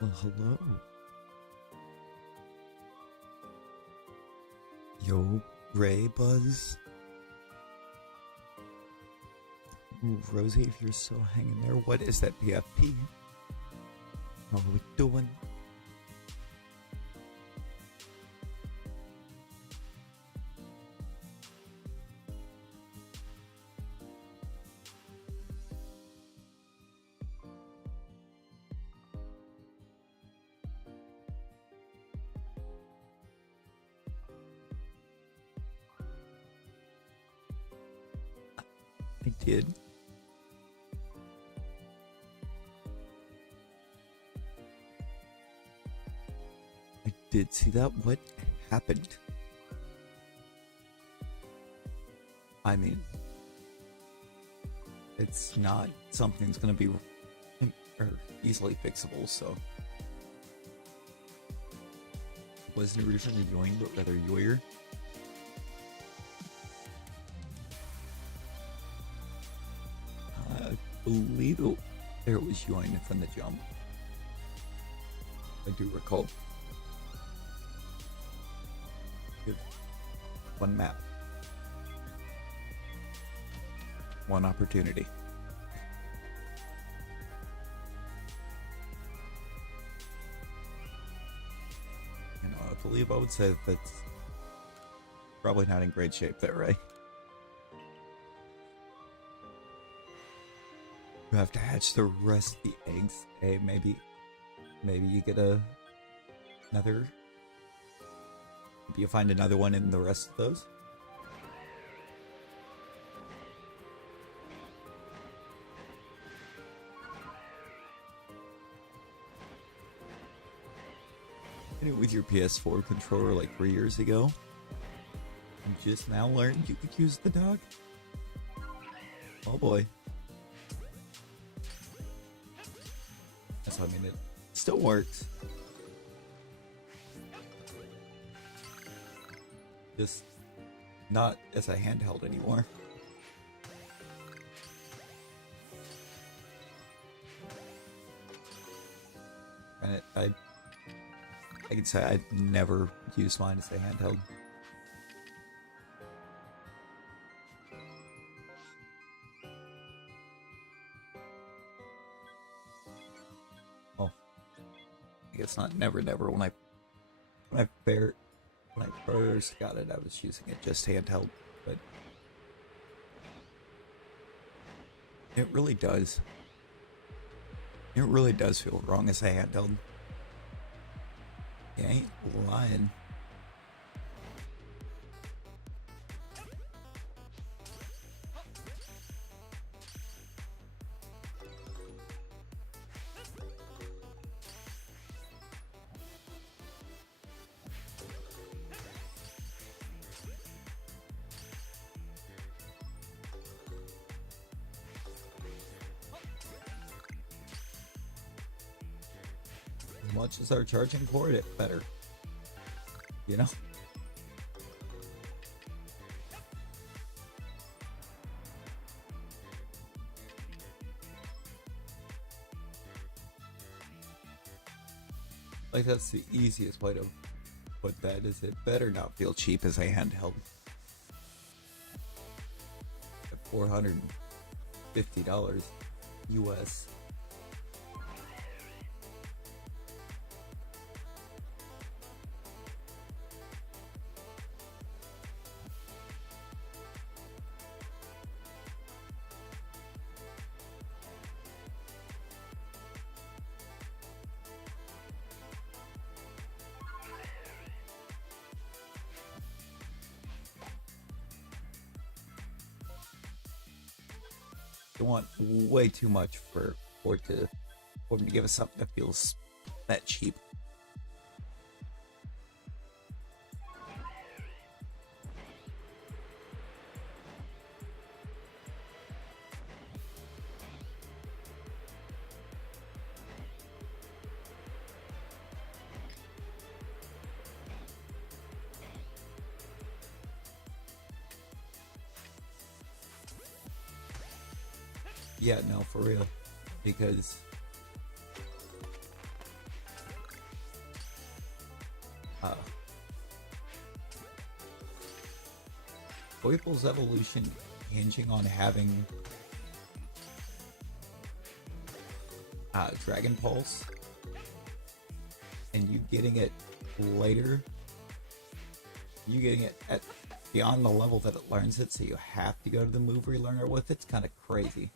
Well, hello. Yo, Ray Buzz. Ooh, Rosie, if you're still hanging there, what is that PFP? How are we doing? I did. I did see that. What happened? I mean, it's not something that's going to be easily fixable, so. It wasn't originally Yoing, but rather Yoyer. I believe it was Yoing from the jump. I do recall. Good. One map. One opportunity. You know, I believe I would say that's probably not in great shape there, right? You have to hatch the rest of the eggs. Hey, maybe you get another. Maybe you find another one in the rest of those. Did it with your PS4 controller like 3 years ago. You just now learned you could use the dog. Oh boy. That's what I mean. It still works. Just not as a handheld anymore. And I can say I'd never used mine as a handheld. Oh, I guess not never. When I first got it, I was using it just handheld, but it really does. It really does feel wrong as a handheld. You ain't lying. As much as our charging cord, it better. You know? Like, that's the easiest way to put that, is it better not feel cheap as a handheld. At $450 US. You want way too much for him to give us something that feels that cheap. Yeah, no, for real. Because Poiple's evolution hinging on having Dragon Pulse and you getting it later, you getting it at beyond the level that it learns it, so you have to go to the move relearner with it's kind of crazy.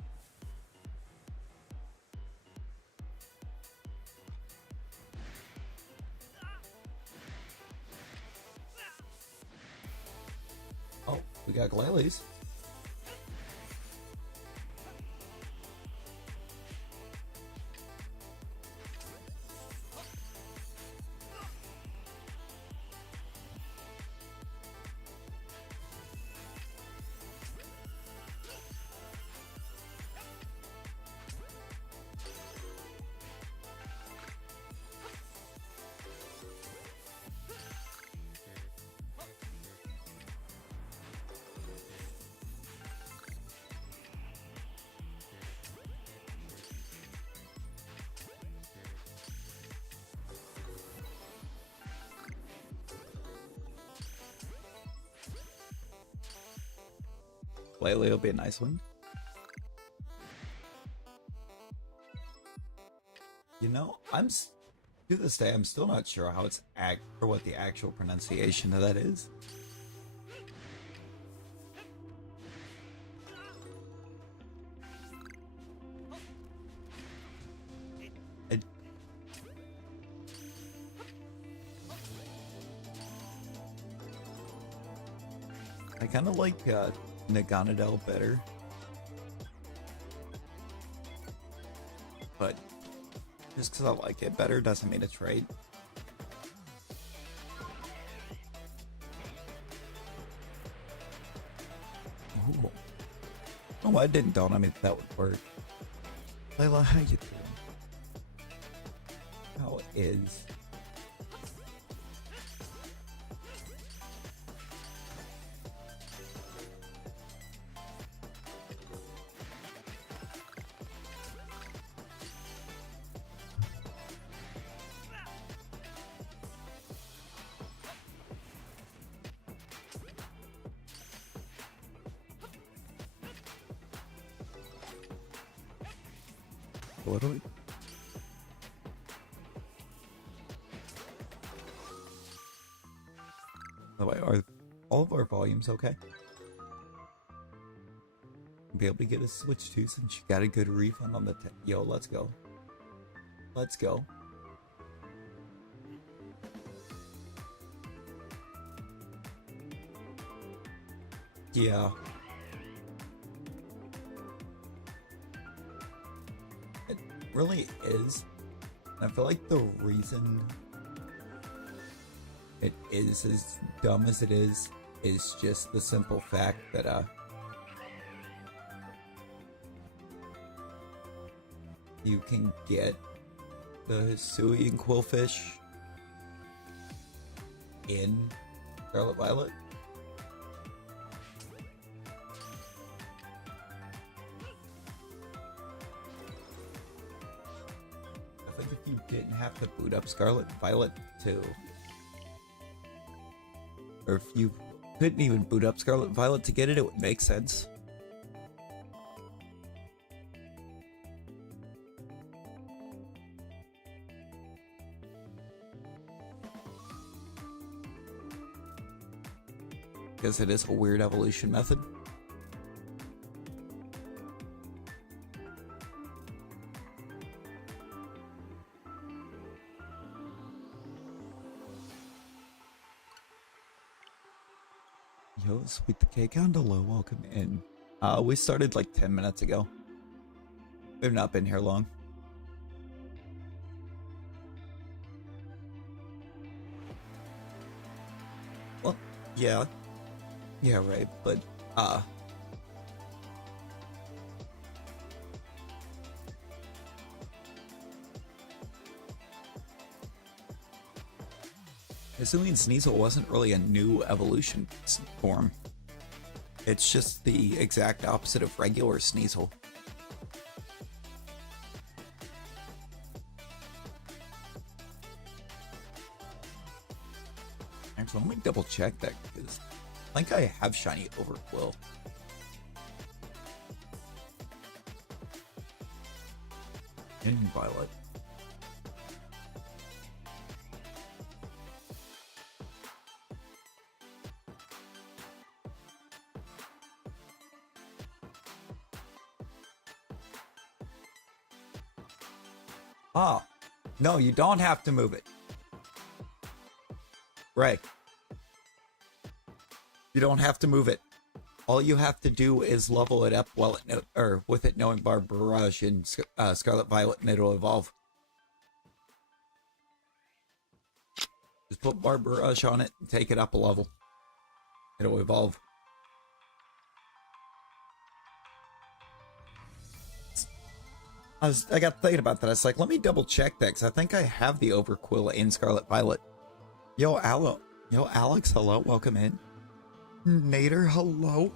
Oh, we got Glalie. Glalie will be a nice one. You know, to this day, I'm still not sure how it's or what the actual pronunciation of that is. I kind of like Naganadel better, but just because I like it better doesn't mean it's right. Ooh. Oh, I didn't dawn on me that would work. Layla, how you doing? How is? What do we... By the way, are all of our volumes okay? Be able to get a Switch too since you got a good refund on the yo, let's go. Let's go. Yeah. It really is. And I feel like the reason it is as dumb as it is just the simple fact that you can get the Hisui and Quillfish in Scarlet Violet. I think if you didn't have to boot up Scarlet Violet to... Or if you couldn't even boot up Scarlet Violet to get it, it would make sense. Because it is a weird evolution method. Yo, Sweet the Cake Gondola, welcome in. We started like 10 minutes ago. We've not been here long. Well, yeah. Yeah, right, but, Hisuian Sneasel wasn't really a new evolution form. It's just the exact opposite of regular Sneasel. Actually, let me double check that because I think I have shiny Overquill. In Violet. Ah, no, you don't have to move it. Ray, you don't have to move it. All you have to do is level it up while it with it knowing Barrage and Scarlet Violet, and it'll evolve. Just put Barrage on it and take it up a level. It'll evolve. I got thinking about that. I was like, let me double check that because I think I have the Overquill in Scarlet Violet. Yo, Alex, hello, welcome in. Nader, hello.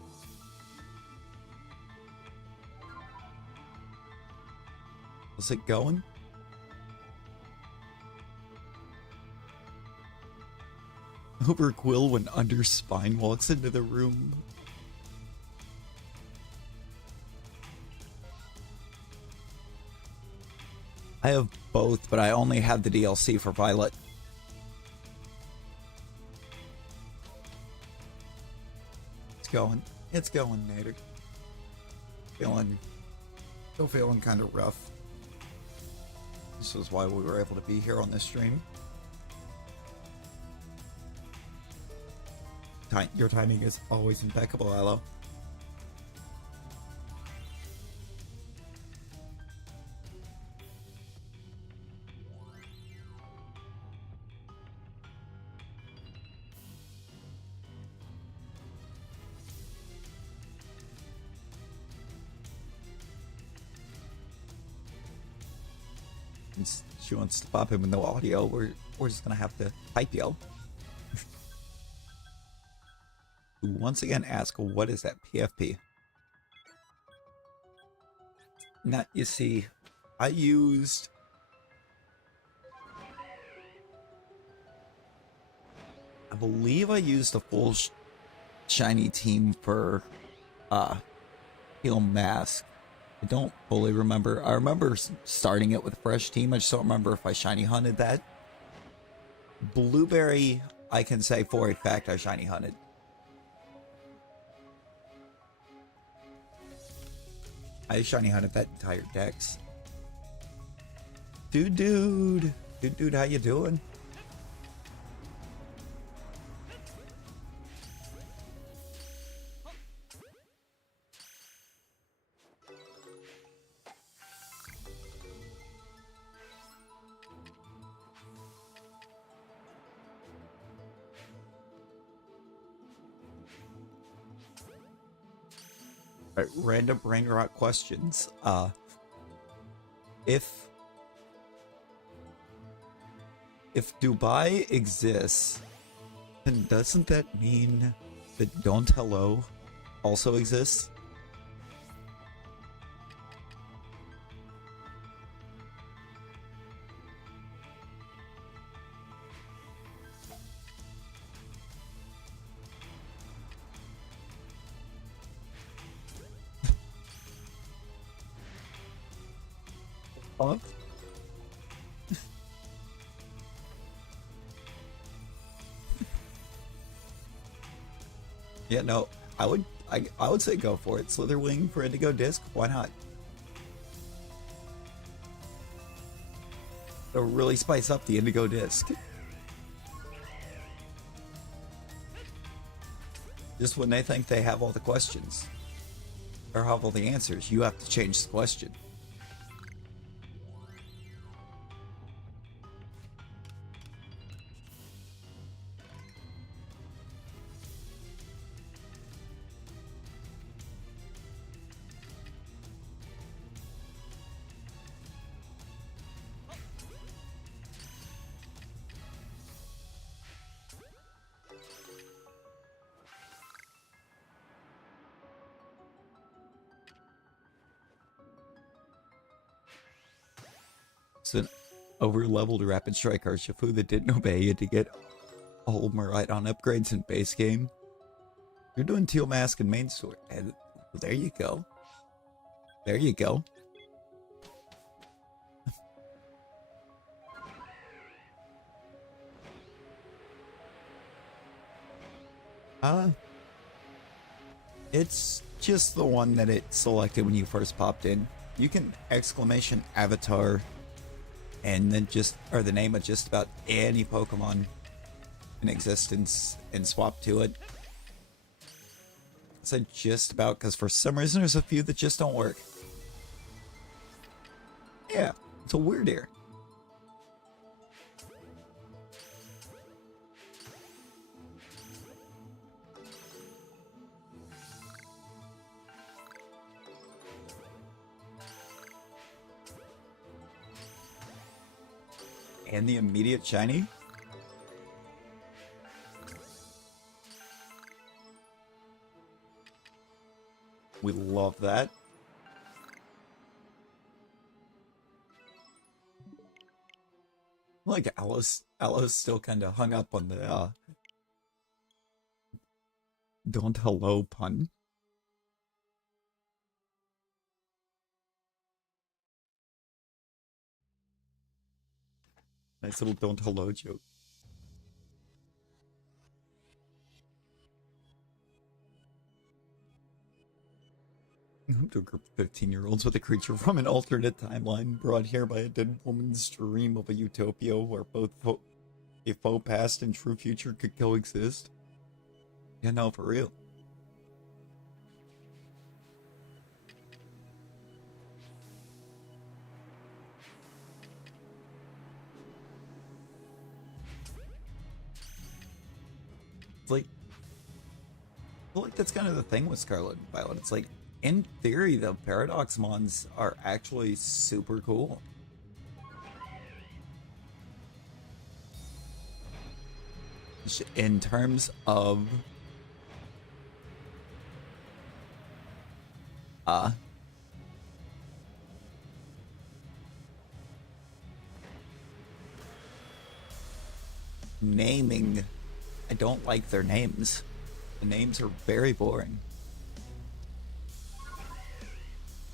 How's it going? Overquill when Under Spine walks into the room. I have both, but I only have the DLC for Violet. It's going, Nader. Still feeling kind of rough. This is why we were able to be here on this stream. Your timing is always impeccable, Aloe. She wants to pop in with no audio. We're just gonna have to type yell. Once again, ask what is that PFP? Now you see, I believe I used a full shiny team for Heal Mask. I don't fully remember. I remember starting it with a fresh team. I just don't remember if I shiny hunted that. Blueberry, I can say for a fact I shiny hunted. I shiny hunted that entire dex. Dude, how you doing? Right, random brain rot questions. If Dubai exists, then doesn't that mean that Don't Hello also exists? Huh? Yeah, no, I would say go for it. Slitherwing for Indigo Disc, why not? It'll really spice up the Indigo Disc. Just when they think they have all the questions or have all the answers, you have to change the question. It's an over-leveled rapid strike Urshifu that didn't obey you to get Oh, right on upgrades in base game. You're doing Teal Mask and main sword. And there you go. There you go. It's just the one that it selected when you first popped in. You can exclamation avatar and then just, or the name of just about any Pokemon in existence and swap to it. I said just about because for some reason there's a few that just don't work. Yeah, it's a weird ear. And the immediate shiny. We love that. Like Alice still kind of hung up on the don't hello pun. Nice little don't hello joke. To a group of 15-year-olds with a creature from an alternate timeline brought here by a dead woman's dream of a utopia where both a faux past and true future could coexist. Yeah, no, for real. It's like, I feel like that's kind of the thing with Scarlet Violet. It's like, in theory, the Paradox Mons are actually super cool. In terms of naming, I don't like their names. The names are very boring.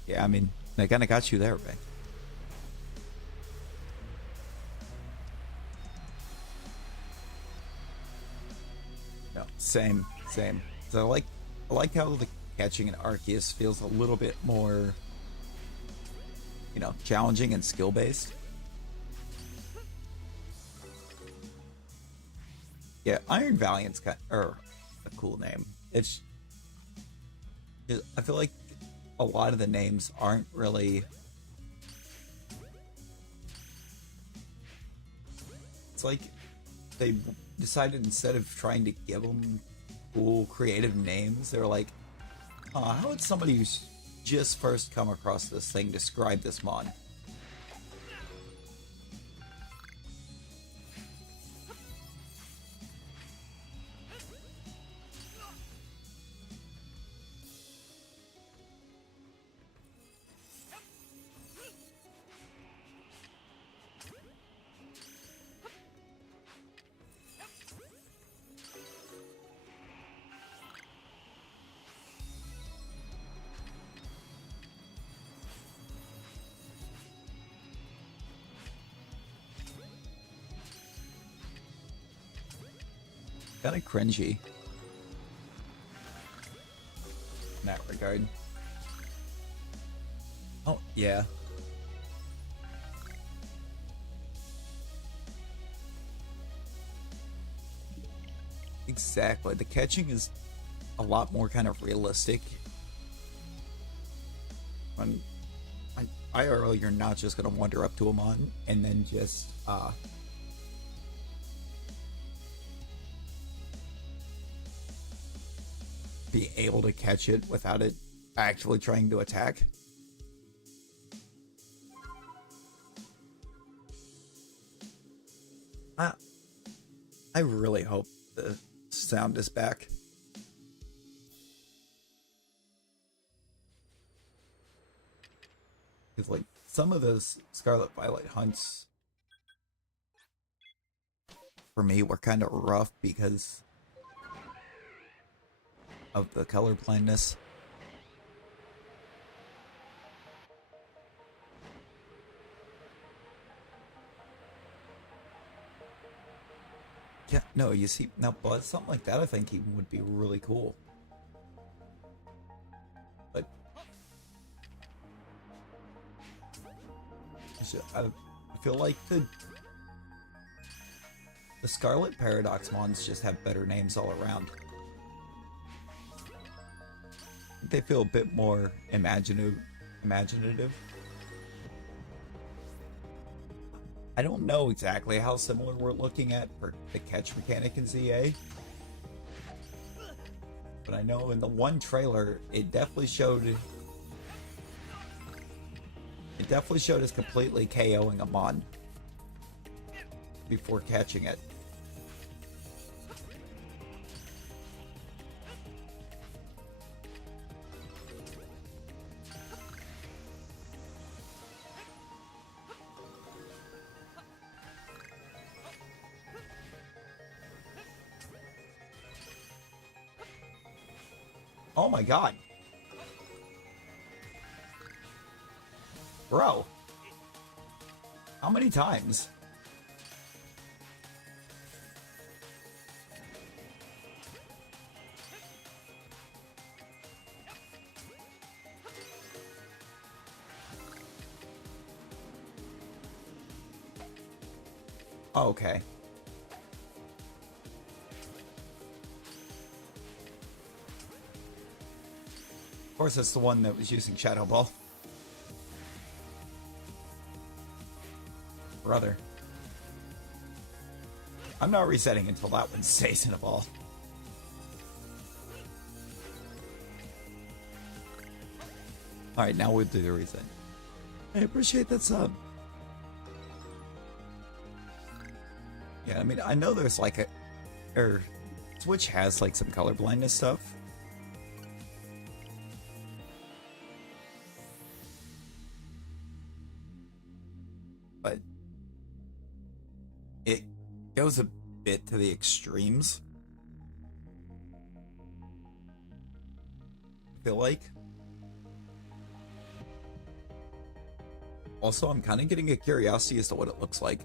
Yeah, I mean, they kind of got you there, right? No, same. So I like how the catching in Arceus feels a little bit more, you know, challenging and skill based. Yeah, Iron Valiant's kind or a cool name. I feel like a lot of the names aren't really. It's like they decided instead of trying to give them cool, creative names, they're like, how would somebody who's just first come across this thing describe this mod? Kind of cringy in that regard. Oh, yeah. Exactly. The catching is a lot more kind of realistic. When IRL, you're not just going to wander up to a mon and then just be able to catch it without it actually trying to attack. I really hope the sound is back. Because, like, some of those Scarlet Violet hunts for me were kind of rough because of the color blindness. Yeah, no, you see, now, but something like that I think even would be really cool. But I feel like the Scarlet Paradox mons just have better names all around. They feel a bit more imaginative. I don't know exactly how similar we're looking at for the catch mechanic in ZA. But I know in the one trailer, it definitely showed us completely KOing a mon before catching it. Oh my god. Bro. How many times? Oh, okay. Of course, it's the one that was using Shadow Ball. Brother. I'm not resetting until that one stays in a ball. Alright, now we'll do the reset. I appreciate that sub. Yeah, I mean, I know there's like a... Switch has like some color blindness stuff. But it goes a bit to the extremes. I feel like. Also, I'm kind of getting a curiosity as to what it looks like.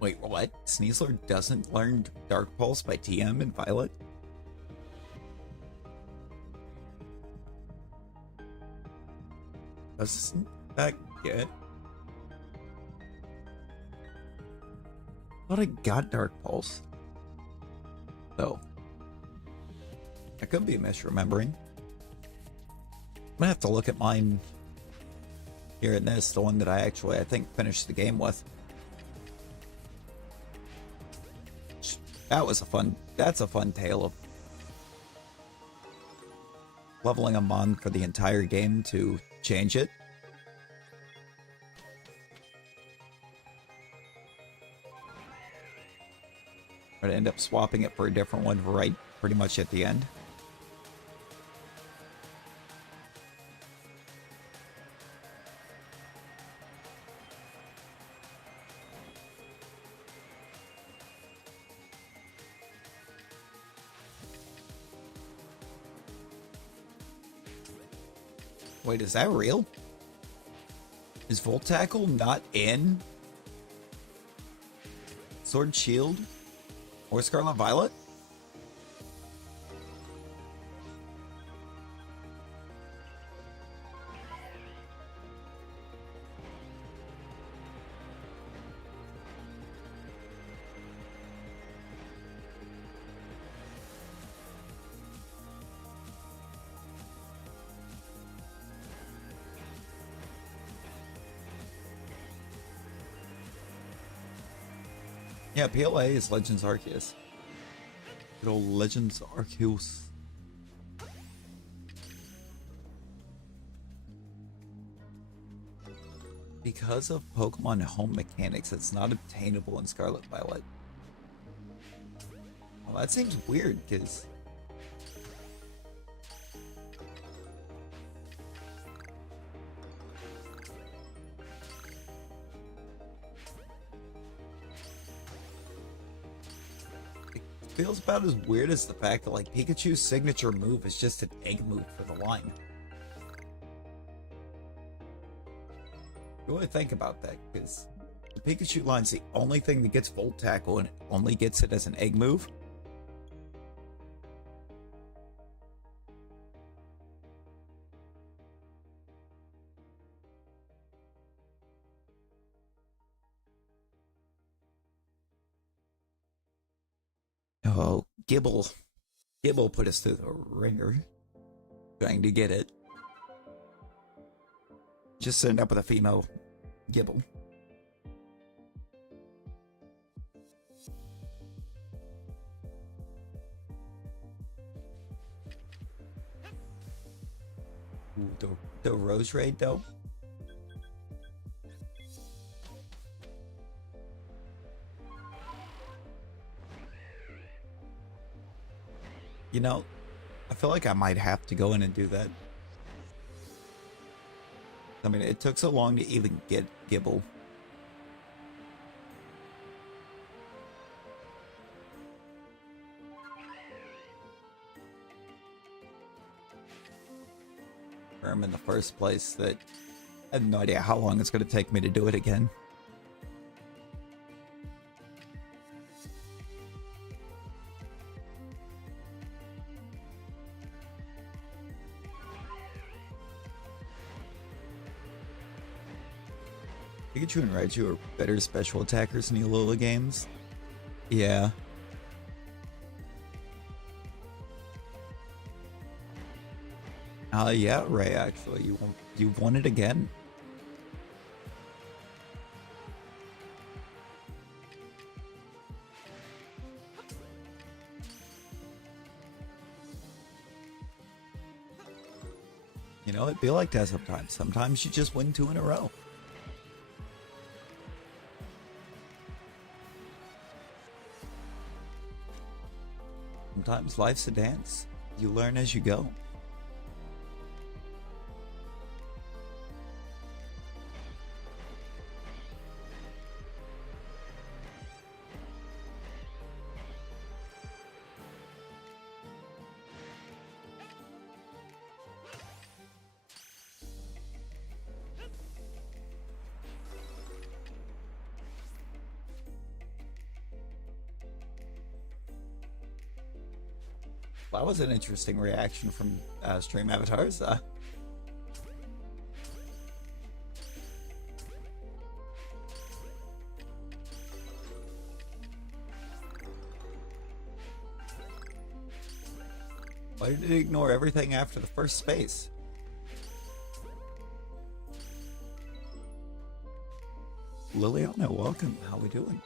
Wait, what? Sneasler doesn't learn Dark Pulse by TM and Violet? Doesn't that get? But I got Dark Pulse. Though. I could be misremembering. I'm gonna have to look at mine here in this, the one that I think finished the game with. That's a fun tale of leveling a mon for the entire game to change it. But I end up swapping it for a different one right pretty much at the end. Wait, is that real? Is Volt Tackle not in Sword Shield or Scarlet Violet? Yeah, PLA is Legends Arceus. Good old Legends Arceus. Because of Pokemon home mechanics, it's not obtainable in Scarlet Violet. Well, that seems weird, because... feels about as weird as the fact that like Pikachu's signature move is just an egg move for the line. Really think about that, because the Pikachu line's the only thing that gets Volt Tackle and only gets it as an egg move. Oh, Gibble. Gibble put us through the ringer trying to get it. Just end up with a female Gibble. Ooh, the Rose Raid, though. You know, I feel like I might have to go in and do that. I mean, it took so long to even get Gibble. In the first place that I have no idea how long it's going to take me to do it again. Pikachu and Raichu are better special attackers in the Alola games. Yeah. Yeah, Ray, actually, you won it again. You know, it'd be like that sometimes. Sometimes you just win 2 in a row. Sometimes life's a dance. You learn as you go. That was an interesting reaction from stream avatars. Why did it ignore everything after the first space? Liliana, welcome. How we doing?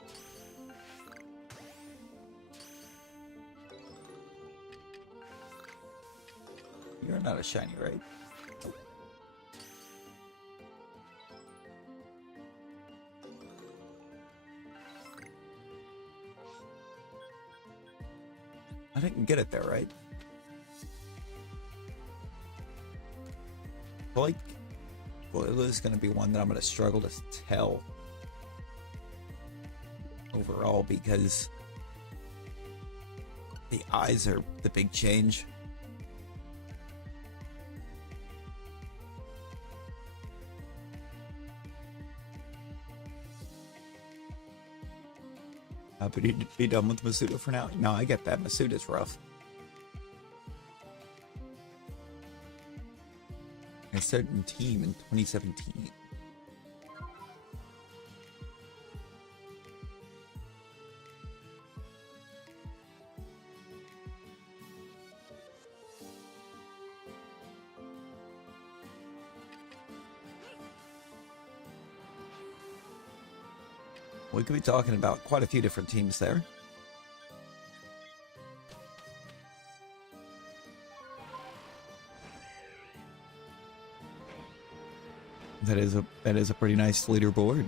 You're not a shiny, right? Nope. I didn't get it there, right? I feel like Lulu is going to be one that I'm going to struggle to tell overall because the eyes are the big change. But he'd be done with Masuda for now. No, I get that. Masuda's rough. A certain team in 2017. We could be talking about quite a few different teams there. That is a pretty nice leaderboard.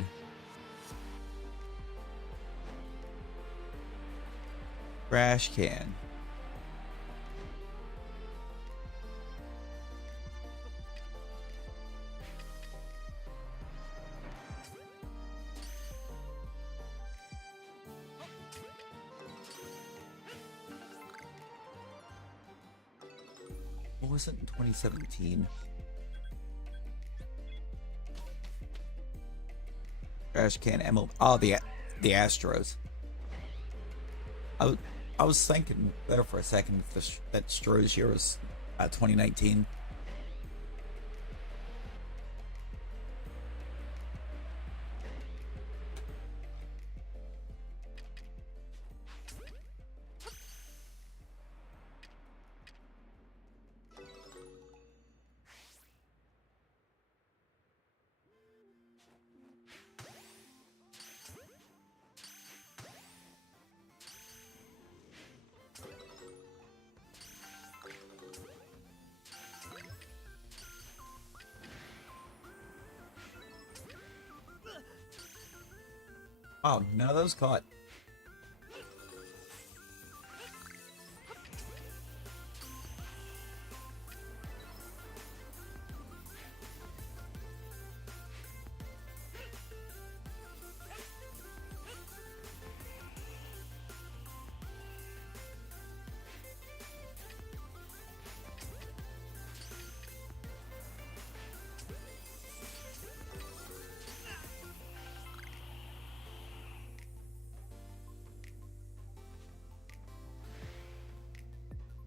Trash can. What was it in 2017? Trash can ML. Oh, the Astros. I was thinking there for a second if that Stros year was 2019. Oh, none of those caught.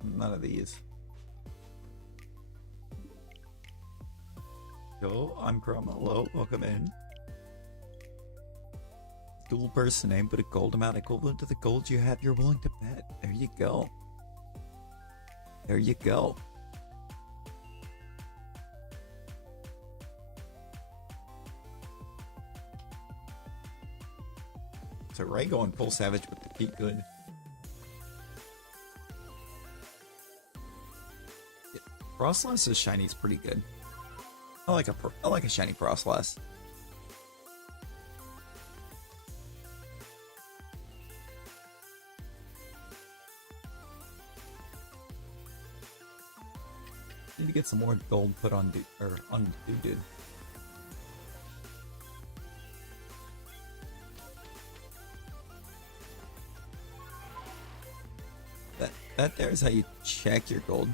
None of these. Yo, I'm Chroma. Hello, welcome in. Dual person name, but a gold amount equivalent to the gold you have you're willing to bet. There you go. There you go. So Ray going full savage with the keep good. Frostlass's shiny is pretty good. I like a shiny Frostlass. Need to get some more gold put on dude. That there is how you check your gold.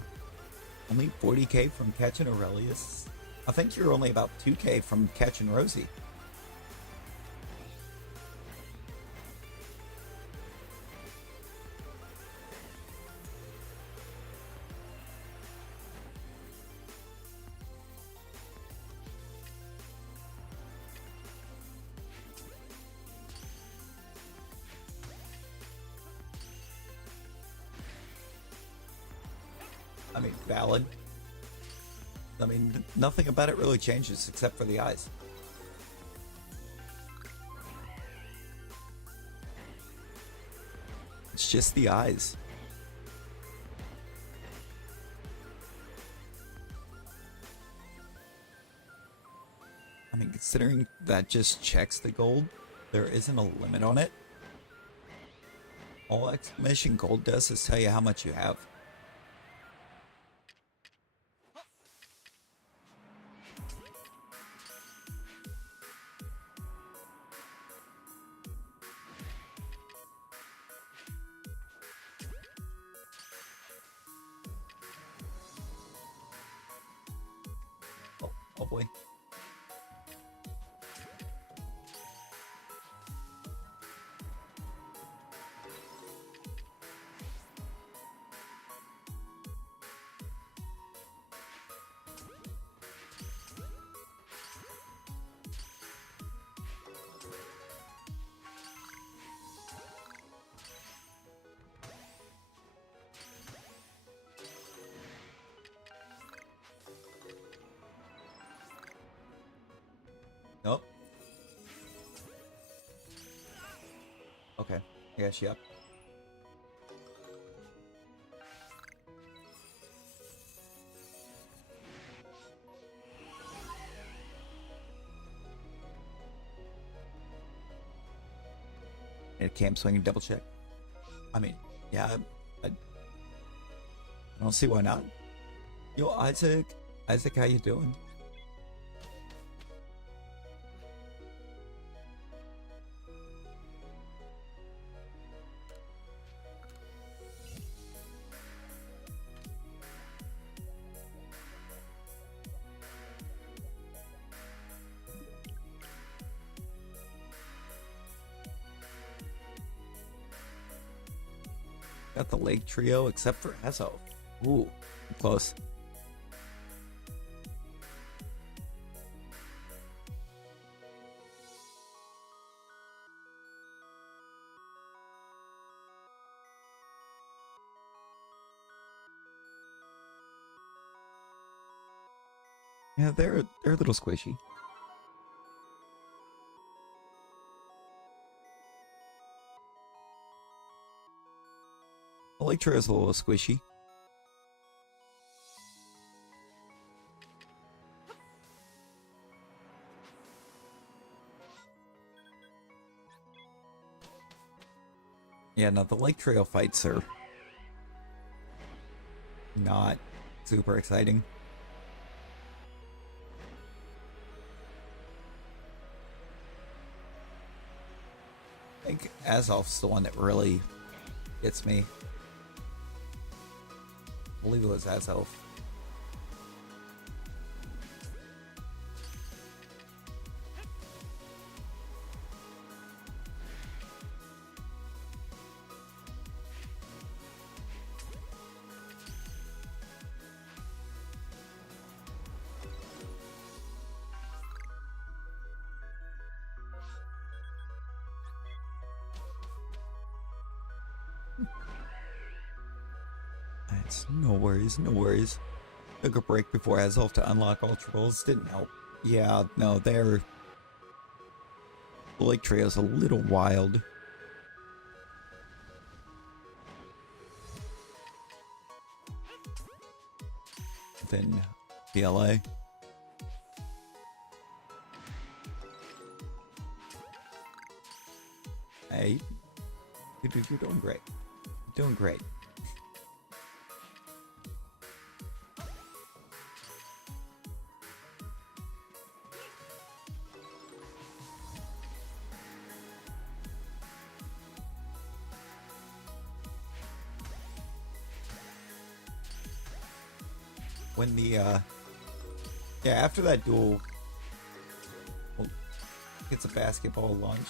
Only 40k from catching Aurelius. I think you're only about 2k from catching Rosie. I mean, valid. I mean, nothing about it really changes except for the eyes. It's just the eyes. I mean, considering that just checks the gold, there isn't a limit on it. All exclamation gold does is tell you how much you have. Oh boy. Nope. Okay. I guess, yep. And a cam swing and double check. I mean, yeah, I don't see why not. Yo, Isaac, how you doing? Got the Lake Trio except for Esso. Ooh, close. Yeah, they're a little squishy. The Lake Trio is a little squishy. Yeah, no, the Lake Trio fights are not super exciting. I think Azolf's the one that really gets me. I believe it was Azolf. It's no worries, no worries. Took a break before Azolf to unlock Ultra Balls. Didn't help. Yeah, no, the Lake Trio's a little wild. Then PLA. Hey, you're doing great. You're doing great. When the yeah, after that duel, well, gets a basketball launch.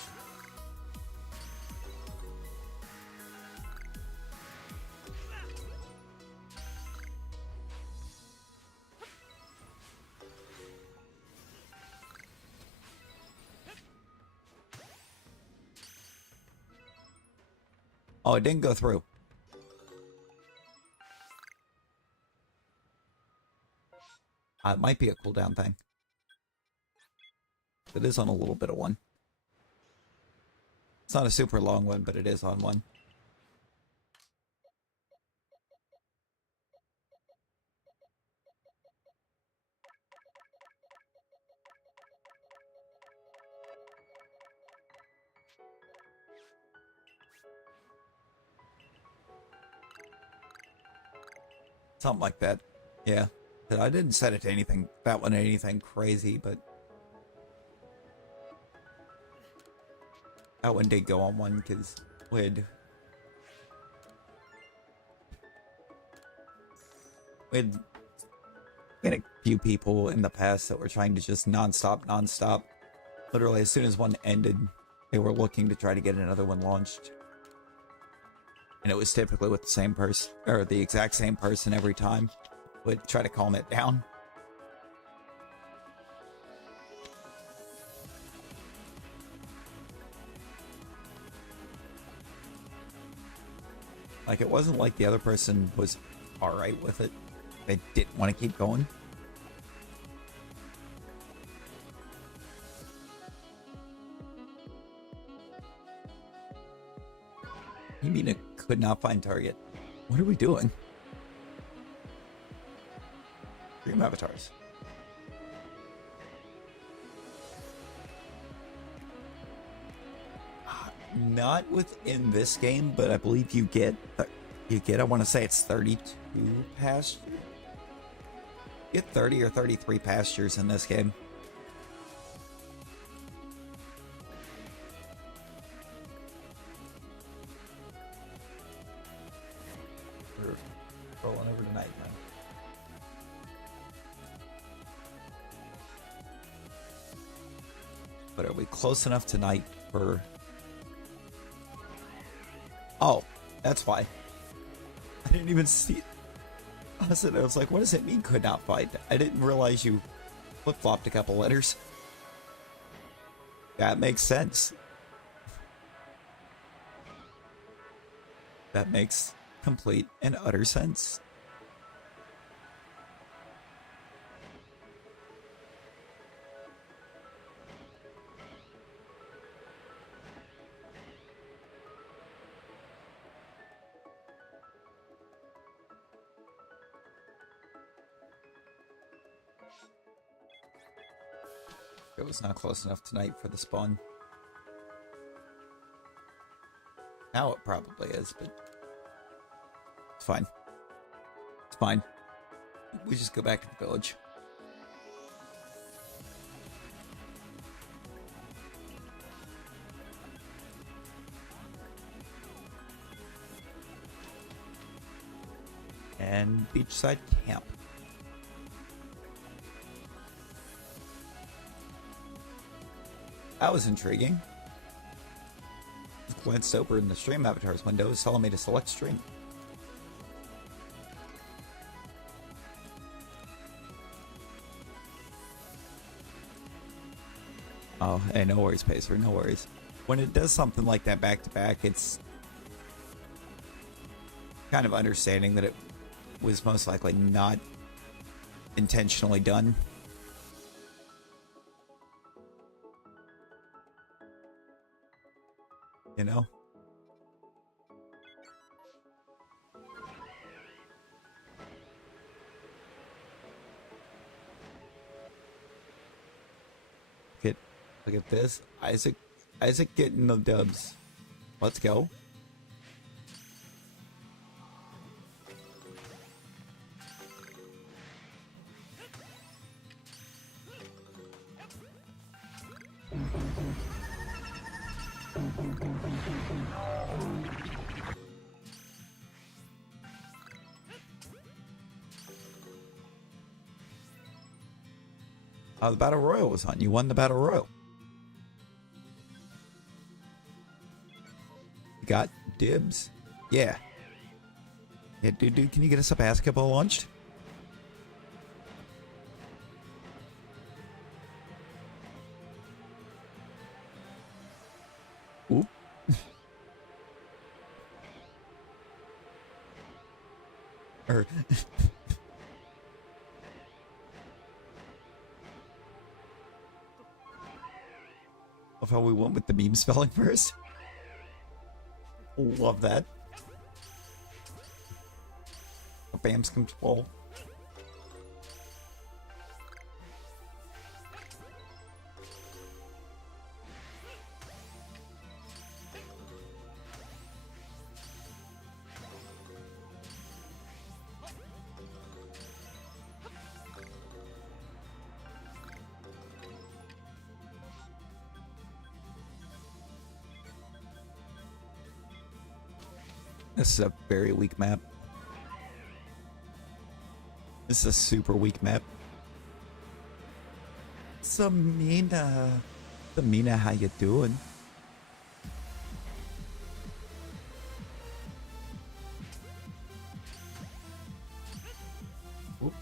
Oh, it didn't go through. It might be a cooldown thing. It is on a little bit of one. It's not a super long one, but it is on one. Something like that. Yeah. I didn't set it to anything, that one anything crazy, but that one did go on one because we had a few people in the past that were trying to just non-stop. Literally, as soon as one ended, they were looking to try to get another one launched. And it was typically with the same person, or the exact same person every time. Would try to calm it down. Like, it wasn't like the other person was alright with it. They didn't want to keep going. You mean it could not find target? What are we doing? Dream avatars. Not within this game, but I believe you get, I want to say it's 32 pastures. You get 30 or 33 pastures in this game. We're rolling over tonight, man. But are we close enough tonight for... Oh, that's why. didn't even see it. I was like, what does it mean could not find? I didn't realize you flip-flopped a couple letters. That makes sense. That makes complete and utter sense. It was not close enough tonight for the spawn. Now it probably is, but it's fine. It's fine. We just go back to the village. And beachside camp. That was intriguing. Glanced over in the stream avatars window, it's telling me to select stream. Oh, hey, no worries, Pacer, no worries. When it does something like that back to back, it's kind of understanding that it was most likely not intentionally done. You know? Look at this. Isaac getting the dubs. Let's go. The Battle Royal was on. You won the Battle Royal. You got dibs. Yeah. Yeah, dude, can you get us a basketball launched? Oop. Or... Of how we went with the meme spelling first. Love that. Bam's control. This is a very weak map. This is a super weak map. Samina. Samina, how you doing? Oop.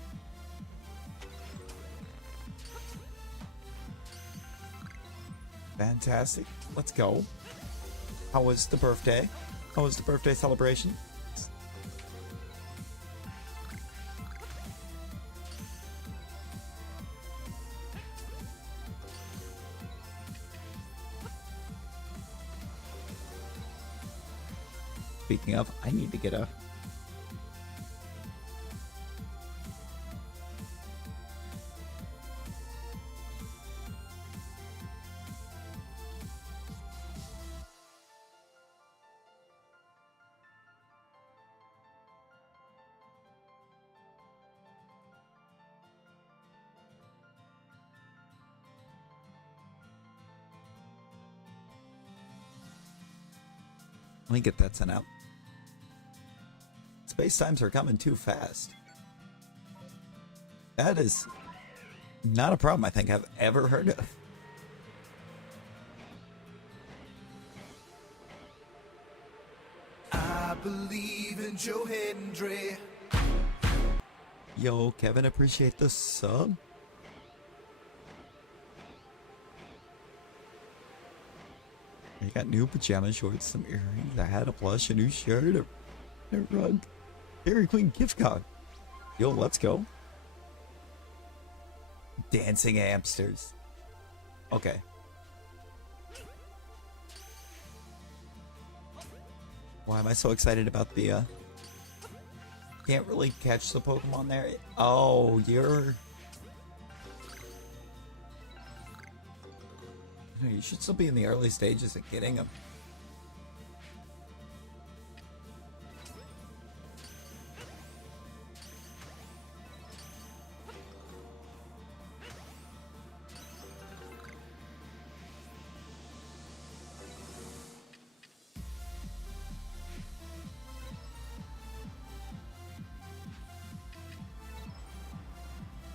Fantastic. Let's go. How was the birthday? How was the birthday celebration? Speaking of, I need to get a... Let me get that sent out. Space times are coming too fast. That is not a problem I think I've ever heard of. believe in Joe Hendry. Yo, Kevin, appreciate the sub. You got new pajama shorts, some earrings, a hat, a plush, a new shirt, a rug. Dairy Queen gift card. Yo, let's go. Dancing hamsters. Okay. Why am I so excited about the, can't really catch the Pokemon there? Oh, you're... You should still be in the early stages of getting them.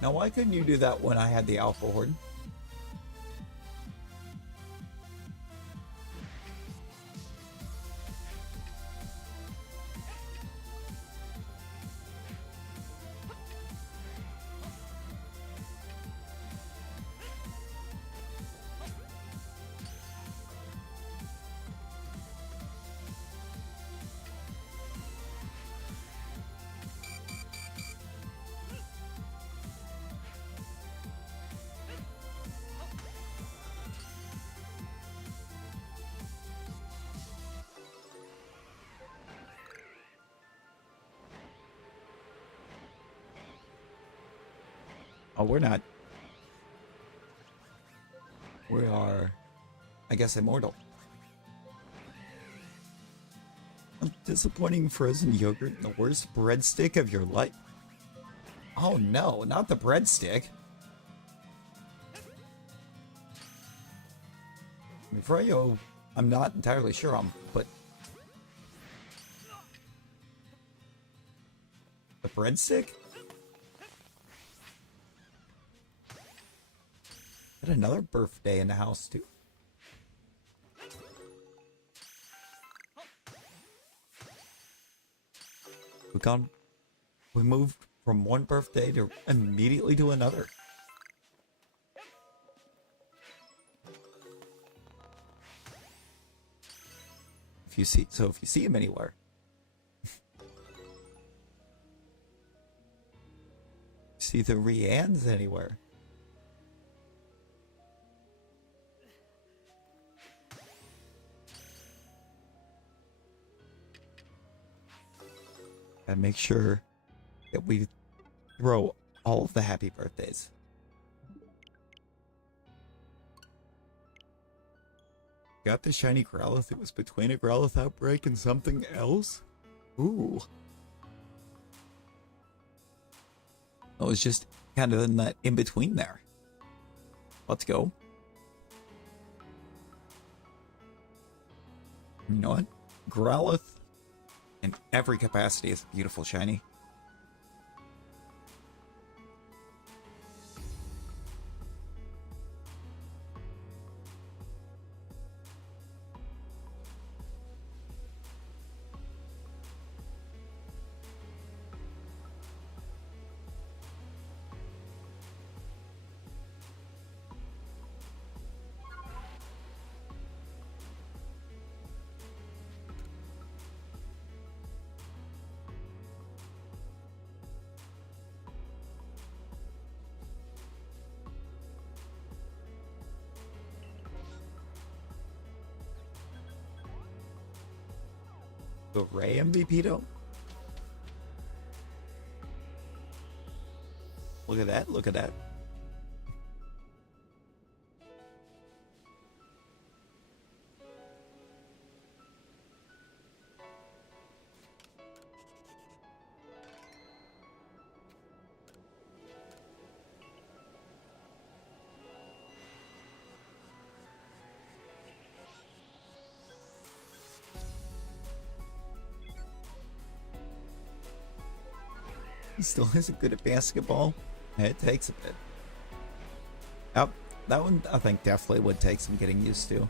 Now, why couldn't you do that when I had the Alpha Horde? Oh, we're not. We are, I guess, immortal. A disappointing frozen yogurt, the worst breadstick of your life. Oh no, not the breadstick. Freyo, I'm not entirely sure on, but the breadstick? Got another birthday in the house too. We moved from one birthday to immediately to another. If you see him anywhere. See the Riannes anywhere. And make sure that we throw all of the happy birthdays. Got the shiny Growlithe. It was between a Growlithe outbreak and something else? Ooh. I was just kind of in that in-between there. Let's go. You know what? Growlithe in every capacity is a beautiful shiny. The Ray MVP though? Look at that, look at that. He still isn't good at basketball. It takes a bit. Yep, that one I think definitely would take some getting used to.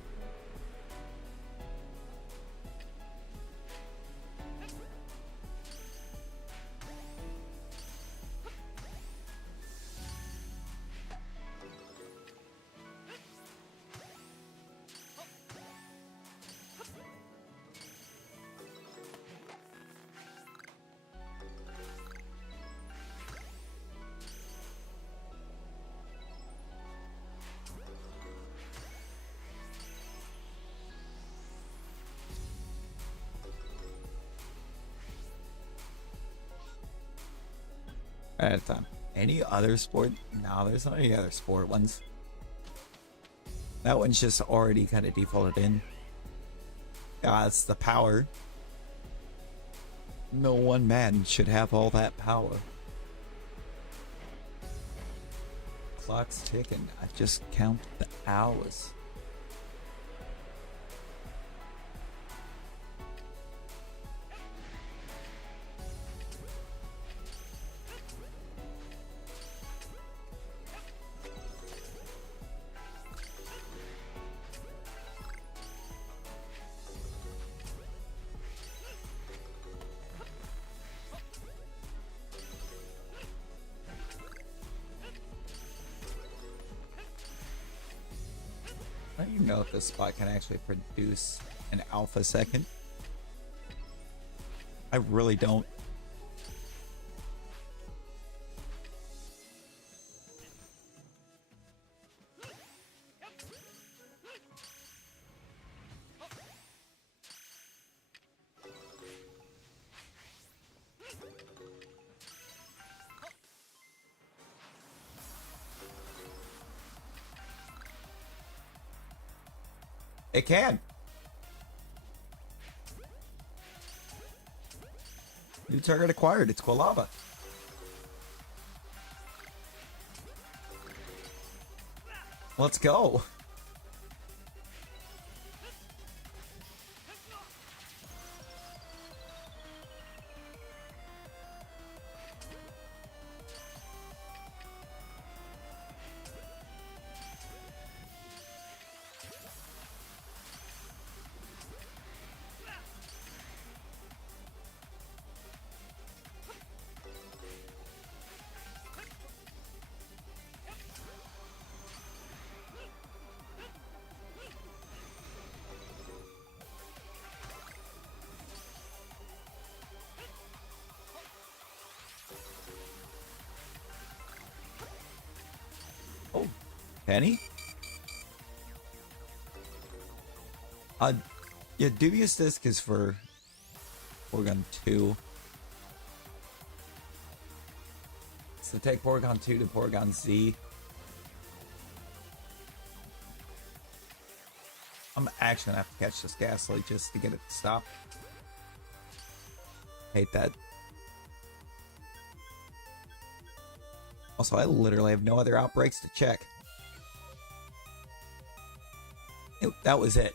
at a time. Any other sport? No, there's not any other sport ones. That one's just already kind of defaulted in. Yeah, it's the power. No one man should have all that power. Clock's ticking. I just count the hours. I don't even know if this spot can actually produce an alpha second. I really don't. It can. New target acquired. It's Quilava. Let's go. Oh, Penny? Yeah, Dubious Disc is for Porygon 2. So take Porygon 2 to Porygon Z. I'm actually gonna have to catch this Ghastly just to get it to stop. Hate that. Also, I literally have no other outbreaks to check. That was it.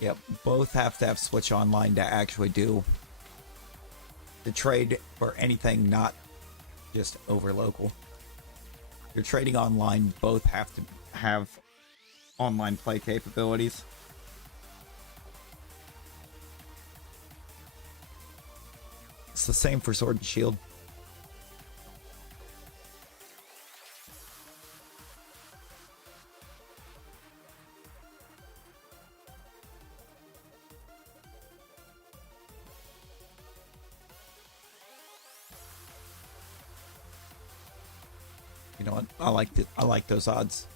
Yep, both have to have Switch Online to actually do the trade for anything not just over local. If you're trading online, both have to have online play capabilities. It's the same for Sword and Shield. You know what? I like those odds.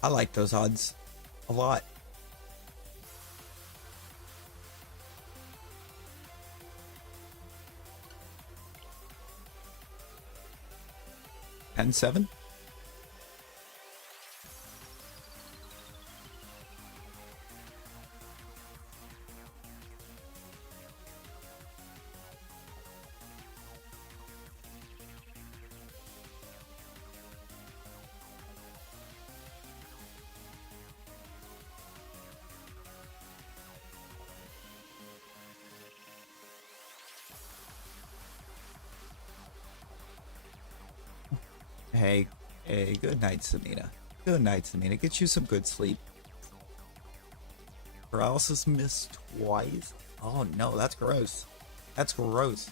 I like those odds a lot. And 7. Hey, good night, Samina. Good night, Samina. Get you some good sleep. Paralysis missed twice? Oh no, that's gross. That's gross.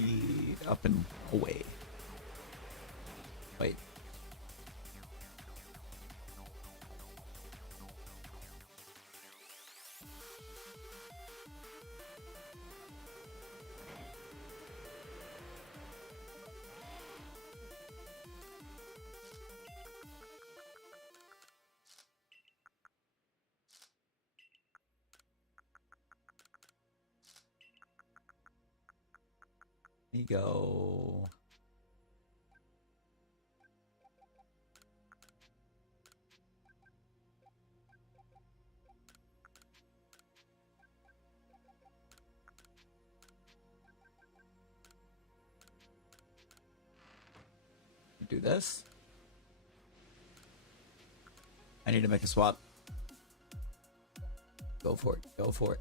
speed up and away. Wait. There you go. Do this. I need to make a swap. Go for it. Go for it.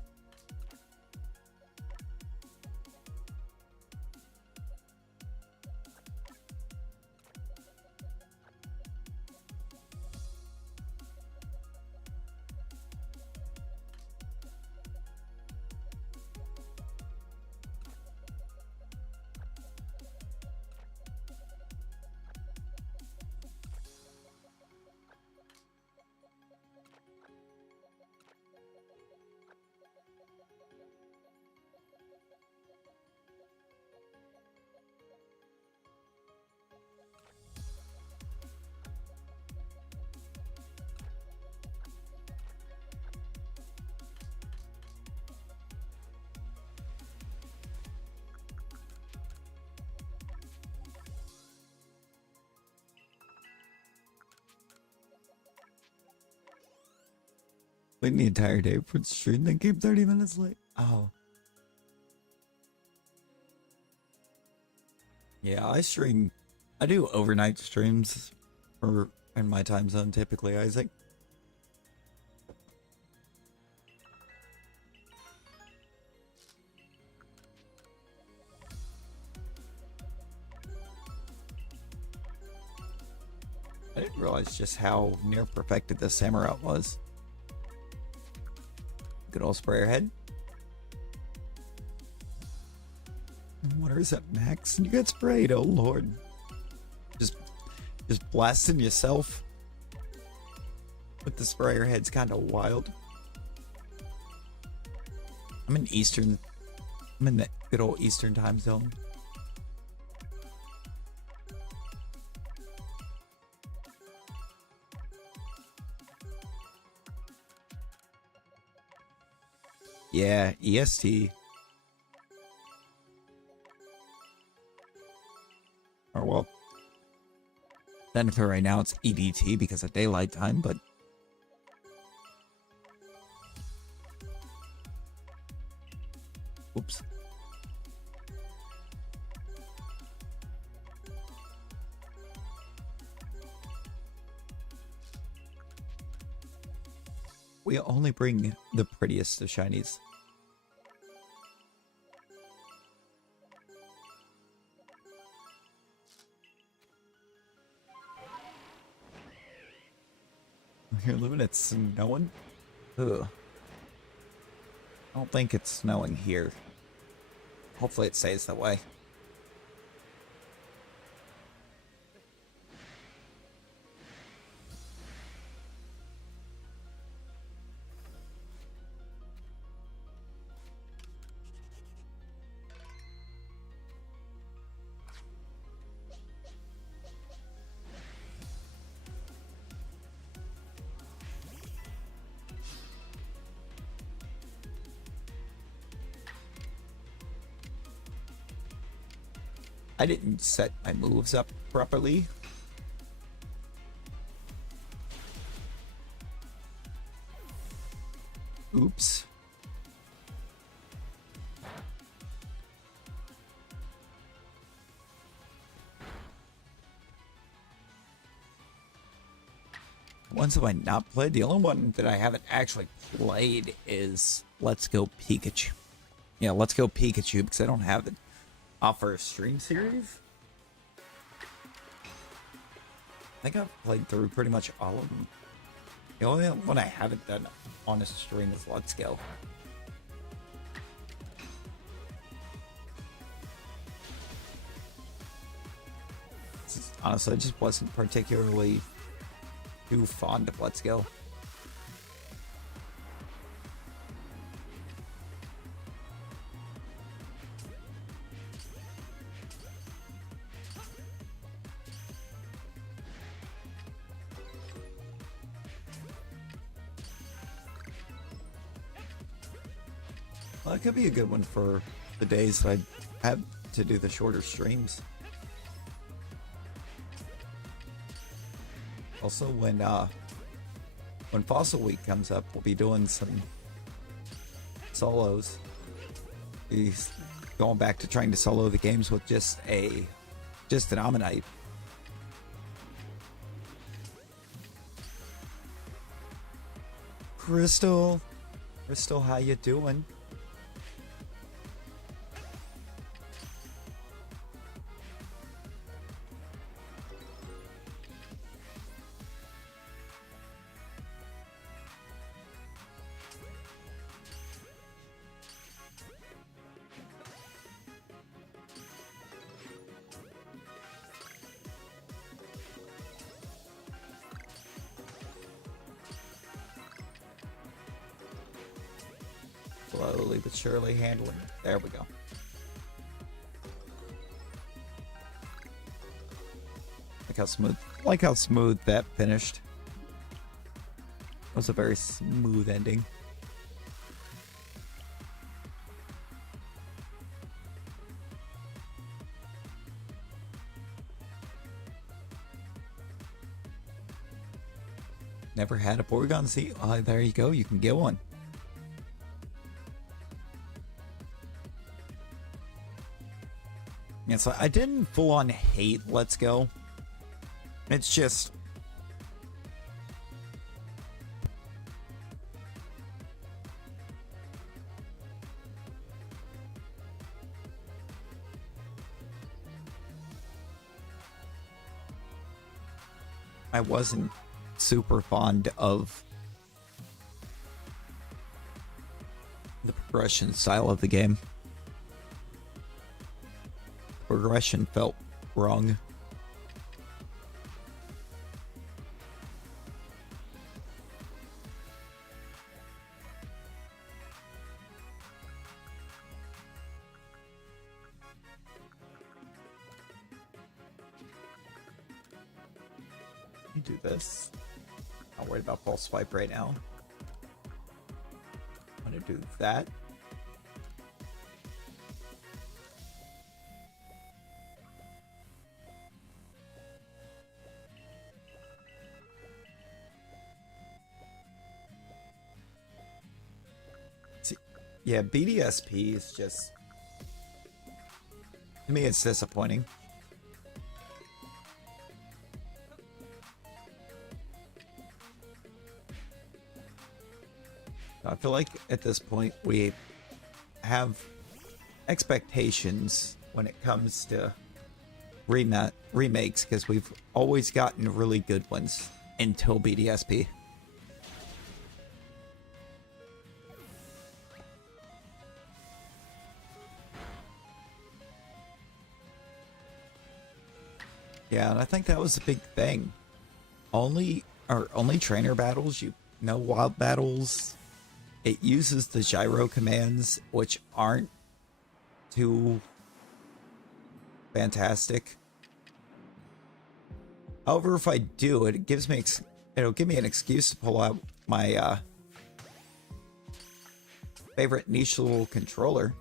Waiting the entire day for the stream, then came 30 minutes late. Oh. Yeah, I do overnight streams for in my time zone typically, Isaac. I didn't realize just how near perfected the Samurai was. Good old sprayer head. Water is at max and you get sprayed, oh lord. Just blasting yourself with the sprayer head's kind of wild. I'm in the good old Eastern time zone. Yeah, EST. Or well, technically right now it's EDT because of daylight time, but oops. We only bring the prettiest of shinies. Here, living it's snowing. Ugh. I don't think it's snowing here. Hopefully it stays that way. I didn't set my moves up properly. Oops. Ones have I not played? The only one that I haven't actually played is Let's Go Pikachu. Yeah, Let's Go Pikachu because I don't have it offer a stream series. I think I've played through pretty much all of them. The only one I haven't done on a stream is Let's Go. Honestly, I just wasn't particularly too fond of Let's Go. Well, that could be a good one for the days that I have to do the shorter streams. Also, when Fossil Week comes up, we'll be doing some solos. He's going back to trying to solo the games with just an Ammonite. Crystal, how you doing? Slowly but surely handling it. There we go. Like how smooth that finished. It was a very smooth ending. Never had a Porygon seat? There you go. You can get one. Yeah, so I didn't full on hate Let's Go. It's just I wasn't super fond of the progression style of the game. Progression felt wrong. Let me do this. Not worried about false swipe right now. I'm gonna do that. Yeah, BDSP is just, to me, it's disappointing. I feel like at this point we have expectations when it comes to remakes, because we've always gotten really good ones until BDSP. Yeah, and I think that was a big thing. Only trainer battles, wild battles, it uses the gyro commands, which aren't too fantastic. However, if I do, it'll give me an excuse to pull out my favorite niche little controller.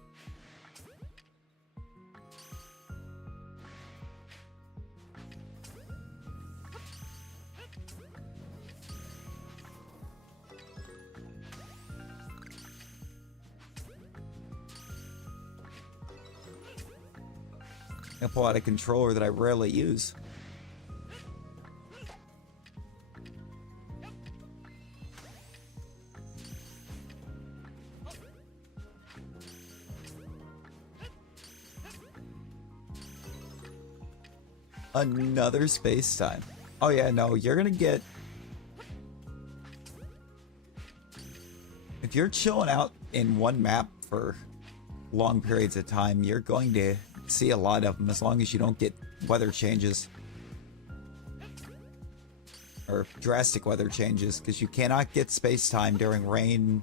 I'll pull out a controller that I rarely use. Another space time. Oh yeah, no, you're gonna get... If you're chilling out in one map for long periods of time, you're going to see a lot of them, as long as you don't get weather changes. or drastic weather changes, because you cannot get space-time during rain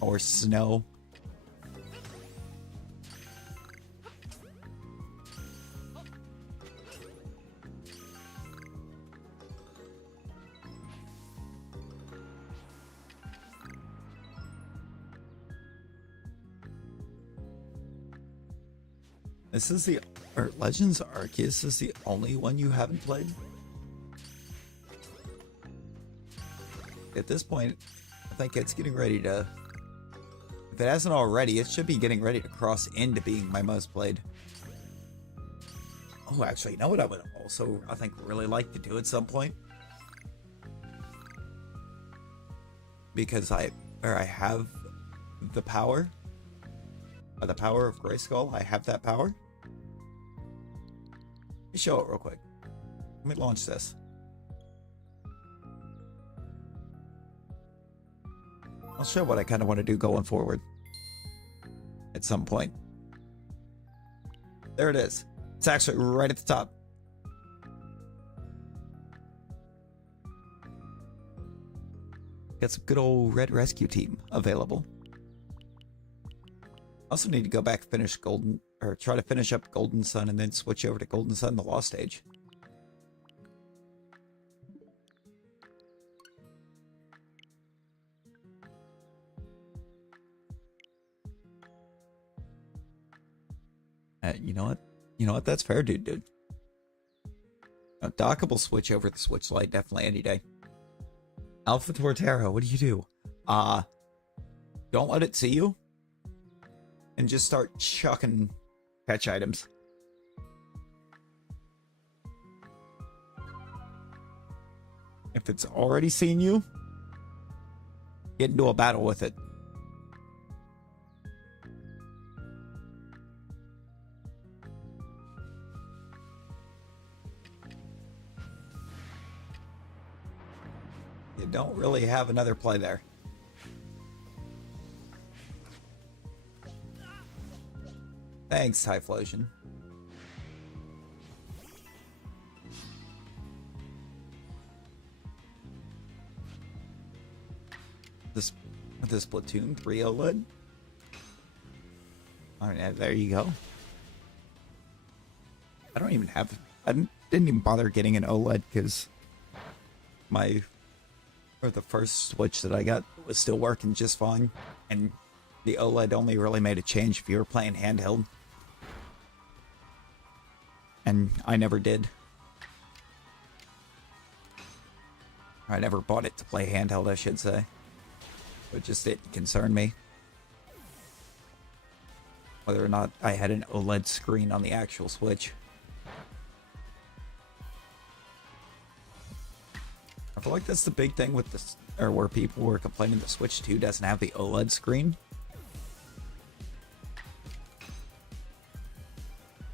or snow. This is the Legends Arceus is the only one you haven't played? At this point, I think it's getting ready to... If it hasn't already, it should be getting ready to cross into being my most played. Oh, actually, you know what I would also, I think, really like to do at some point? Because I have the power. The power of Grayskull. I have that power. Let me show it real quick. Let me launch this. I'll show what I kind of want to do going forward. At some point. There it is. It's actually right at the top. Got some good old Red Rescue Team available. Also need to go back and finish Golden, or try to finish up Golden Sun and then switch over to Golden Sun, the Lost Age. You know what? You know what? That's fair, dude. A dockable switch over the Switch Lite, definitely any day. Alpha Torterra, what do? Don't let it see you. And just start chucking fetch items. If it's already seen you, get into a battle with it. You don't really have another play there. Thanks, Typhlosion. This Splatoon 3 OLED. Alright, there you go. I don't even have... I didn't even bother getting an OLED because the first Switch that I got was still working just fine, and the OLED only really made a change if you were playing handheld. And I never did. I never bought it to play handheld, I should say. It just didn't concern me. Whether or not I had an OLED screen on the actual Switch. I feel like that's the big thing with this, or where people were complaining the Switch 2 doesn't have the OLED screen.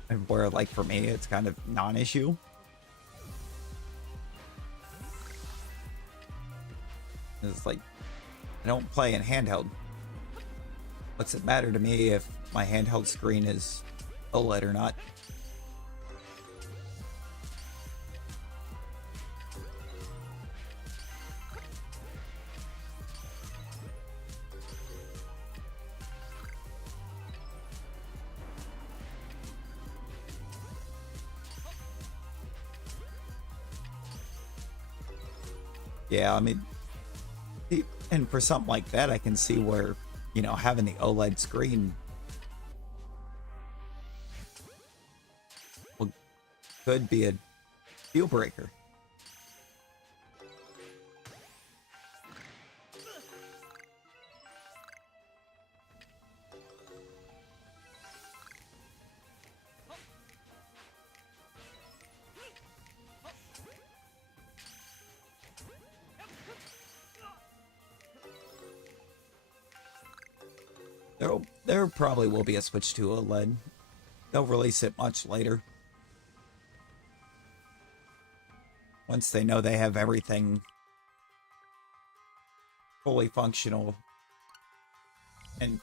And where, like, for me, it's kind of non-issue. It's like, I don't play in handheld. What's it matter to me if my handheld screen is OLED or not? Yeah, I mean, and for something like that, I can see where, you know, having the OLED screen could be a deal breaker. There probably will be a Switch to OLED. They'll release it much later. Once they know they have everything fully functional and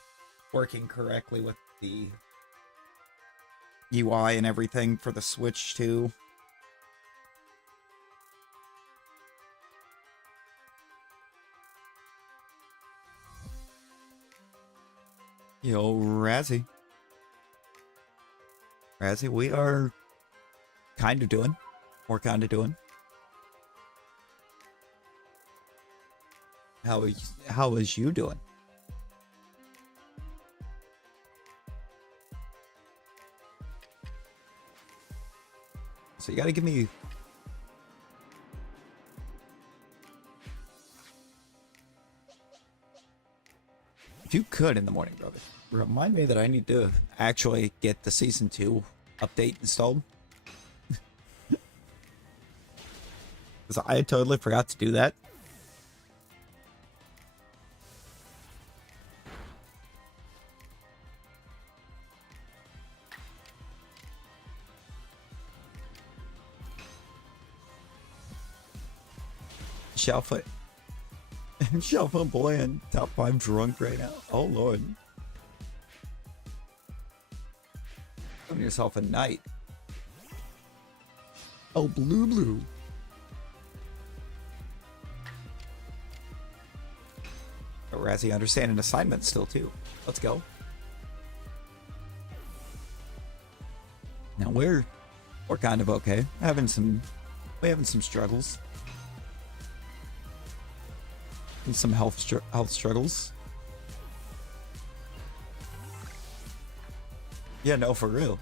working correctly with the UI and everything for the Switch 2. Yo, Razzie. Razzie, we are kind of doing. We're kind of doing. How is you doing? So you gotta give me... If you could in the morning, brother, remind me that I need to actually get the Season 2 update installed. Because I totally forgot to do that. Shalpha. Shalpha boy and top 5 drunk right now. Oh lord. Own yourself a night. Oh, blue. Oh, Razzie, understand an assignment still too. Let's go. Now we're kind of okay. We're having some struggles. And some health struggles. Yeah, no, for real.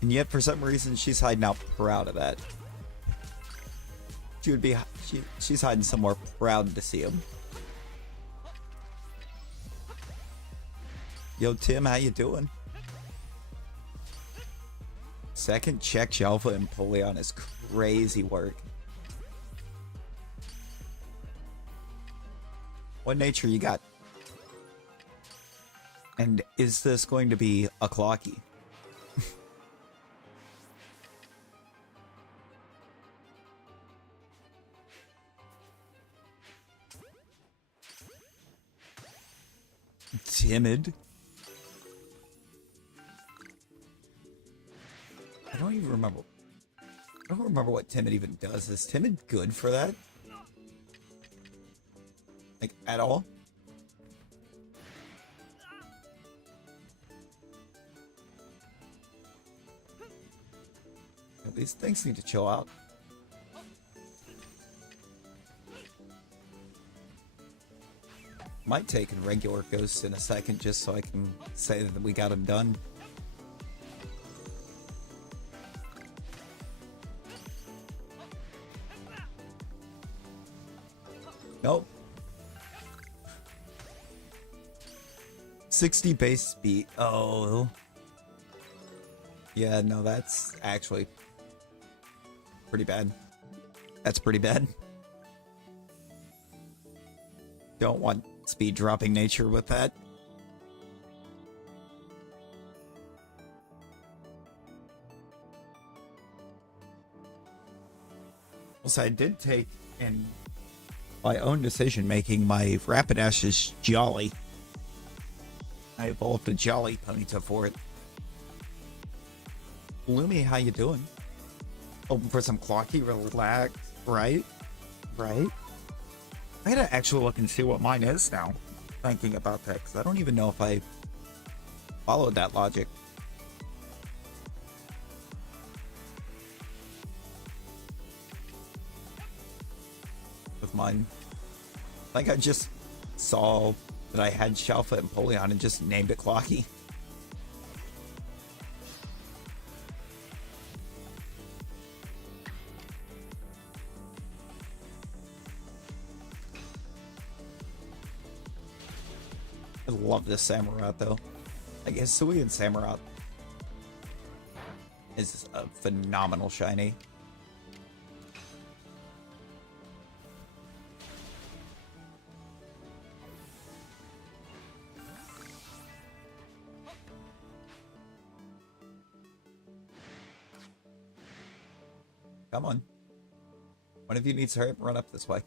And yet, for some reason, she's hiding out proud of that. She's hiding somewhere proud to see him. Yo, Tim, how you doing? Second check Shalpha and Polion is crazy work. What nature you got? And is this going to be a clocky? Timid? I don't even remember. I don't remember what Timid even does. Is Timid good for that? Like, at all? These things need to chill out. Might take a regular ghost in a second just so I can say that we got him done. Nope. 60 base speed. Oh. Yeah, no, that's actually pretty bad. That's pretty bad. Don't want speed dropping nature with that. Also, I did take in my own decision making my Rapidash is Jolly. I evolved a Jolly Ponyta for it. Lumi, how you doing? Hoping for some clocky, relax, right? Right? I gotta actually look and see what mine is now. Thinking about that, because I don't even know if I followed that logic. With mine. I think I just saw that I had Shalpha and Polion and just named it Clocky. I love this Samurott though. I guess Sui and Samurott is a phenomenal shiny. Come on. One of you needs to hurry up and run up this way.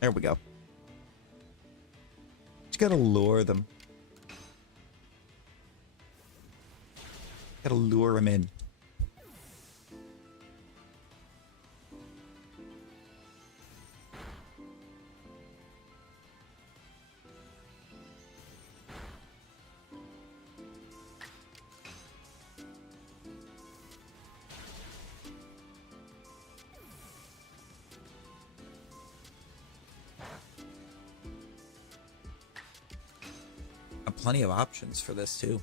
There we go. Just gotta lure them. Gotta lure them in. I have plenty of options for this too.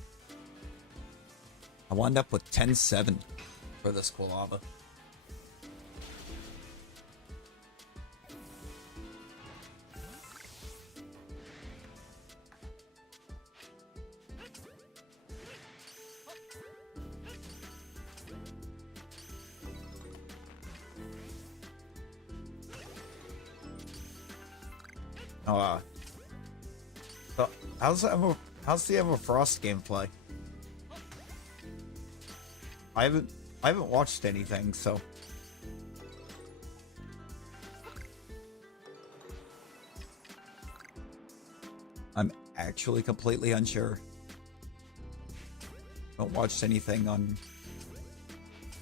I wound up with 10-7 for this Quilava. So how's the Ever Frost gameplay? I haven't watched anything, so I'm actually completely unsure. Haven't watched anything on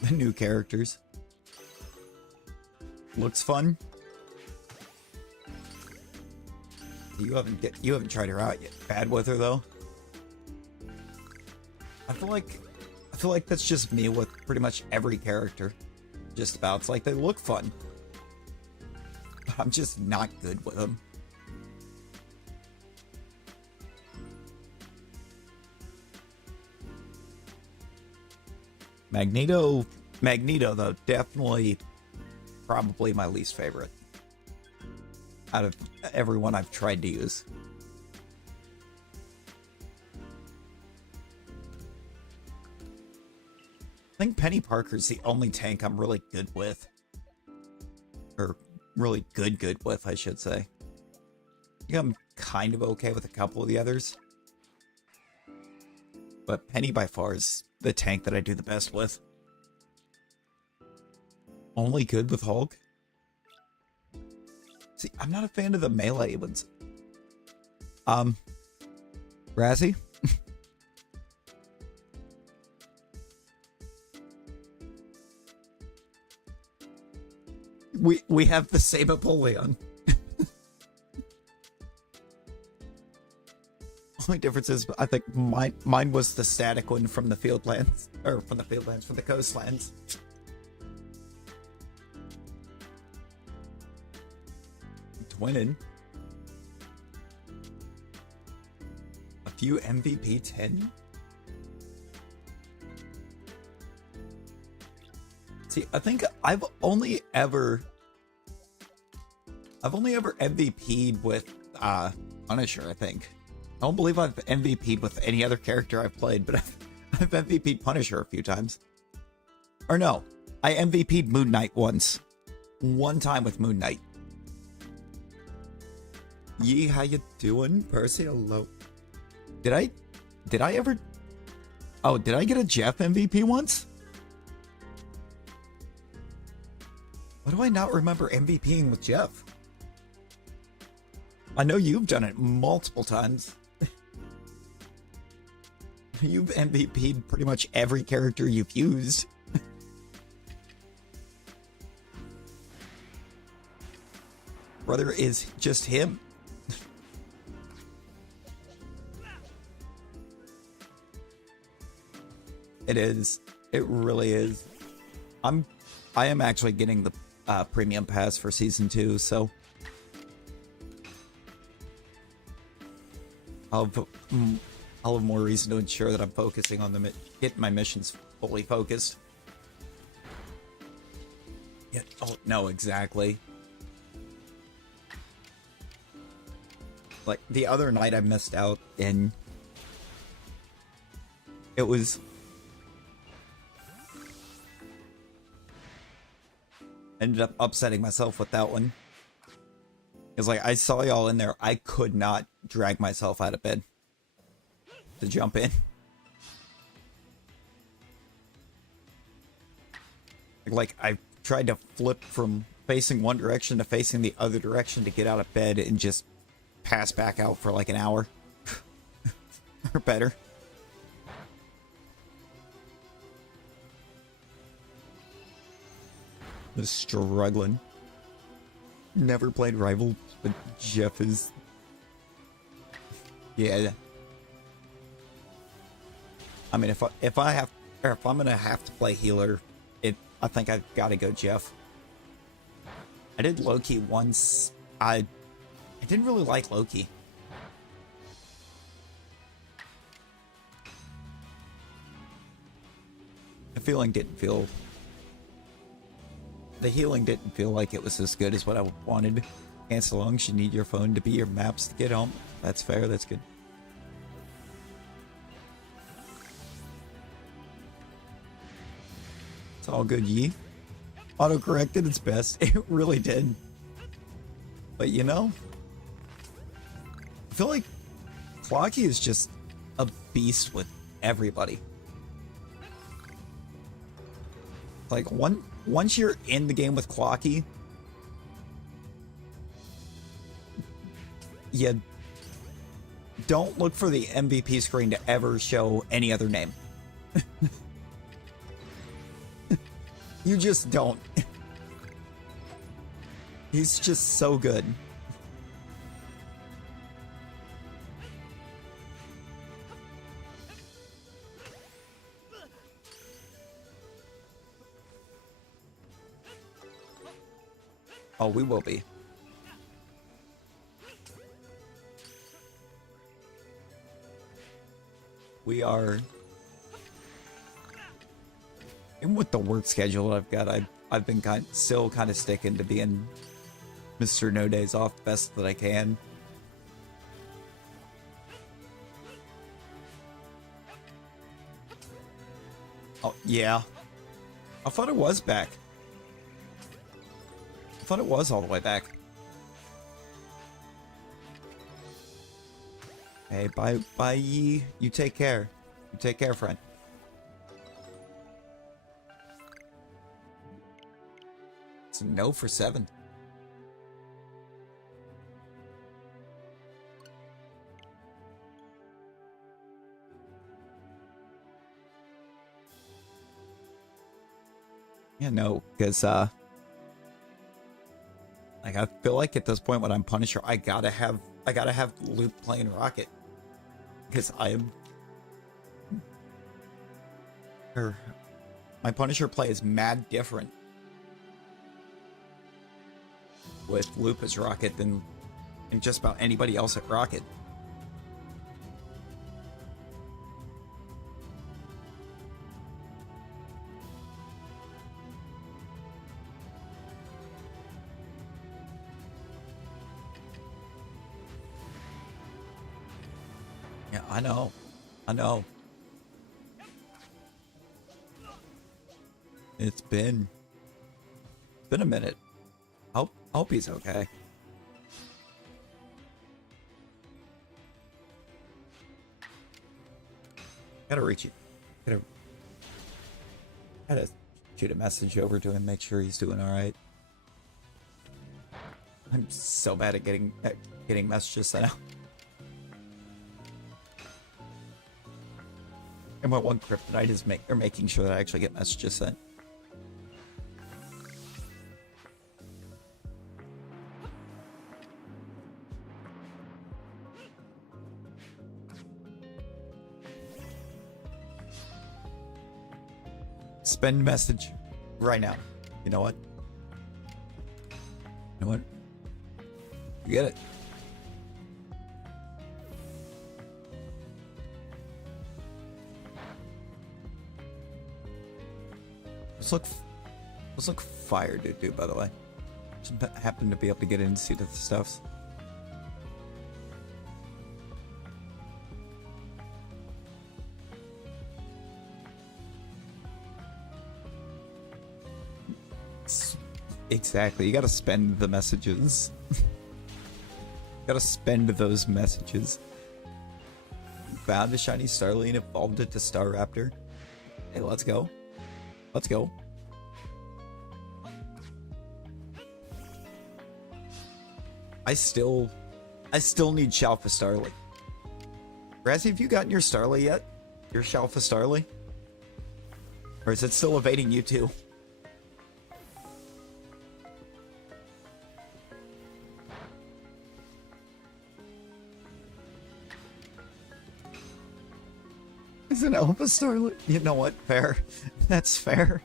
the new characters. Looks fun. You haven't tried her out yet. Bad with her though. I feel like that's just me with pretty much every character. Just about. It's like they look fun. I'm just not good with them. Magneto though, definitely probably my least favorite out of everyone I've tried to use. I think Penny Parker's the only tank I'm really good with. Or really good with, I should say. I think I'm kind of okay with a couple of the others. But Penny by far is the tank that I do the best with. Only good with Hulk? See, I'm not a fan of the melee ones. Razzie? We have the same Apollyon. Only difference is I think mine was the static one from the Fieldlands, or from the Coastlands. Twinning. A few MVP 10. See, I think I've only ever MVP'd with Punisher, I think. I don't believe I've MVP'd with any other character I've played, but I've MVP'd Punisher a few times. Or no, I MVP'd Moon Knight once. One time with Moon Knight. Yee, how you doing? Percy, hello. Did I ever... Oh, did I get a Jeff MVP once? Why do I not remember MVPing with Jeff? I know you've done it multiple times. You've MVP'd pretty much every character you've used. Brother is just him. It is. It really is. I am actually getting the premium pass for season 2, so I'll have more reason to ensure that I'm focusing on them, getting my missions fully focused. Yeah. Oh no, exactly. Like the other night, I missed out, and it was. Ended up upsetting myself with that one. It's like I saw y'all in there. I could not drag myself out of bed to jump in. Like I tried to flip from facing one direction to facing the other direction to get out of bed and just pass back out for like an hour or better. Was struggling. Never played Rival, but Jeff is. Yeah. I mean, if I'm gonna have to play healer, I think I've got to go Jeff. I did Loki once. I didn't really like Loki. healing didn't feel like it was as good as what I wanted. And so long as you need your phone to be your maps to get home. That's fair, that's good. It's all good, Yee. Auto-corrected its best. It really did. But you know, I feel like Clocky is just a beast with everybody. Like, once you're in the game with Clocky, you don't look for the MVP screen to ever show any other name. You just don't. He's just so good. Oh, we will be. We are. And with the work schedule I've got, I've been still kind of sticking to being Mr. No Days Off best that I can. Oh, yeah. I thought it was back. I thought it was all the way back. Hey, bye, Yee. You take care. You take care, friend. It's a no for 7. Yeah, no, because like, I feel like at this point when I'm Punisher, I gotta have Luke playing Rocket, because my Punisher play is mad different with Loop as Rocket than just about anybody else at Rocket. Yeah, I know. I know. It's been a minute. I hope he's okay. Gotta reach it. Gotta shoot a message over to him, make sure he's doing all right. I'm so bad at getting messages sent out. And my one kryptonite is making sure that I actually get messages sent. Spend message right now. You know what? You know what? Forget it. Let's look fire, dude, by the way. Just happen to be able to get in and see the stuffs. Exactly. You gotta spend the messages. Gotta spend those messages. Found a shiny Starly and evolved it to Staraptor. Hey, let's go. Let's go. I still need Shalpha Starly. Razzie, have you gotten your Starly yet? Your Shalpha Starly? Or is it still evading you too? Is an Alpha Starly? You know what? Fair. That's fair.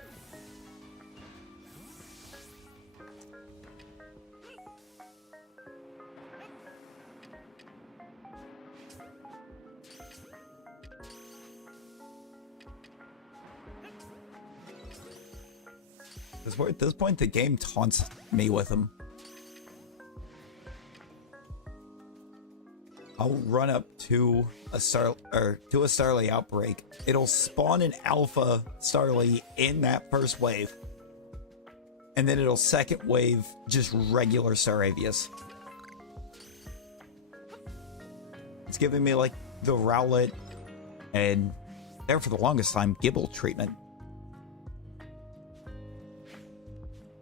Because at this point, the game taunts me with them. I'll run up to a Starly outbreak. It'll spawn an alpha Starly in that first wave. And then it'll second wave just regular Staravius. It's giving me like the Rowlet and there for the longest time Gibble treatment.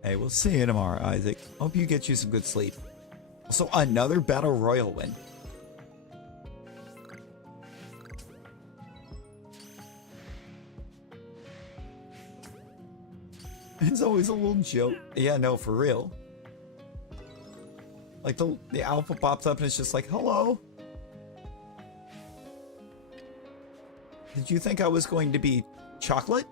Hey, we'll see you tomorrow, Isaac. Hope you get you some good sleep. Also, another Battle Royal win. It's always a little joke. Yeah, no, for real. Like the alpha pops up and it's just like, hello. Did you think I was going to be chocolate?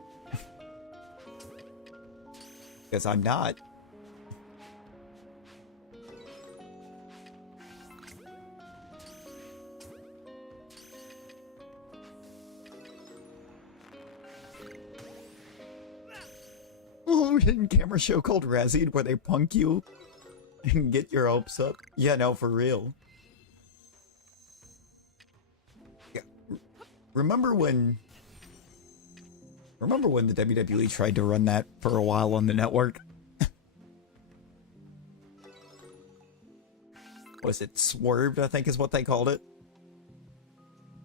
Because I'm not. Oh, hidden camera show called Razzied where they punk you and get your hopes up. Yeah, no, for real. Yeah. Remember when the WWE tried to run that for a while on the network? Was it Swerved, I think is what they called it?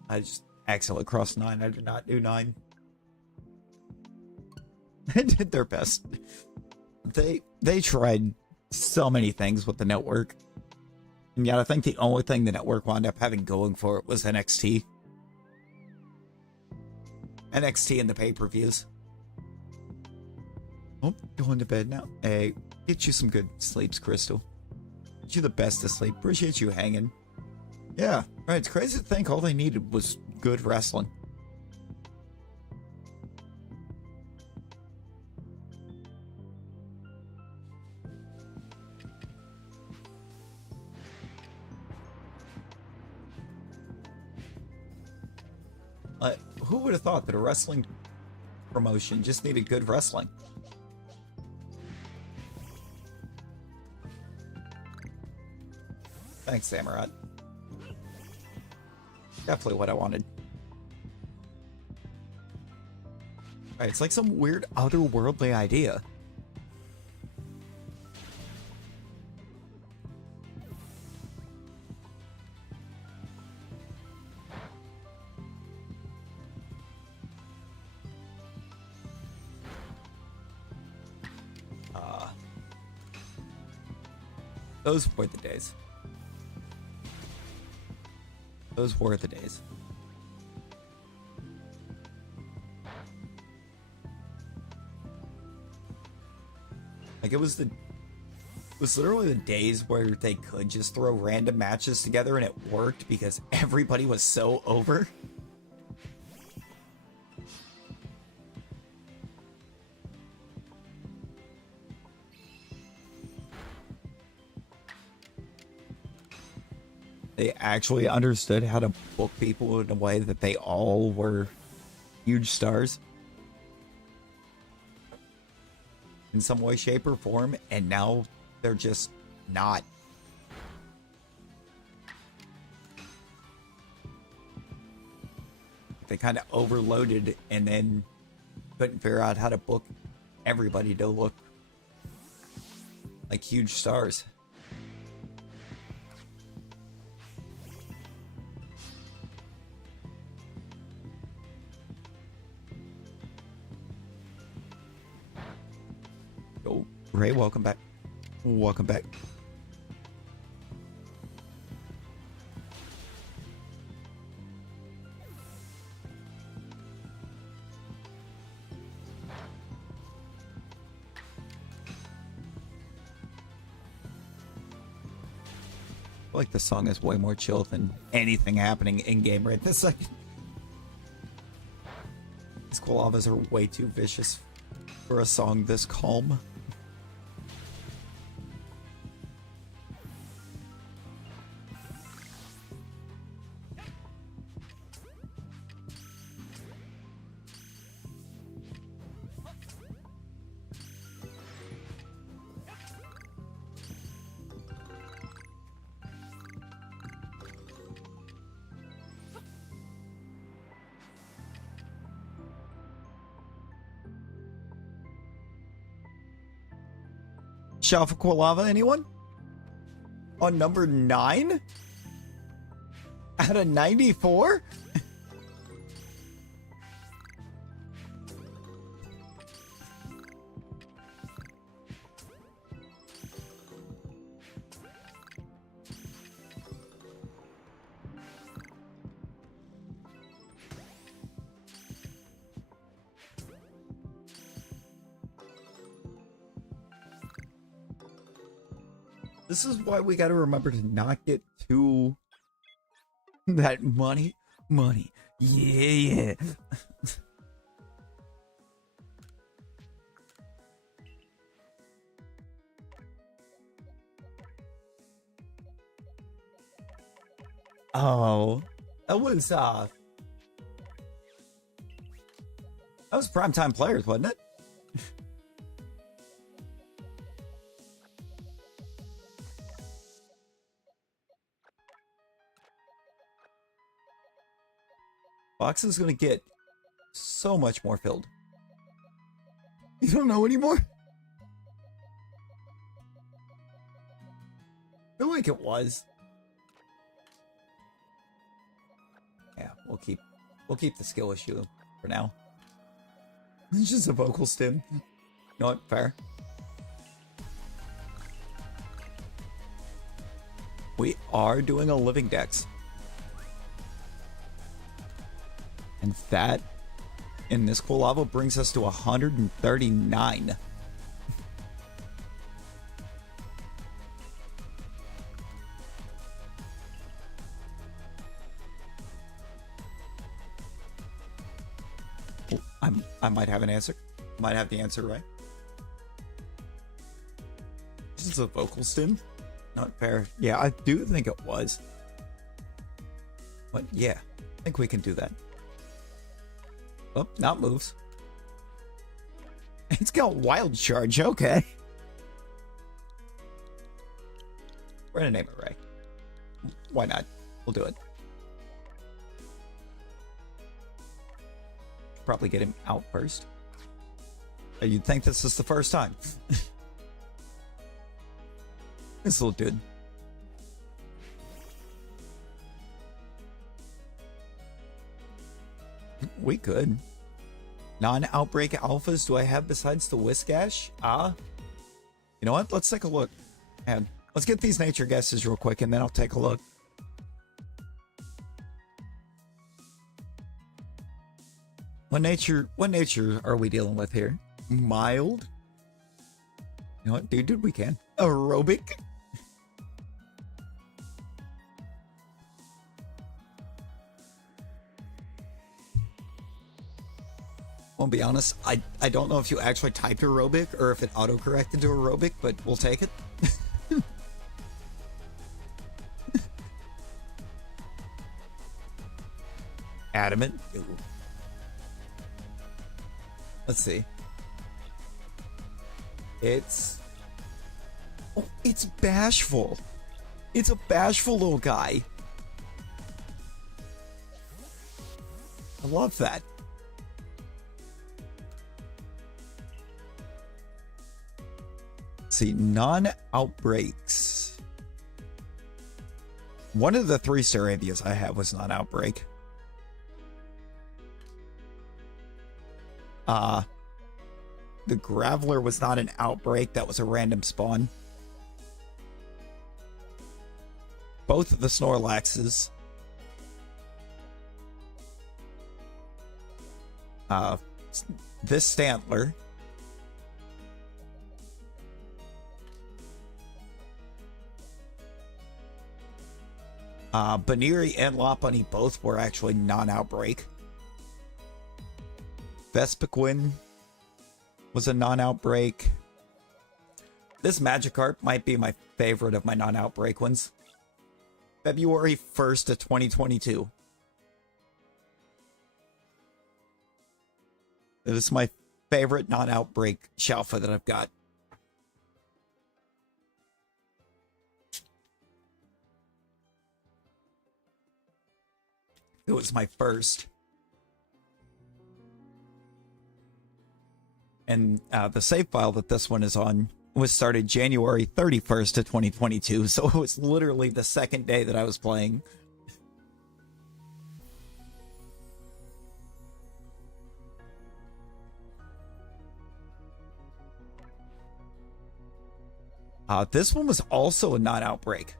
I just accidentally crossed 9. I did not do 9. They did their best. They tried so many things with the network. And yet I think the only thing the network wound up having going for it was NXT. NXT and the pay-per-views. Oh, going to bed now. Hey, get you some good sleeps, Crystal. Get you the best of sleep. Appreciate you hanging. Yeah, right. It's crazy to think all they needed was good wrestling. Who would have thought that a wrestling promotion just needed good wrestling? Thanks, Samurai. Definitely what I wanted. Right, it's like some weird otherworldly idea. Those were the days. Those were the days. Like it was literally the days where they could just throw random matches together and it worked because everybody was so over. They actually understood how to book people in a way that they all were huge stars in some way, shape, or form, and now they're just not. They kind of overloaded and then couldn't figure out how to book everybody to look like huge stars. Oh, Ray, welcome back. Welcome back. I feel like the song is way more chill than anything happening in game right this second. These Qualavas are way too vicious for a song this calm. Shalpha Quilava, anyone? On number 9? Out of 94? This is why we got to remember to not get too that money. Yeah. Oh, that was primetime players, wasn't it? Box is going to get so much more filled. You don't know anymore? I feel like it was. Yeah, we'll keep the skill issue for now. It's just a vocal stim. You know what? Fair. We are doing a living dex. And that, in this Quilava, brings us to 139. Oh, I might have an answer. Might have the answer right. This is a vocal stim. Not fair. Yeah, I do think it was. But yeah, I think we can do that. Oh, not moves. It's got wild charge, okay. We're gonna name it Ray. Why not? We'll do it. Probably get him out first. You'd think this is the first time. This little dude. We could. Non-outbreak alphas do I have besides the Whiskash? You know what? Let's take a look. And let's get these nature guesses real quick, and then I'll take a look. What nature are we dealing with here? Mild? You know what? Dude, we can. Aerobic? I'll be honest, I don't know if you actually typed aerobic or if it auto-corrected to aerobic, but we'll take it. Adamant. Ooh. Let's see. It's bashful. It's a bashful little guy. I love that. See, non-outbreaks. One of the 3 Staravias I have was non-outbreak. The Graveler was not an outbreak, that was a random spawn. Both of the Snorlaxes. This Stantler. Baniri and Lopunny both were actually non-outbreak. Vespiquen was a non-outbreak. This Magikarp might be my favorite of my non-outbreak ones. February 1st of 2022. It is my favorite non-outbreak Shalpha that I've got. It was my first. And the save file that this one is on was started January 31st of 2022, so it was literally the second day that I was playing. This one was also a non-outbreak.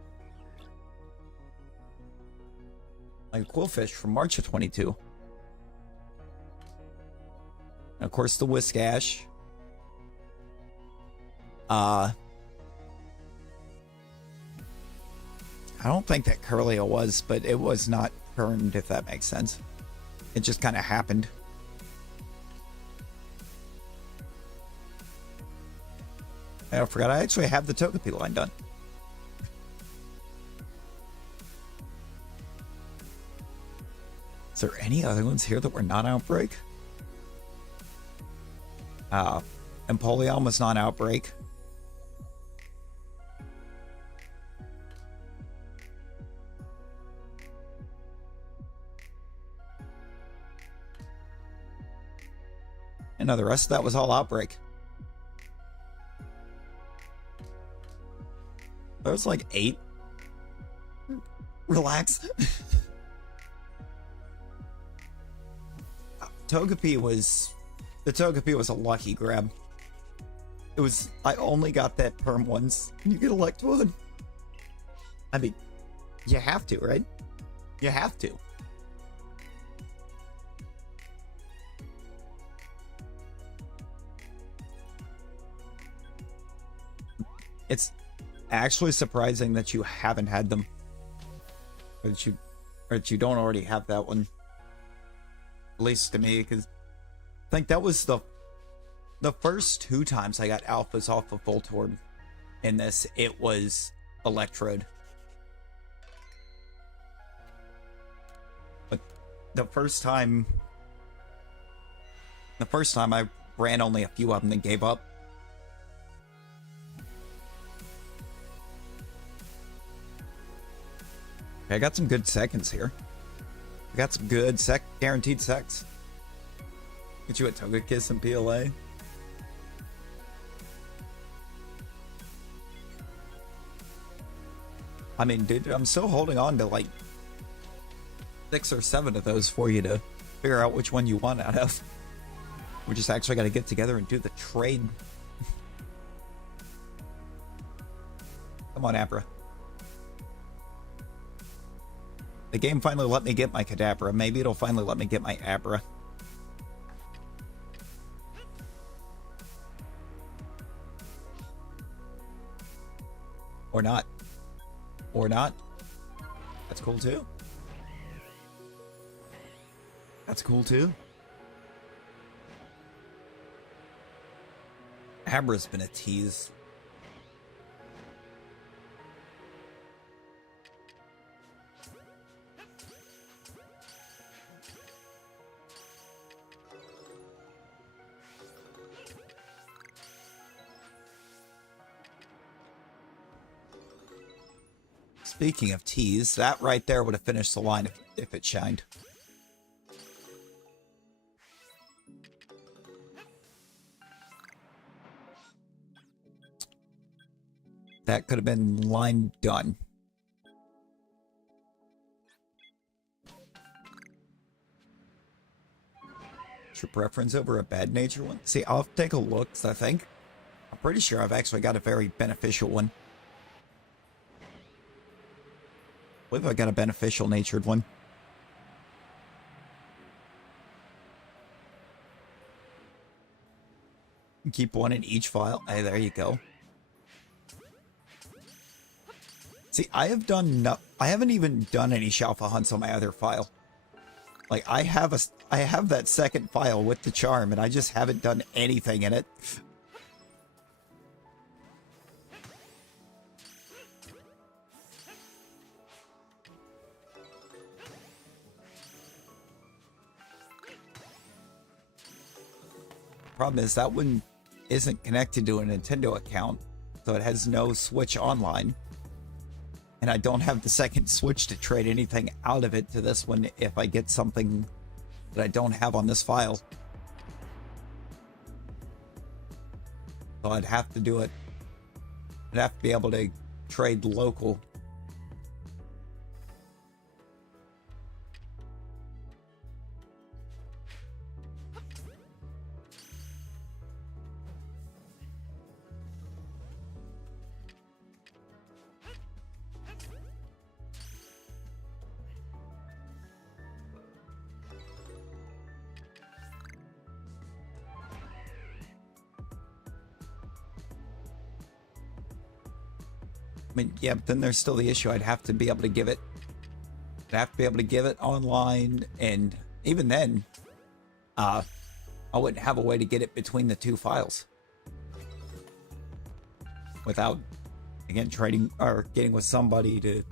Like a Quillfish from March of 22. And of course, the Whiskash. I don't think that Curlia was, but it was not turned, if that makes sense. It just kind of happened. I forgot I actually have the Togepi line done. Is there any other ones here that were non-outbreak? Empoleon was non-outbreak. And the rest of that was all outbreak. There was like 8. Relax. Togepi was... The Togepi was a lucky grab. It was... I only got that perm once. You get elect one. I mean, you have to, right? You have to. It's actually surprising that you haven't had them, or that you don't already have that one, at least to me, because I think that was the first 2 times I got alphas off of Voltorb in this. It was Electrode, but the first time I ran only a few of them and gave up. I got some good seconds here. I got some good guaranteed secs. Get you a Togekiss and PLA. I mean, dude, I'm still holding on to like 6 or 7 of those for you to figure out which one you want out of. We just actually got to get together and do the trade. Come on, Abra. The game finally let me get my Kadabra. Maybe it'll finally let me get my Abra. Or not. Or not. That's cool too. That's cool too. Abra's been a tease. Speaking of teas, that right there would have finished the line if it shined. That could have been line done. What's your preference over a bad nature one? See, I'll take a look, I think. I'm pretty sure I've actually got a very beneficial one. I believe I got a beneficial natured one. Keep one in each file. Hey, there you go. See, I haven't even done any Shalpha hunts on my other file. Like, I have that second file with the charm, and I just haven't done anything in it. Problem is that one isn't connected to a Nintendo account, so it has no Switch Online. And I don't have the second Switch to trade anything out of it to this one if I get something that I don't have on this file. So I'd have to do it I'd have to be able to trade local. I mean, yeah, but then there's still the issue. I'd have to be able to give it. I'd have to be able to give it online, and even then, I wouldn't have a way to get it between the two files without, again, trading or getting with somebody to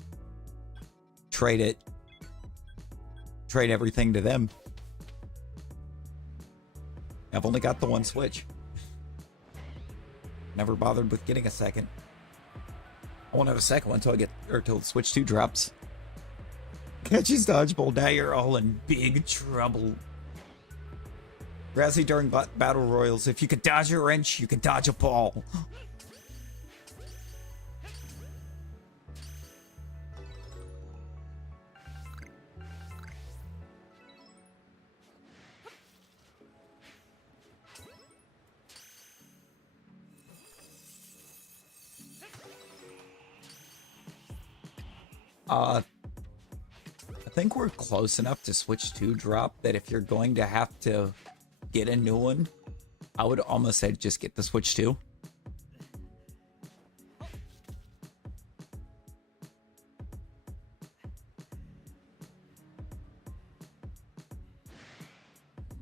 trade everything to them. I've only got the one Switch. Never bothered with getting a second. I won't have a second one until I get, or till the Switch 2 drops. Catches dodgeball, now you're all in big trouble. Grassy during battle royals. If you could dodge a wrench, you could dodge a ball. I think we're close enough to Switch 2 drop that if you're going to have to get a new one, I would almost say just get the Switch 2.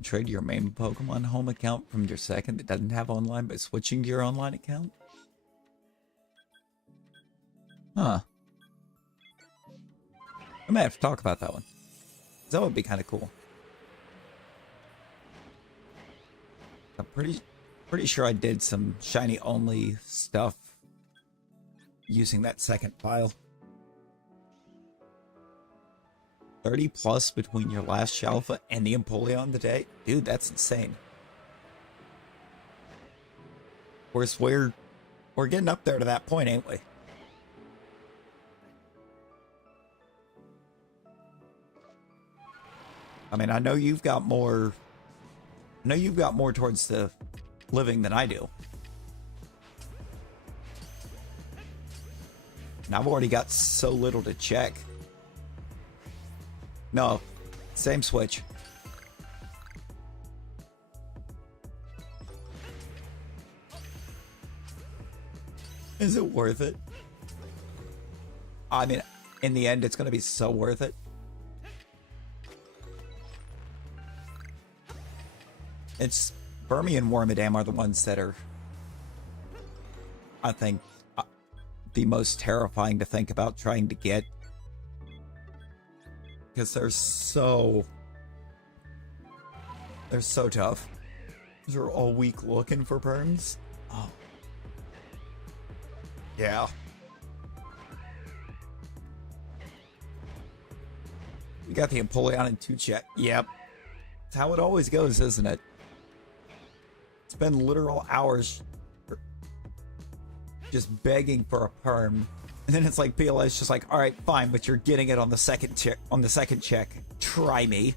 Trade your main Pokemon home account from your second that doesn't have online by switching to your online account? Huh. I might have to talk about that one. That would be kind of cool. I'm pretty sure I did some shiny only stuff using that second file. 30 plus between your last Shalpha and the Empoleon today? Dude, that's insane. Of course, we're getting up there to that point, ain't we? I mean, I know you've got more towards the living than I do. And I've already got so little to check. No, same Switch. Is it worth it? I mean, in the end, it's going to be so worth it. It's Burmy and Wormadam are the ones that are, I think, the most terrifying to think about trying to get. Because they're so tough. They're all weak looking for perms. Oh. Yeah. We got the Empoleon in 2 check. Yep. It's how it always goes, isn't it? It's been literal hours just begging for a perm. And then it's like PLA's just like, all right, fine, but you're getting it on the second check. On the second check, try me.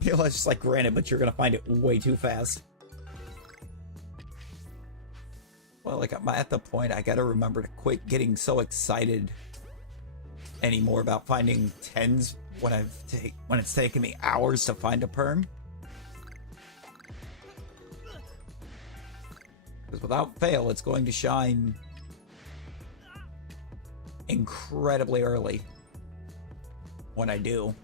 PLA's just like, granted, but you're gonna find it way too fast. Well, like I'm at the point I gotta remember to quit getting so excited anymore about finding 10s when it's taken me hours to find a perm. Because without fail, it's going to shine incredibly early when I do.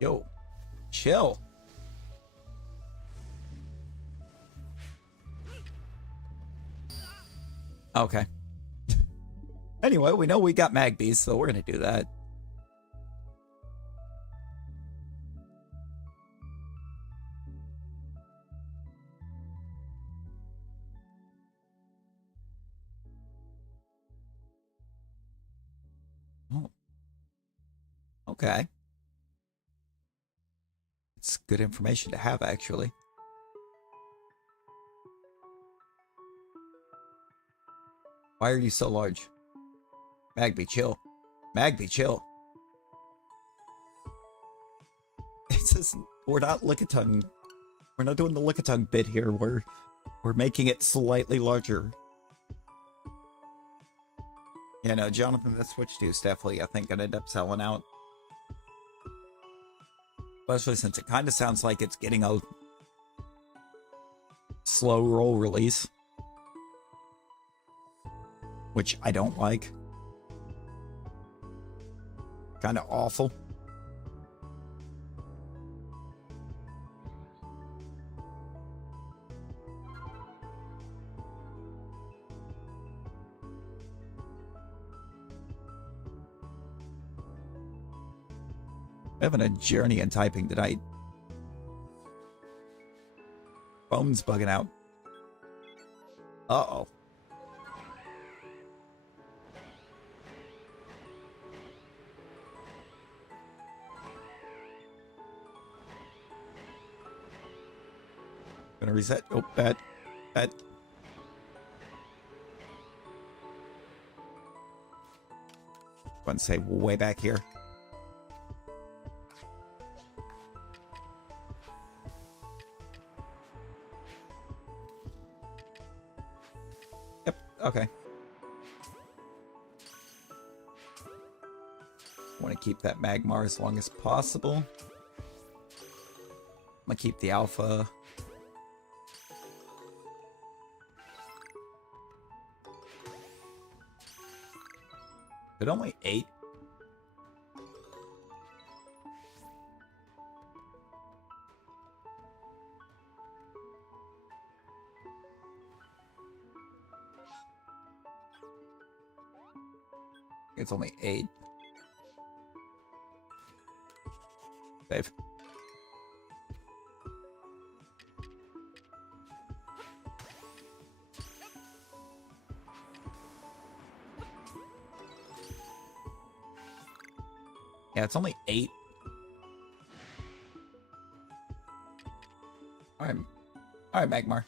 Yo, chill. Okay. Anyway, we know we got Magpies, so we're gonna do that. Okay. It's good information to have, actually. Why are you so large? Magby, chill. Magby, chill. It says we're not Lickitung. We're not doing the Lickitung bit here. We're making it slightly larger. Yeah, no, Jonathan, that Switch 2 is definitely, I think, gonna end up selling out. Especially since it kind of sounds like it's getting a slow roll release. Which I don't like. Kind of awful. Having a journey in typing tonight. Phone's bugging out. Uh-oh. Gonna reset. Oh, bad. Bad. Want to say way back here. Yep, okay. Want to keep that Magmar as long as possible. I'm gonna keep the Alpha. But only 8? It's only 8. Save. Yeah, it's only 8. Alright, Magmar.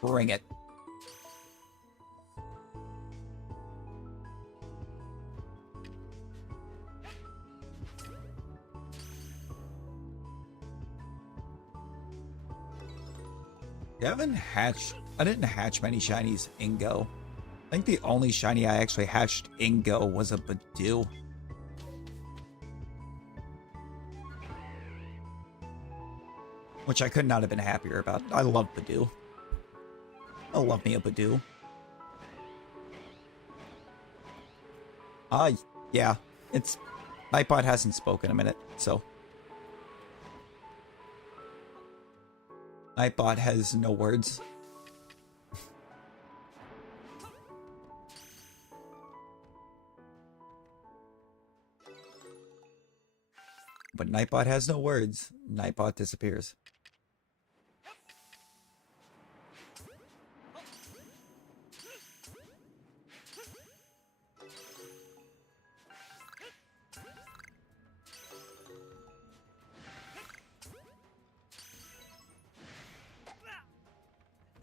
Bring it. I didn't hatch many shinies in Go. I think the only shiny I actually hatched in Go was a Badoo. Which I could not have been happier about. I love Badoo. I love me a Badoo. Yeah. It's... Nightbot hasn't spoken in a minute, so... Nightbot has no words. But Nightbot has no words. Nightbot disappears.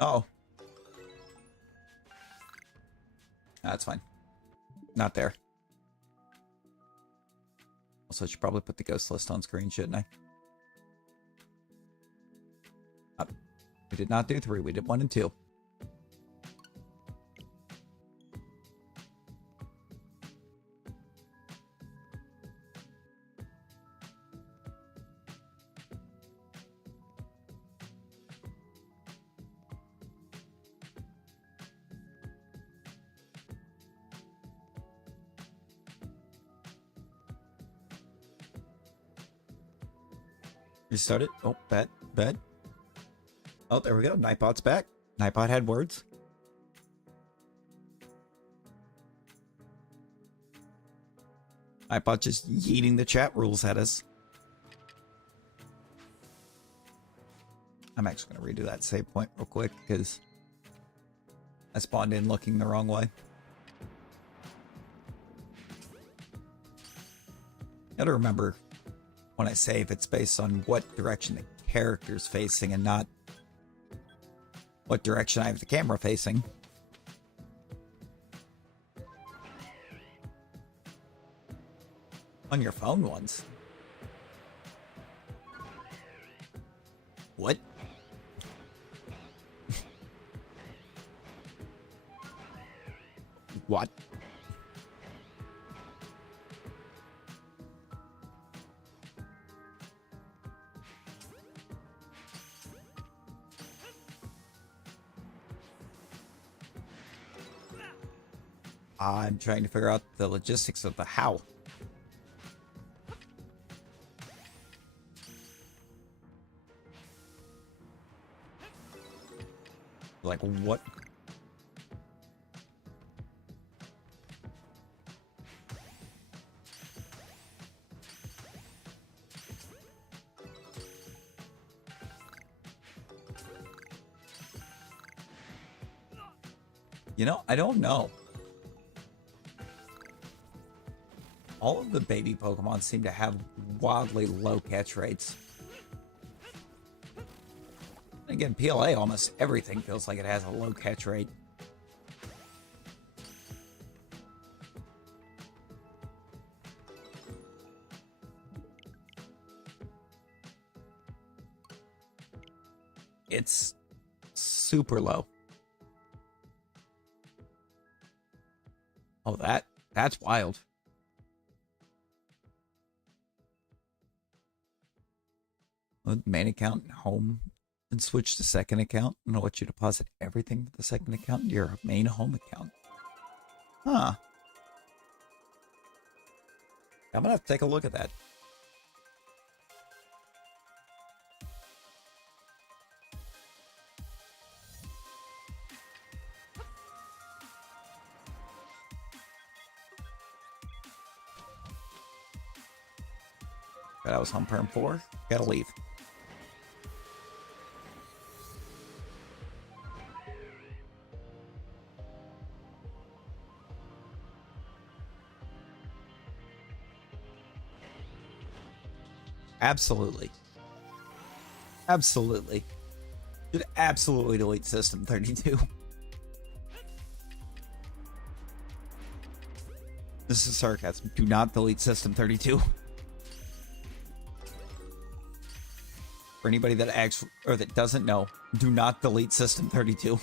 Uh-oh. That's fine. Not there. Also, I should probably put the ghost list on screen, shouldn't I? We did not do 3. We did 1 and 2. Restart it. Oh, bad. Oh, there we go. Nightbot's back. Nightbot had words. Nightbot just yeeting the chat rules at us. I'm actually going to redo that save point real quick because I spawned in looking the wrong way. Gotta remember when I save, it's based on what direction the character's facing and not what direction I have the camera facing. On your phone once. What? What? I'm trying to figure out the logistics of the how. Like, what? You know, I don't know. All of the baby Pokemon seem to have wildly low catch rates. Again, PLA, almost everything feels like it has a low catch rate. It's super low. Oh, that's wild. Main account and home, and switch to second account, and I'll let you deposit everything with the second account into your main home account. Huh. I'm gonna have to take a look at that. But I was home perm 4. Gotta leave. Absolutely. Absolutely. Should absolutely delete System 32. This is sarcasm. Do not delete System 32. For anybody that actually, or that doesn't know, do not delete System 32.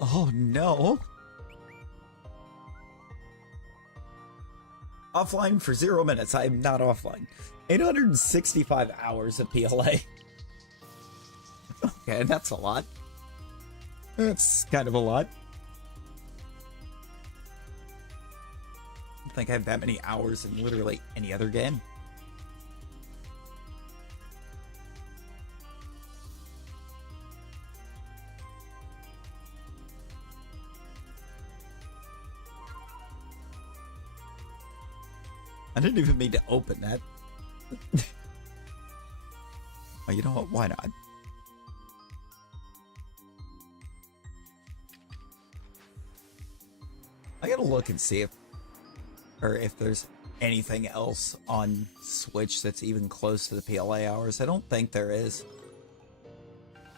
Oh no. Offline for 0 minutes. I am not offline. 865 hours of PLA. Okay, that's a lot. That's kind of a lot. I don't think I have that many hours in literally any other game. I didn't even mean to open that. Oh, you know what? Why not? I gotta look and see if there's anything else on Switch that's even close to the PLA hours. I don't think there is.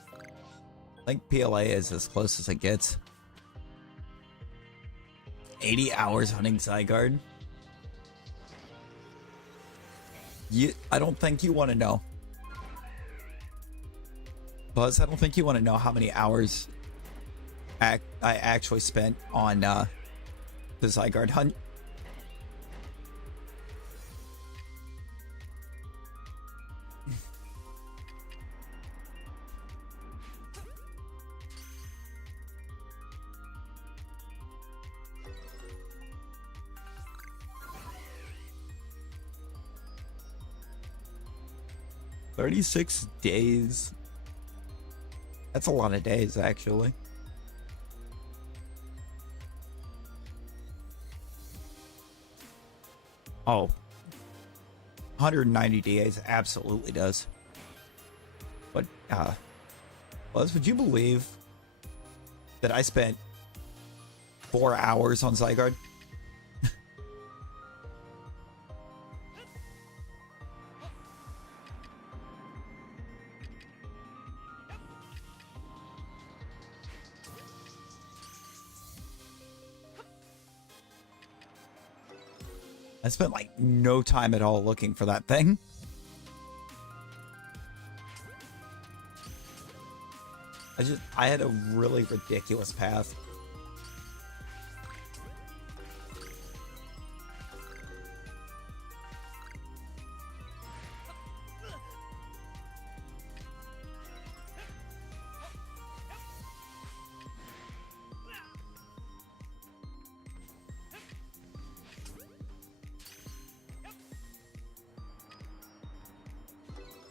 I think PLA is as close as it gets. 80 hours hunting Zygarde. I don't think you want to know. Buzz, I don't think you want to know how many hours I actually spent on the Zygarde hunt. 36 days. That's a lot of days, actually. Oh. 190 days absolutely does. But, Buzz, would you believe that I spent 4 hours on Zygarde? I spent like no time at all looking for that thing. I had a really ridiculous path.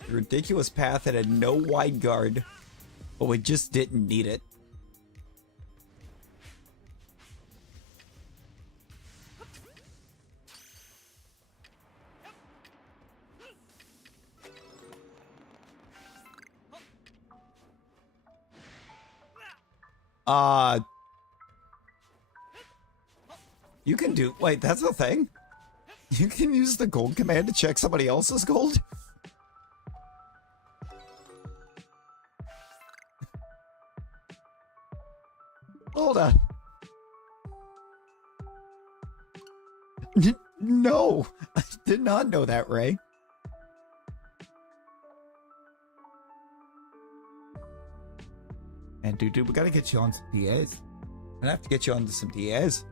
A ridiculous path that had no wide guard, but we just didn't need it. You can do, wait, that's a thing? You can use the gold command to check somebody else's gold? Hold on. No, I did not know that, Ray. And dude, we gotta get you on some DAs. I'm gonna have to get you onto some DAs.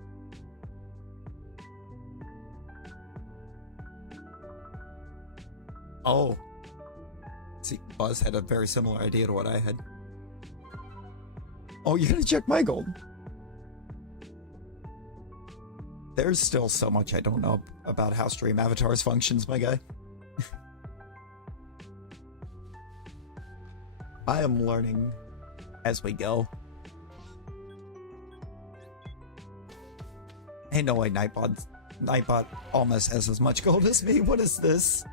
Oh. See, Buzz had a very similar idea to what I had. Oh, you're gonna check my gold. There's still so much I don't know about how stream avatars functions, my guy. I am learning as we go. Hey, no way, Nightbot almost has as much gold as me. What is this?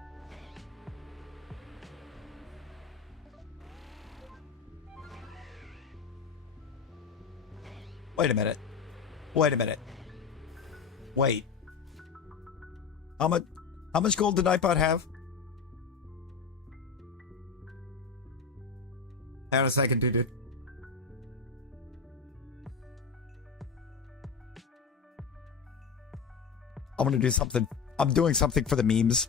Wait a minute. Wait a minute. Wait. How much gold did Nightbot have? Hang on a second, dude. I'm gonna do something. I'm doing something for the memes.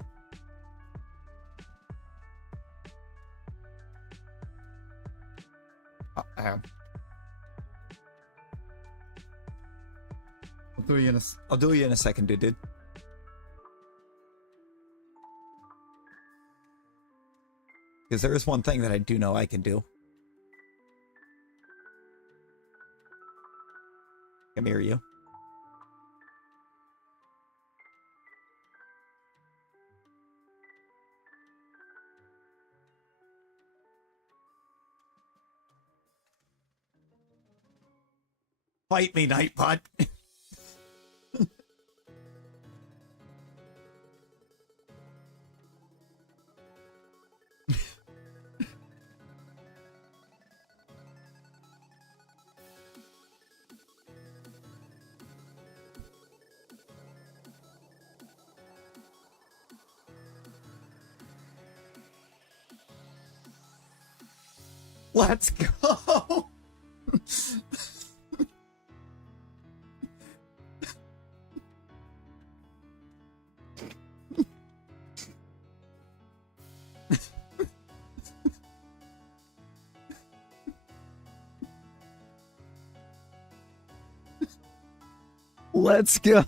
I'll do you in a second, dude. Because there is one thing that I do know I can do. Come here, you. Fight me, Nightbot. Let's go. Let's go.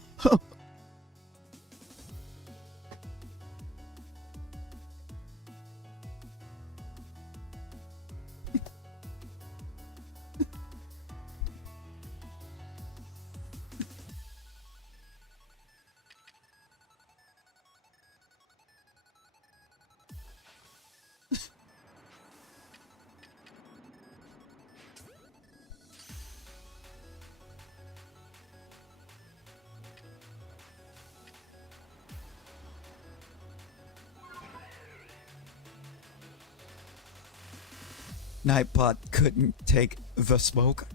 Nightbot couldn't take the smoke.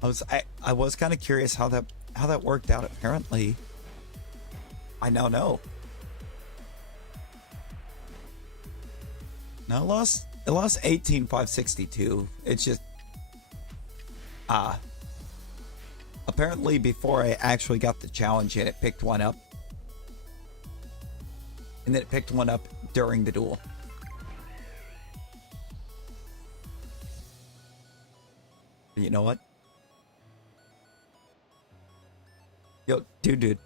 I was kind of curious how that worked out. Apparently, I now know. No, it lost 18,562. It's just apparently before I actually got the challenge in, it picked one up. And then it picked one up during the duel. You know what? Yo, dude.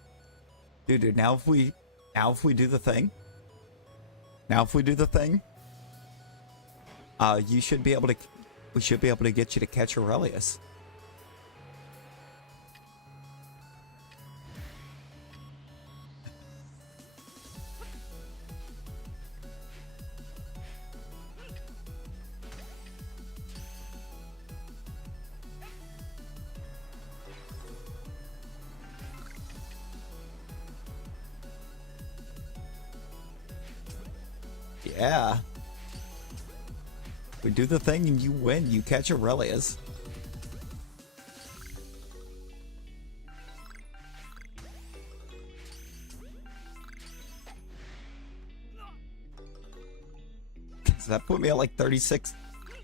Now if we do the thing, we should be able to get you to catch Aurelius. Yeah. We do the thing and you win. You catch Aurelius. So that put me at like 36,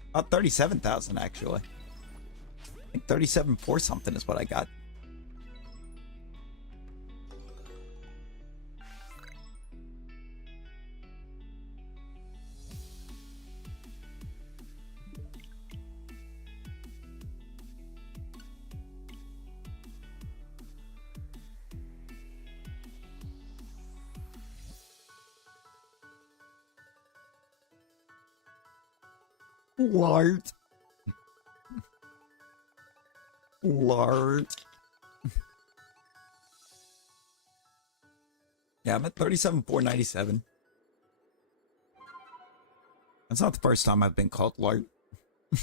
about 37,000 actually. I think 37.4 something is what I got. Lard. Yeah, I'm at 37,497. That's not the first time I've been called lard. I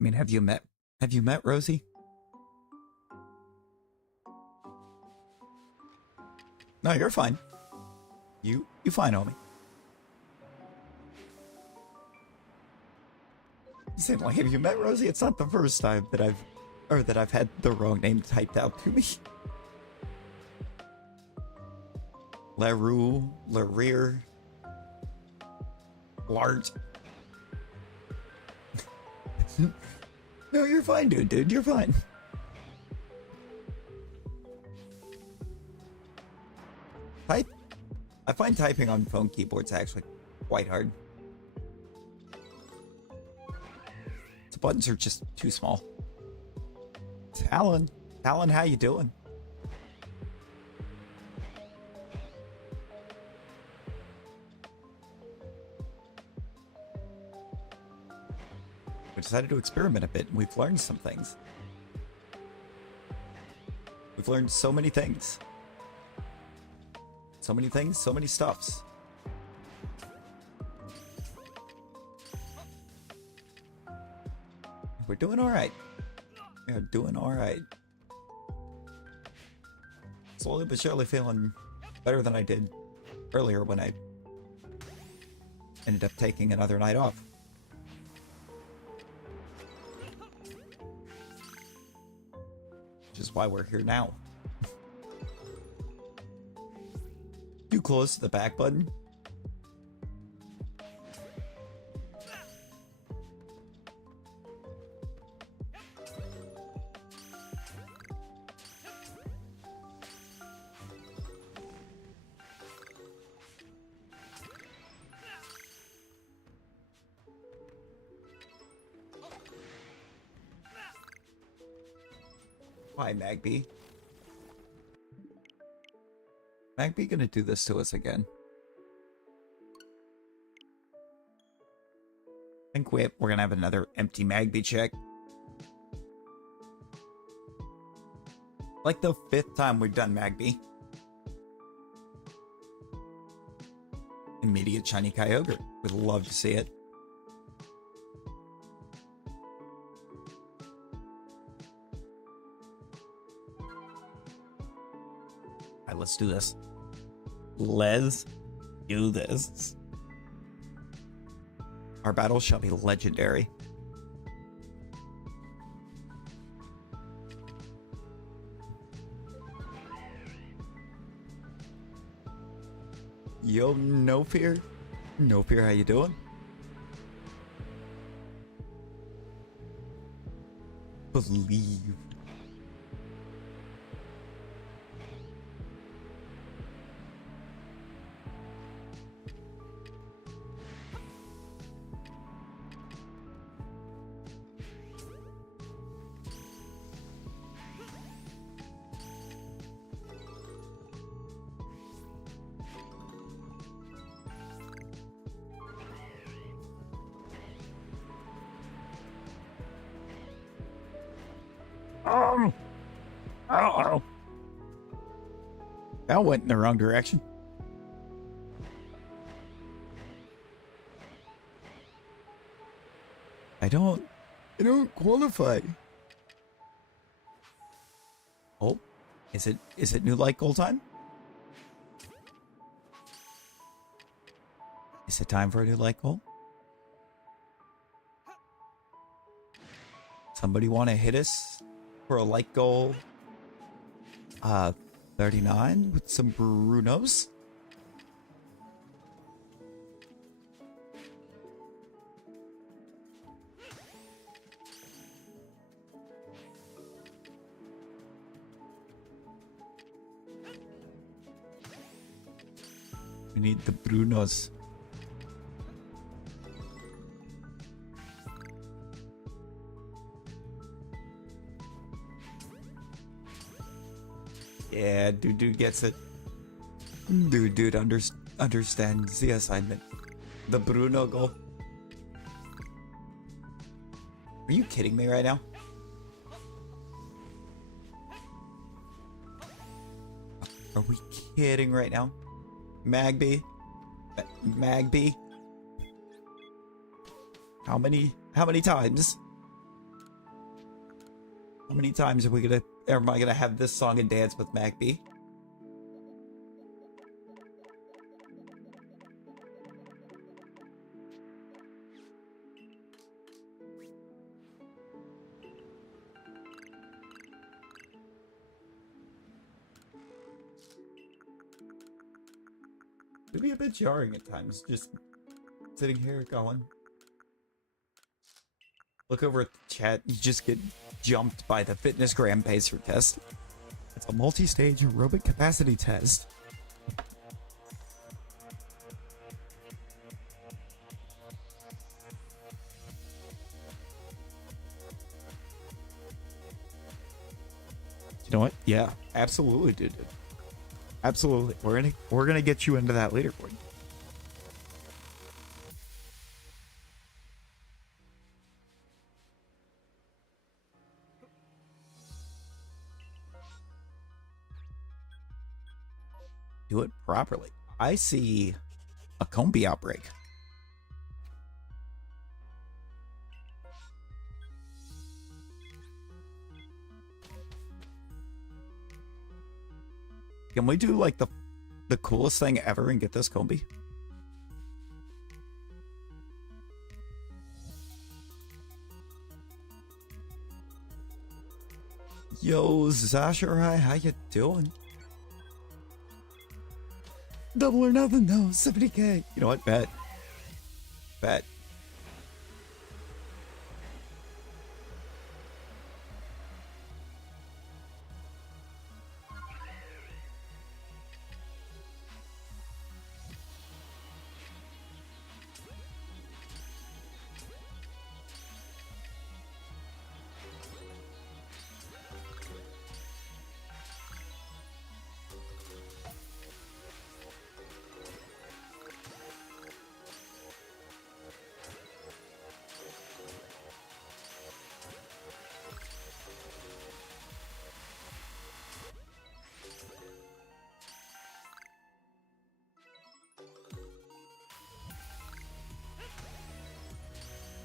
mean, have you met Rosie? No, you're fine. You fine, homie. You said, like, have you met Rosie? It's not the first time that I've had the wrong name typed out to me. LaRue, LaRear, Lart. No, you're fine, dude. You're fine. I find typing on phone keyboards actually quite hard. The buttons are just too small. Talon, how you doing? We decided to experiment a bit, and we've learned some things. We've learned so many things. So many things, so many stuffs. We're doing alright. We are doing alright. Slowly but surely feeling better than I did earlier when I ended up taking another night off. Which is why we're here now. Too close to the back button. Why, Magby? Magby gonna do this to us again? I think we're gonna have another empty Magby check. Like the 5th time we've done Magby. Immediate shiny Kyogre. Would love to see it. right, let's do this. Let's do this. Our battle shall be legendary. Yo, no fear. No fear, how you doing? Believe. Uh-oh. That went in the wrong direction. I don't qualify. Oh, is it new light goal time? Is it time for a new light goal? Somebody want to hit us for a light goal? 39 with some Brunos. We need the Brunos. Yeah, dude gets it. Dude understands the assignment. The Bruno goal. Are you kidding me right now? Are we kidding right now? Magby? Magby? How many times? How many times am I gonna have this song and dance with Magby? It'd be a bit jarring at times, just sitting here going. Look over at the chat, you just get jumped by the fitness gram pacer test. It's a multi-stage aerobic capacity test. You know what? Yeah, absolutely, dude. Absolutely. We're gonna get you into that leaderboard. Do it properly. I see a Combi outbreak. Can we do like the coolest thing ever and get this Combi? Yo, Zashirai, how you doing? Double or nothing, no, 70k. You know what? Bet.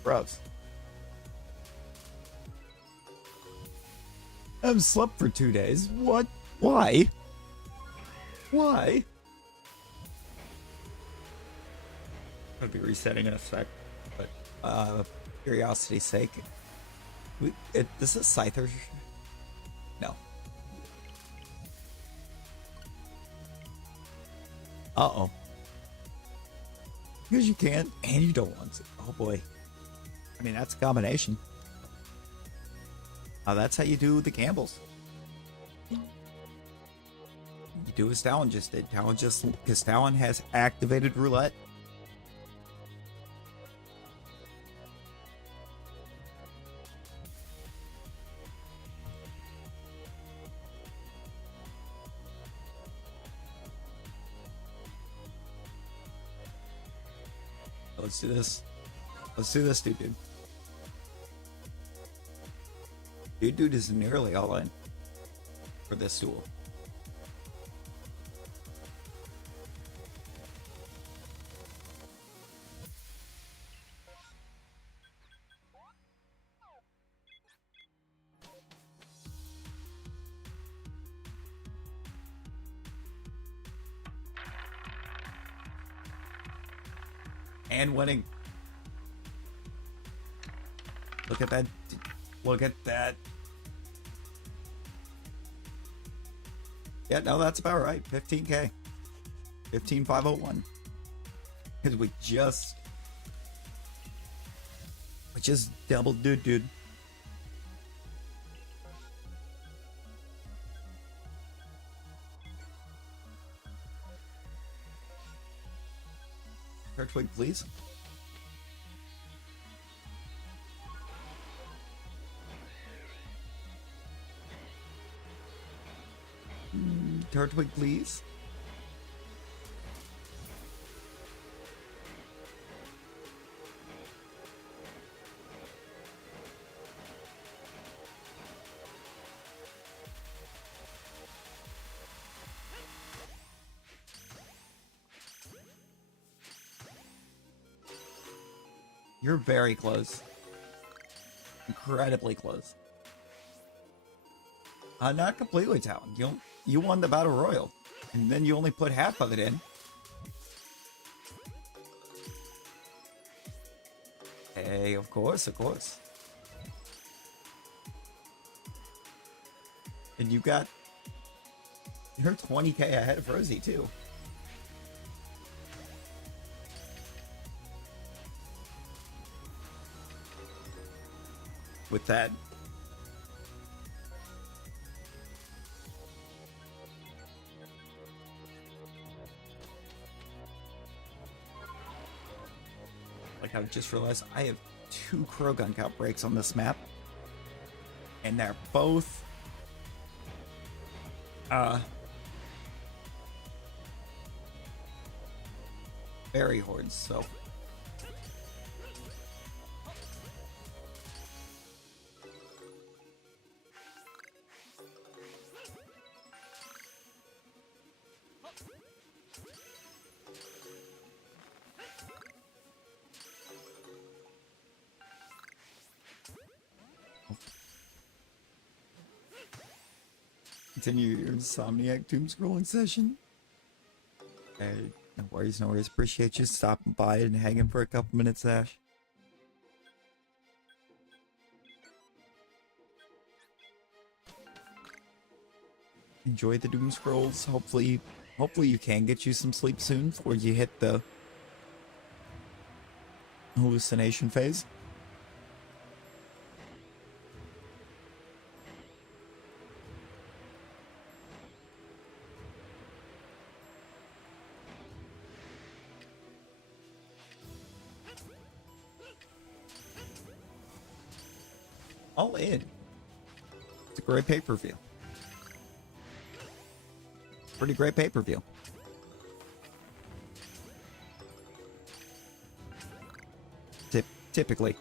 Bros. I haven't slept for 2 days. What? Why? Why? I'll be resetting in a sec, but curiosity's sake, this is Scyther. No. Uh-oh. Because you can, and you don't want to. Oh boy. I mean, that's a combination. That's how you do the gambles. You do as Talon just did. Because Talon has activated roulette. Let's do this. Let's do this, dude. Dude is nearly all in for this duel. And winning. Look at that. Look at that. Yeah, no, that's about right. 15K. 15,501. Because we just doubled dude. Turtwig, please. Turtwig, please. You're very close. Incredibly close. Not completely, Talon. You won the Battle Royal, and then you only put half of it in. Hey, of course. And you're 20K ahead of Rosie, too. With that. Like I just realized I have 2 Krogan outbreaks on this map. And they're both berry hordes, so continue your Insomniac doom scrolling session. Hey, no worries. Appreciate you stopping by and hanging for a couple minutes, Ash. Enjoy the doom scrolls. Hopefully you can get you some sleep soon before you hit the hallucination phase. All in. It's a great pay-per-view. Pretty great pay-per-view. Typically.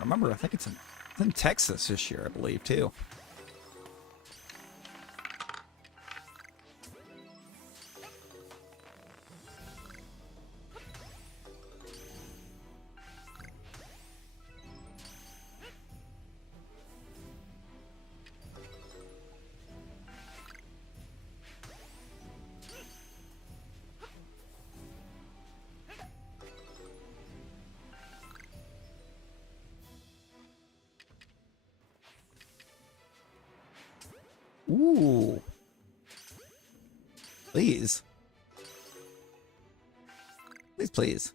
Remember, I think it's in Texas this year, I believe, too. Ooh. Please. Please, please.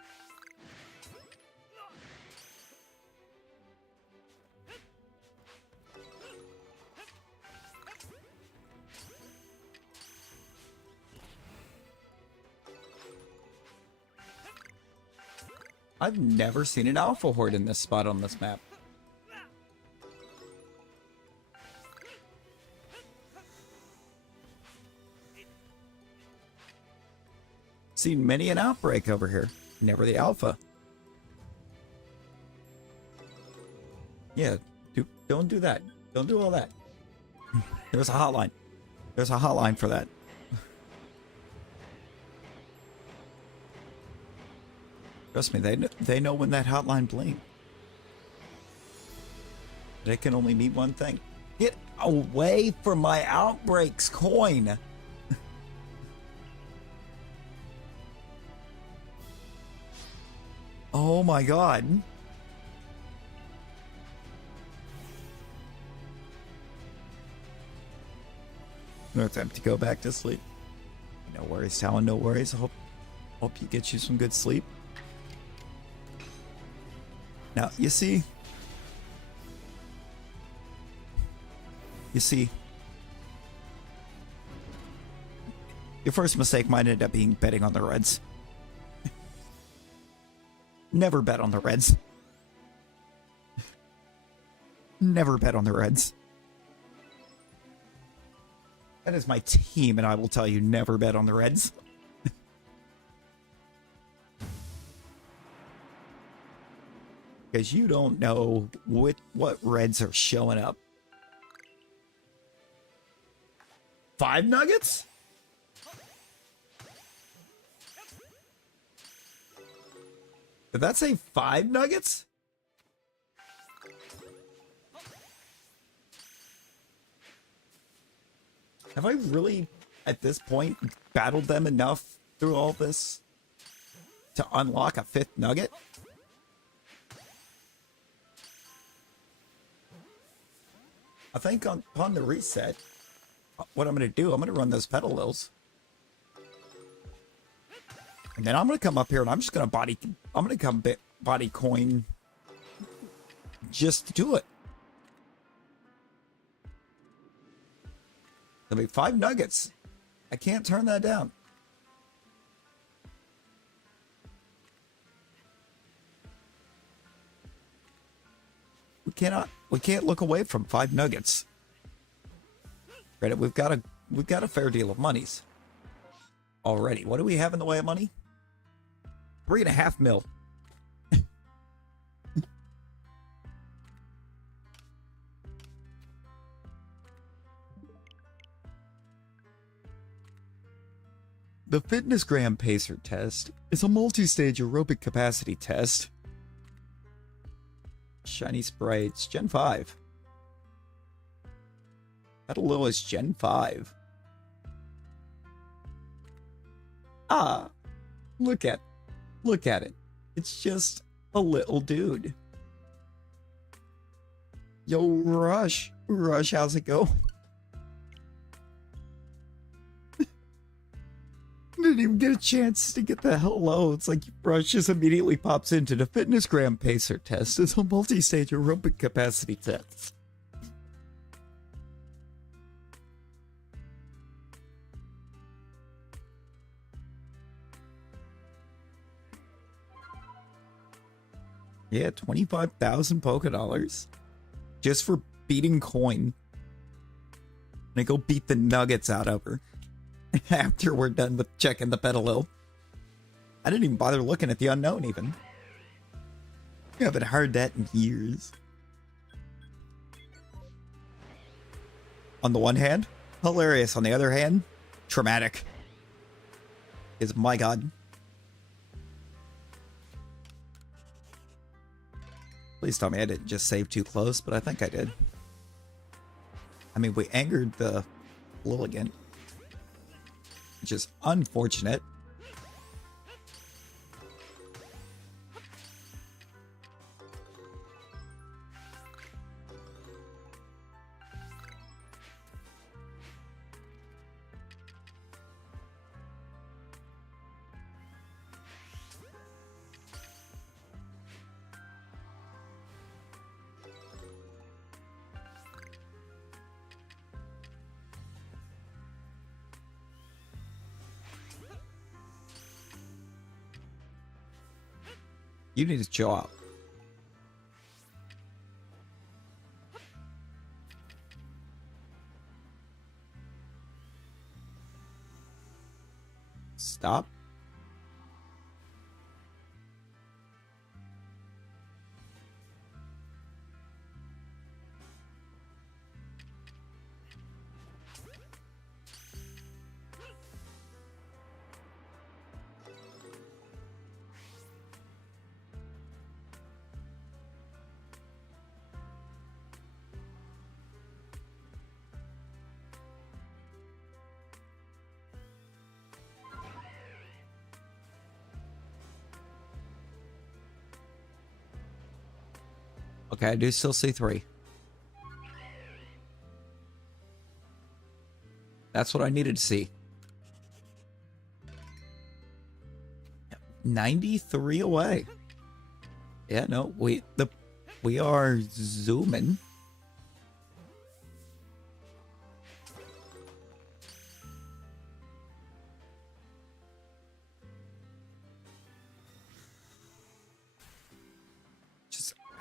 I've never seen an alpha horde in this spot on this map. Seen many an outbreak over here. Never the alpha. Yeah, don't do that. Don't do all that. There's a hotline. There's a hotline for that. Trust me, they know when that hotline blinks. They can only mean one thing. Get away from my outbreaks coin. Oh my god. No time to go back to sleep. No worries, Talon, no worries. I hope you get you some good sleep. Now, you see, your first mistake might end up being betting on the Reds. Never bet on the Reds. Never bet on the Reds. That is my team, and I will tell you, never bet on the Reds. Because you don't know what Reds are showing up. 5 nuggets? Did that say 5 nuggets? Have I really, at this point, battled them enough through all this to unlock a 5th nugget? I think upon the reset, what I'm going to do, I'm going to run those Petalils. And then I'm going to come up here and I'm just going to body coin just to do it. There'll be 5 nuggets. I can't turn that down. We can't look away from 5 nuggets. Credit, we've got a fair deal of monies already. What do we have in the way of money? 3.5 mil. The Fitness Gram Pacer test is a multi-stage aerobic capacity test. Shiny Sprites, Gen 5. Petalil is Gen 5. Ah, look at it. It's just a little dude. Yo, Rush, how's it going? Didn't even get a chance to get the hello. It's like Rush just immediately pops into the Fitness Gram Pacer test. It's a multi-stage aerobic capacity test. Yeah, 25,000 Pokédollars just for beating Coin. And I go beat the nuggets out of her after we're done with checking the Petalil. I didn't even bother looking at the unknown even. I haven't heard that in years. On the one hand, hilarious. On the other hand, traumatic. Is my god. Please tell me I didn't just save too close, but I think I did. I mean, we angered the Lilligant, which is unfortunate. You need to chill out. Stop. Okay, I do still see 3. That's what I needed to see. 93 away. Yeah, no, we are zooming.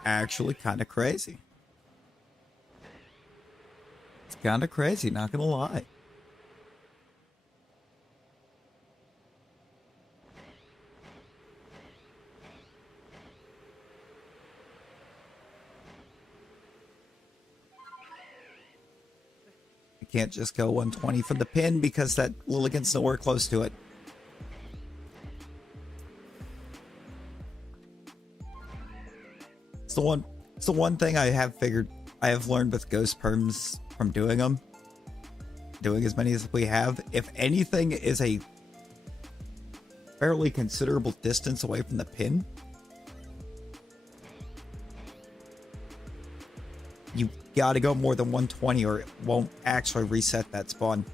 Actually kind of crazy. It's kind of crazy, not gonna lie. You can't just go 120 for the pin because that Lilligant's nowhere close to it. It's the one thing I have learned with ghost perms from doing them. Doing as many as we have. If anything is a fairly considerable distance away from the pin, you gotta go more than 120 or it won't actually reset that spawn.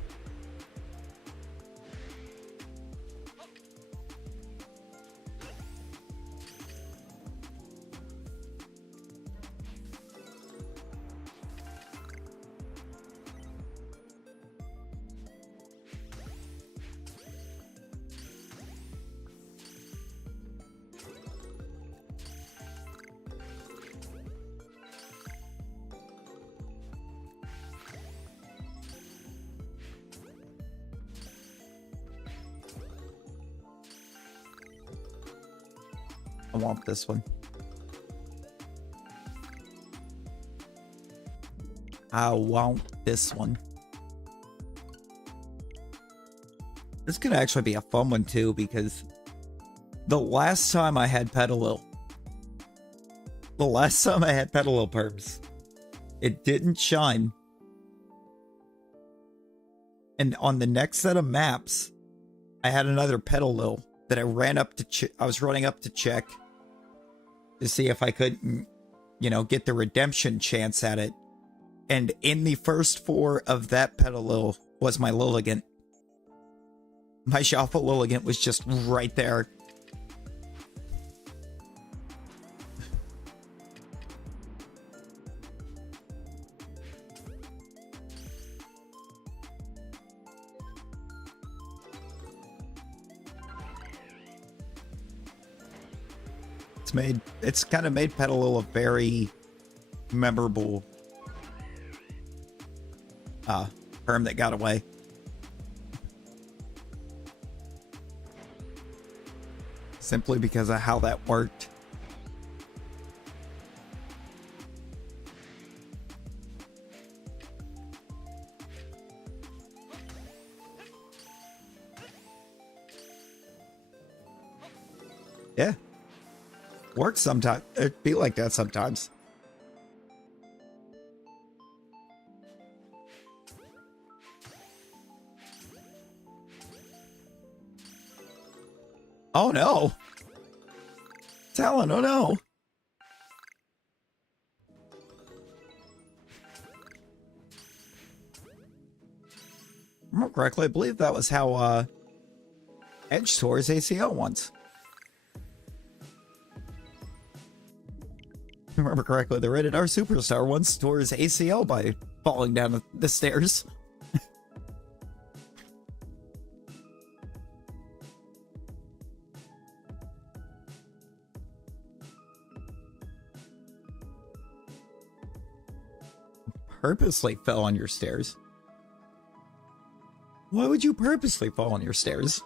I want this one. I want this one. This could actually be a fun one too, because the last time I had Petalil perms, it didn't shine. And on the next set of maps, I had another Petalil that I ran up to I was running up to check to see if I could, you know, get the redemption chance at it. And in the first 4 of that Petalil was my Lilligant. My Shalpha Lilligant was just right there. It's kind of made Petalil a very memorable perm that got away. Simply because of how that worked. Yeah. Works sometimes. It'd be like that sometimes. Oh no. Talon, oh no. Remember correctly, I believe that was how Edge tore his ACL once. Remember correctly, the rated R superstar once tore his ACL by falling down the stairs. Purposely fell on your stairs. Why would you purposely fall on your stairs?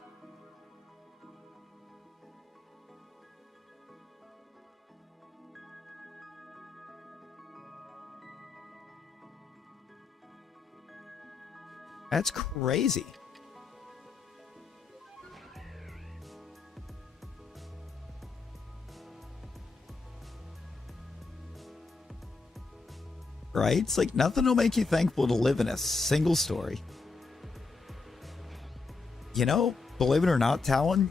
That's crazy. Right? It's like nothing will make you thankful to live in a single story. You know, believe it or not, Talon,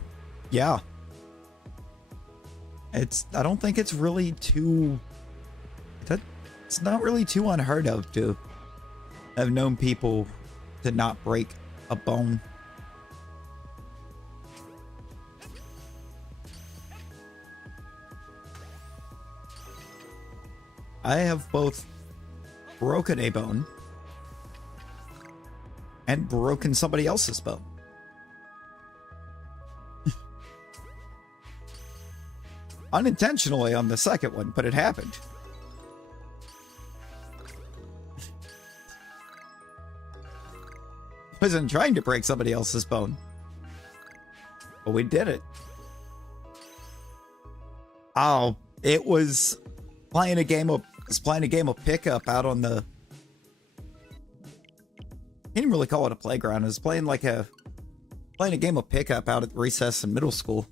yeah. I don't think it's really too, it's not really too unheard of to have known people to not break a bone. I have both broken a bone and broken somebody else's bone. Unintentionally on the second one, but it happened. Wasn't trying to break somebody else's bone, but we did it. Oh, it was playing a game of pickup out on the. I didn't really call it a playground. It was playing a game of pickup out at recess in middle school.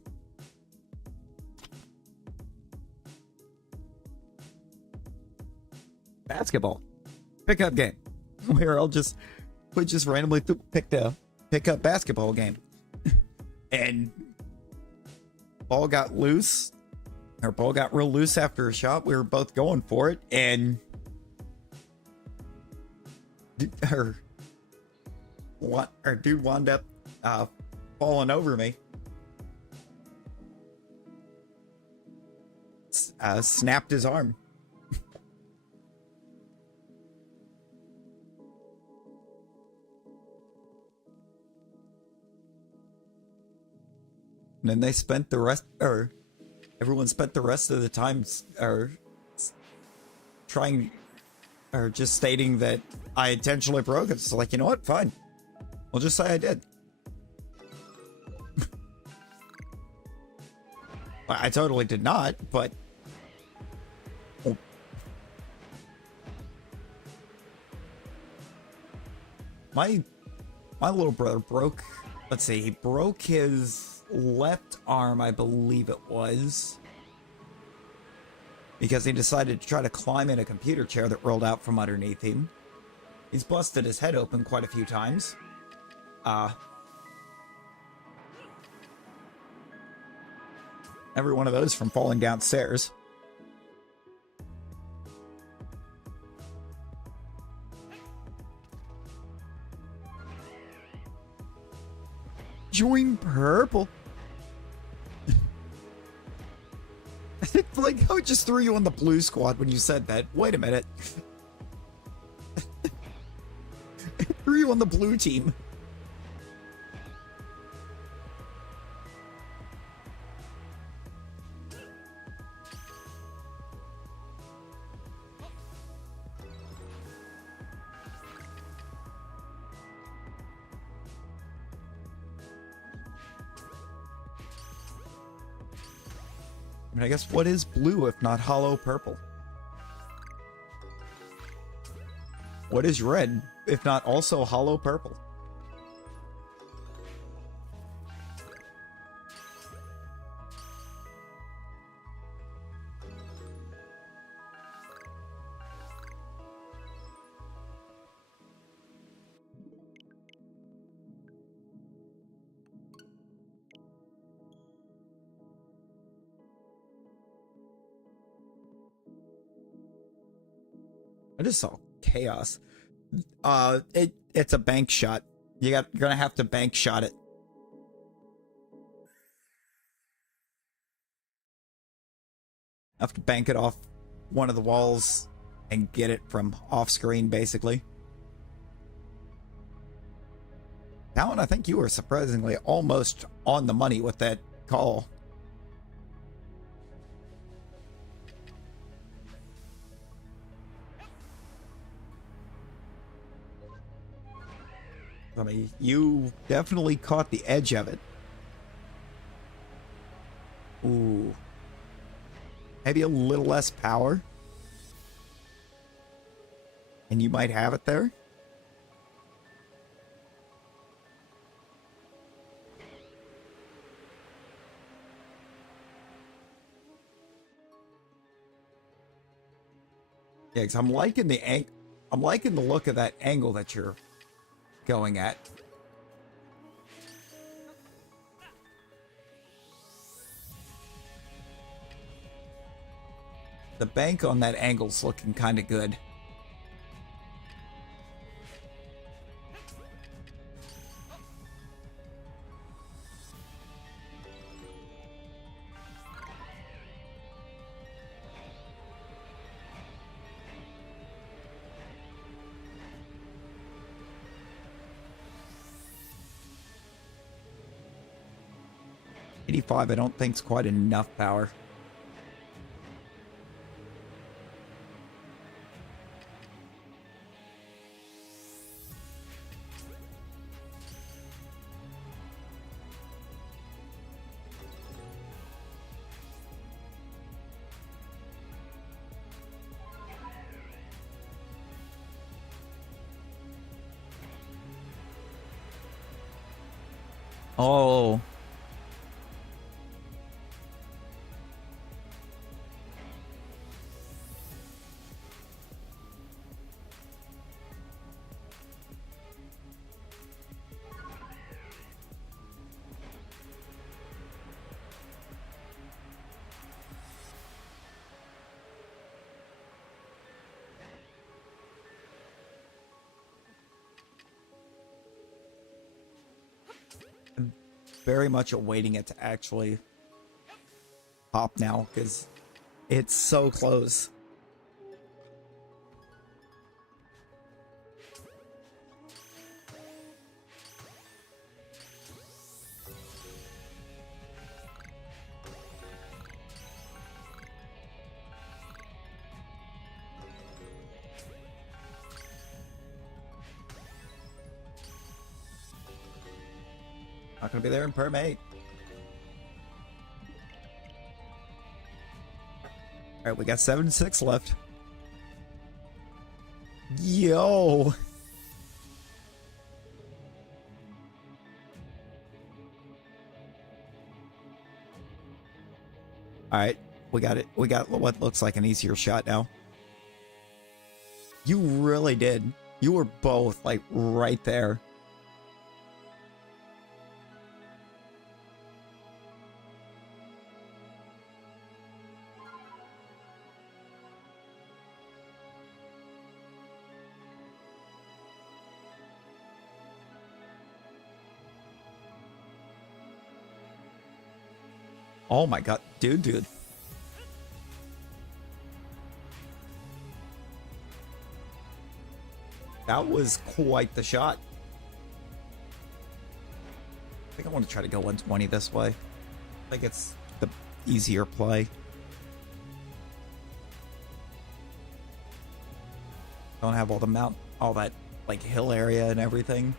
Basketball pickup game. We just randomly picked a pickup basketball game, and ball got loose. Our ball got real loose after a shot. We were both going for it, and our dude wound up falling over me. Snapped his arm. And then they spent the rest, or everyone spent the rest of the time, trying, or just stating that I intentionally broke it. It's like, you know what? Fine. We'll just say I did. I totally did not, but. My little brother broke, let's see, he broke his left arm, I believe it was, because he decided to try to climb in a computer chair that rolled out from underneath him. He's busted his head open quite a few times. Every one of those from falling downstairs. Join purple. I think like I just threw you on the blue squad when you said that. Wait a minute. I threw you on the blue team. I mean, I guess what is blue if not hollow purple? What is red if not also hollow purple? I just saw chaos. It's a bank shot. You're gonna have to bank shot it. Have to bank it off one of the walls and get it from off screen, basically. That one, I think you were surprisingly almost on the money with that call. I mean, you definitely caught the edge of it. Ooh. Maybe a little less power. And you might have it there. Yeah, because I'm liking the look of that angle that you're going at. The bank on that angle's looking kind of good. I don't think's quite enough power. Oh. I'm very much awaiting it to actually pop now because it's so close. Not gonna be there in perm 8. Alright, we got 7-6 left. Yo! Alright, we got it. We got what looks like an easier shot now. You really did. You were both, like, right there. Oh my god, dude. That was quite the shot. I think I want to try to go 120 this way. I think it's the easier play. Don't have all that like hill area and everything.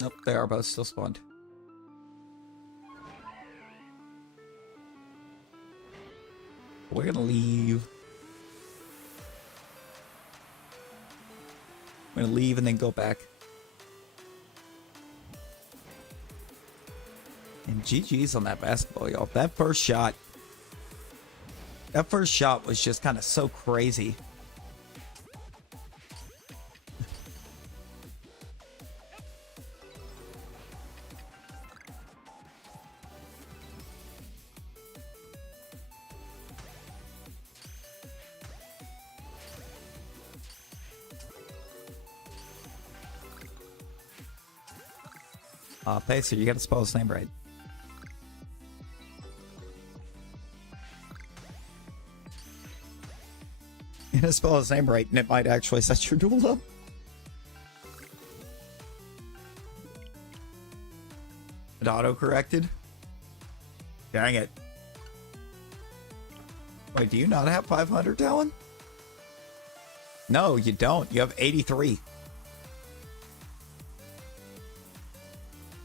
Nope, they are both still spawned. we're gonna leave. We're gonna leave and then go back. And GG's on that basketball, y'all. That first shot was just kind of so crazy. Pacer, you gotta spell his name right. You gotta spell his name right, and it might actually set your duel up. It auto-corrected? Dang it. Wait, do you not have 500, Talon? No, you don't. You have 83.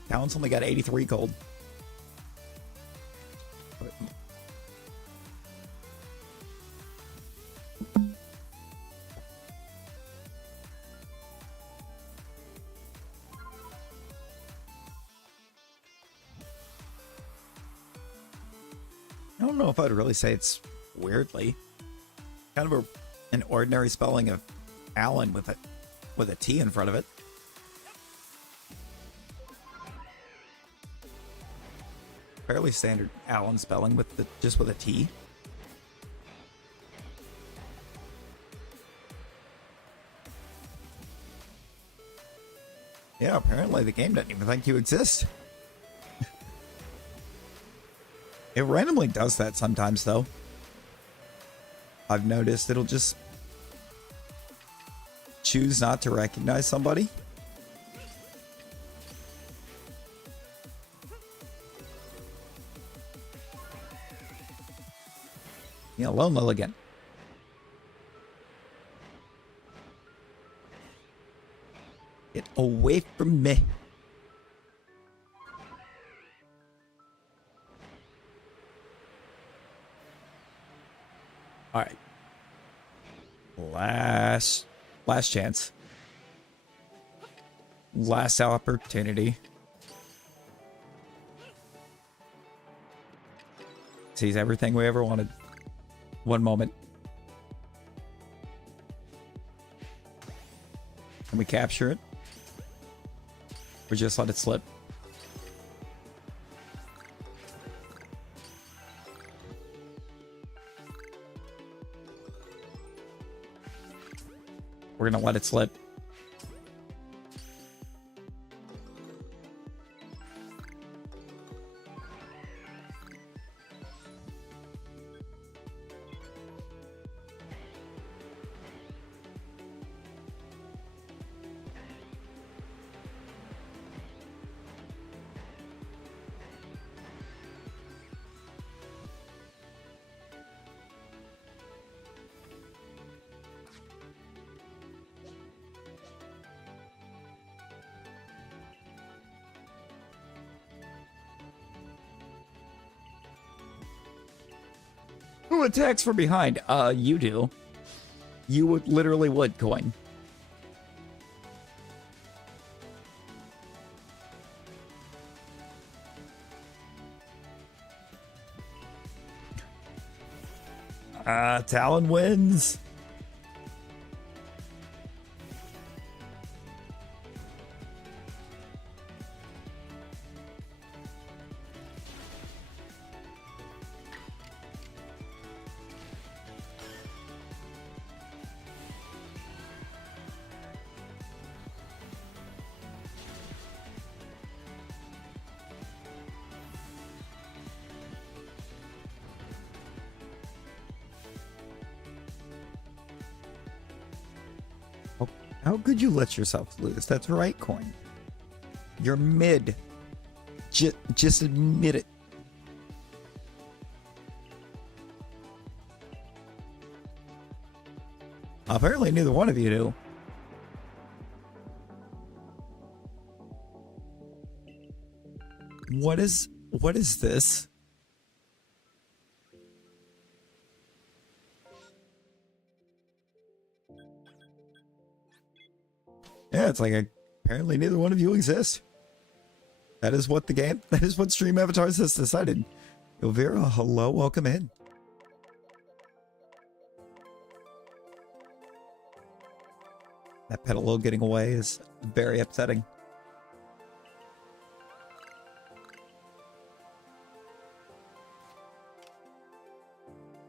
Talon's only got 83 gold. I don't know if I'd really say it's weirdly. Kind of an ordinary spelling of Alan with a T in front of it. Fairly standard Alan spelling with just with a T. Yeah, apparently the game doesn't even think you exist. It randomly does that sometimes, though. I've noticed it'll just choose not to recognize somebody. Yeah, Lone Lilligan. Get away from me. All right. Last chance. Last opportunity. Sees everything we ever wanted. One moment. Can we capture it? Or just let it slip? We're gonna let it slip. Who attacks from behind? You do. You would literally would, Coin. Talon wins. How could you let yourself lose? That's right, Coin. You're mid. Just admit it. Apparently neither one of you do. What is this? Yeah, it's like apparently neither one of you exist. That is what that is what Stream Avatars has decided. Elvira, hello, welcome in. That pedalo getting away is very upsetting.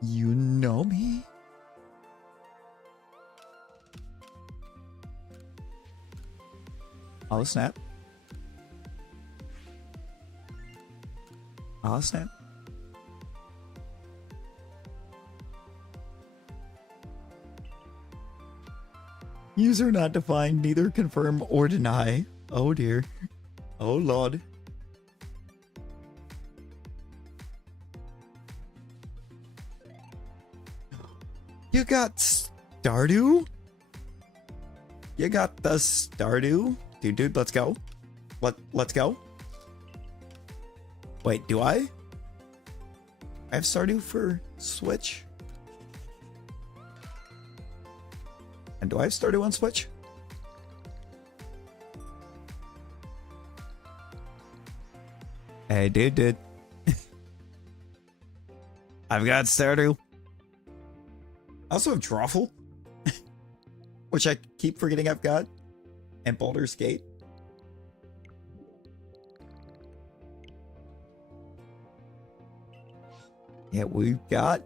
You know me? Oh, snap. Oh, snap. User not defined, neither confirm or deny. Oh dear. Oh lord. You got Stardew? You got the Stardew? Dude, let's go. Let's go. Wait, do I? I have Stardew for Switch? And do I have Stardew on Switch? Hey, dude. I've got Stardew. I also have Drawful, which I keep forgetting I've got, and Baldur's Gate. Yeah, we've got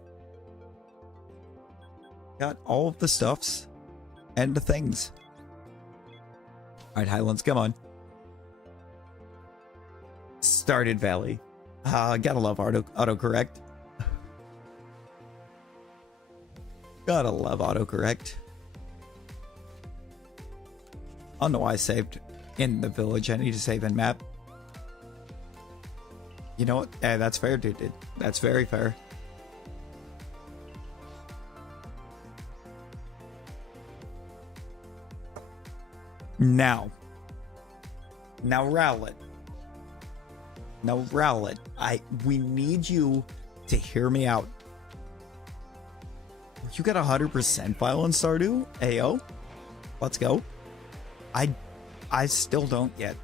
all of the stuffs and the things. All right, Highlands, come on. Started Valley. Gotta love autocorrect. Gotta love autocorrect. Oh no, I saved in the village. I need to save in map. You know what? Hey, that's fair, dude. That's very fair. Now, Rowlet. Now, Rowlet, we need you to hear me out. You got 100% file in Stardew? Ayo. Let's go. I still don't yet.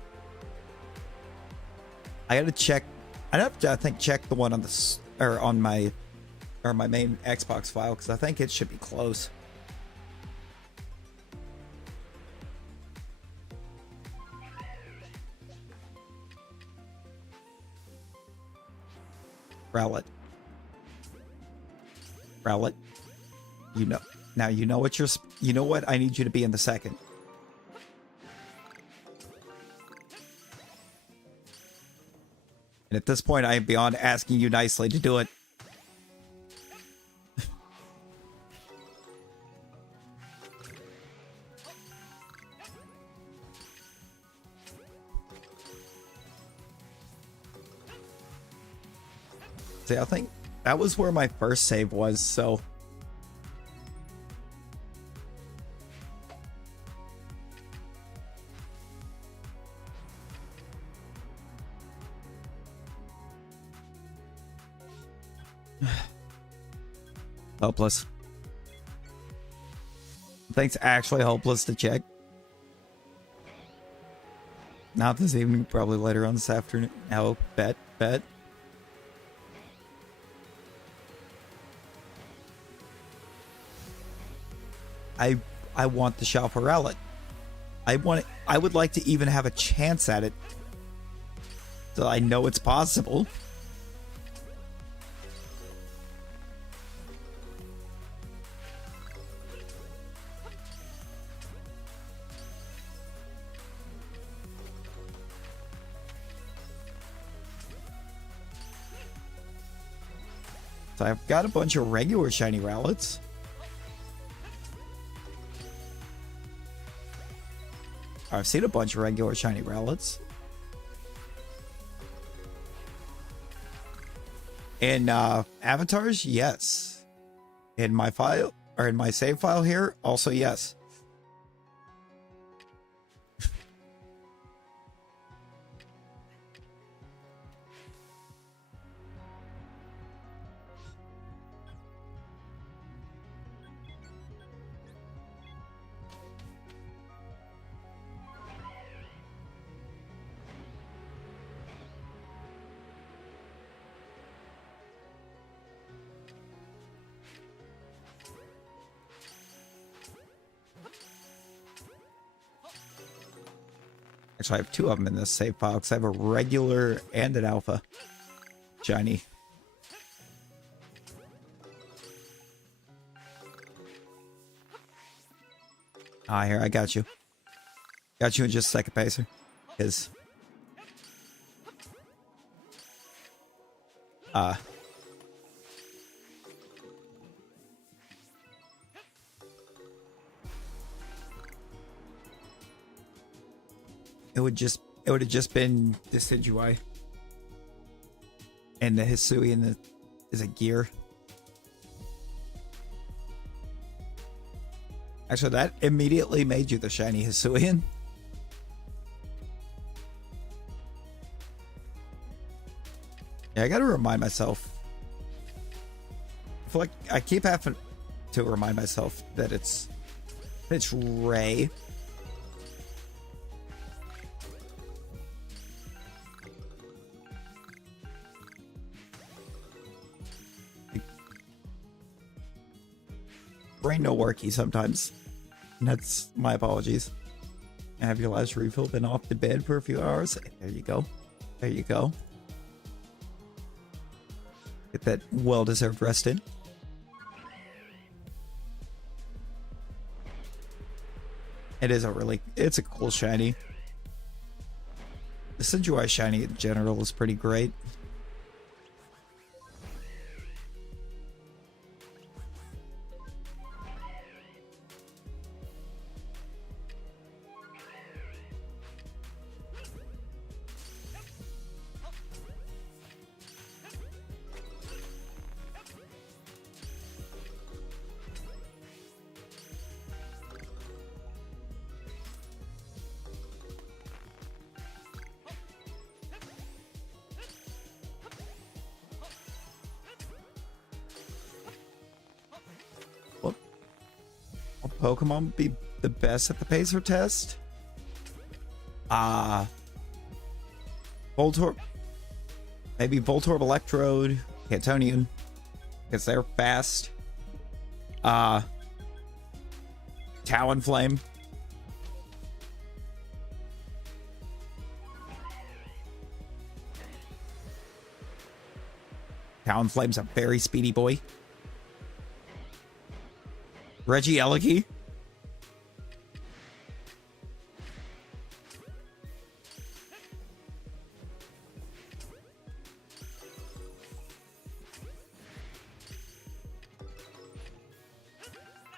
I gotta check. I'd have to, I think, check the one on the on my main Xbox file, because I think it should be close. Rowlet. You know. Now you know what you know what I need you to be in the second. And at this point, I am beyond asking you nicely to do it. See, I think that was where my first save was, so... Hopeless. Thanks, actually hopeless to check. Not this evening, probably later on this afternoon. Oh, bet. I want the Shalpha Rowlet. I would like to even have a chance at it, so I know it's possible. So I've got a bunch of regular shiny Rowlets. I've seen a bunch of regular shiny Rowlets. In avatars, yes. In my file, or in my save file here, also yes. Actually, I have two of them in this save file because I have a regular and an alpha shiny. Ah, here, I got you. Got you in just a second, Pacer. Because... it would have just been Decidueye. And the Hisuian is a gear. Actually, that immediately made you the shiny Hisuian. Yeah, I gotta remind myself. I feel like I keep having to remind myself that it's Ray. Brain no worky sometimes. And that's my apologies. Have your last refill been off the bed for a few hours? There you go. There you go. Get that well-deserved rest in. It's a cool shiny. The Decidueye shiny in general is pretty great. Pokemon be the best at the Pacer test? Voltorb. Maybe Voltorb, Electrode, Cantonian. Because they're fast. Talonflame. Talonflame's a very speedy boy. Regieleki.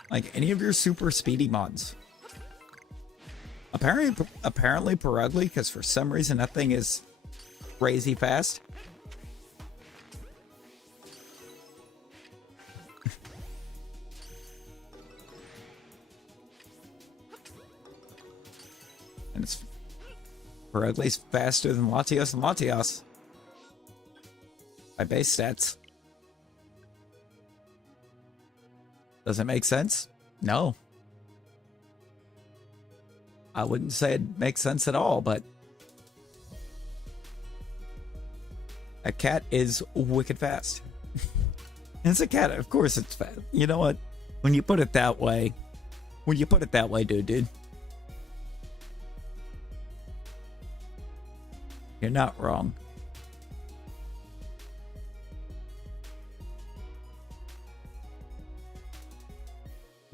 Like any of your super speedy mods. Apparently Perugly, because for some reason that thing is crazy fast. And it's Perugly's faster than Latios and Latios. By base stats. Does it make sense? No. I wouldn't say it makes sense at all, but a cat is wicked fast. It's a cat, of course it's fast. You know what? When you put it that way, dude, you're not wrong.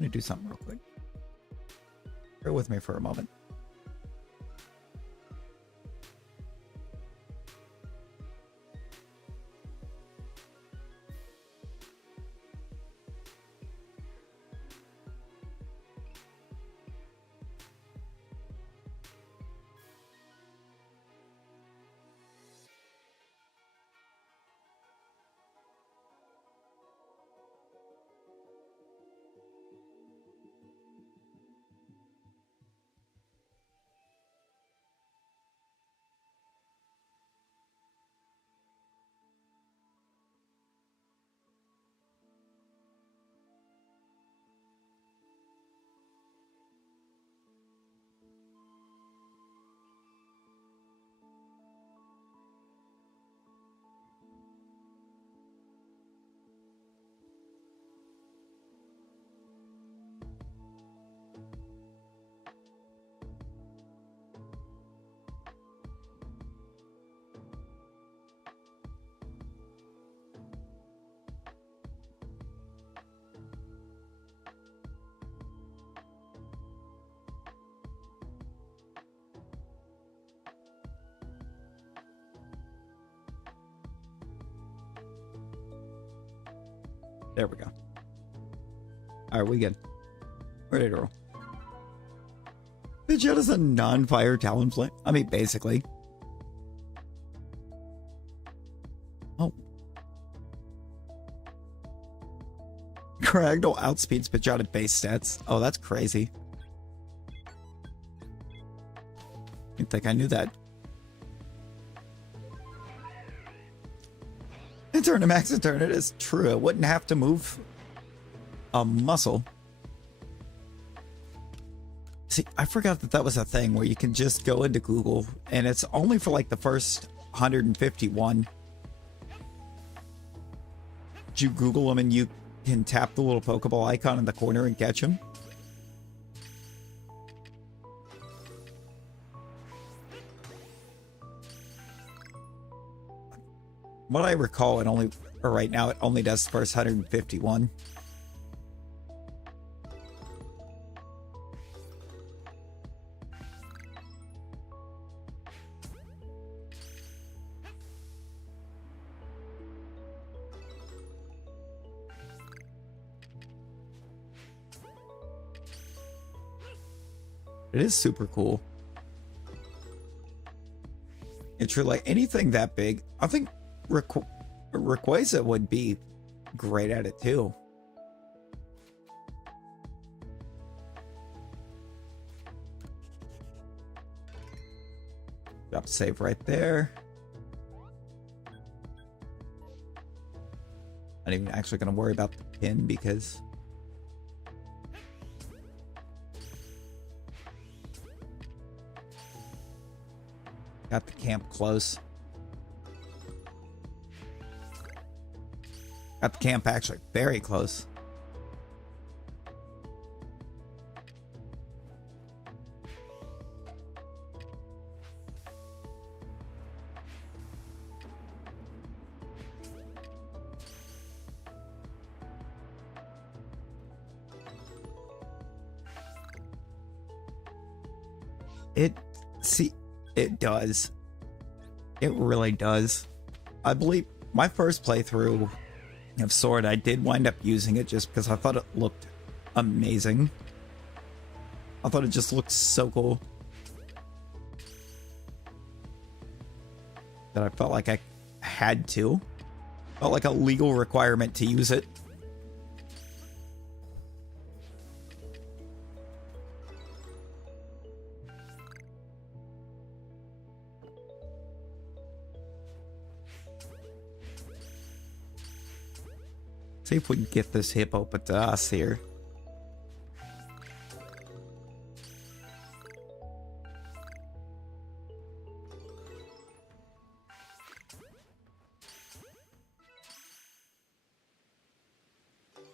Let me do something real quick. Bear with me for a moment. There we go. Alright, we good. Ready to roll. Pidgeot is a non-fire Talonflame. I mean, basically. Oh. Cragdoll outspeeds Pidgeot at base stats. Oh, that's crazy. I didn't think I knew that. Turn to max and turn it is true. It wouldn't have to move a muscle. See, I forgot that that was a thing where you can just go into Google and it's only for like the first 151. You Google them and you can tap the little Pokeball icon in the corner and catch them. What I recall, it only, or right now, it only does the first 151. It is super cool. It's true, like anything that big, I think Rayquaza would be great at it too. Drop save right there. Not even actually going to worry about the pin because got the camp close. Got the camp actually very close. It does. It really does. I believe my first playthrough of Sword, I did wind up using it just because I thought it looked amazing. I thought it just looked so cool that I felt like I had to. Felt like a legal requirement to use it. See if we can get this hippo to us here.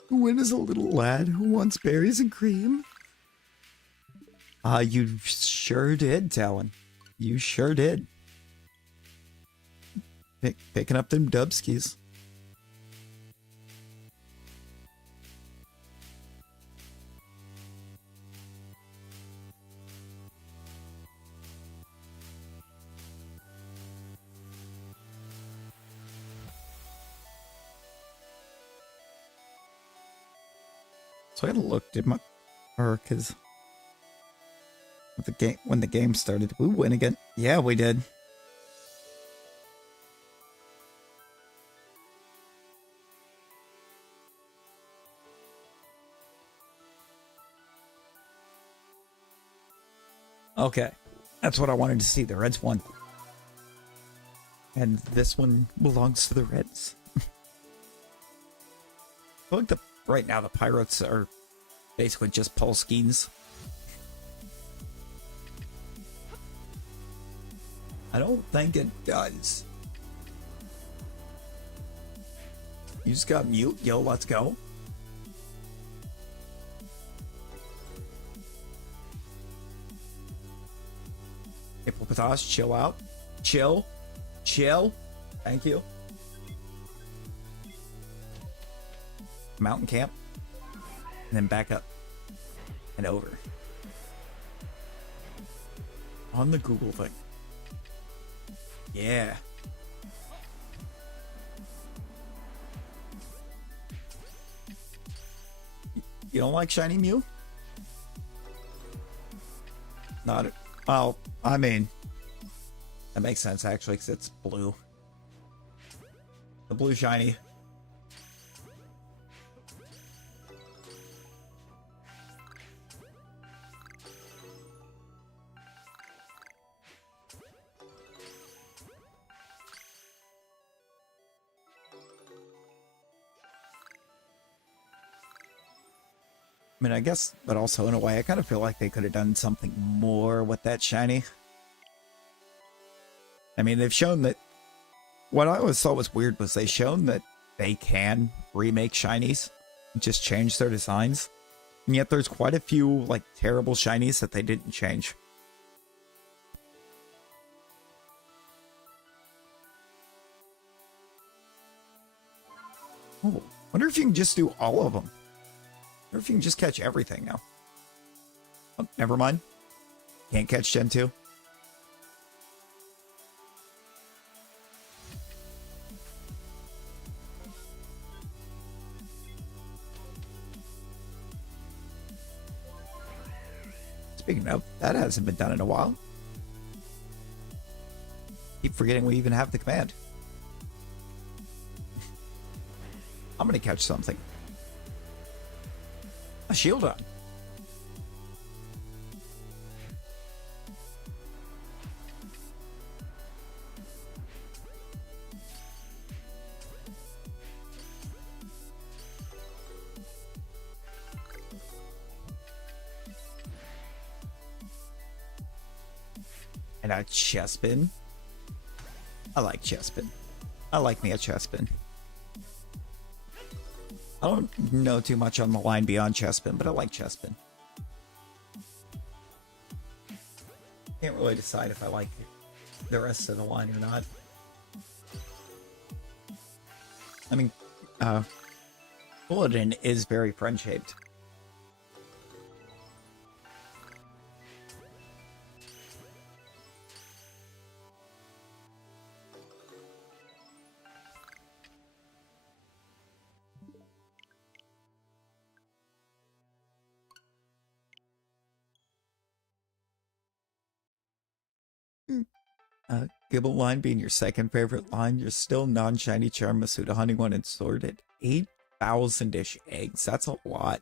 When is a little lad who wants berries and cream? You sure did, Talon. You sure did. Picking up them dubskis. So I looked at my, or because the game, when the game started, we win again. Yeah, we did. Okay, that's what I wanted to see. The Reds won, and this one belongs to the Reds. I feel like right now the Pirates are basically just Polskines. I don't think it does. You just got mute. Yo, let's go. Hippopotas, chill out. Chill. Chill. Thank you. Mountain camp. And then back up. And over. On the Google thing. Yeah. You don't like shiny Mew? Not it. Well, I mean, that makes sense actually, because it's blue. The blue shiny. I mean, I guess, but also in a way, I kind of feel like they could have done something more with that shiny. I mean, they've shown that. What I always thought was weird was they've shown that they can remake shinies, just change their designs, and yet there's quite a few like terrible shinies that they didn't change. Oh, wonder if you can just do all of them. Or if you can just catch everything now. Oh, never mind. Can't catch Gen 2. Speaking of, that hasn't been done in a while. Keep forgetting we even have the command. I'm gonna catch something. A Shieldon. And a Chespin. I like Chespin. I like me a Chespin. I don't know too much on the line beyond Chespin, but I like Chespin. Can't really decide if I like the rest of the line or not. I mean, Bulletin is very friend-shaped. Gibble line being your second favorite line, you're still non-shiny Charm, Masuda hunting one and stored at 8,000-ish eggs. That's a lot.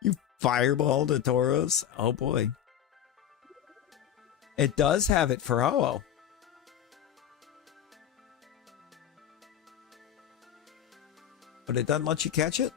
You fireball the Tauros? Oh boy. It does have it for Ho-Oh. But it doesn't let you catch it?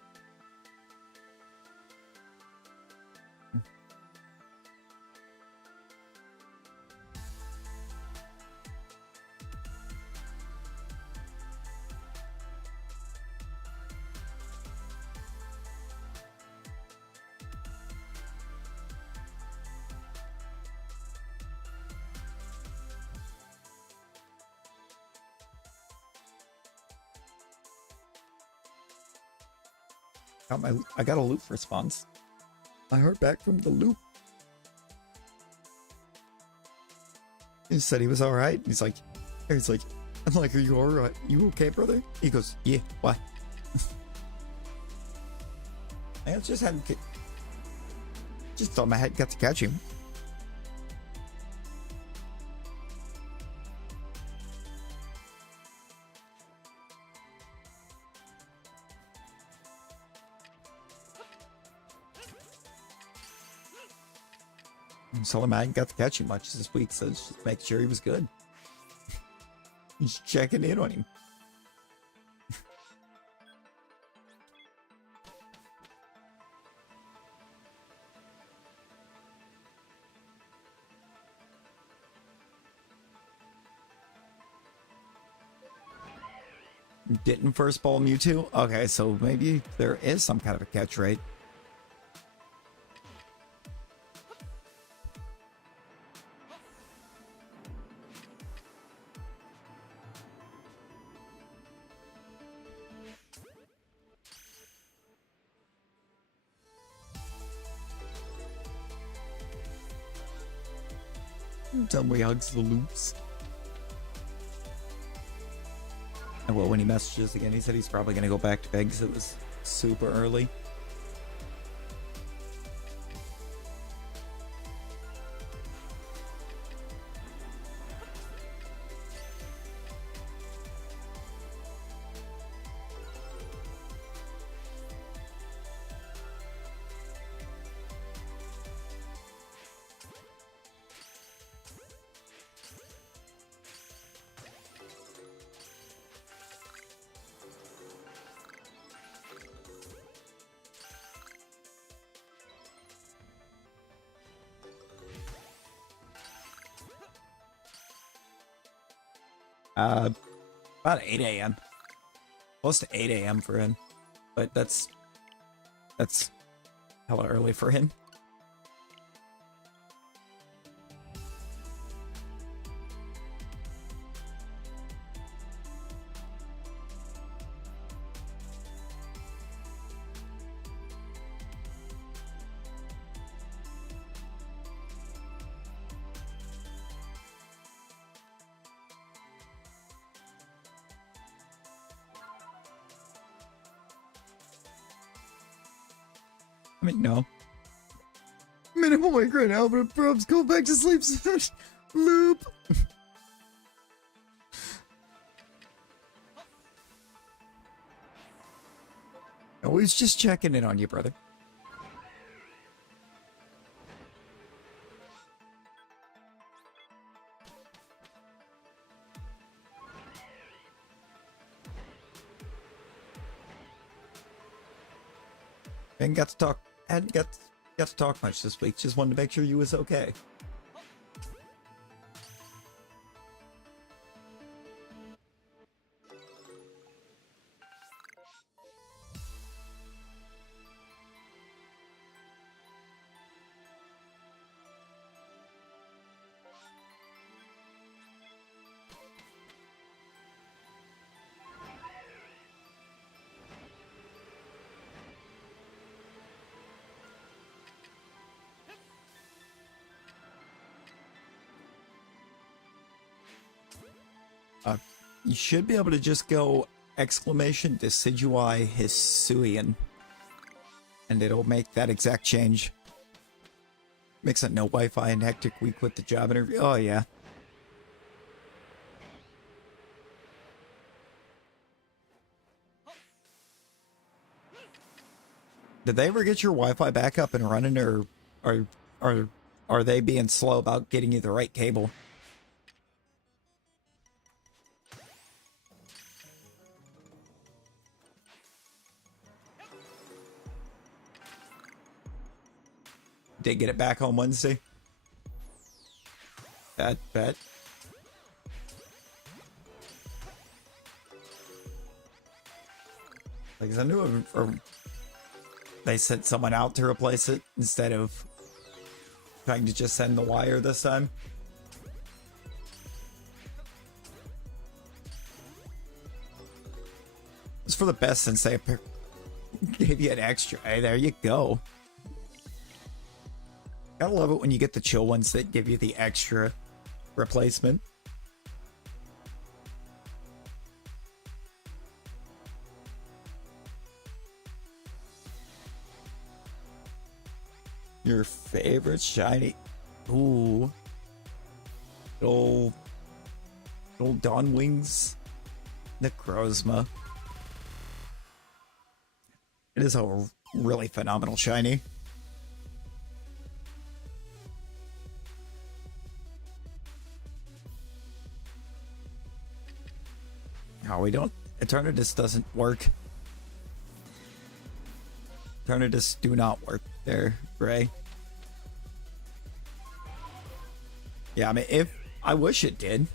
I got a loop response. I heard back from the loop. He said he was all right. He's like, I'm like, are you all right? You okay, brother? He goes, yeah. Why? I just hadn't. Just thought I had got to catch him. So I hadn't got to catch him much this week, so just make sure he was good. Just checking in on him. Didn't first ball Mewtwo? Okay, so maybe there is some kind of a catch rate. Tell me he hugs the loops. I will when he messages again. He said he's probably going to go back to bed because it was super early. About 8 a.m. Close to 8 a.m. for him. But that's hella early for him. I mean, no. I'm in a awake right now, but probs go back to sleep soon. Loop. Always just checking in on you, brother. And got to talk. Hadn't got to talk much this week. Just wanted to make sure you was okay. You should be able to just go exclamation Decidui Hisuian, and it'll make that exact change. Makes it no Wi-Fi and hectic week with the job interview. Oh yeah. Did they ever get your Wi-Fi back up and running, or are they being slow about getting you the right cable? Did get it back on Wednesday. Bet. Like I knew, or they sent someone out to replace it instead of trying to just send the wire this time. It's for the best since they gave you an extra. Hey, there you go. Gotta love it when you get the chill ones that give you the extra replacement. Your favorite shiny? Ooh. Old Dawn Wings Necrozma. It is a really phenomenal shiny. No, we don't. Eternatus doesn't work. Eternatus do not work there, Gray. Yeah, I mean, I wish it did.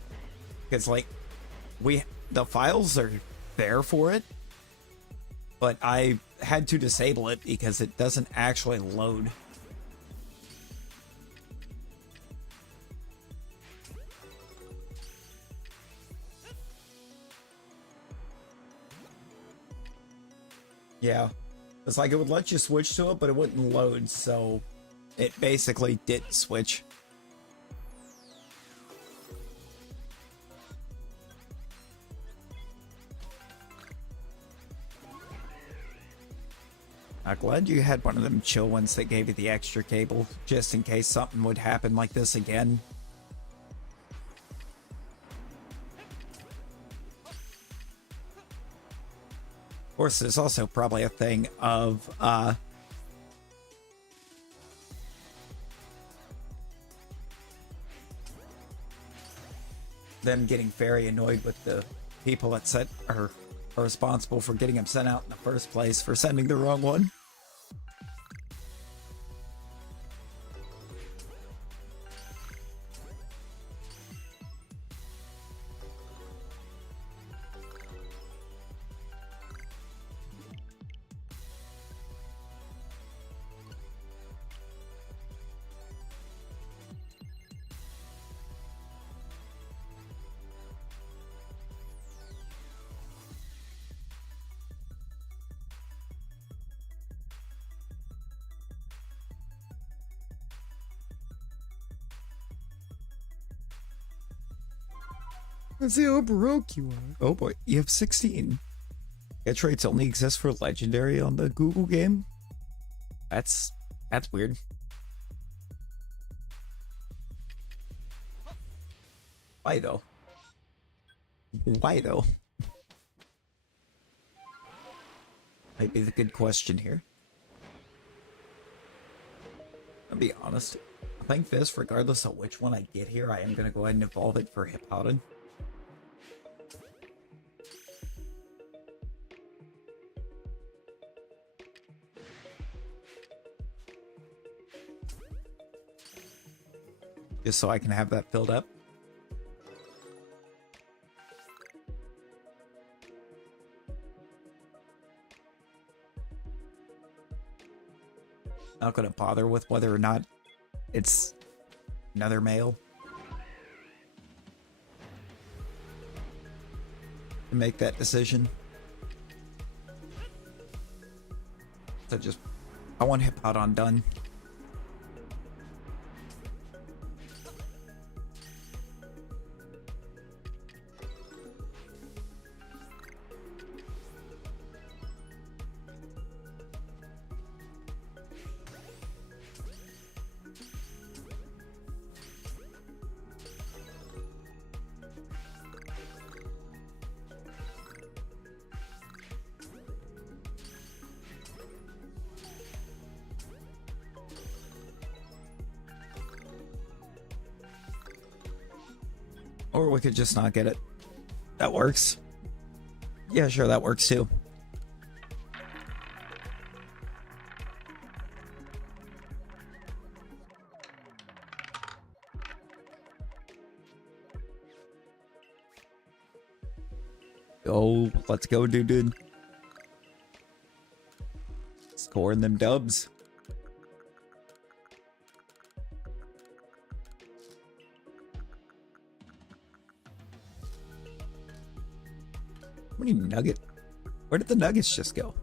Because, like, the files are there for it. But I had to disable it because it doesn't actually load. Yeah, it's like it would let you switch to it, but it wouldn't load, so it basically didn't switch. I'm glad you had one of them chill ones that gave you the extra cable, just in case something would happen like this again. Of course, there's also probably a thing of, them getting very annoyed with the people that are responsible for getting them sent out in the first place for sending the wrong one. Let's see how broke you are. Oh boy, you have 16. Get traits only exist for legendary on the Google game? That's weird. Why though? Why though? Might be the good question here. I'll be honest. I think this, regardless of which one I get here, I am gonna go ahead and evolve it for Hippowdon. Just so I can have that filled up. Not gonna bother with whether or not it's another male. To make that decision. So I want Hippowdon done. Or we could just not get it. That works. Yeah, sure, that works too. Oh, let's go, dude. Scoring them dubs. How many nuggets? Where did the nuggets just go?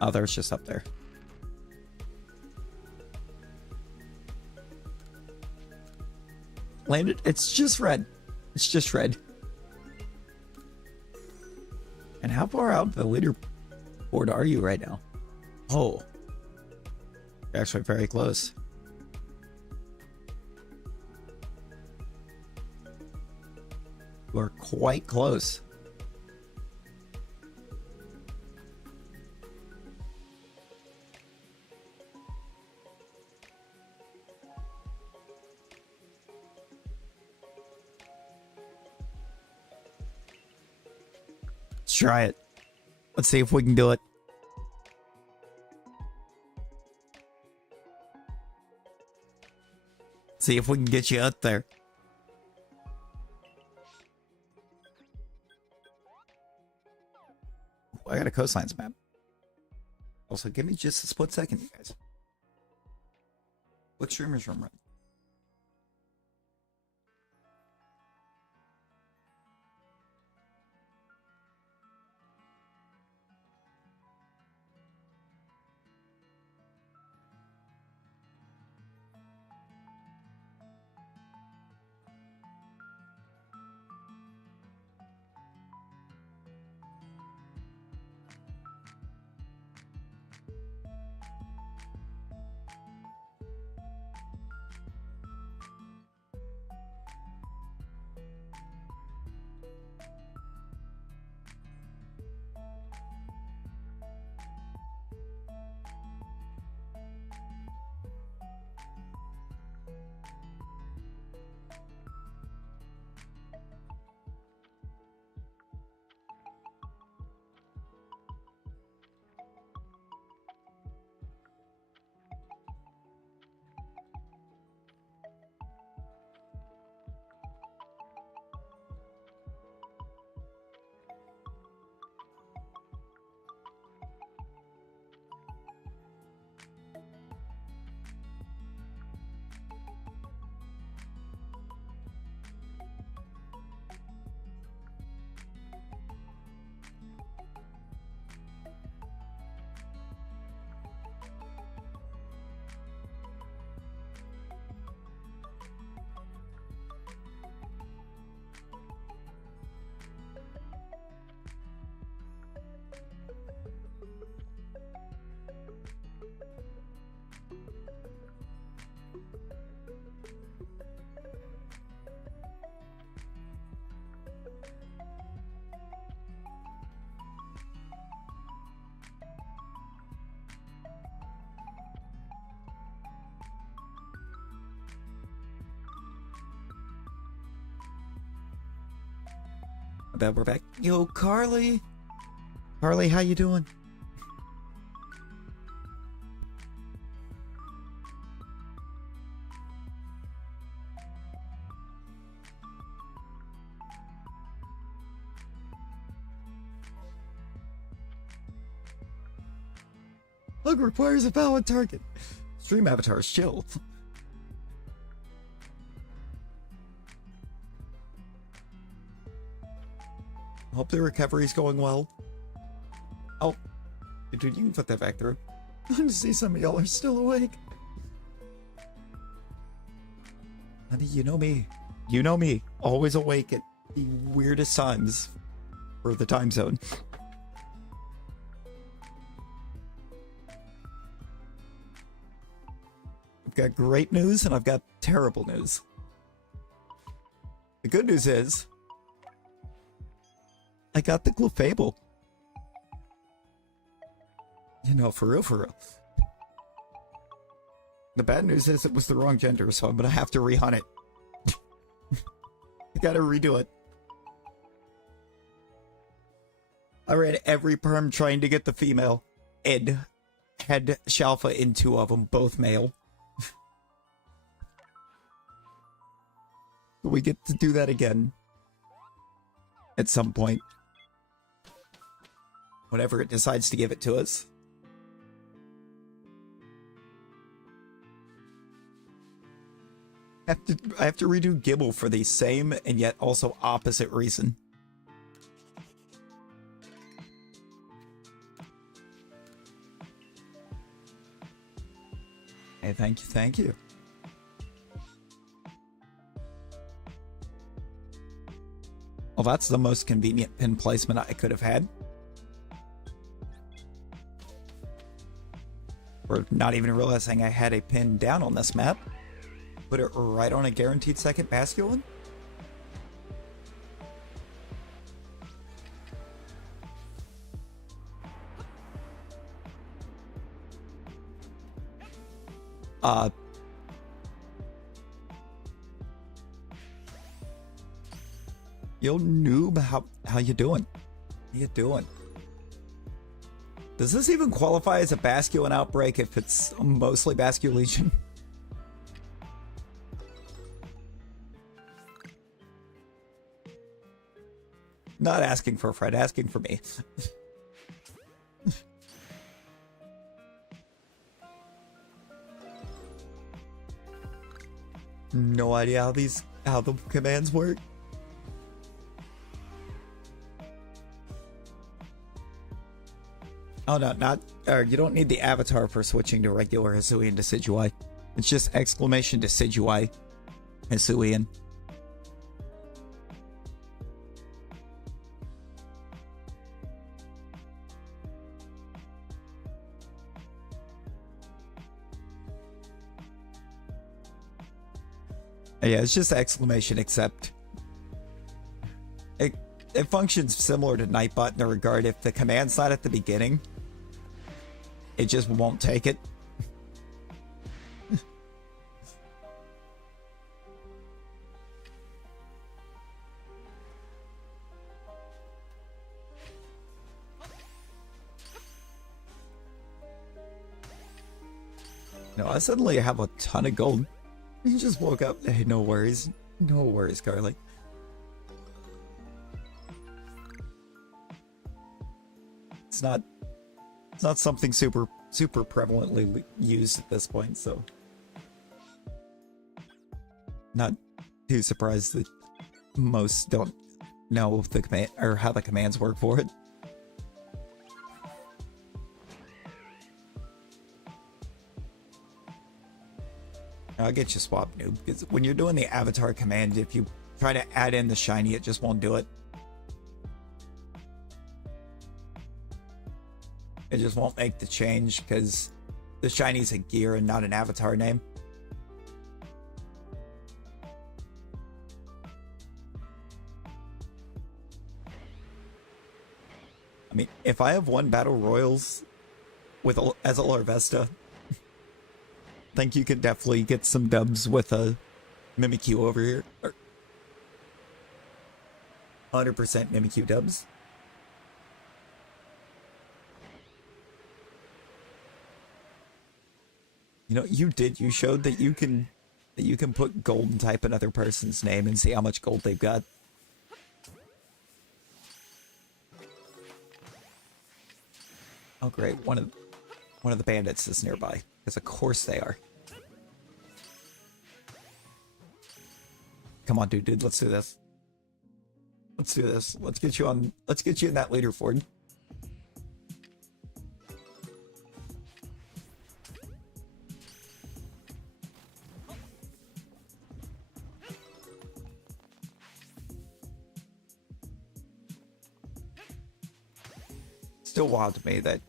Oh, there's just up there. Landed. It's just red. It's just red. And how far out the leaderboard are you right now? Oh. You're actually very close. You are quite close. Let's try it. Let's see if we can do it. See if we can get you out there. I got a coastlines map. Also, give me just a split second, you guys. What streamer's room run? I bet we're back. Yo, Carly. Carly, how you doing? Hug requires a valid target. Stream avatars, chill. Hope the recovery's going well. Oh, dude, you can put that back through. I see some of y'all are still awake. Honey, you know me. You know me. Always awake at the weirdest times for the time zone. I've got great news and I've got terrible news. The good news is I got the Clefable. You know, for real, for real. The bad news is it was the wrong gender, so I'm gonna have to rehunt it. I gotta redo it. I ran every perm trying to get the female and had Shalpha in 2 of them, both male. We get to do that again at some point. Whenever it decides to give it to us. I have to redo Gibble for the same and yet also opposite reason. Hey, thank you, thank you. Well, that's the most convenient pin placement I could have had. Or not even realizing I had a pin down on this map. Put it right on a guaranteed second basculin. Yo, noob, how you doing? How you doing? Does this even qualify as a basculin outbreak if it's mostly basculation? Not asking for a friend, asking for me. No idea how the commands work. Oh no, you don't need the avatar for switching to regular Hisuian Decidueye. It's just exclamation Decidueye Hisuian. Yeah, it's just exclamation, except it functions similar to Nightbot in the regard if the command's not at the beginning, it just won't take it. No, I suddenly have a ton of gold. You just woke up. Hey, no worries. No worries, Carly. It's not something super prevalently used at this point, so not too surprised that most don't know the command or how the commands work for it. I'll get you swapped, noob, because when you're doing the avatar command, if you try to add in the shiny, it just won't do it. It just won't make the change because the shiny's a gear and not an avatar name. I mean, if I have 1 Battle Royals with as a Larvesta, I think you could definitely get some dubs with a Mimikyu over here. 100% Mimikyu dubs. You know, you showed that you can put gold and type another person's name and see how much gold they've got. Oh great, one of the bandits is nearby, because of course they are. Come on, dude, let's do this. Let's do this. Let's get you in that leaderboard. Still wild to me that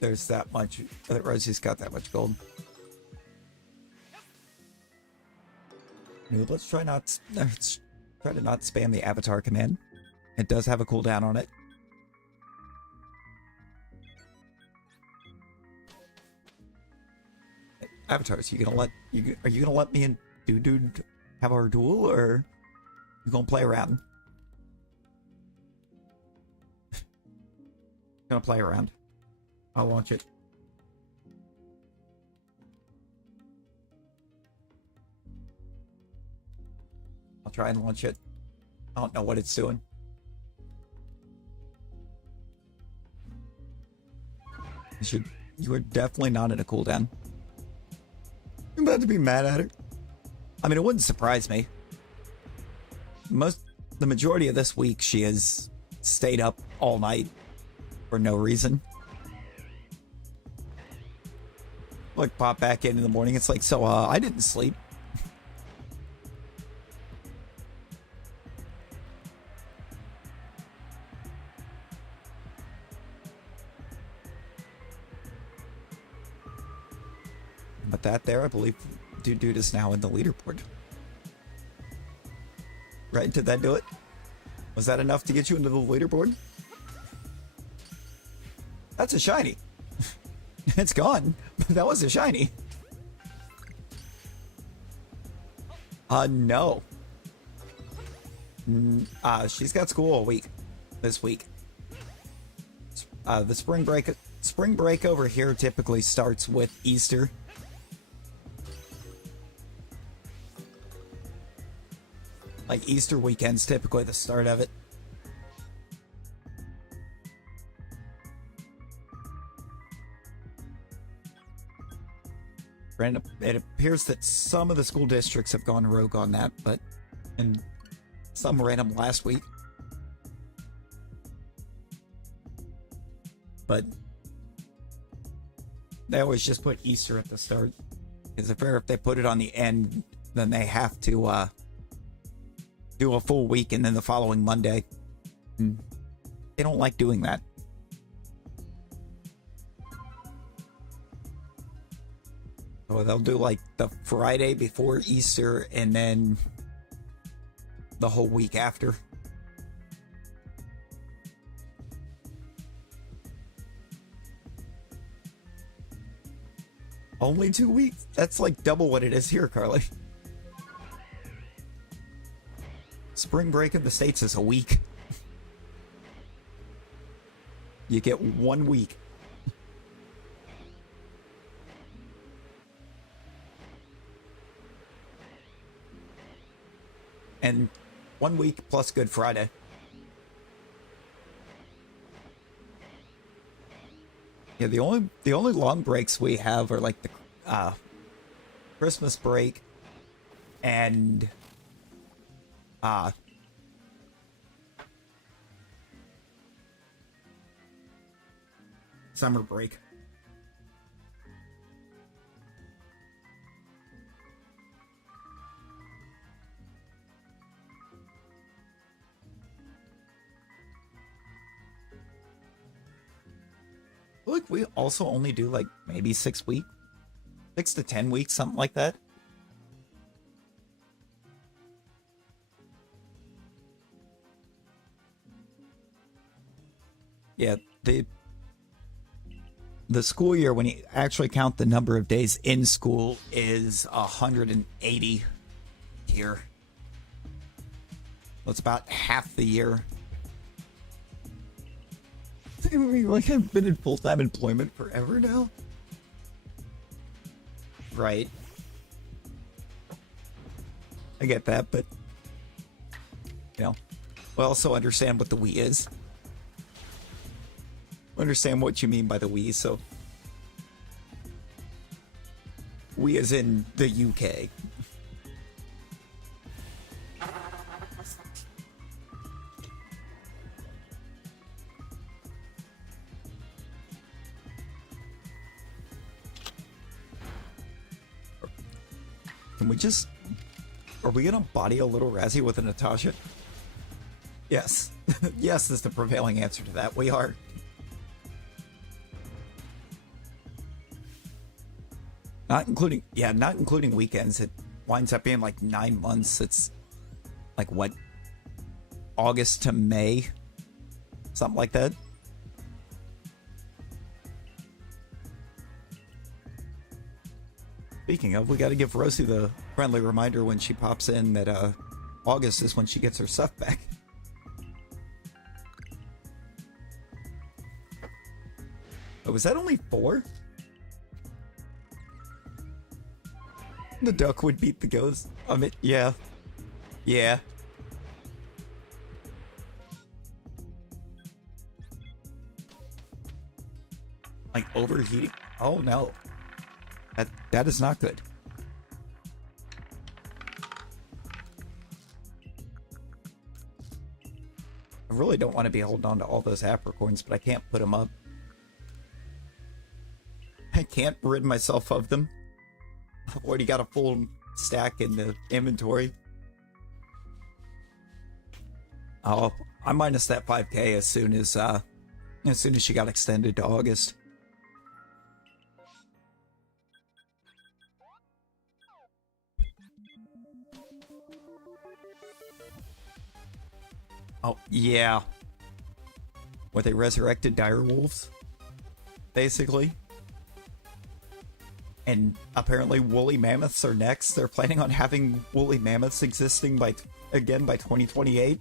there's that much, that Rosie's got that much gold. Let's try to not spam the avatar command. It does have a cooldown on it. Avatars, are you gonna let me and dude have our duel, or you gonna play around? Gonna play around. I'll launch it. I'll try and launch it. I don't know what it's doing. You are definitely not in a cooldown. I'm about to be mad at her. I mean, it wouldn't surprise me. The majority of this week, she has stayed up all night for no reason. Like, pop back in the morning. It's like, so, I didn't sleep. But that there, I believe, dude is now in the leaderboard. Right? Did that do it? Was that enough to get you into the leaderboard? That's a shiny. It's gone, but that was a shiny. No. She's got school all week. This week. The spring break over here typically starts with Easter. Like, Easter weekend's typically the start of it. It appears that some of the school districts have gone rogue on that, and some random last week. But they always just put Easter at the start. Because if they put it on the end, then they have to do a full week and then the following Monday. They don't like doing that. So they'll do like the Friday before Easter and then the whole week after. Only 2 weeks? That's like double what it is here, Carly. Spring break in the States is a week. You get 1 week. And 1 week plus Good Friday. Yeah, the only long breaks we have are like the Christmas break and summer break. Look, we also only do like maybe 6 weeks, 6 to 10 weeks, something like that. Yeah, the school year, when you actually count the number of days in school, is 180 here. Well, it's about half the year. I mean, like, I've been in full-time employment forever now. Right. I get that, but, you know, I also understand what the Wii is. I understand what you mean by the Wii, so... Wii is in the UK. Can we just... Are we gonna body a little Razzie with a Natasha? Yes. Yes is the prevailing answer to that. We are. Not including weekends. It winds up being like 9 months. It's like what? August to May? Something like that. Speaking of, we got to give Rosie the friendly reminder when she pops in that August is when she gets her stuff back. Oh, was that only 4? The duck would beat the ghost. I mean, yeah. Yeah. Like overheating? Oh no. That is not good. I really don't want to be holding on to all those apricorns, but I can't put them up. I can't rid myself of them. I've already got a full stack in the inventory. Oh, I minus that 5k as soon as she got extended to August. Oh, yeah. Where they resurrected dire wolves, basically. And apparently woolly mammoths are next. They're planning on having woolly mammoths existing by 2028.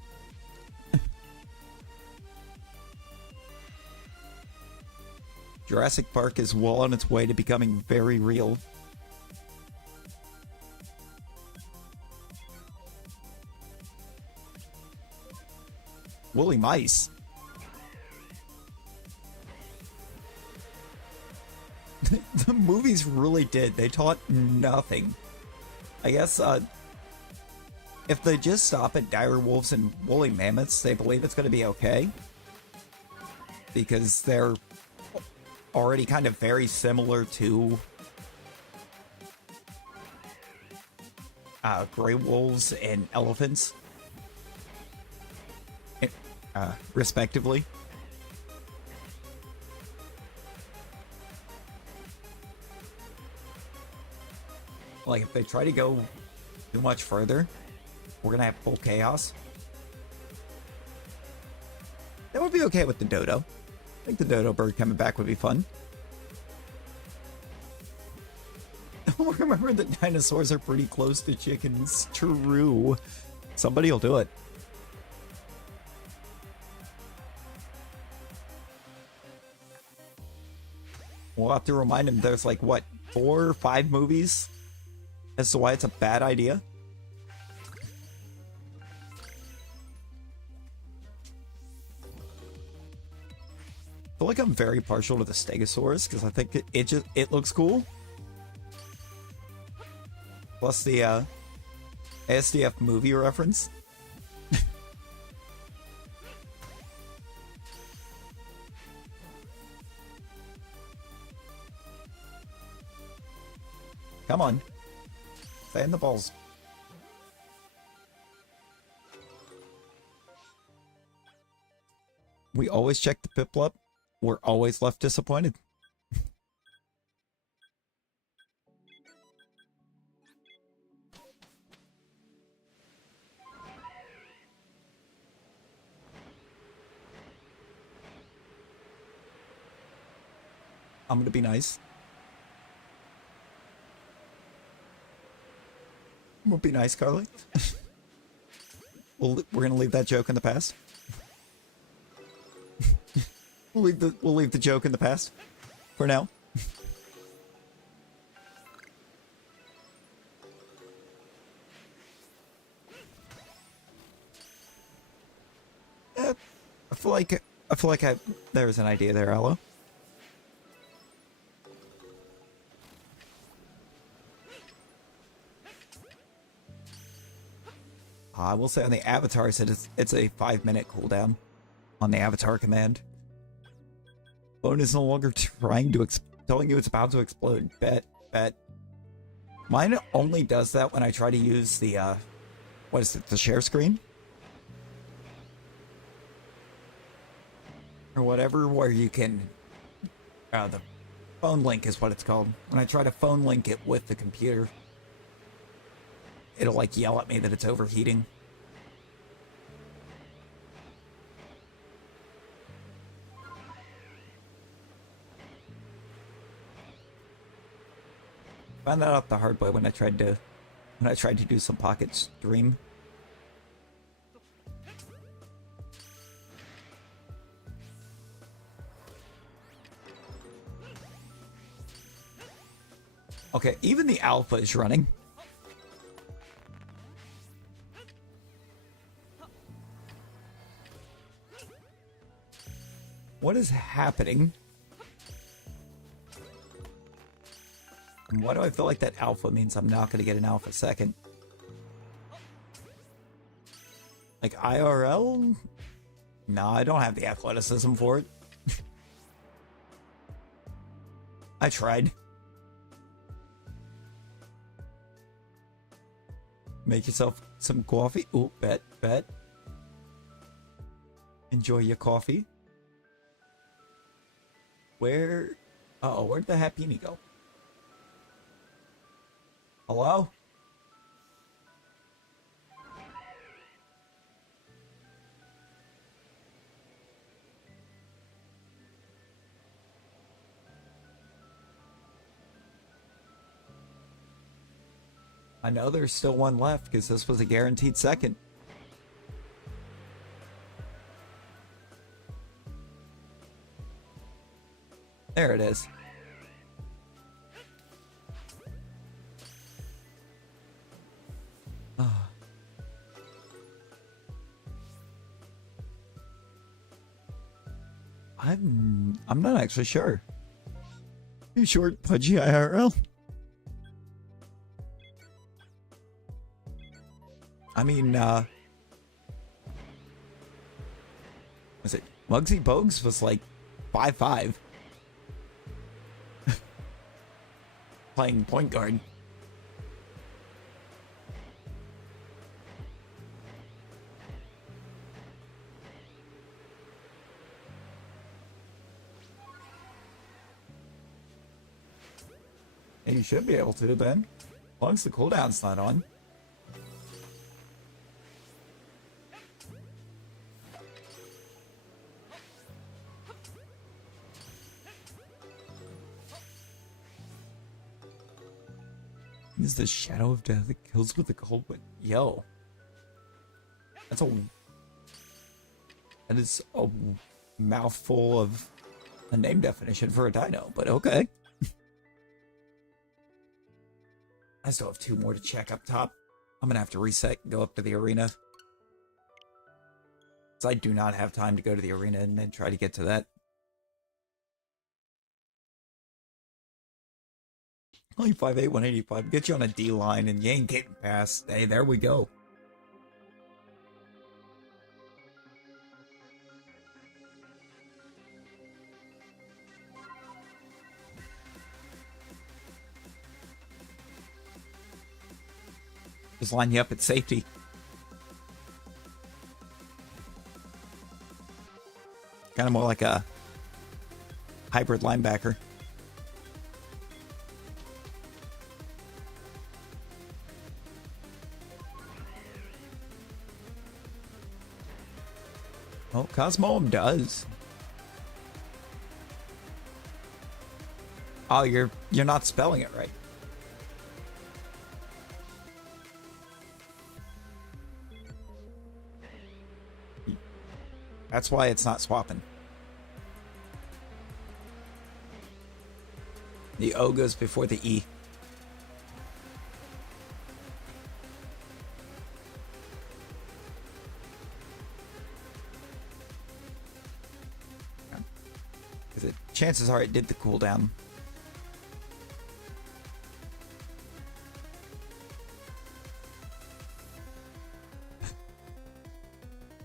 Jurassic Park is well on its way to becoming very real. Woolly mice. The movies really did. They taught nothing. I guess if they just stop at dire wolves and woolly mammoths, they believe it's going to be okay. Because they're already kind of very similar to gray wolves and elephants, respectively. Like, if they try to go too much further, we're gonna have full chaos. That would be okay with the dodo. I think the dodo bird coming back would be fun. Remember that dinosaurs are pretty close to chickens. True. Somebody will do it. We'll have to remind him there's like, what, 4 or 5 movies as to why it's a bad idea? I feel like I'm very partial to the Stegosaurus because I think it looks cool. Plus the ASDF movie reference. Come on. Stay in the balls. We always check the Piplup. We're always left disappointed. I'm gonna be nice. I'm gonna be nice, Carly. We're gonna leave that joke in the past. we'll leave the joke in the past for now. I feel like there's an idea there, Aloe. I will say on the avatar, it's a 5-minute cooldown on the avatar command. Phone is no longer telling you it's about to explode. Bet. Mine only does that when I try to use the, what is it, the share screen? Or whatever, where you can, the phone link is what it's called. When I try to phone link it with the computer, it'll like yell at me that it's overheating. Found that out the hard way when I tried to do some pocket stream. Okay, even the alpha is running. What is happening? And why do I feel like that alpha means I'm not going to get an alpha second? Like IRL? No, I don't have the athleticism for it. I tried. Make yourself some coffee. Ooh, bet. Enjoy your coffee. Where'd the Happini go? Hello? I know there's still one left because this was a guaranteed second. There it is. I'm not actually sure. You short pudgy IRL? I mean, was it Muggsy Bogues was like 5'5", playing point guard. And you should be able to then, as long as the cooldown's not on. Is the shadow of death that kills with the cold wind? Yo. That is a mouthful of a name definition for a dino, but okay. I still have 2 more to check up top. I'm gonna have to reset and go up to the arena. So I do not have time to go to the arena and then try to get to that. Only 5'8", 185. Get you on a D line and you ain't getting past. Hey, there we go. Just line you up at safety. Kind of more like a hybrid linebacker. Oh, Cosmoem does. Oh, you're not spelling it right. That's why it's not swapping. The O goes before the E. Because chances are it did the cooldown.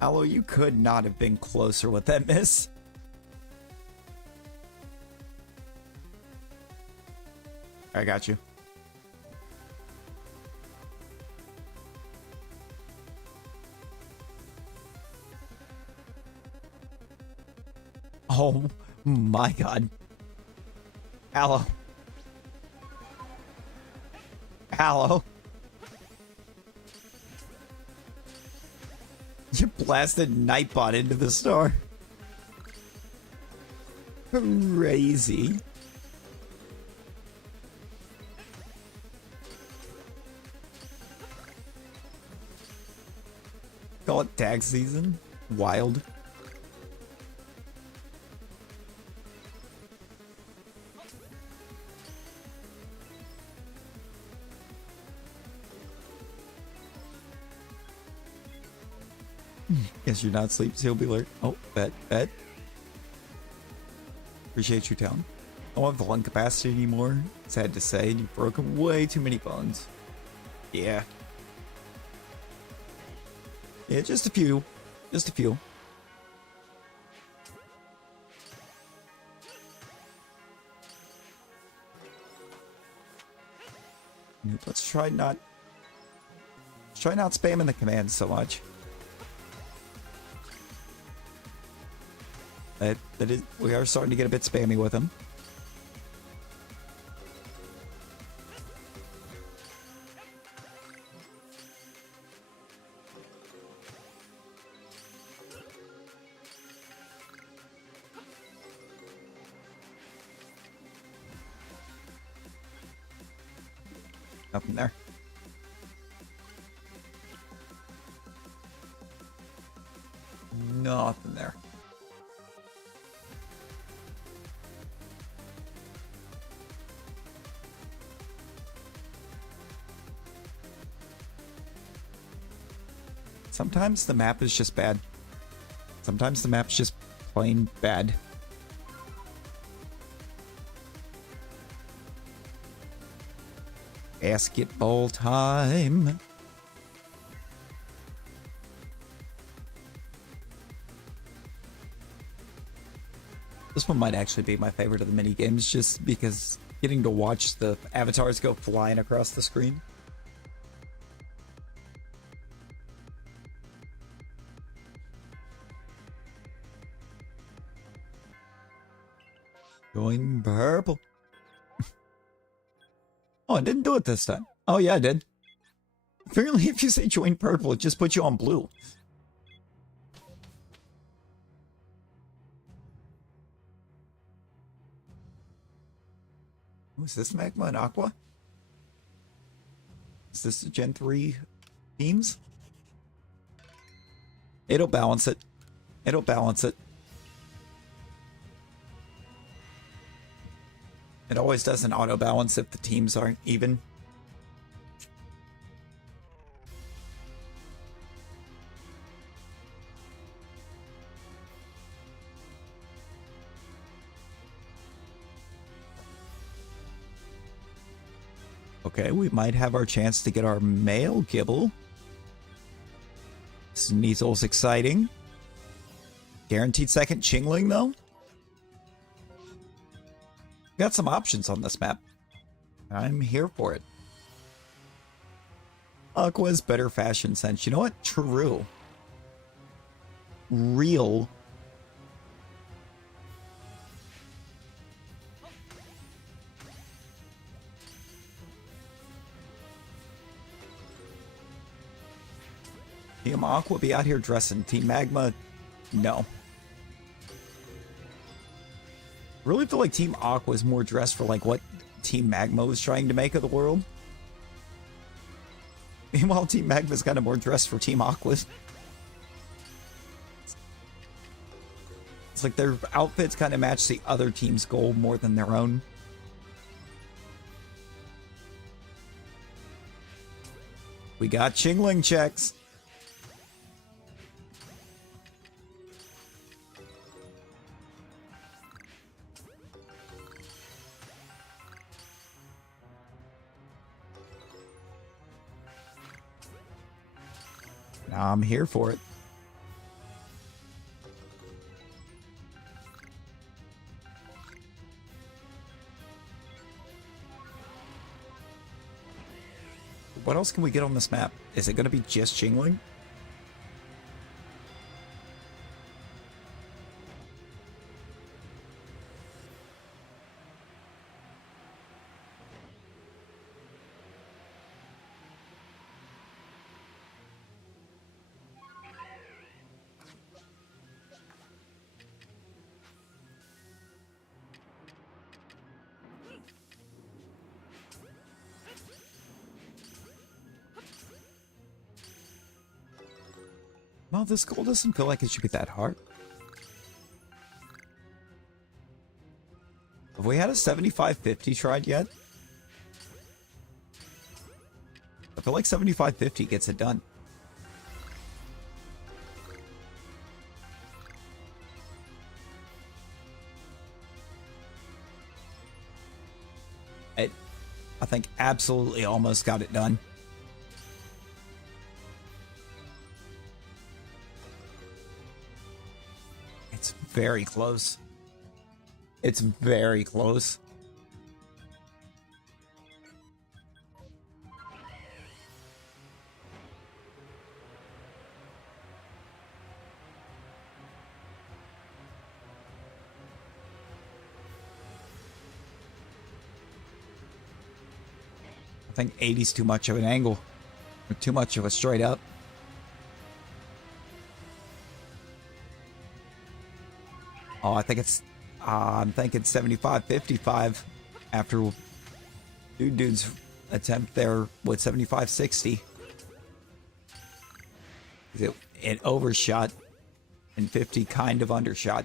Aloe, you could not have been closer with that miss. I got you. Oh my god. Aloe. Aloe. You blasted Nightbot into the store. Crazy. Call it tag season. Wild. Guess you're not asleep, so you'll be alert. Oh, bet. Appreciate you, Town. I don't have the lung capacity anymore. Sad to say, you've broken way too many bones. Yeah. Yeah, just a few. Just a few. Let's try not spamming the commands so much. We are starting to get a bit spammy with them. Nothing there. Nothing there. Sometimes the map is just bad. Sometimes the map's just plain bad. Basketball time. This one might actually be my favorite of the mini games, just because getting to watch the avatars go flying across the screen. Going purple. Oh, I didn't do it this time. Oh, yeah, I did. Apparently, if you say join purple, it just puts you on blue. Is this Magma and Aqua? Is this the Gen 3 teams? It'll balance it. It'll balance it. It always does an auto balance if the teams aren't even. Okay, we might have our chance to get our male Gibble. Sneasel's exciting. Guaranteed second Chingling, though. Got some options on this map. I'm here for it. Aqua's better fashion sense. You know what? True. Real. Team Aqua be out here dressing. Team Magma, no. Really feel like Team Aqua is more dressed for like what Team Magma was trying to make of the world. Meanwhile, Team Magma's kind of more dressed for Team Aqua. It's like their outfits kind of match the other team's goal more than their own. We got Chingling checks. Now I'm here for it. What else can we get on this map? Is it going to be just Chingling? Well, this goal doesn't feel like it should be that hard. Have we had a 7550 tried yet? I feel like 7550 gets it done. I think absolutely almost got it done. It's very close. It's very close. I think 80's too much of an angle. Or too much of a straight up. Oh, I think it's... I'm thinking 75, 55 after dude's attempt there with 75, 60. It overshot and 50 kind of undershot.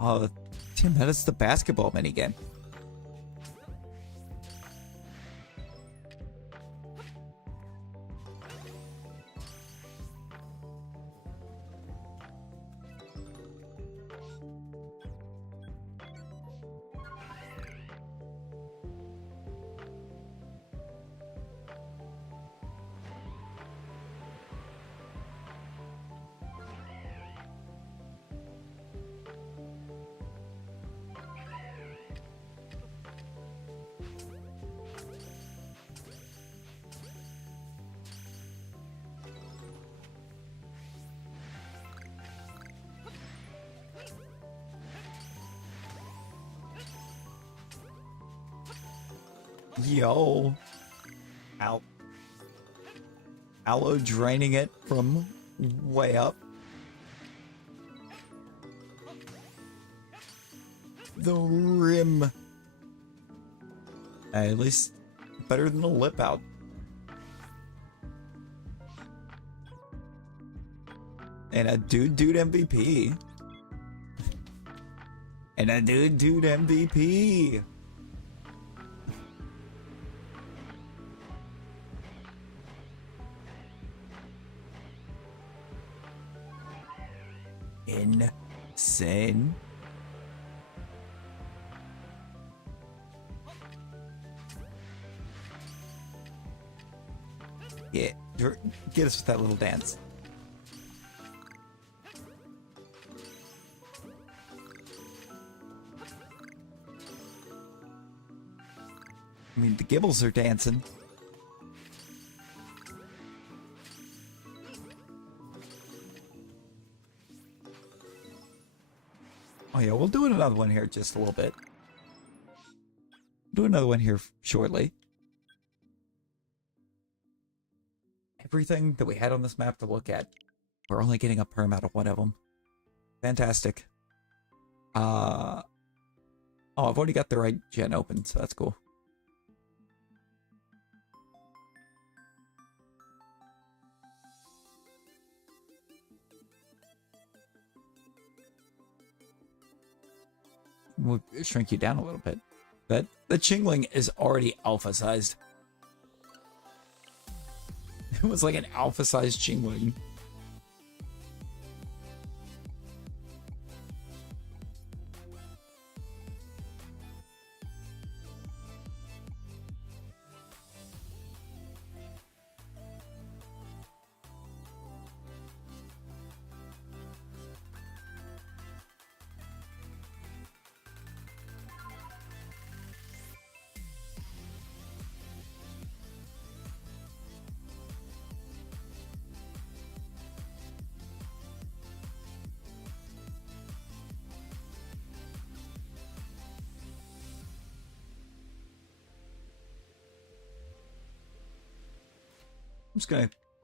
Oh, Tim, that is the basketball minigame. Yo. Aloe draining it from way up. The rim. At least better than the lip out. And a dude MVP. And a dude MVP. Insane. Yeah, get us with that little dance. I mean, the Gibbles are dancing. Oh yeah, we'll do another one here just a little bit. Do another one here shortly. everything that we had on this map to look at. We're only getting a perm out of one of them. Fantastic. Oh, I've already got the right gen open, so that's cool. We'll shrink you down a little bit. But the Chingling is already alpha sized. It was like an alpha sized Chingling.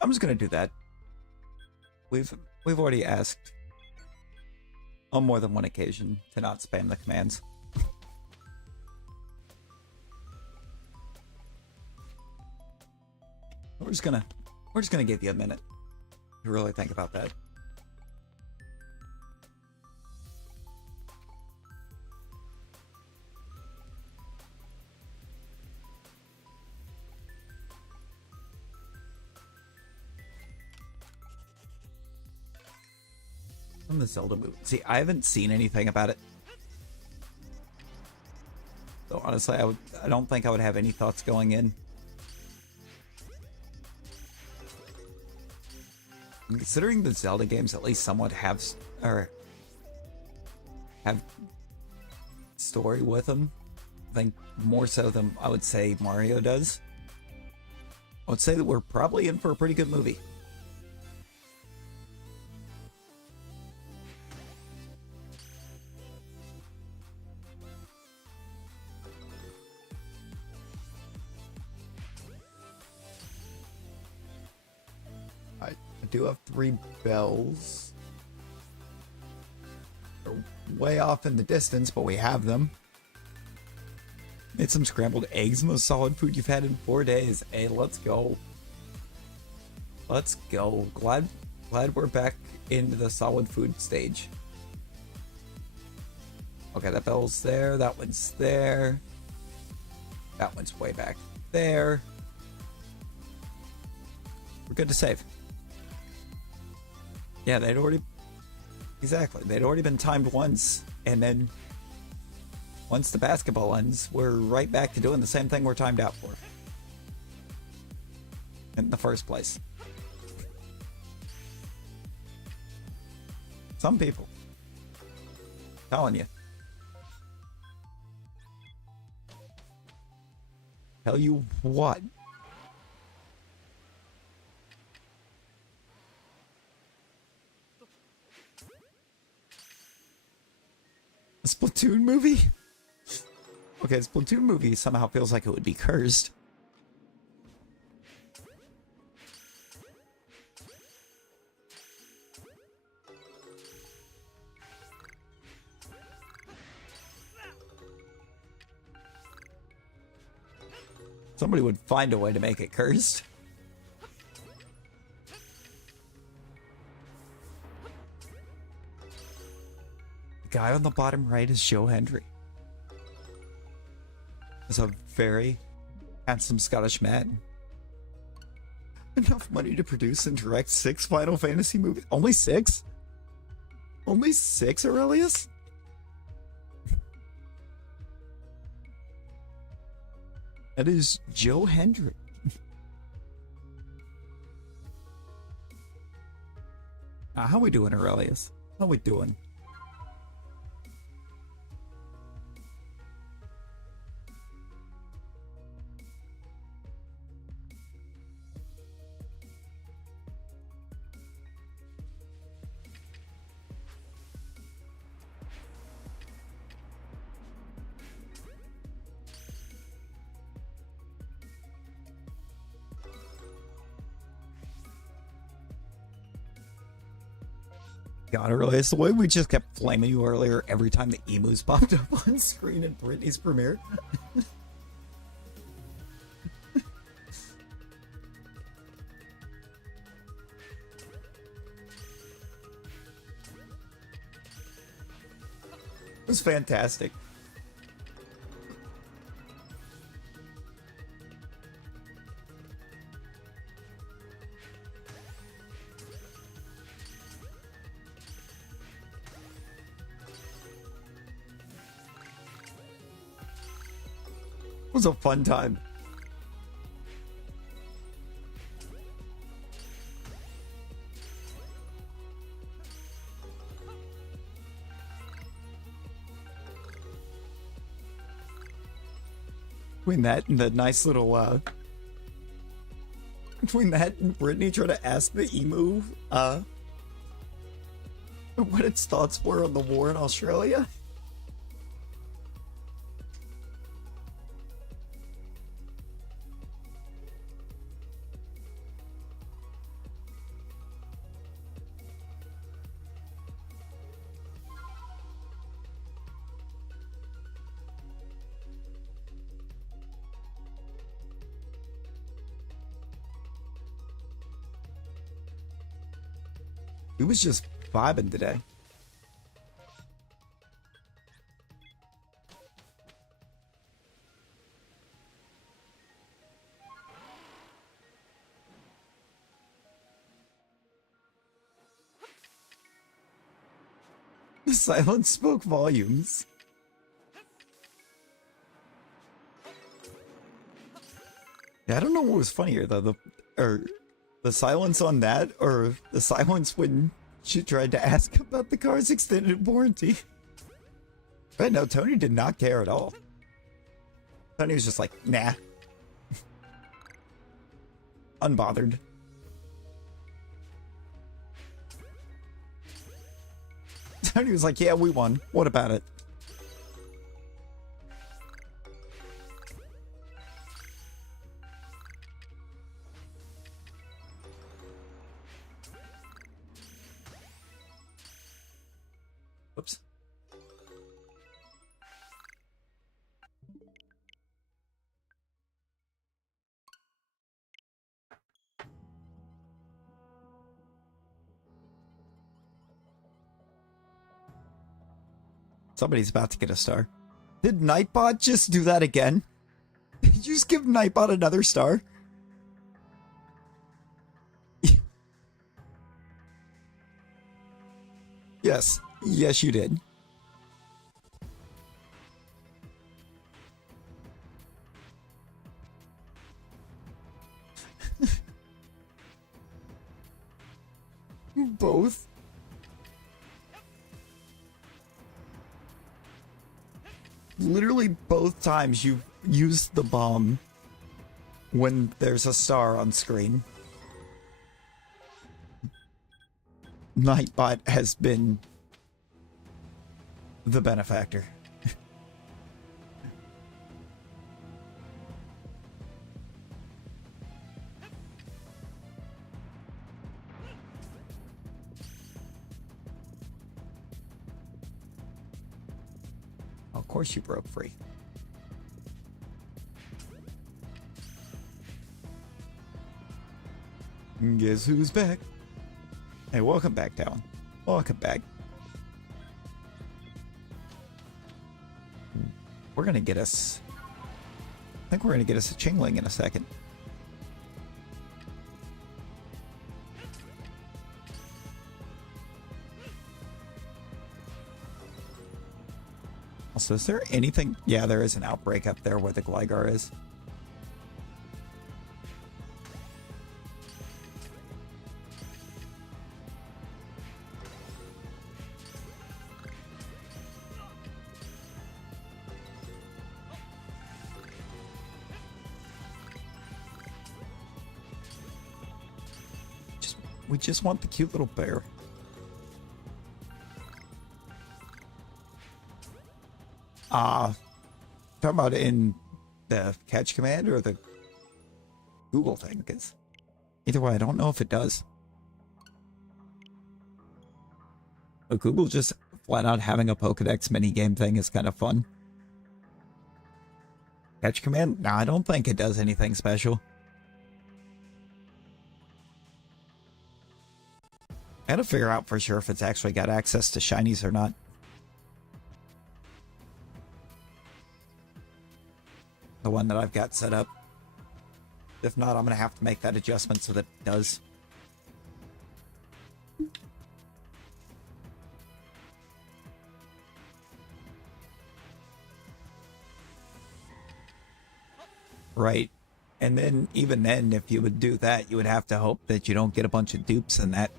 I'm just gonna do that. We've already asked on more than one occasion to not spam the commands. We're just gonna give you a minute to really think about that. From the Zelda movie. See, I haven't seen anything about it. So honestly, I don't think I would have any thoughts going in. And considering the Zelda games at least somewhat have story with them, I think more so than I would say Mario does. I would say that we're probably in for a pretty good movie. I do have 3 bells. They're way off in the distance, but we have them. Made some scrambled eggs, most solid food you've had in 4 days. Hey, let's go. Let's go. Glad we're back into the solid food stage. Okay, that bell's there. That one's there. That one's way back there. We're good to save. Yeah, they'd already been timed once, and then once the basketball ends, we're right back to doing the same thing we're timed out for in the first place. Some people. Telling you. Tell you what. A Splatoon movie? Okay, a Splatoon movie somehow feels like it would be cursed. Somebody would find a way to make it cursed. The guy on the bottom right is Joe Hendry. He's a very handsome Scottish man. Enough money to produce and direct 6 Final Fantasy movies. Only 6? Only 6, Aurelius? That is Joe Hendry. How we doing, Aurelius? How we doing? God, really, it's the way we just kept flaming you earlier every time the emus popped up on screen in Brittany's premiere. It was fantastic. It was a fun time. Between that and the nice little, between that and Brittany trying to ask the emu, what its thoughts were on the war in Australia. He was just vibing today. The silence spoke volumes. Yeah, I don't know what was funnier though, the silence on that, or the silence when she tried to ask about the car's extended warranty. But no, Tony did not care at all. Tony was just like, nah. Unbothered. Tony was like, yeah, we won. What about it? Whoops. Somebody's about to get a star. Did Nightbot just do that again? Did you just give Nightbot another star? Yes. Yes, you did. Both. Literally both times you used the bomb when there's a star on screen. Nightbot has been the benefactor. Of course you broke free. Guess who's back? Hey, welcome back, Talon. Welcome back. We're gonna get us... I think we're gonna get us a Chingling in a second. Also, is there anything... Yeah, there is an outbreak up there where the Gligar is. We just want the cute little bear. Talking about in the catch command or the Google thing, because either way, I don't know if it does. But Google just flat out having a Pokedex minigame thing is kind of fun. Catch command? No, I don't think it does anything special. I gotta figure out for sure if it's actually got access to shinies or not. The one that I've got set up. If not, I'm gonna have to make that adjustment so that it does. Right. And then, even then, if you would do that, you would have to hope that you don't get a bunch of dupes in that.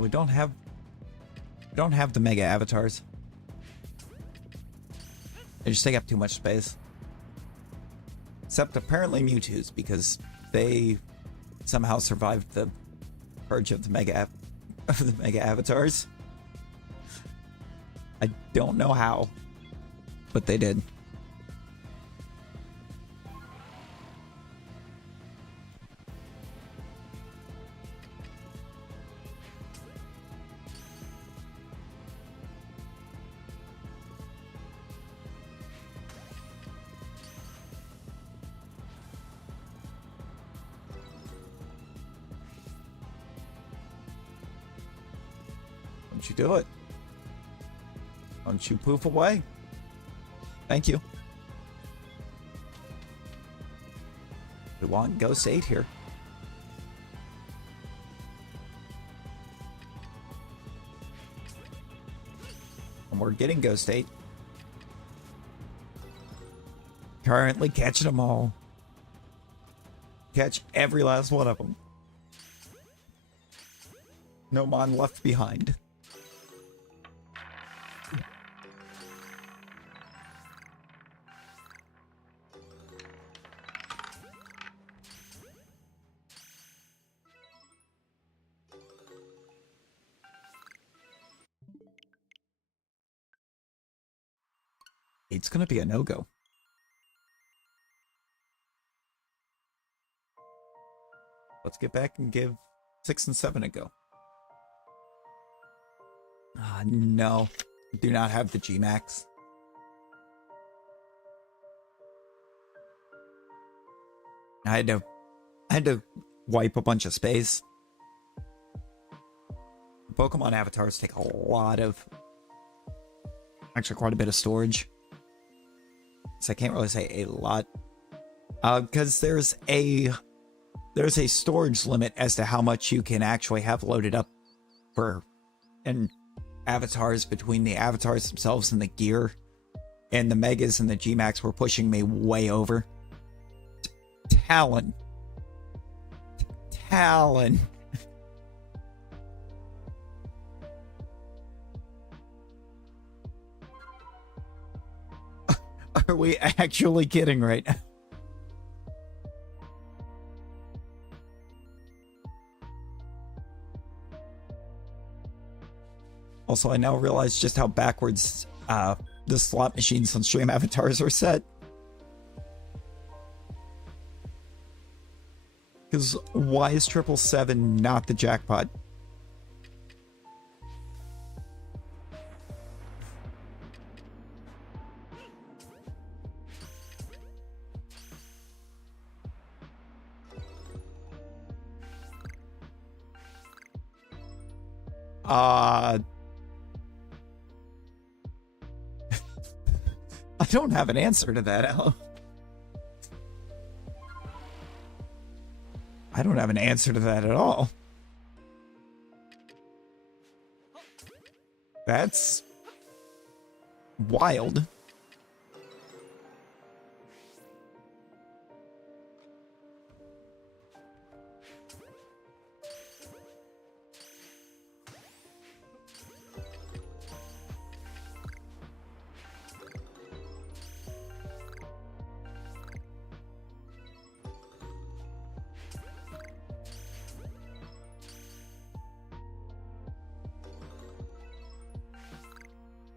We don't have the mega avatars. They just take up too much space. Except apparently Mewtwo's, because they somehow survived the purge of the mega avatars. I don't know how, but they did. Don't you do it. Don't you poof away. Thank you. We want Ghost 8 here. And we're getting Ghost 8. Currently catching them all. Catch every last one of them. No Mon left behind. It's gonna be a no-go. Let's get back and give 6 and 7 a go. No. Do not have the G-Max. I had to wipe a bunch of space. Pokemon avatars take a lot of... Actually, quite a bit of storage. So I can't really say a lot. Because there's a storage limit as to how much you can actually have loaded up for... And avatars between the avatars themselves and the gear. And the Megas and the G-Max were pushing me way over. Talon. Are we actually kidding right now? Also, I now realize just how backwards the slot machines on stream avatars are set. Because why is 777 not the jackpot? I don't have an answer to that, Ella. I don't have an answer to that at all. That's wild.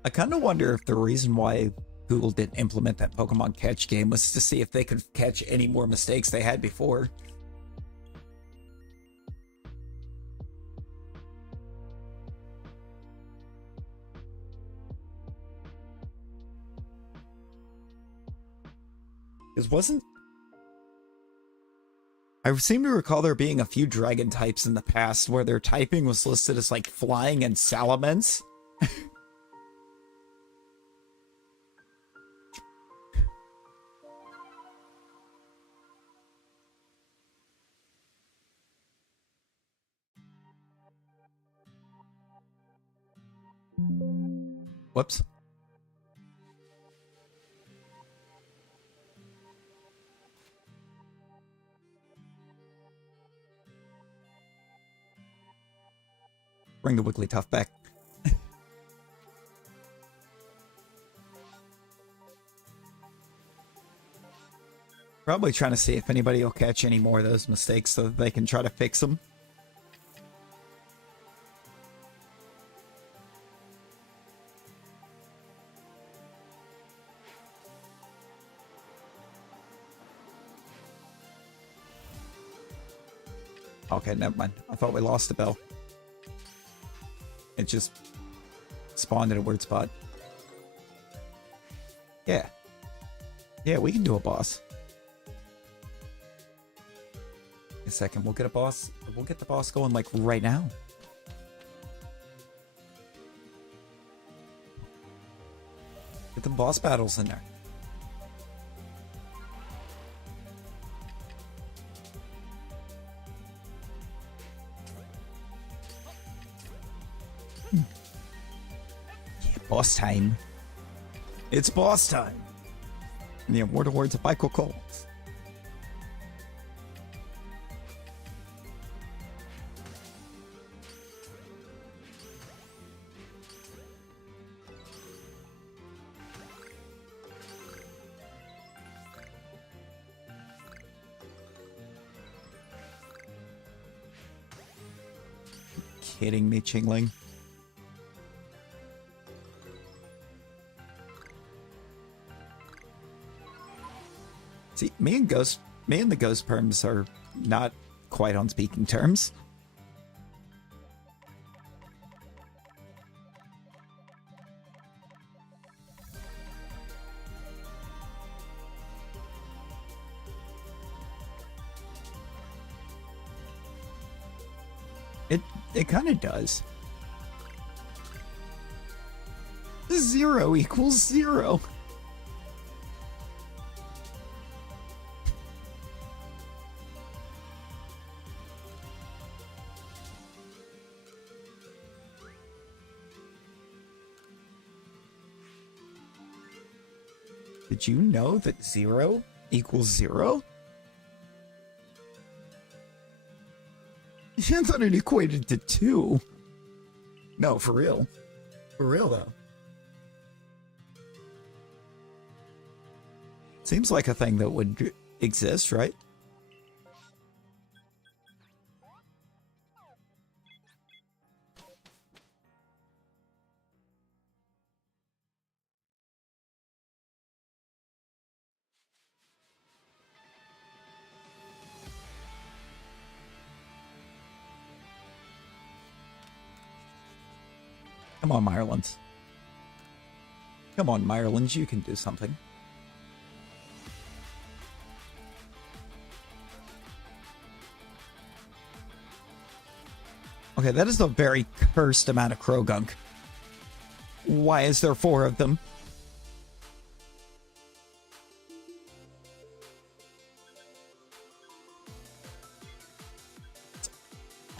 I kind of wonder if the reason why Google didn't implement that Pokemon Catch game was to see if they could catch any more mistakes they had before. Because wasn't... I seem to recall there being a few dragon types in the past where their typing was listed as like flying and salamence. Whoops. Bring the Wigglytuff back. Probably trying to see if anybody will catch any more of those mistakes so that they can try to fix them. Okay, never mind. I thought we lost the bell. It just spawned at a weird spot. Yeah. Yeah, we can do a boss. A second, we'll get a boss. We'll get the boss going like right now. Get the boss battles in there. Boss time. It's boss time. And the immortal words of Michael Coles. Kidding me, Chingling? See, me and the Ghost Perms are not quite on speaking terms. It kind of does. 0 equals 0. Did you know that 0 equals 0? I thought it equated to 2. No, for real. For real, though. Seems like a thing that would exist, right? Come on, Ireland. Come on, Ireland, you can do something. Okay, that is a very cursed amount of Krogunk. Why is there 4 of them?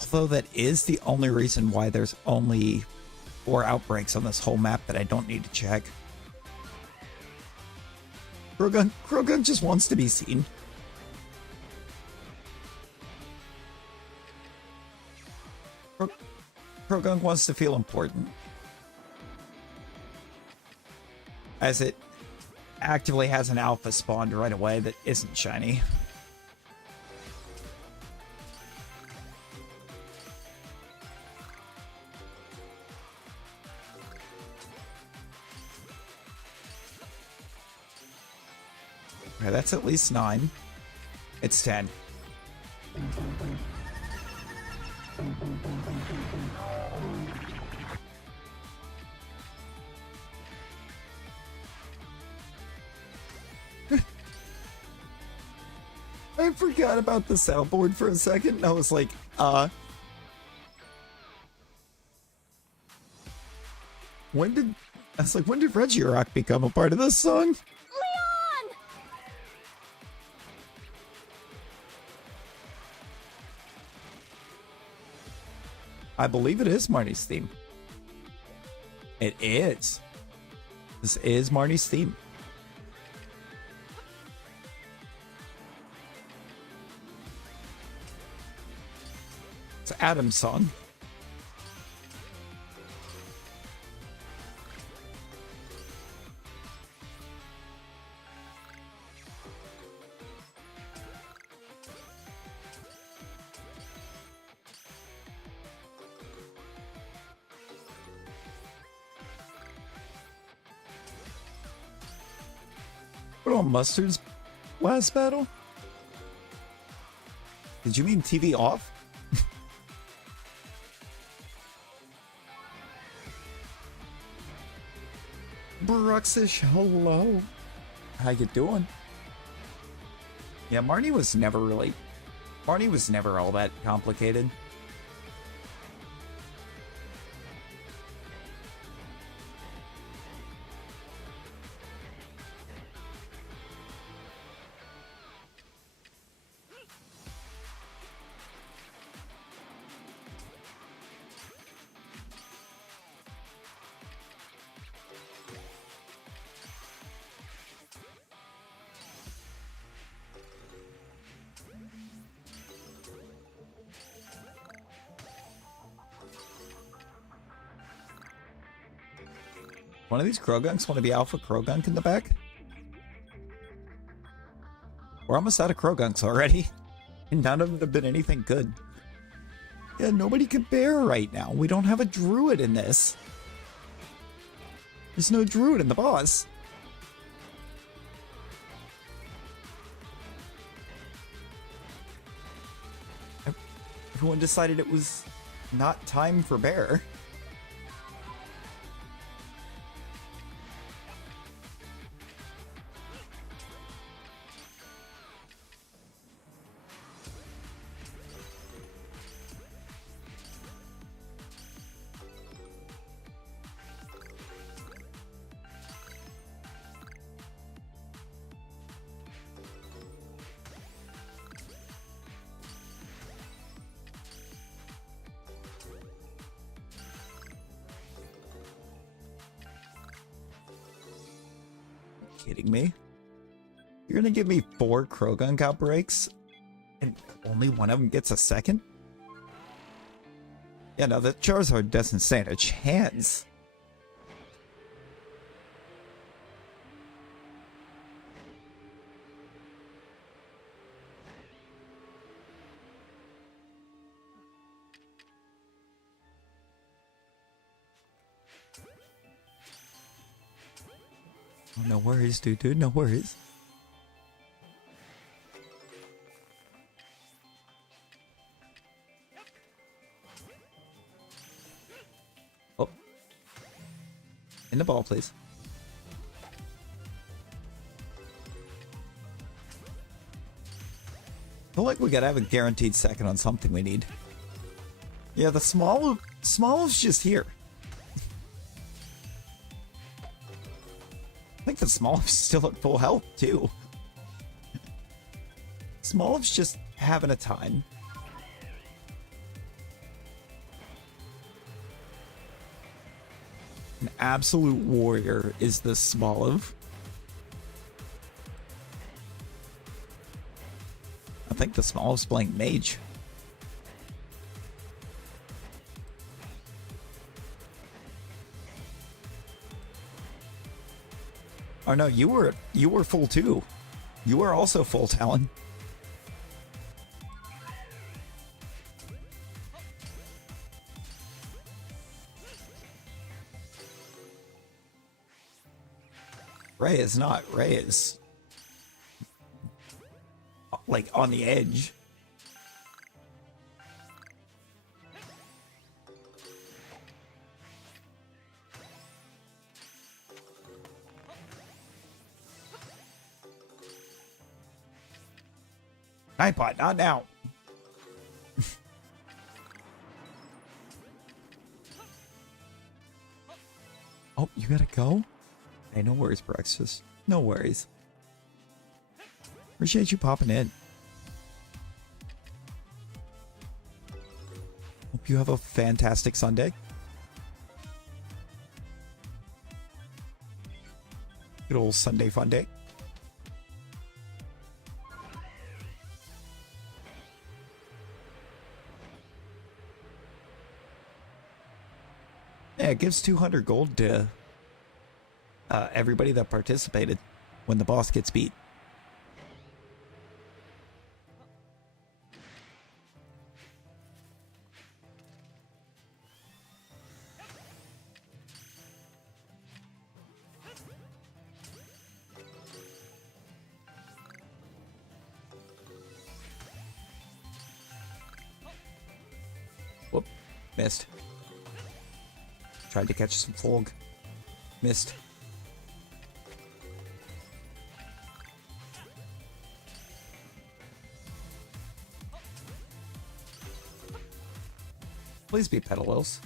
Although that is the only reason why there's only 4 outbreaks on this whole map that I don't need to check. Krogunk just wants to be seen. Krogunk wants to feel important. As it actively has an alpha spawned right away that isn't shiny. Okay, that's at least 9. It's 10. I forgot about the soundboard for a second, and I was like, when did Regirock become a part of this song? Leon! I believe it is Marnie's theme. It is. This is Marnie's theme. It's Adam's song. What on Mustard's last battle? Did you mean TV off? Bruxish, hello. How you doing? Yeah, Marnie was never all that complicated. One of these Krogunks want to be Alpha Krogunk in the back? We're almost out of Krogunks already. And none of them have been anything good. Yeah, nobody can bear right now. We don't have a druid in this. There's no druid in the boss. Everyone decided it was not time for bear. Kidding me? You're gonna give me 4 Krogunk outbreaks and only one of them gets a second? Yeah, no, the Charizard doesn't stand a chance. Oh, no worries, dude, no worries. Oh. In the ball, please. I feel like we gotta have a guaranteed second on something we need. Yeah, the Smoliv's just here. I think the Smoliv's still at full health, too. Smoliv's just having a time. An absolute warrior is the Smoliv. I think the Smoliv's playing mage. Oh no, you were full too. You were also full, Talon. Ray is not. Ray is like on the edge. Nightbot, not now. Oh, you gotta go? Hey, no worries, Brexus. No worries. Appreciate you popping in. Hope you have a fantastic Sunday. Good old Sunday fun day. Yeah, it gives 200 gold to everybody that participated when the boss gets beat. Whoop, missed. Tried to catch some fog. Missed. Please be Petalils.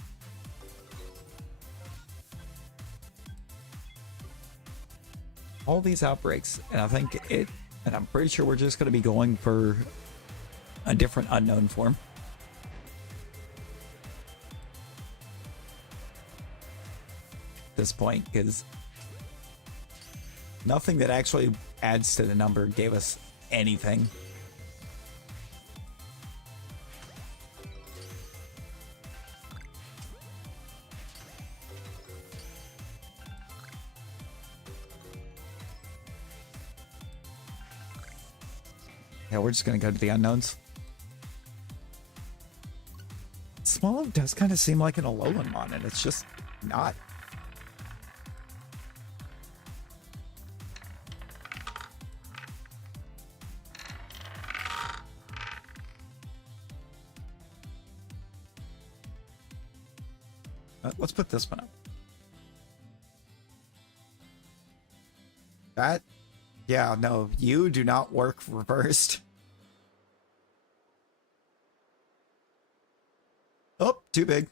All these outbreaks, and I think it, and I'm pretty sure we're just going to be going for a different unknown form. This point, because nothing that actually adds to the number gave us anything. Yeah, we're just gonna go to the unknowns. Swallow does kind of seem like an Alolan mon, and it's just not. Let's put this one up. That, yeah, no, you do not work reversed. Oh, too big.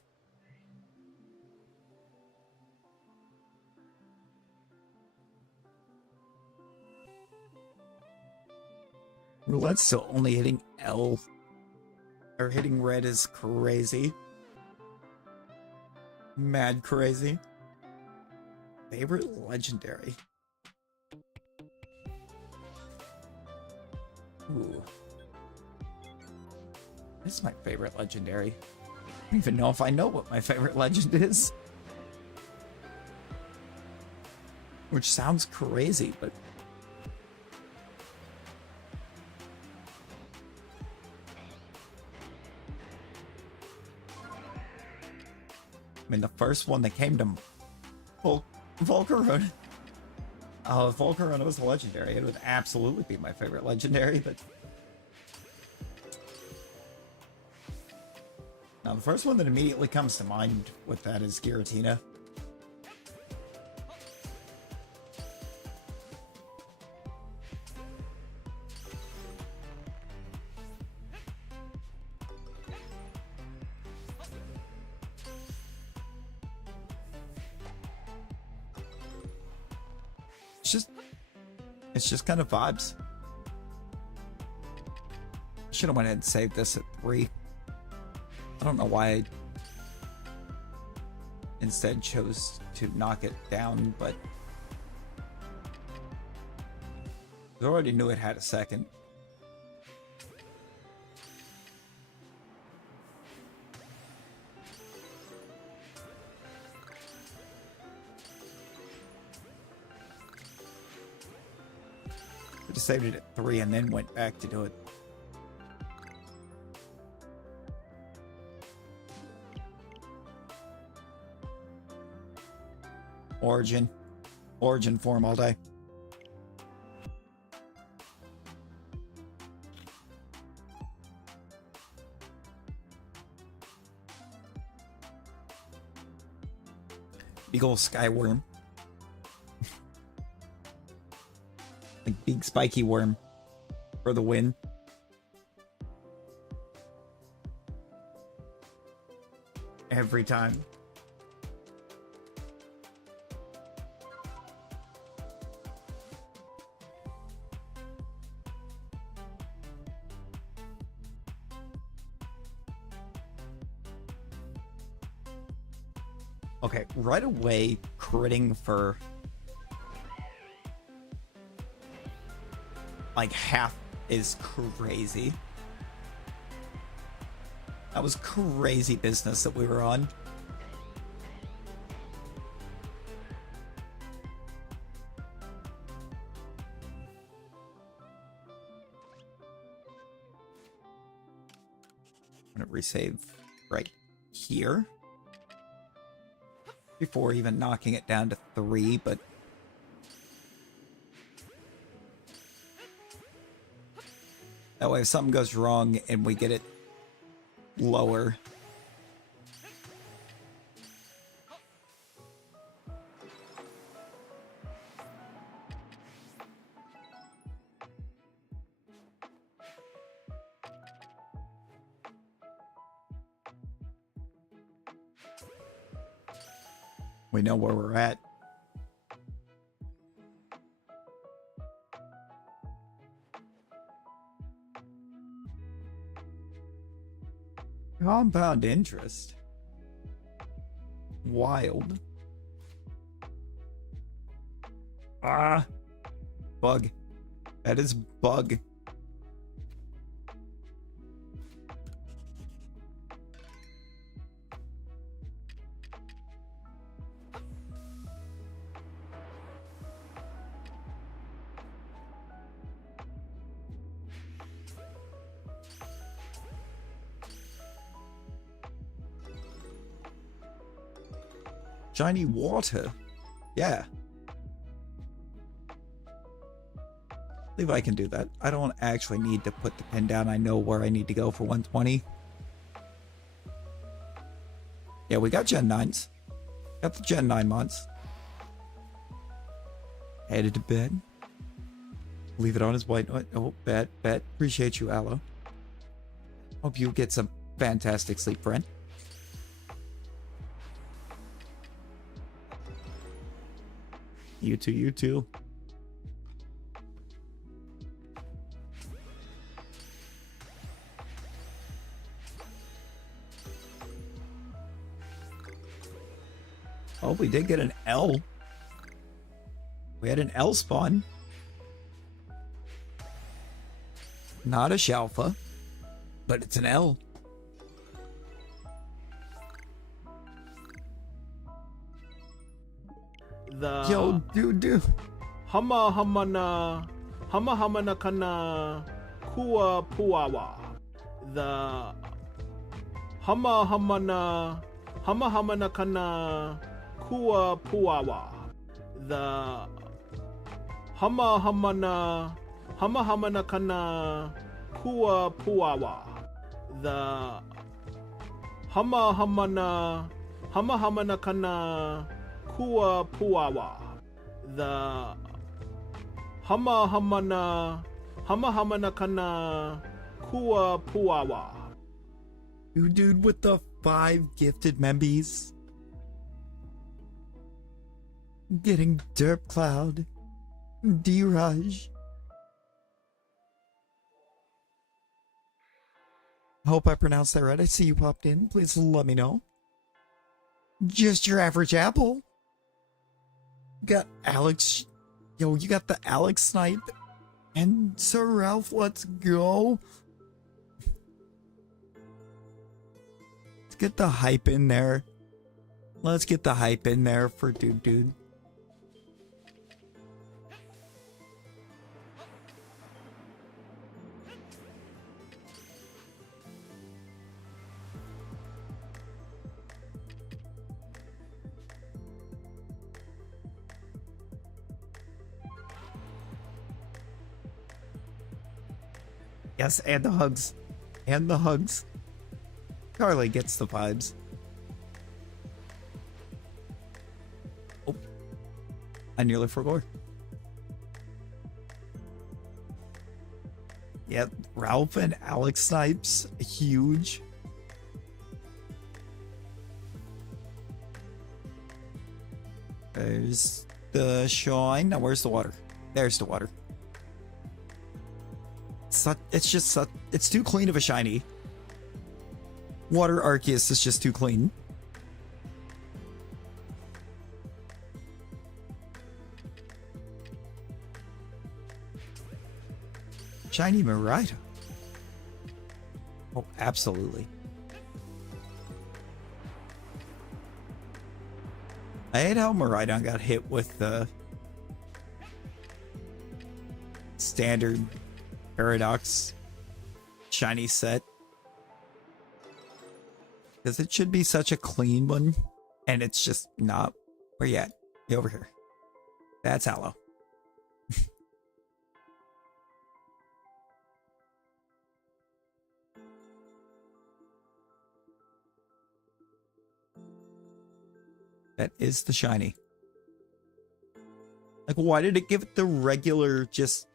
Roulette's still only hitting L. Or hitting red is crazy. Mad crazy. Favorite legendary. Ooh. This is my favorite legendary. I don't even know if I know what my favorite legend is. Which sounds crazy, but... I mean, the first one that came to Volcarona. Oh, if Volcarona was a legendary, it would absolutely be my favorite legendary, but... Now, the first one that immediately comes to mind with that is Giratina. It's just kind of vibes. Should have went ahead and saved this at 3. I don't know why I instead chose to knock it down, but I already knew it had a second. Saved it at 3 and then went back to do it. Origin form all day. Big ol' Skyworm. Like big spiky worm for the win. every time. Okay, right away, critting for like half is crazy. That was crazy business that we were on. I'm gonna resave right here before even knocking it down to 3, but that way if something goes wrong and we get it lower. We know where we're at. Compound interest. Wild. Ah. Bug. That is bug. Shiny water. Yeah. I believe I can do that. I don't actually need to put the pin down. I know where I need to go for 120. Yeah, we got Gen 9s. Got the Gen 9 mods. Headed to bed. Leave it on his white. Oh, bet. Appreciate you, Aloe. Hope you get some fantastic sleep, friend. You too, you too. Oh, we did get an L. We had an L spawn. Not a Shalpha, but it's an L. Yo, dude. Hamana kana kua puawa. The hamana kana kua puawa. The hamana kana kua puawa. The hamana kana kua puawa. The hamana kana kua puawa. Dude with the 5 gifted membies. Getting Derp Cloud. D-Raj. I hope I pronounced that right. I see you popped in. Please let me know. Just your average apple. Got Alex. Yo, you got the Alex snipe. And Sir Ralph, let's go. Let's get the hype in there. Let's get the hype in there for dude. Yes, and the hugs. And the hugs. Carly gets the vibes. Oh. I nearly forgot. Yep, Ralph and Alex snipes. Huge. There's the shine. Now where's the water? There's the water. It's just it's too clean of a shiny. Water Arceus is just too clean. Shiny Miraidon. Oh, absolutely. I hate how Miraidon got hit with the standard Paradox shiny set. Because it should be such a clean one, and it's just not. Where you at? You over here. That's Hallow. That is the shiny. Like, why did it give it the regular just...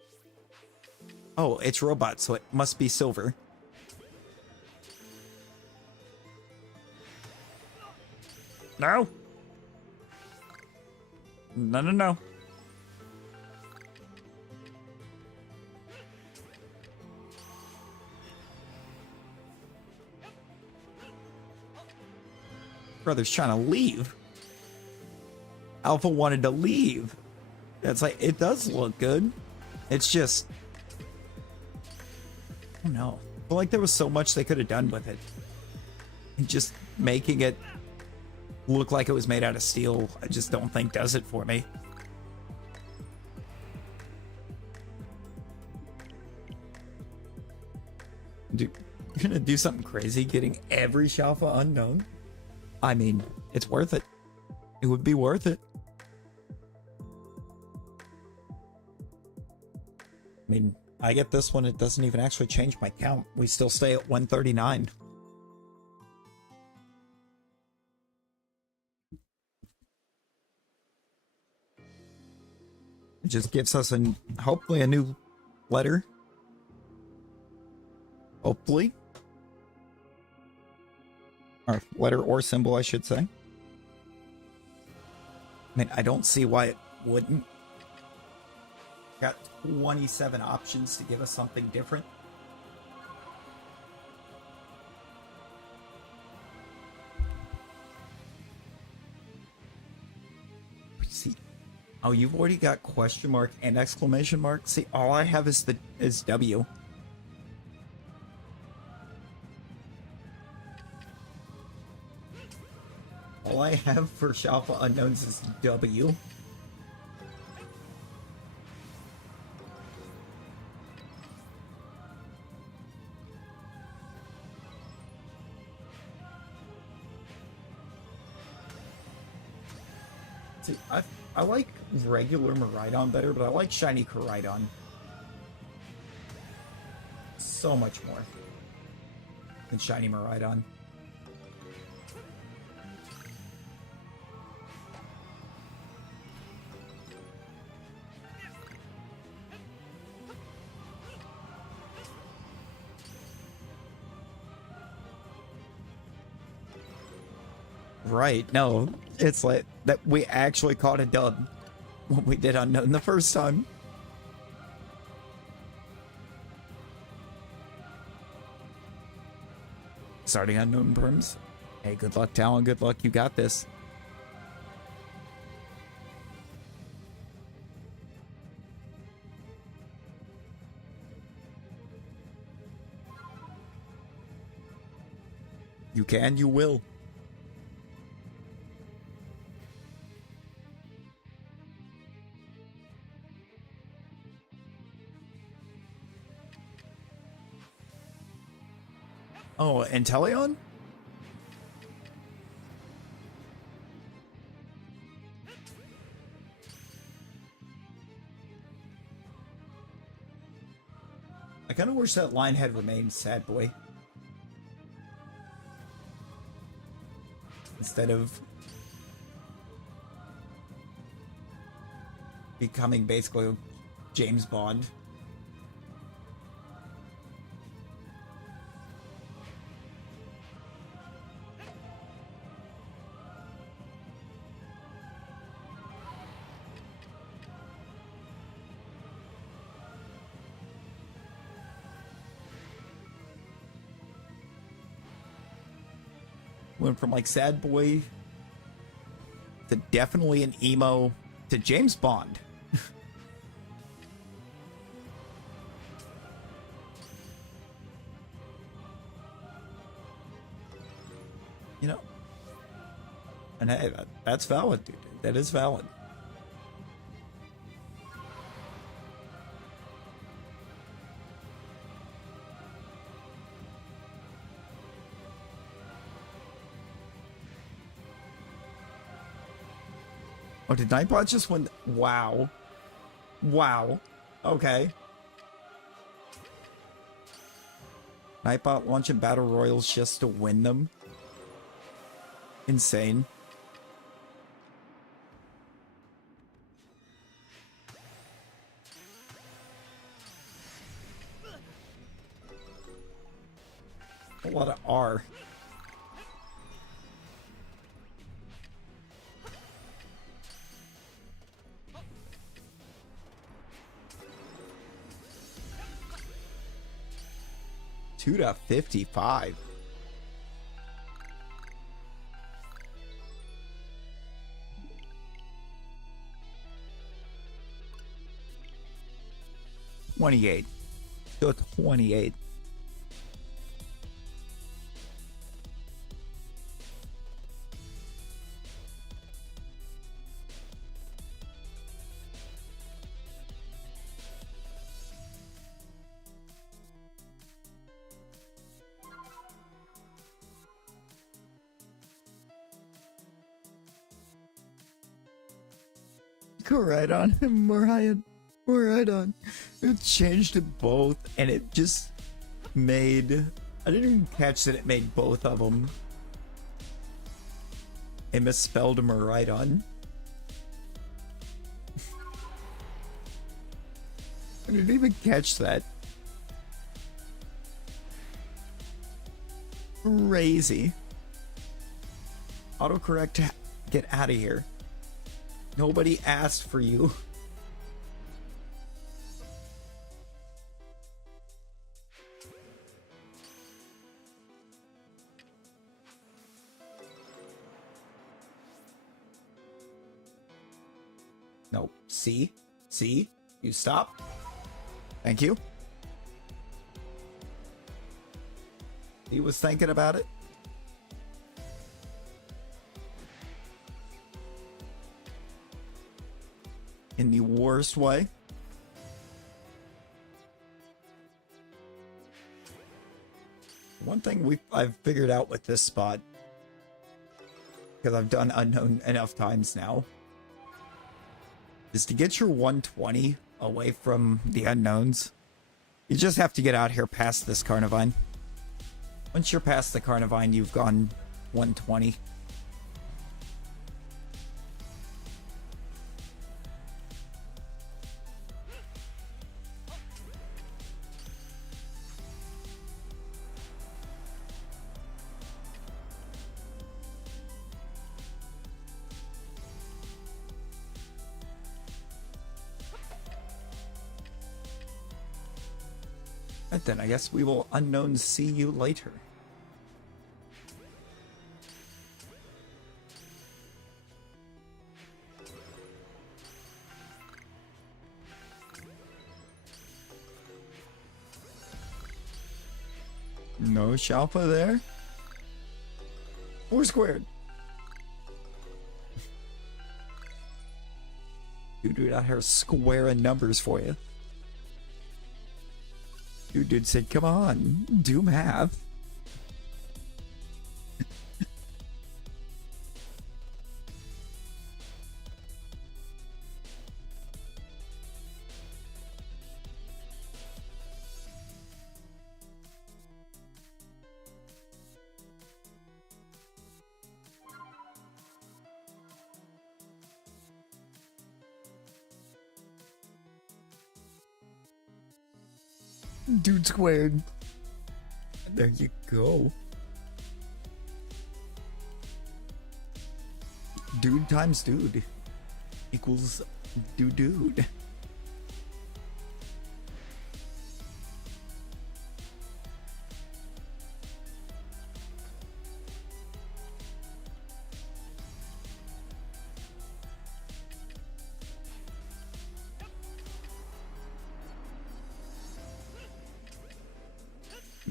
Oh, it's robot, so it must be silver. No! No, no, no. Brother's trying to leave. Alpha wanted to leave. That's like, it does look good. It's just... I don't know. I feel like there was so much they could have done with it. And just making it look like it was made out of steel, I just don't think does it for me. Dude, you're gonna do something crazy getting every Shalpha unknown? I mean, it's worth it. It would be worth it. I mean, I get this one, it doesn't even actually change my count. We still stay at 139. It just gives us hopefully a new letter. Hopefully. Or letter or symbol, I should say. I mean, I don't see why it wouldn't. Got 27 options to give us something different. See, oh, you've already got question mark and exclamation mark. See, all I have is W. All I have for Shalpha Unknowns is W. See, I like regular Miraidon better, but I like shiny Koraidon so much more than shiny Miraidon. Right, no, it's like that we actually caught a dub when we did Unknown the first time. Starting Unknown Prims. Hey, good luck, Talon, good luck, you got this. You can, you will. Oh, Inteleon? I kind of wish that line had remained Sad Boy. Instead of becoming basically James Bond. Went from like sad boy to definitely an emo to James Bond. You know, and hey, that's valid, dude. That is valid. Oh, did Nightbot just win? Wow. Wow. Okay. Nightbot launching battle royals just to win them. Insane. A lot of R. Two to 55. $28 to 28. Go right on, Mariah. Go right on. It changed to both, and it just made. I didn't even catch that it made both of them. It misspelled Maridon. I didn't even catch that. Crazy. Autocorrect, get out of here. Nobody asked for you. No, see? See? You stop. Thank you. He was thinking about it. In the worst way. One thing I've figured out with this spot, because I've done unknown enough times now, is to get your 120 away from the unknowns. You just have to get out here past this Carnivine. Once you're past the Carnivine, you've gone 120. Right then, I guess we will unknown see you later. No Shalpha there? 4 squared. Dude out here squaring numbers for you. Dude said, come on, do math. Dude squared. There you go. Dude times dude equals dude.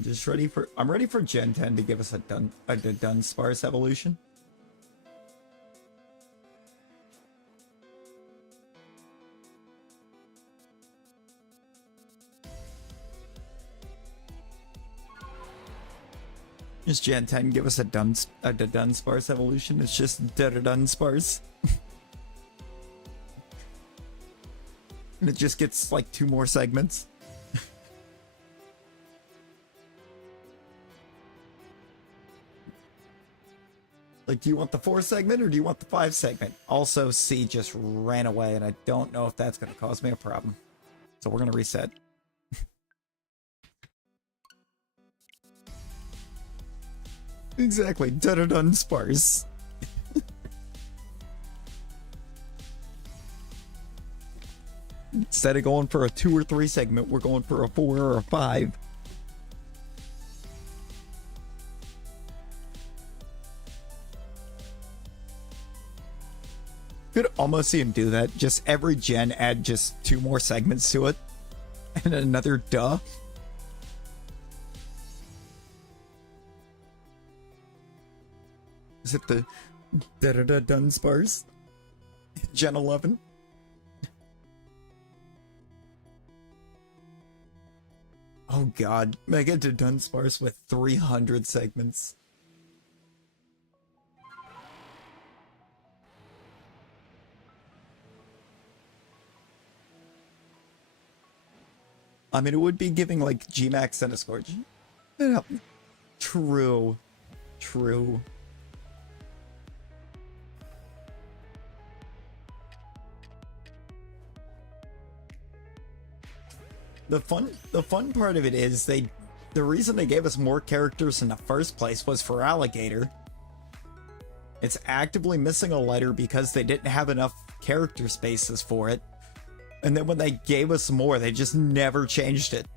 Just ready for. I'm ready for Gen 10 to give us a Dunsparce evolution. Just Gen 10 give us a Dunsparce evolution. It's just Dunsparce. And it just gets like 2 more segments. Like, do you want the 4 segment or do you want the 5 segment? Also, C just ran away and I don't know if that's going to cause me a problem. So we're going to reset. Exactly, Dunsparce. Instead of going for a 2 or 3 segment, we're going for a 4 or a 5. Could almost see him do that. Just every gen add just 2 more segments to it. And another duh. Is it the Dunsparce? Gen 11? Oh god, Mega Dunsparce with 300 segments. I mean, it would be giving like Gmax and a Scourge. Yeah. True. True. The fun part of it is the reason they gave us more characters in the first place was for Alligator. It's actively missing a letter because they didn't have enough character spaces for it. And then when they gave us more, they just never changed it.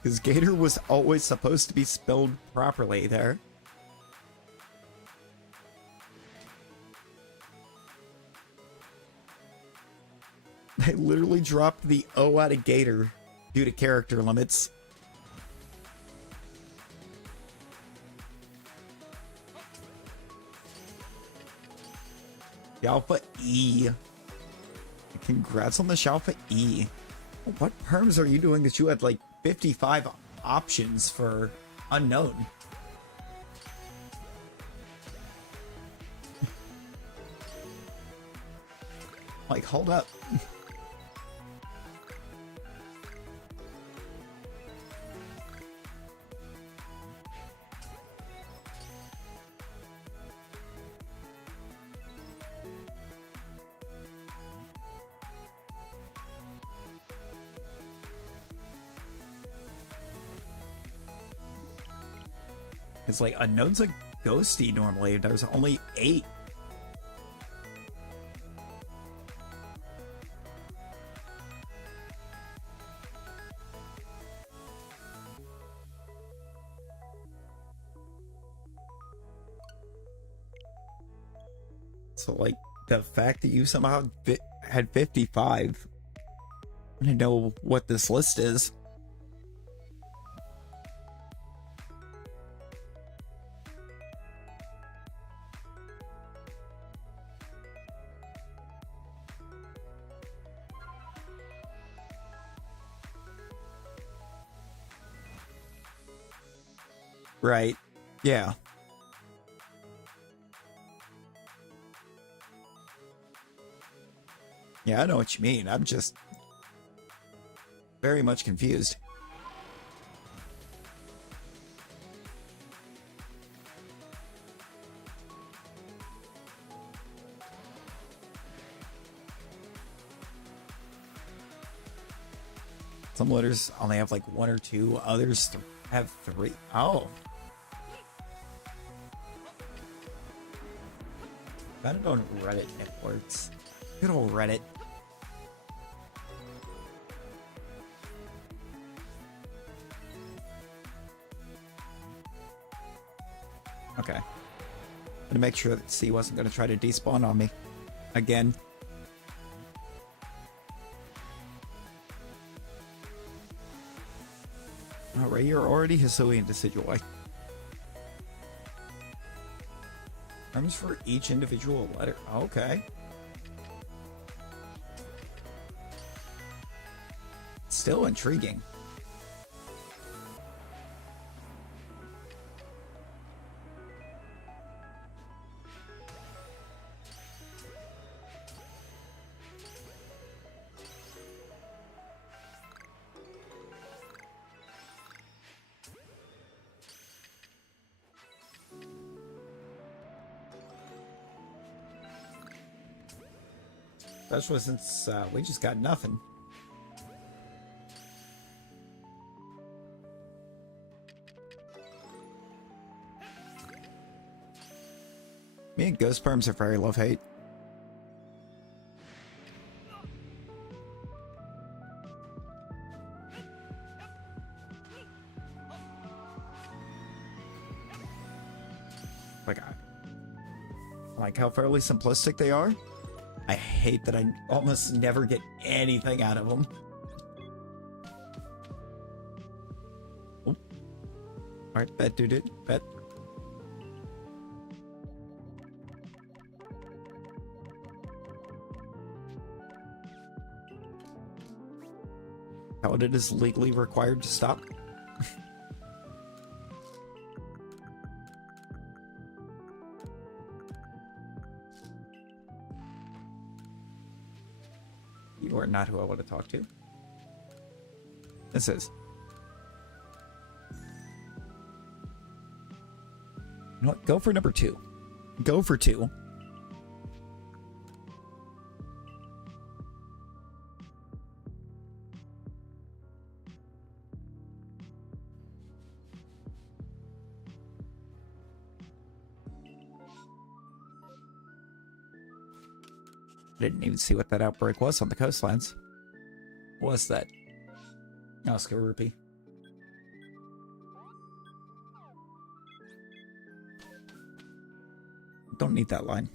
Because Gator was always supposed to be spelled properly there. They literally dropped the O out of Gator due to character limits. Shalpha E. Congrats on the Shalpha E. What perms are you doing that you had like 55 options for unknown? Like, hold up. It's like unknown's a ghosty normally. There's only 8. So like the fact that you somehow had 55, I don't know what this list is. Right. Yeah. Yeah, I know what you mean. I'm just very much confused. Some letters only have like 1 or 2, others have 3. Oh. Found it on Reddit, it works. Good old Reddit. Okay. I'm gonna make sure that C wasn't gonna try to despawn on me again. Alright, you're already Hisuian Decidueye. Terms for each individual letter. Okay. Still intriguing. Especially since we just got nothing. Me and Ghost Perms are very love-hate. Like how fairly simplistic they are. I hate that I almost never get anything out of them. Oh. Alright, bet, dude, bet. How it is legally required to stop. You are not who I want to talk to. This is. You know what? Go for number 2. Go for 2. Didn't even see what that outbreak was on the coastlines. What's that? Oscar Rupee. Don't need that line.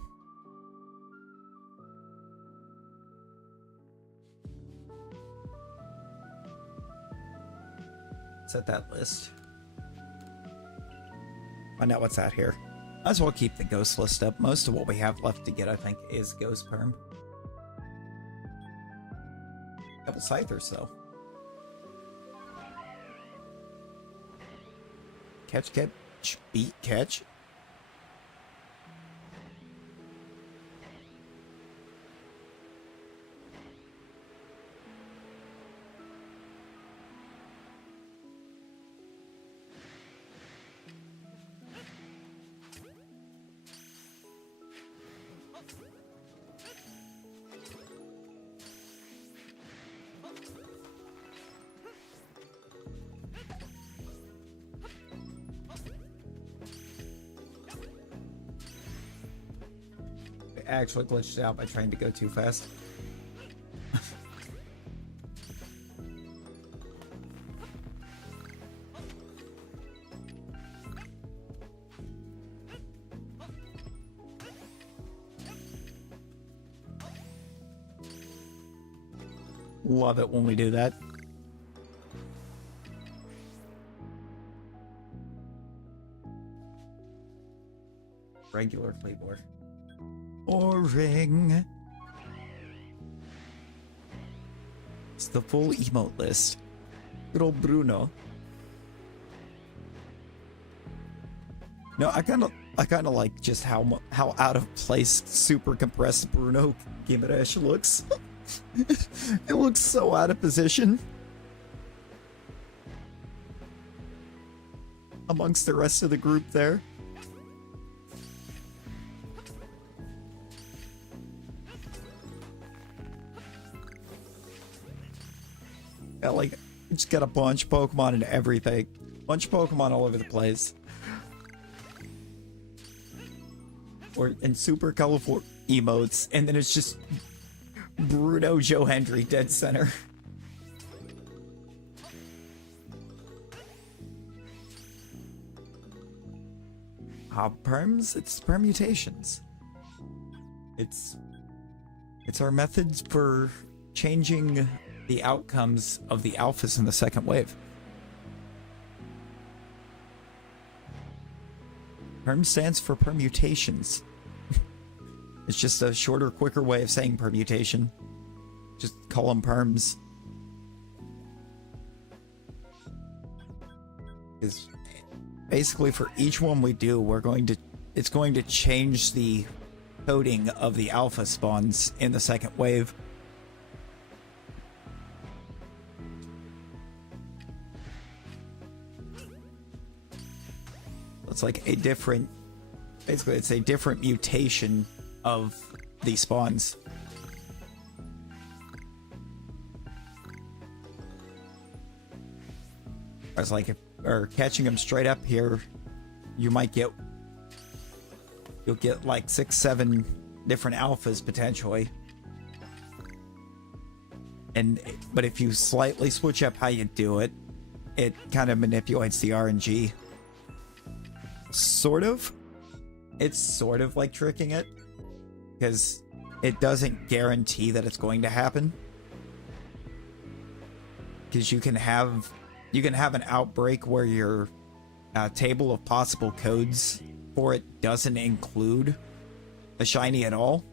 Set that list. Find out what's out here. Might as well keep the ghost list up. Most of what we have left to get, I think, is Ghost Perm. Couple Scythers, though. Catch, beat, catch. Actually glitched out by trying to go too fast. Love it when we do that. Regular Playboy. Ring. It's the full emote list. Good old Bruno. No, I kind of like just how out of place super compressed Bruno Gimenez looks. It looks so out of position amongst the rest of the group there. Yeah, like, just got a bunch of Pokemon and everything. Bunch of Pokemon all over the place. And super colorful emotes, and then it's just Bruno Joe Hendry dead center. Perms? It's permutations. It's our methods for changing the outcomes of the alphas in the second wave. Perm stands for permutations. It's just a shorter, quicker way of saying permutation. Just call them perms. Because basically for each one we do, it's going to change the coding of the alpha spawns in the second wave. It's like a different, basically it's a different mutation of the spawns. I was like, or catching them straight up here, you'll get like 6, 7 different alphas potentially. But if you slightly switch up how you do it, it kind of manipulates the RNG. Sort of. It's sort of like tricking it, because it doesn't guarantee that it's going to happen. Because you can have an outbreak where your table of possible codes for it doesn't include a shiny at all.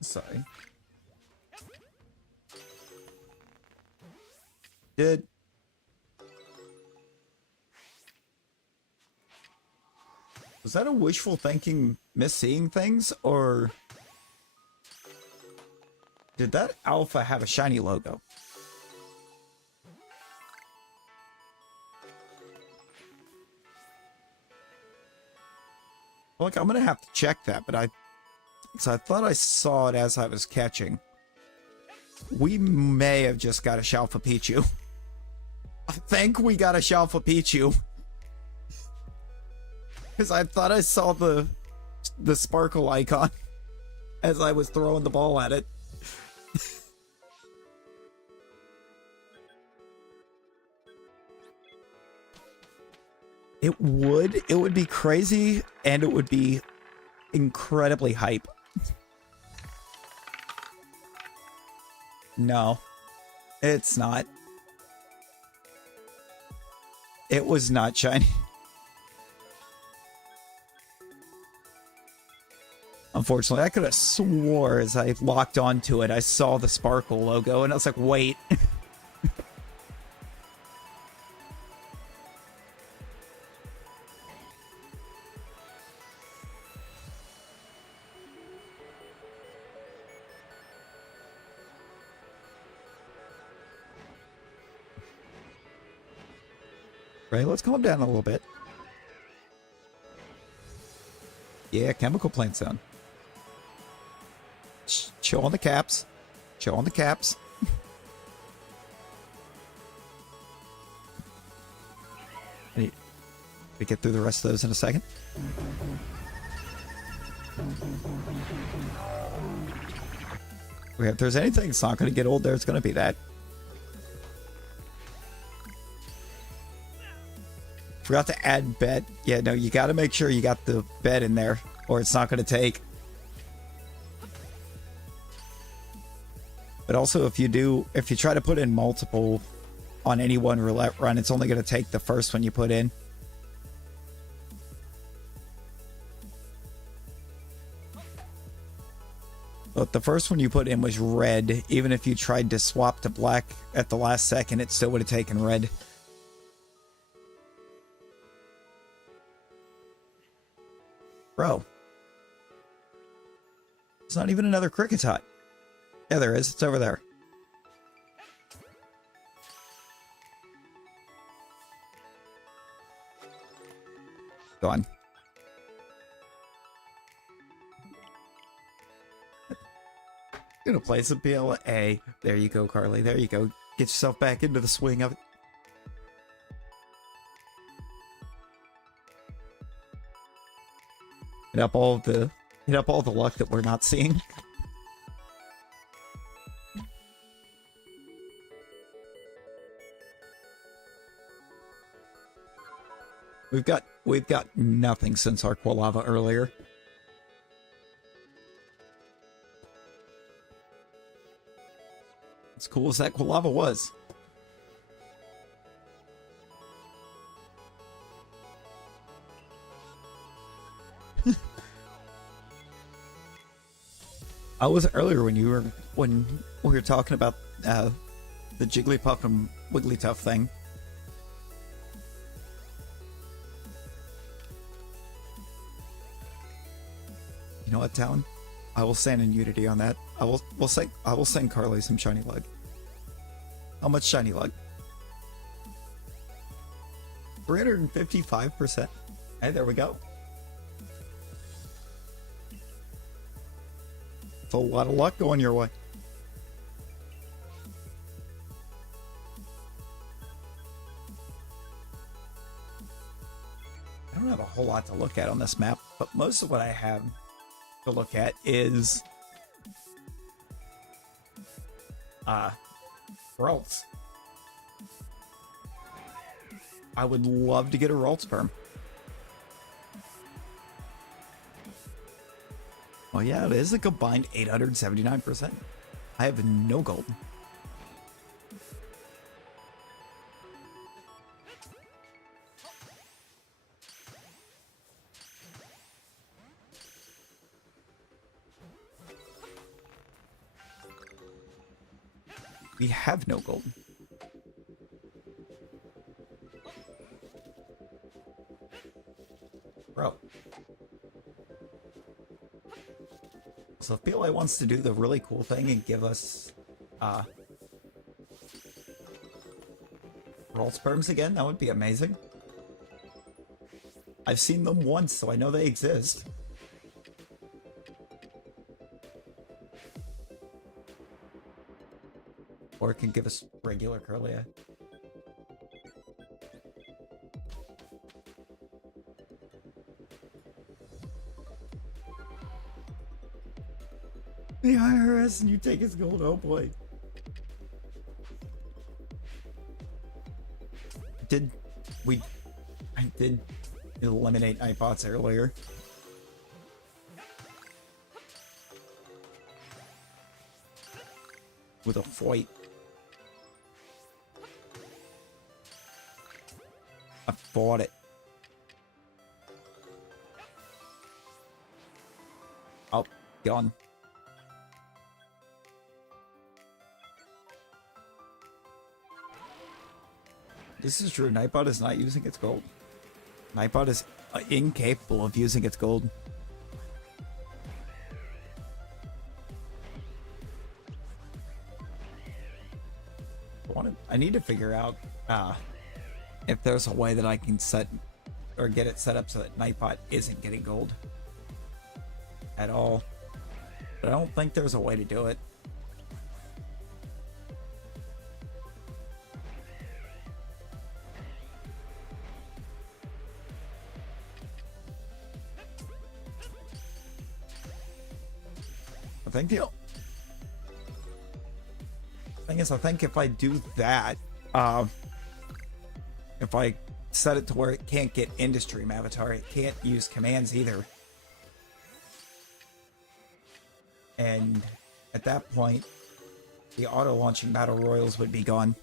Sorry. Was that a wishful thinking, misseeing things, or did that alpha have a shiny logo? Look, I'm gonna have to check that, but I thought I saw it as I was catching. We may have just got a Shalpha Pichu. I think we got a Shalpha Pichu. Because I thought I saw the sparkle icon as I was throwing the ball at it. It would be crazy, and it would be incredibly hype. No, it's not. It was not shiny. Unfortunately, I could have swore as I locked onto it, I saw the sparkle logo, and I was like, wait. Right, let's calm down a little bit. Yeah, chemical plant zone. Chill on the caps. Chill on the caps. We get through the rest of those in a second. Okay, if there's anything that's not going to get old there, it's going to be that. Forgot to add bed. Yeah, no, you got to make sure you got the bed in there, or it's not going to take. But also, if you try to put in multiple on any one roulette run, it's only going to take the first one you put in. But the first one you put in was red. Even if you tried to swap to black at the last second, it still would have taken red. Bro. It's not even another cricket hut. Yeah, there is. It's over there. Go on. Gonna play some PLA. There you go, Carly. There you go. Get yourself back into the swing of it. Hit up all the luck that we're not seeing. We've got we've got nothing since our Quilava earlier. As cool as that Quilava was. I was earlier when we were talking about the Jigglypuff and Wigglytuff thing. You know what, Talon? I will stand in unity on that. I will send Carly some shiny lug. How much shiny lug? 355%. Hey, there we go. It's a lot of luck going your way. I don't have a whole lot to look at on this map, but most of what I have to look at is Ralts. I would love to get a Ralts perm. Well, yeah, it is a combined 879%. I have no gold. We have no gold. Bro. So if PLA wants to do the really cool thing and give us roll sperms again, that would be amazing. I've seen them once, so I know they exist. Or it can give us regular Curlia. The IRS and you take his gold, oh boy. I did eliminate Nightbots earlier. With a fight. I fought it. Oh, gone. This is true. Nightbot is not using its gold. Nightbot is incapable of using its gold. I need to figure out if there's a way that I can set or get it set up so that Nightbot isn't getting gold at all. But I don't think there's a way to do it. I think the thing is, I think if I do that, if I set it to where it can't get Industry Avatar, it can't use commands either. And at that point, the auto-launching Battle Royals would be gone.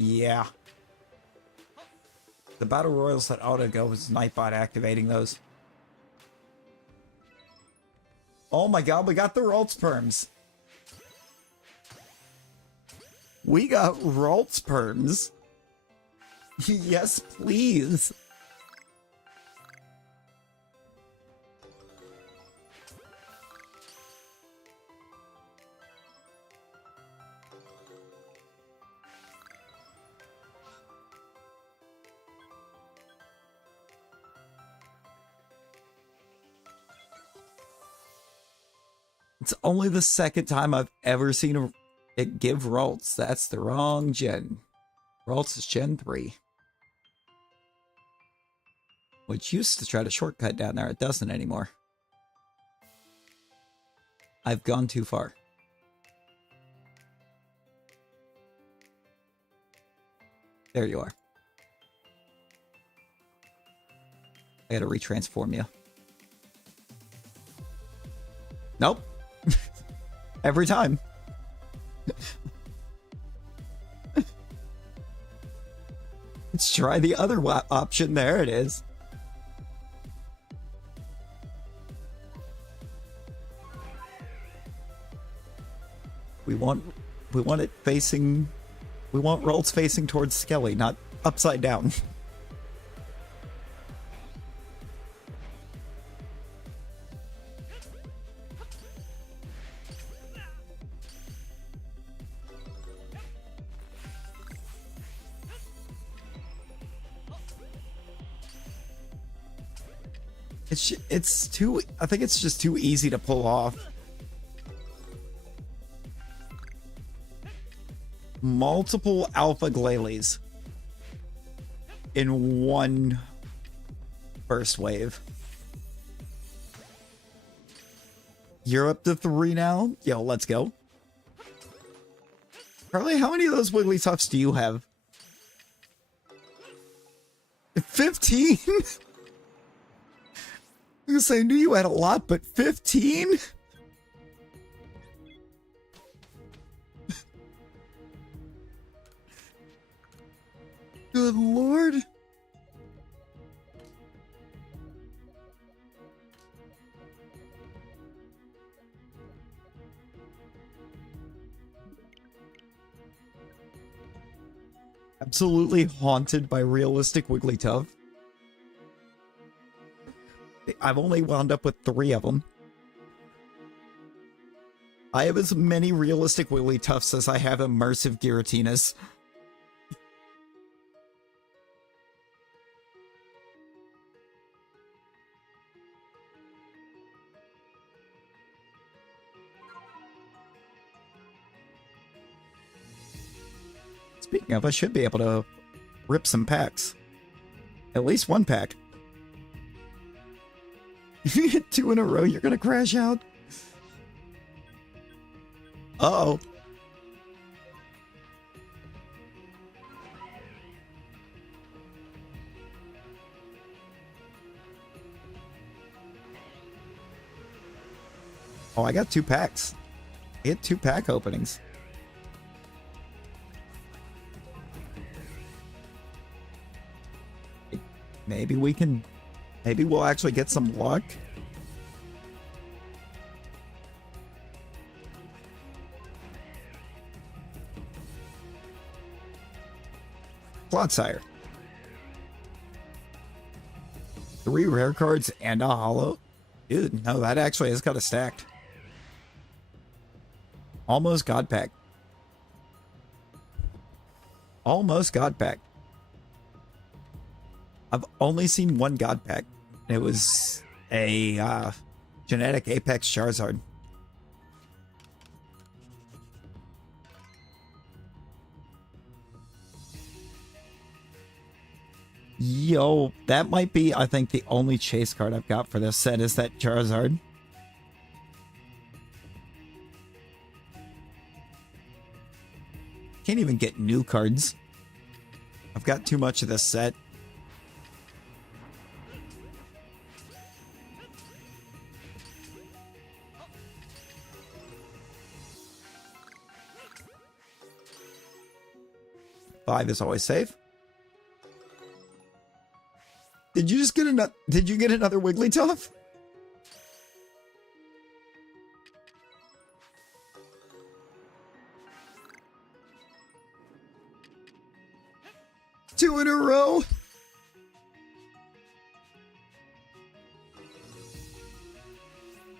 Yeah. The Battle Royals that auto go was Nightbot activating those. Oh my god, we got the Ralts perms. We got Ralts perms. Yes, please. It's only the second time I've ever seen it give Ralts. That's the wrong gen. Ralts is Gen 3. Which used to try to shortcut down there. It doesn't anymore. I've gone too far. There you are. I gotta retransform you. Nope. Every time. Let's try the other option. There it is. We want it facing. We want rolls facing towards Skelly, not upside down. It's too. I think it's just too easy to pull off. Multiple alpha Glalie in one first wave. You're up to 3 now? Yo, let's go. Carly, how many of those Wigglytuffs do you have? 15? I was saying, I knew you had a lot, but 15? Good lord. Absolutely haunted by realistic Wigglytuff. I've only wound up with 3 of them. I have as many realistic Wigglytuffs as I have immersive Giratinas. Speaking of, I should be able to rip some packs. At least 1 pack. If you hit 2 in a row, you're gonna crash out. Uh-oh. Oh, I got 2 packs. I hit 2 pack openings. Maybe we can... Maybe we'll actually get some luck. Clodsire. 3 rare cards and a holo. Dude, no, that actually has got a stacked. Almost God Pack. Almost God Pack. I've only seen 1 God Pack. It was a genetic Apex Charizard. Yo, that might be, I think, the only chase card I've got for this set is that Charizard. Can't even get new cards. I've got too much of this set. Five is always safe. Did you just get another? Did you get another Wigglytuff? Two in a row.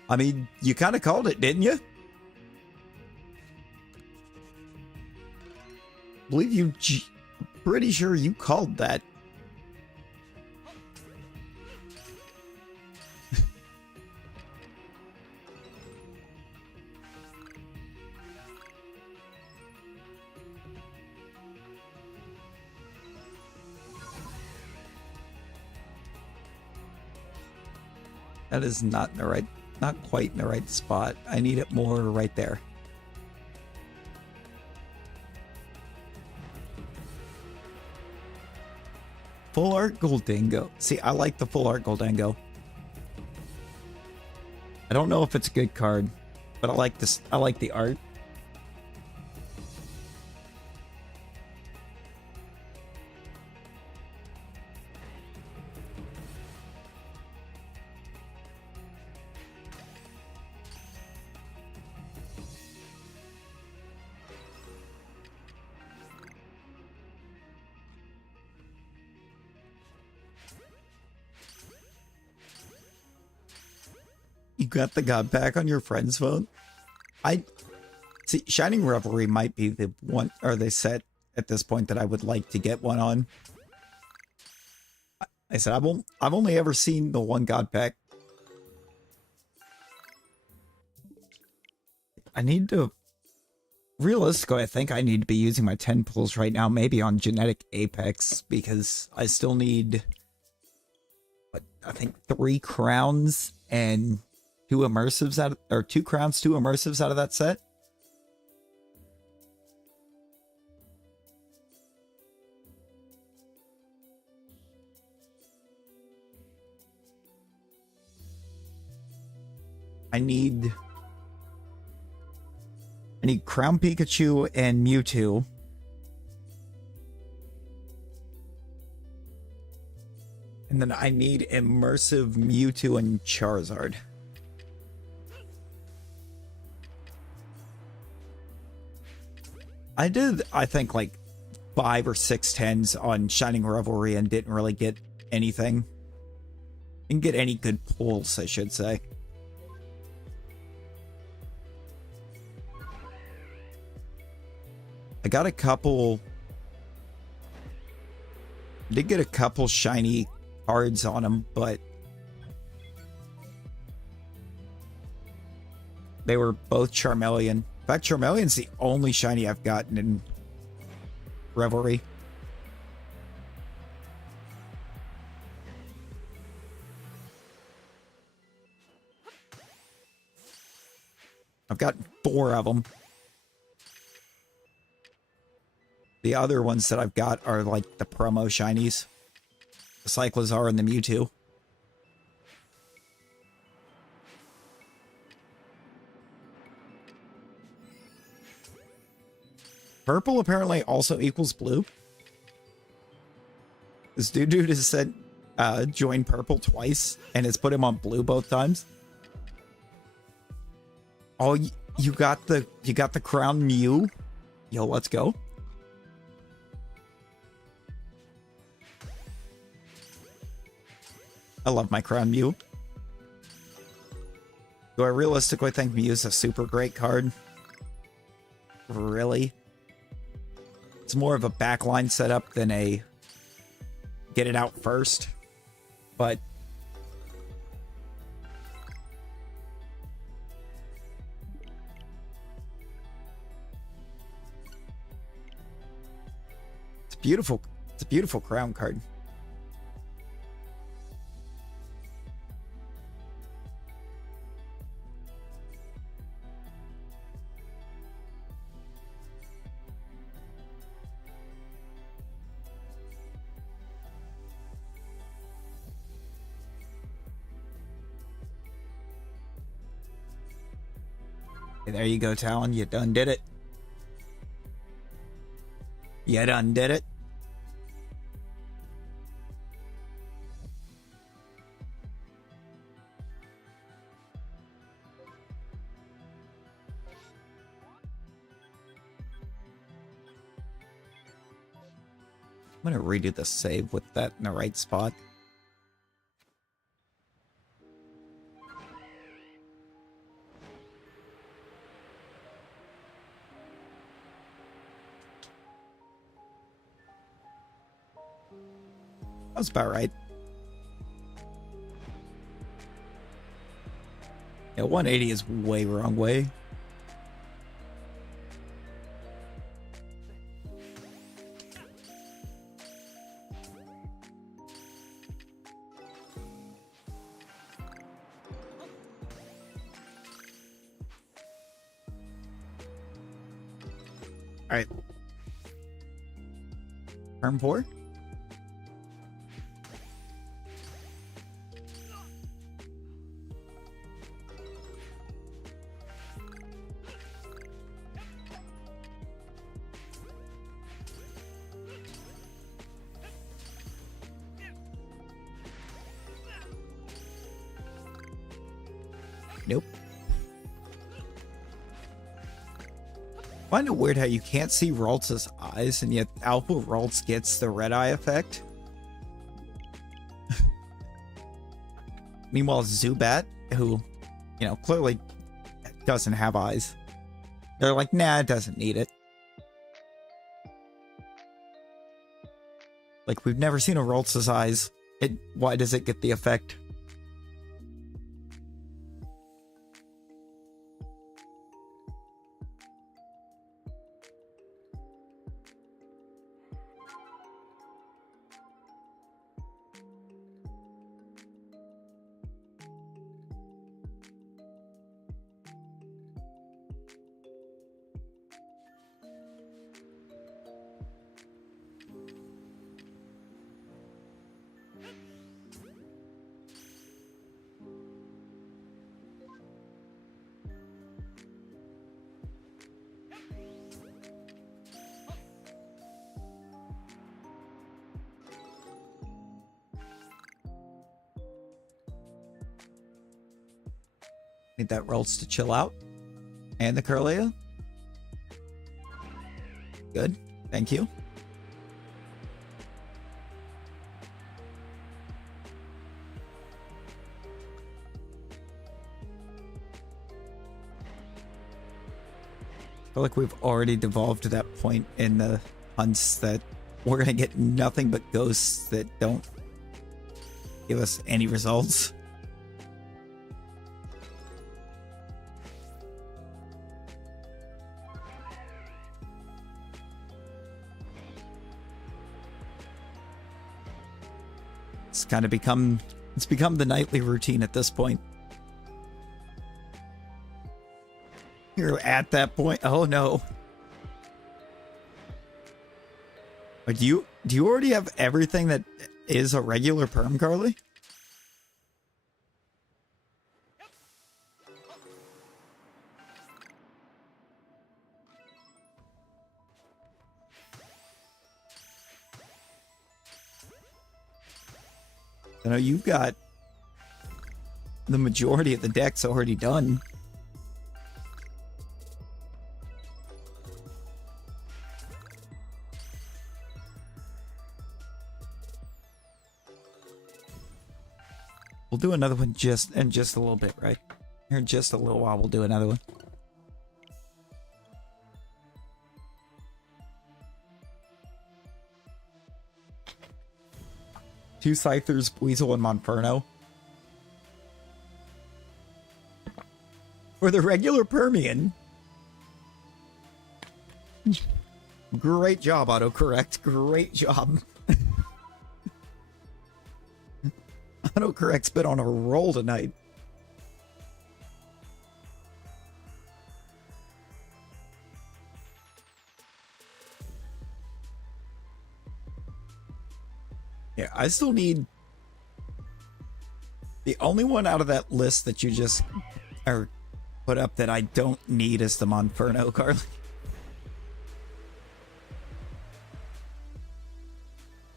I mean, you kind of called it, didn't you? Believe you, pretty sure you called that. That is not the right. not quite in the right spot. I need it more right there. Full art Goldingo. See, I like the full art Goldingo. I don't know if it's a good card, but I like this. I like the art. You got the God Pack on your friend's phone? I see. Shining Revelry might be the one, or the set at this point that I would like to get one on. I said I've only ever seen the one God Pack. I need to. Realistically, I think I need to be using my 10 pulls right now, maybe on Genetic Apex, because I still need, what, I think 3 crowns and 2 immersives out of, or 2 crowns, 2 immersives out of that set. I need Crown Pikachu and Mewtwo. And then I need immersive Mewtwo and Charizard. I did, I think, like 5 or 6 10s on Shining Revelry and didn't really get anything. Didn't get any good pulls, I should say. I got a couple. Did get a couple shiny cards on them, but they were both Charmeleon. In fact, Charmelion's the only shiny I've gotten in Revelry. I've gotten 4 of them. The other ones that I've got are like the promo shinies. The Cyclizar and the Mewtwo. Purple apparently also equals blue. This dude has said join purple twice and it's put him on blue both times. Oh, you got the Crown Mew? Yo, let's go. I love my Crown Mew. Do I realistically think Mew's a super great card? Really? It's more of a backline setup than a get it out first. But it's beautiful. It's a beautiful crown card. There you go, Talon. You done did it. You done did it. I'm gonna redo the save with that in the right spot. That's about right. Yeah, 180 is way wrong way. Turn 4? Nope. Find it weird how you can't see Ralts' eyes, and yet Alpha Ralts gets the red eye effect. Meanwhile, Zubat, who, you know, clearly doesn't have eyes, they're like, nah, it doesn't need it. Like, we've never seen a Ralts' eyes. Why does it get the effect? Need that Ralts to chill out. And the Kirlia. Good. Thank you. I feel like we've already devolved to that point in the hunts that we're going to get nothing but ghosts that don't give us any results. It's kind of become the nightly routine at this point. You're at that point. Oh no. But do you already have everything that is a regular perm, Carly? I know you've got the majority of the deck's already done. We'll do another one in just a little bit, right? Here in just a little while, we'll do another one. Two Scythers, Weasel, and Monferno. For the regular Permian. Great job, autocorrect. Great job. Autocorrect's been on a roll tonight. Yeah, I still need... The only one out of that list that you just put up that I don't need is the Monferno, Carly.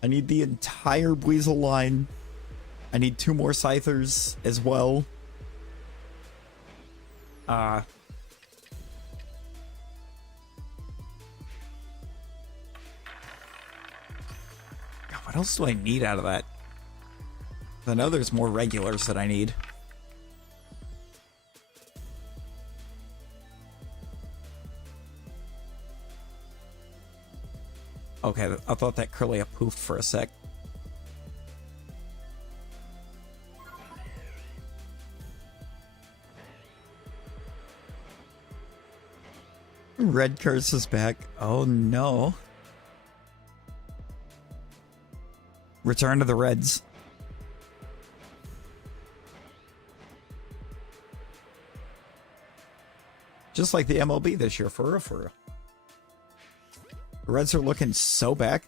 I need the entire Weasel line. I need 2 more Scythers as well. God, what else do I need out of that? I know there's more regulars that I need. Okay, I thought that Kirlia poofed for a sec. Red Curse is back. Oh no. Return to the Reds. Just like the MLB this year, for real, for real. The Reds are looking so back.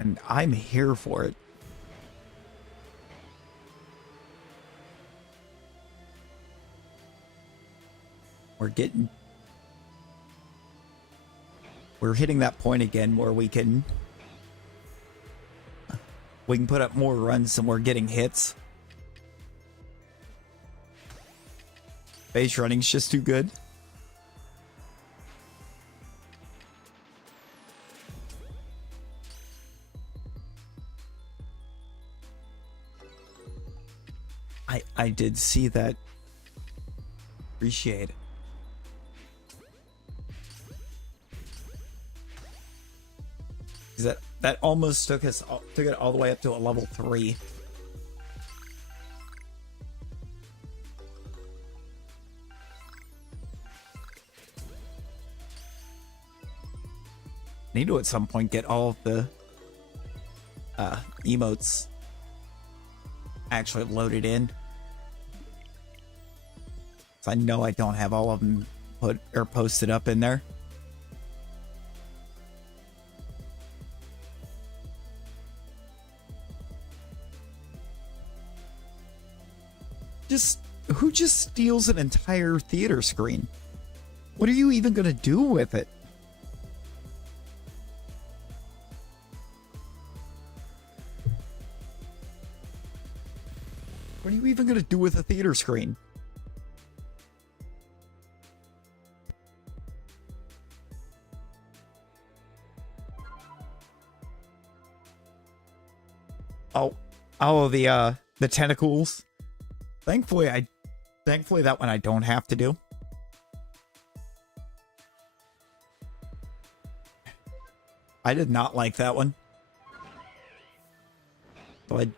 And I'm here for it. We're hitting that point again where we can put up more runs and we're getting hits. Base running's just too good. I did see that. Appreciate it. That almost took it all the way up to a level 3. Need to at some point get all of the emotes actually loaded in. So I know I don't have all of them put or posted up in there. Who just steals an entire theater screen? What are you even gonna do with it? What are you even gonna do with a theater screen? Oh, the tentacles. Thankfully that one I don't have to do. I did not like that one. But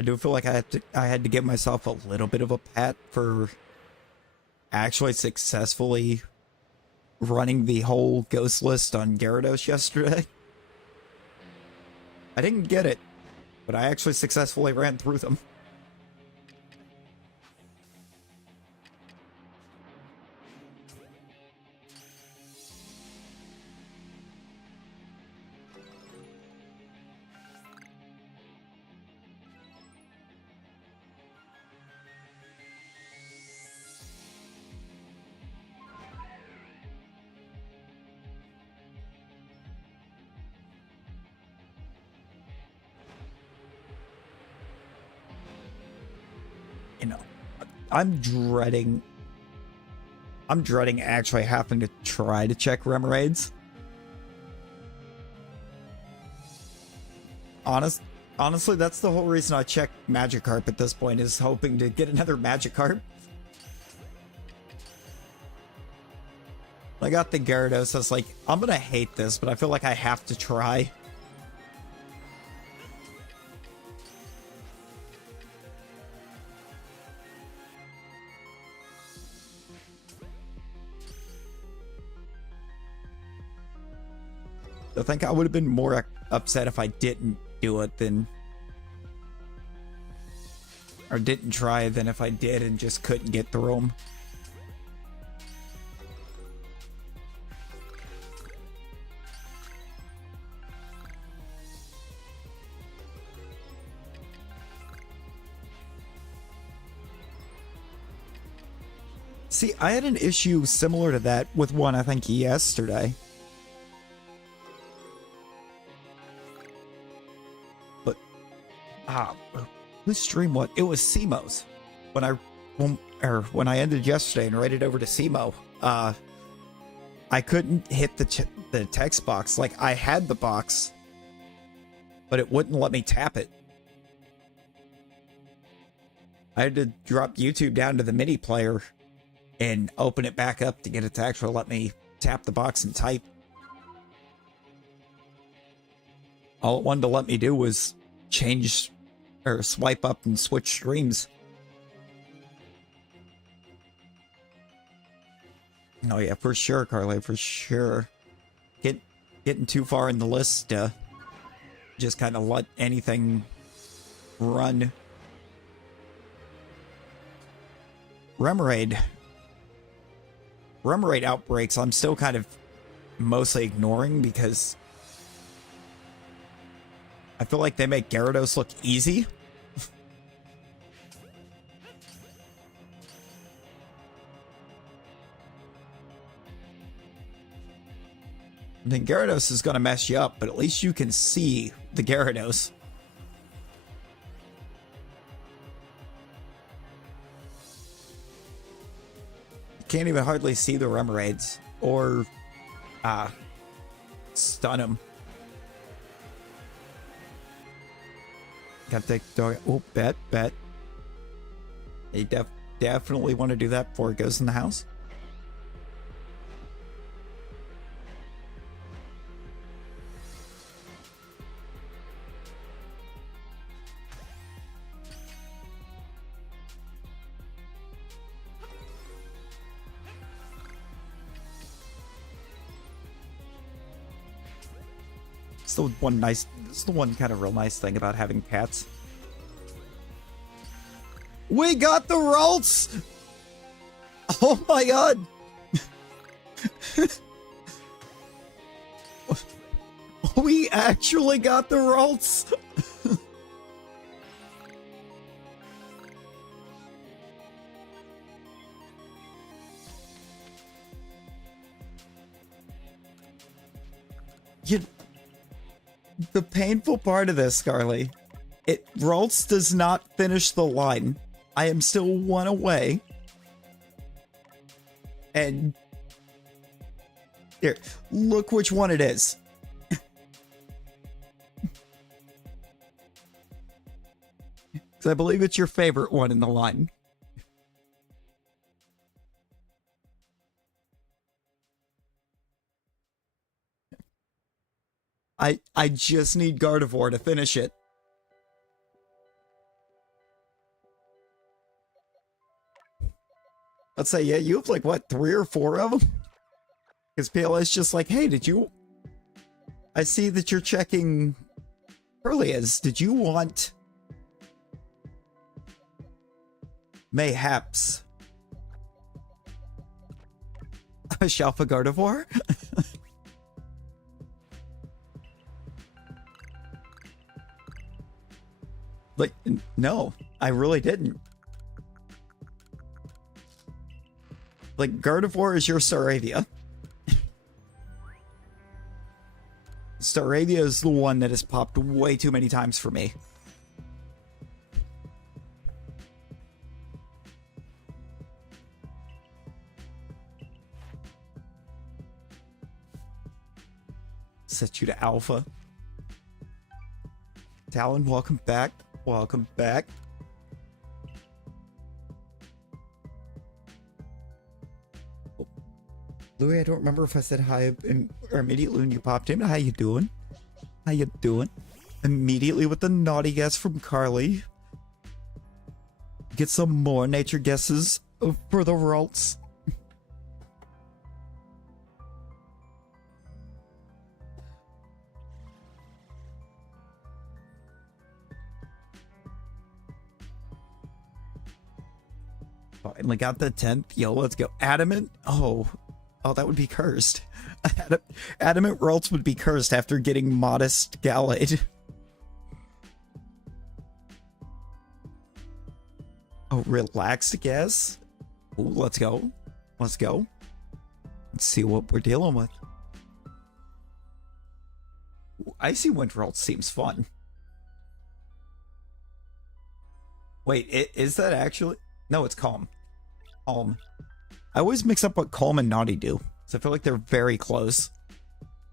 I do feel like I had to give myself a little bit of a pat for actually successfully running the whole ghost list on Gyarados yesterday. I didn't get it, but I actually successfully ran through them. You know, I'm dreading actually having to try to check Remoraid's. Honestly, that's the whole reason I check Magikarp at this point, is hoping to get another Magikarp. I got the Gyarados, I was like, I'm gonna hate this, but I feel like I have to try. I think I would have been more upset if I didn't do it or didn't try than if I did and just couldn't get through them. See, I had an issue similar to that with one, I think, yesterday. Whose stream what? It was Simo's. When I ended yesterday and raided over to Simo, I couldn't hit the text box. Like, I had the box, but it wouldn't let me tap it. I had to drop YouTube down to the mini player and open it back up to get it to actually let me tap the box and type. All it wanted to let me do was change or swipe up and switch streams. Oh yeah, for sure, Carly, for sure. Getting too far in the list to just kind of let anything run. Remoraid outbreaks I'm still kind of mostly ignoring because I feel like they make Gyarados look easy. I think Gyarados is going to mess you up, but at least you can see the Gyarados. You can't even hardly see the Remoraid's or stun him. Got the dog. Oh, bet. You definitely want to do that before it goes in the house. It's the one kind of real nice thing about having cats. We got the Ralts! Oh my god! We actually got the Ralts! The painful part of this, Scarlet, Ralts does not finish the line. I am still one away. And here, look which one it is. Because I believe it's your favorite one in the line. I just need Gardevoir to finish it. Let's say, yeah, you have like, what, 3 or 4 of them? Because PLA's just like, hey, I see that you're checking Perlias. Did you want mayhaps a Shalpha Gardevoir? Like, no, I really didn't. Like, Gardevoir is your Staravia. Staravia is the one that has popped way too many times for me. Set you to Alpha. Talon, welcome back. Welcome back. Oh. Louis, I don't remember if I said hi or immediately when you popped in. How you doing? How you doing? Immediately with the naughty guess from Carly. Get some more nature guesses for the Ralts. Finally got the 10th. Yo, let's go. Adamant? Oh, that would be cursed. Adamant Ralts would be cursed after getting Modest Gallade. Oh, relaxed guess? Ooh, let's go. Let's go. Let's see what we're dealing with. Ooh, Icy Wind Ralts seems fun. Wait, is that actually? No, it's Calm. Calm. I always mix up what Calm and Naughty do, so I feel like they're very close.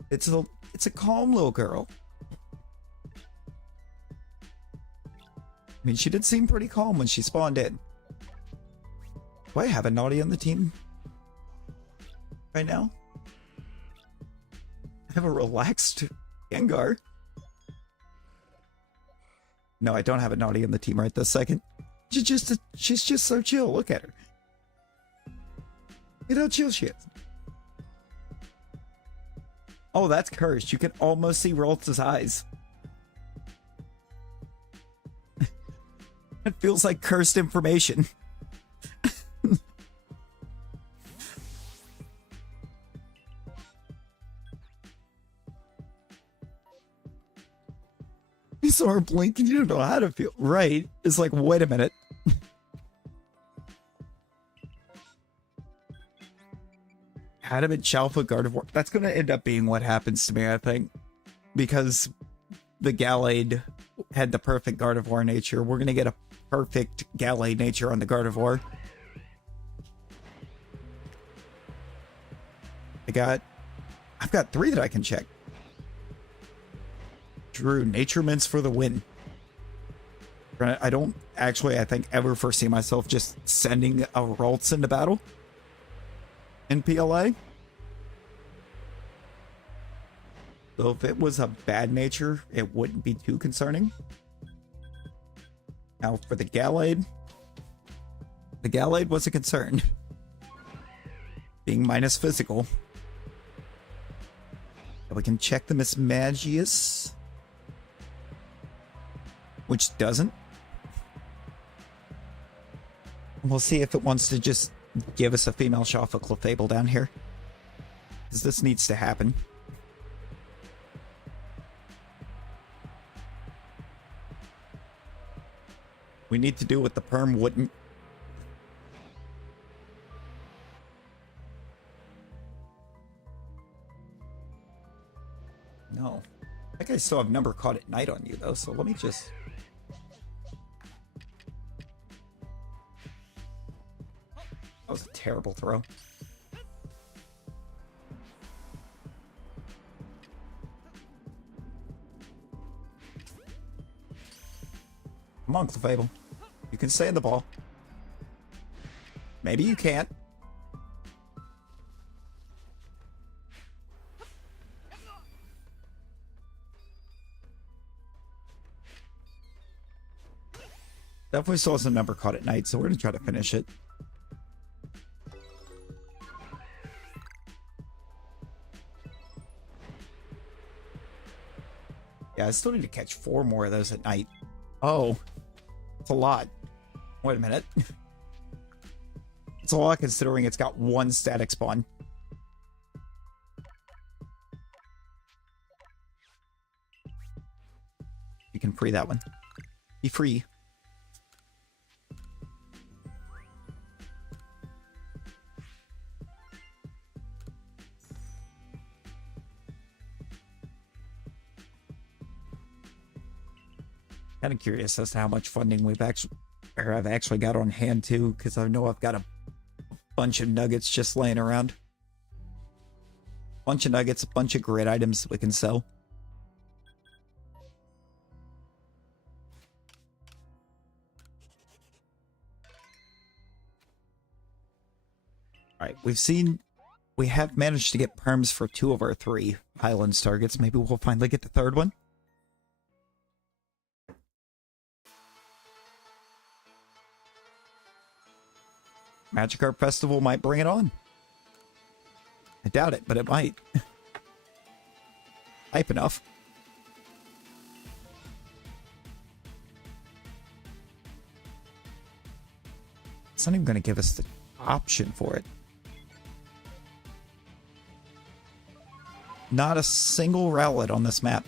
It's a calm little girl. I mean, she did seem pretty calm when she spawned in. Do I have a Naughty on the team right now? I have a relaxed Gengar. No, I don't have a Naughty on the team right this second. She's just so chill. Look at her. Look at how chill she is. Oh, that's cursed. You can almost see Ralts' eyes. It feels like cursed information. aren't blinking, you don't know how to feel. Right. It's like, wait a minute. Adamant Shalpha Gardevoir. That's going to end up being what happens to me, I think. Because the Gallade had the perfect Gardevoir nature. We're going to get a perfect Gallade nature on the Gardevoir. I've got 3 that I can check. Drew, Nature Mints for the win. I don't actually, I think, ever foresee myself just sending a Ralts into battle in PLA. So if it was a bad nature, it wouldn't be too concerning. Now for the Gallade was a concern. Being minus physical. We can check the Miss Magius, which doesn't. We'll see if it wants to just give us a female Shalpha Clefable down here, because this needs to happen. We need to do what the perm wouldn't. No. I think I still have number caught at night on you, though, so let me just... That was a terrible throw. Come on, Clefable. You can stay in the ball. Maybe you can't. Definitely still has a number caught at night, so we're going to try to finish it. Yeah, I still need to catch 4 more of those at night. Oh, that's a lot. Wait a minute. It's a lot considering it's got 1 static spawn. You can free that one. Be free. Kind of curious as to how much funding I've actually got on hand too, because I know I've got a bunch of nuggets just laying around. Bunch of nuggets, a bunch of grid items that we can sell. Alright, we have managed to get perms for 2 of our 3 Highlands targets. Maybe we'll finally get the 3rd one. Magikarp Festival might bring it on. I doubt it, but it might. Hype enough. It's not even going to give us the option for it. Not a single Rowlet on this map.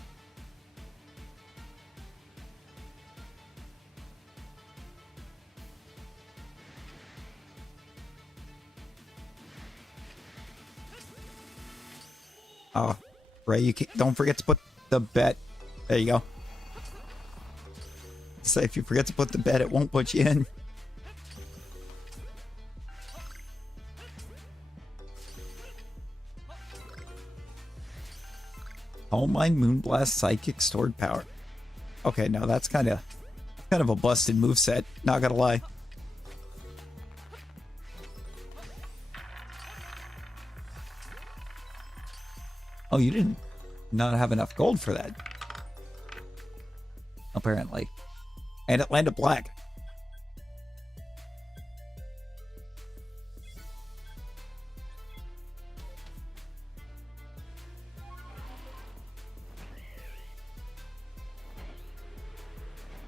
Oh, Ray, you don't forget to put the bet. There you go. Say if you forget to put the bet, it won't put you in. All Mine Moonblast Psychic Stored Power. Okay, no, that's kind of a busted moveset, not gonna lie. Oh, you didn't not have enough gold for that. Apparently. And it landed black.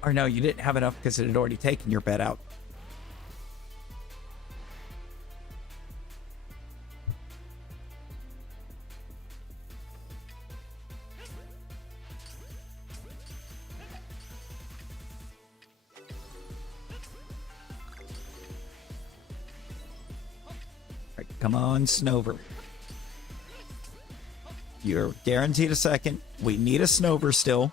Or no, you didn't have enough because it had already taken your bet out. Come on, Snover. You're guaranteed a second. We need a Snover still.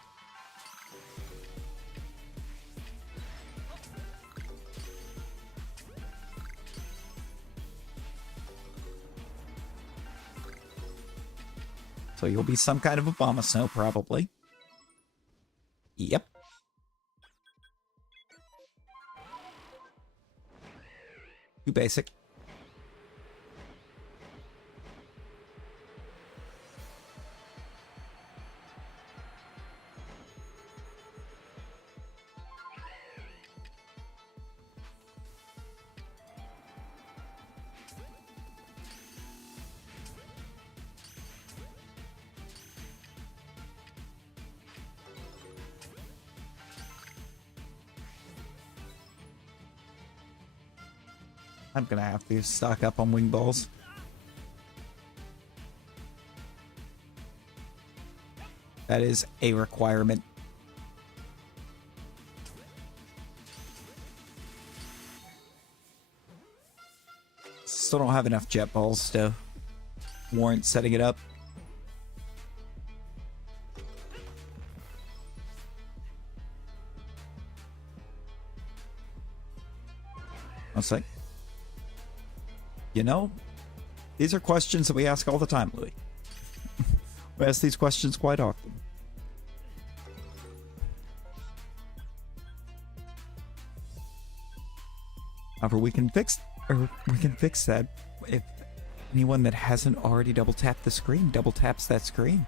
So you'll be some kind of Abomasnow, probably. Yep. Too basic. I'm gonna have to stock up on wing balls. That is a requirement. Still don't have enough jet balls to warrant setting it up. One sec. You know, these are questions that we ask all the time, Louis. We ask these questions quite often. However, we can fix that if anyone that hasn't already double tapped the screen double taps that screen.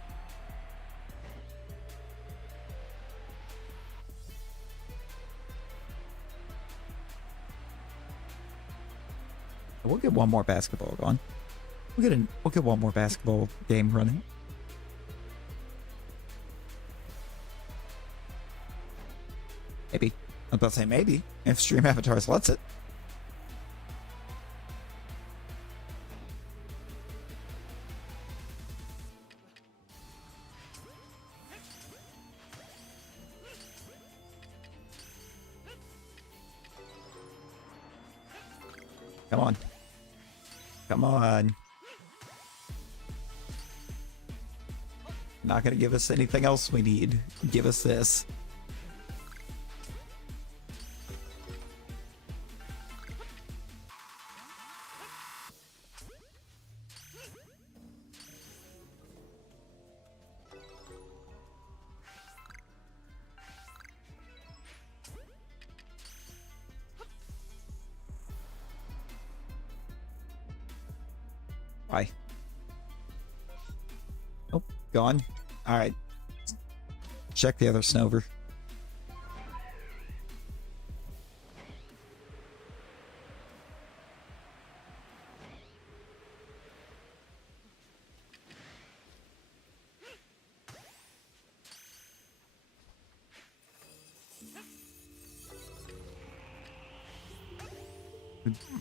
We'll get one more basketball going. We'll get one more basketball game running. Maybe. I was about to say maybe, if Stream Avatars lets it. Come on. Come on. Not gonna give us anything else we need. Give us this. Bye. Oh, gone. Alright. Check the other Snover.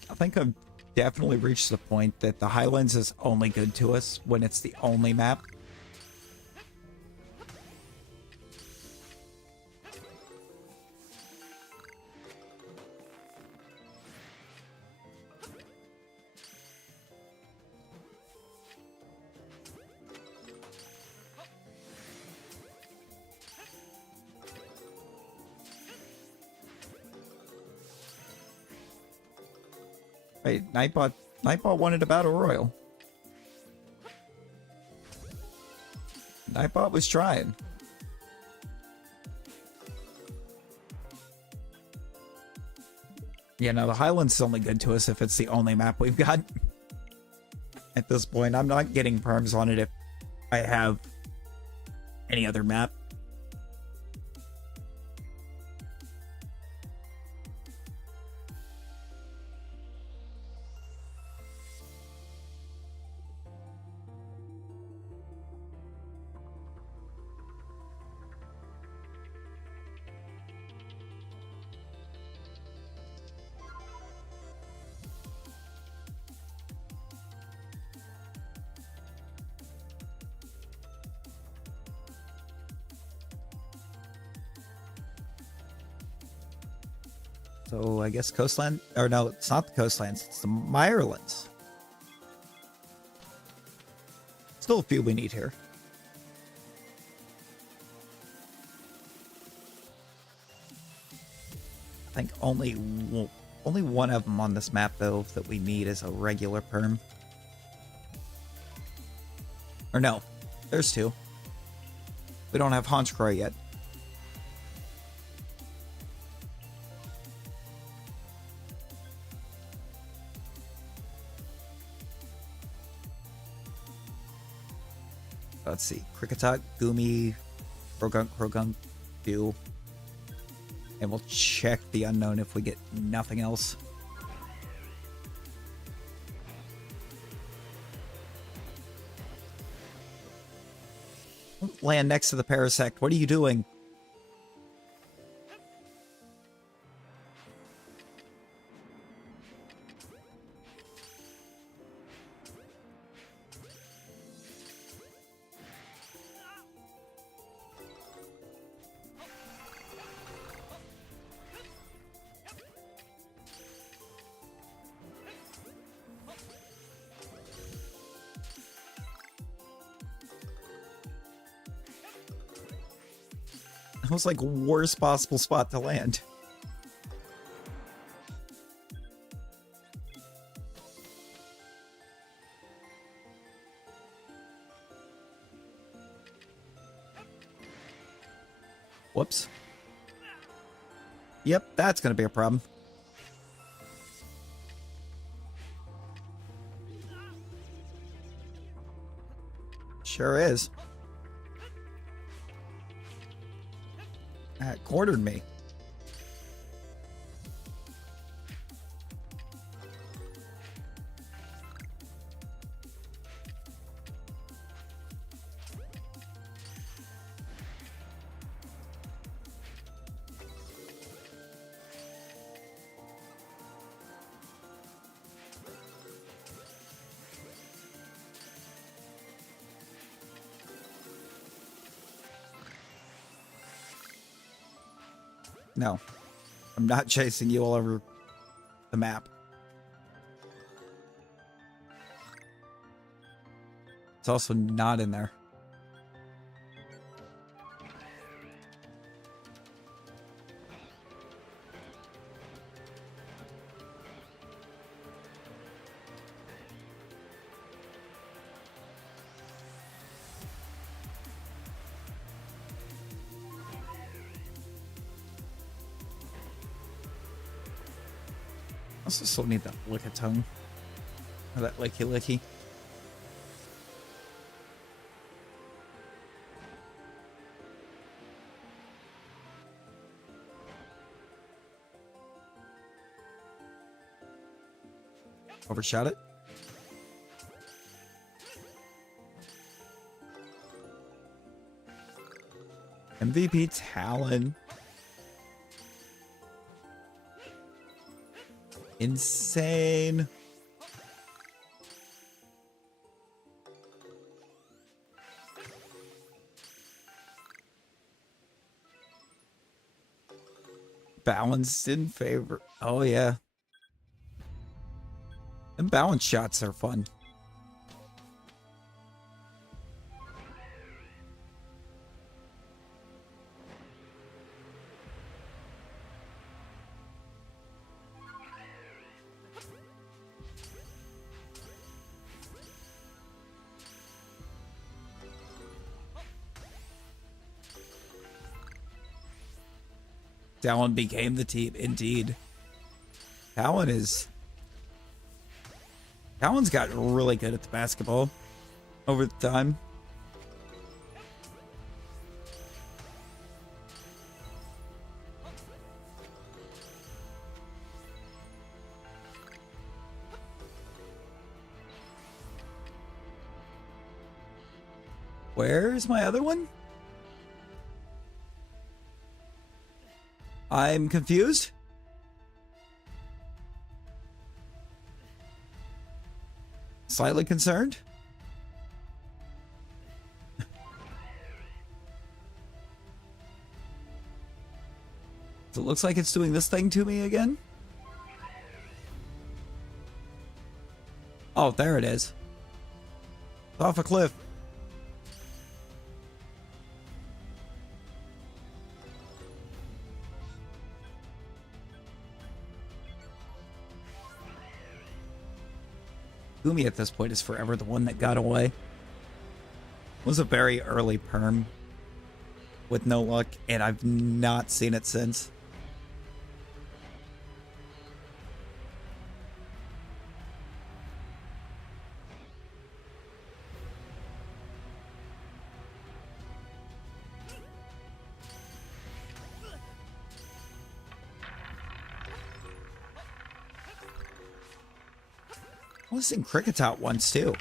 I think I've definitely reached the point that the Highlands is only good to us when it's the only map. Wait, Nightbot wanted a battle royal. Nightbot was trying. Yeah, no, the Highlands is only good to us if it's the only map we've got. At this point, I'm not getting perms on it if I have any other map. So I guess Coastland, or no, it's not the Coastlands, it's the Mirelands. Still a few we need here. I think only one of them on this map, though, that we need is a regular perm. Or no, there's two. We don't have Honchcrow yet. Let's see. Kricketot, Goomy, Croagunk, Dew. And we'll check the unknown if we get nothing else. Don't land next to the Parasect. What are you doing? That was like worst possible spot to land. Whoops. Yep, that's gonna be a problem. Sure is. That cornered me. No, I'm not chasing you all over the map. It's also not in there. I also still need that lick-a-tongue. Or that licky-licky. Overshot it. MVP Talon. Insane. Balanced in favor. Oh, yeah. And balance shots are fun. Talon became the team, indeed. Talon's got really good at the basketball over the time. Where's my other one? I'm confused. Slightly concerned. So it looks like it's doing this thing to me again. Oh, there it is. It's off a cliff. Gumi at this point is forever the one that got away. It was a very early perm with no luck, and I've not seen it since. I was in Cricketot once too.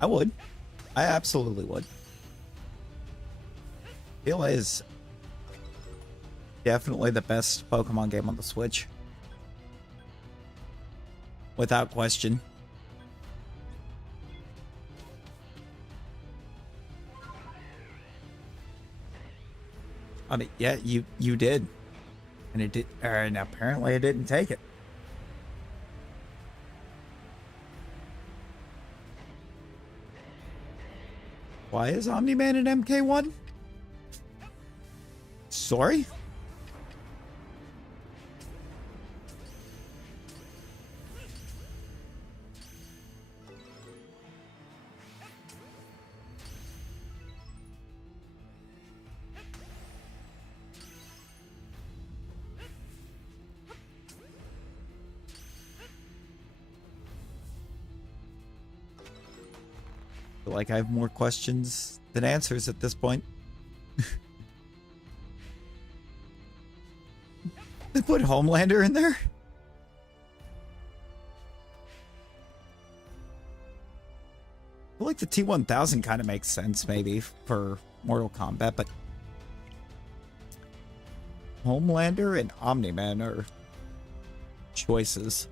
I would. I absolutely would. PLA is definitely the best Pokemon game on the Switch. Without question. I mean, yeah, you did. And it did, and apparently it didn't take it. Why is Omni-Man in MK1? Sorry? Feel like I have more questions than answers at this point. They put Homelander in there? I feel like the T-1000 kind of makes sense, maybe, for Mortal Kombat, but Homelander and Omni-Man are choices.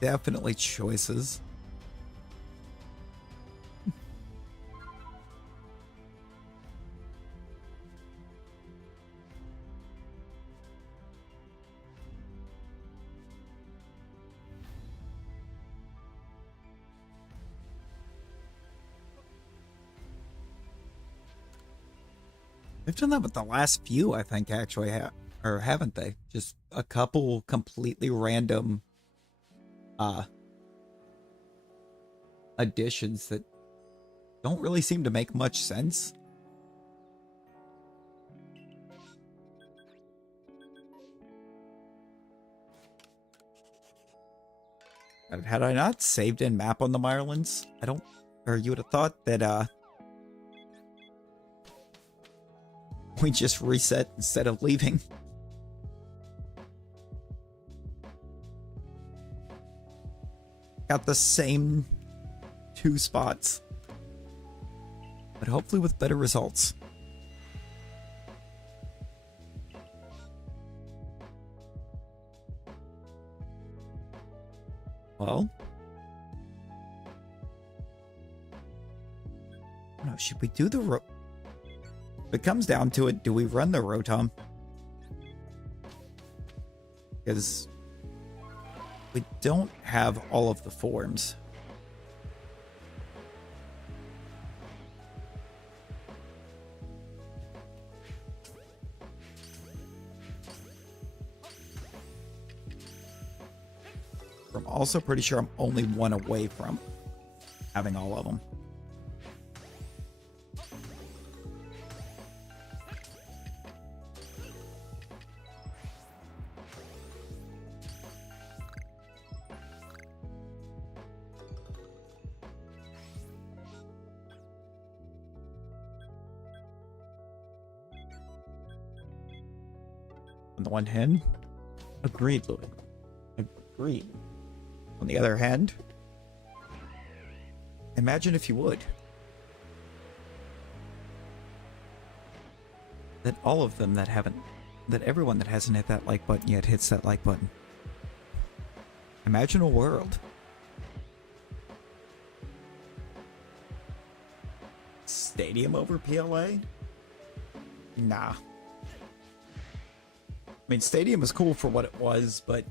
Definitely choices. They've done that with the last few, I think, actually, or haven't they? Just a couple completely random additions that don't really seem to make much sense. Had I not saved in map on the Mirelands, I don't, or you would have thought that we just reset instead of leaving. Got the same 2 spots, but hopefully with better results. Well, I don't know, should we do the if it comes down to it, do we run the Rotom? Because we don't have all of the forms. I'm also pretty sure I'm only one away from having all of them. On the one hand, agreed, Louis. Agreed. On the other hand, imagine if you would. That all of them that haven't, that everyone that hasn't hit that like button yet hits that like button. Imagine a world. Stadium over PLA? Nah. mean, Stadium is cool for what it was, but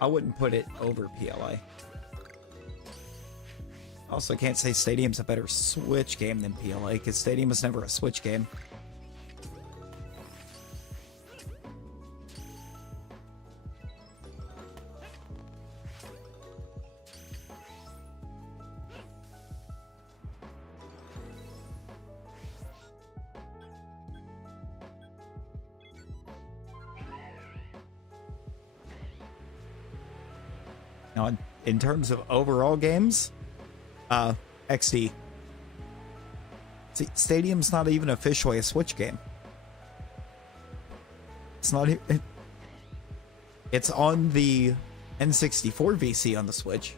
I wouldn't put it over PLA. Also, can't say Stadium's a better Switch game than PLA, because Stadium was never a Switch game. Now, in terms of overall games, XD. See, Stadium's not even officially a Switch game. It's not. It's on the N64 VC on the Switch,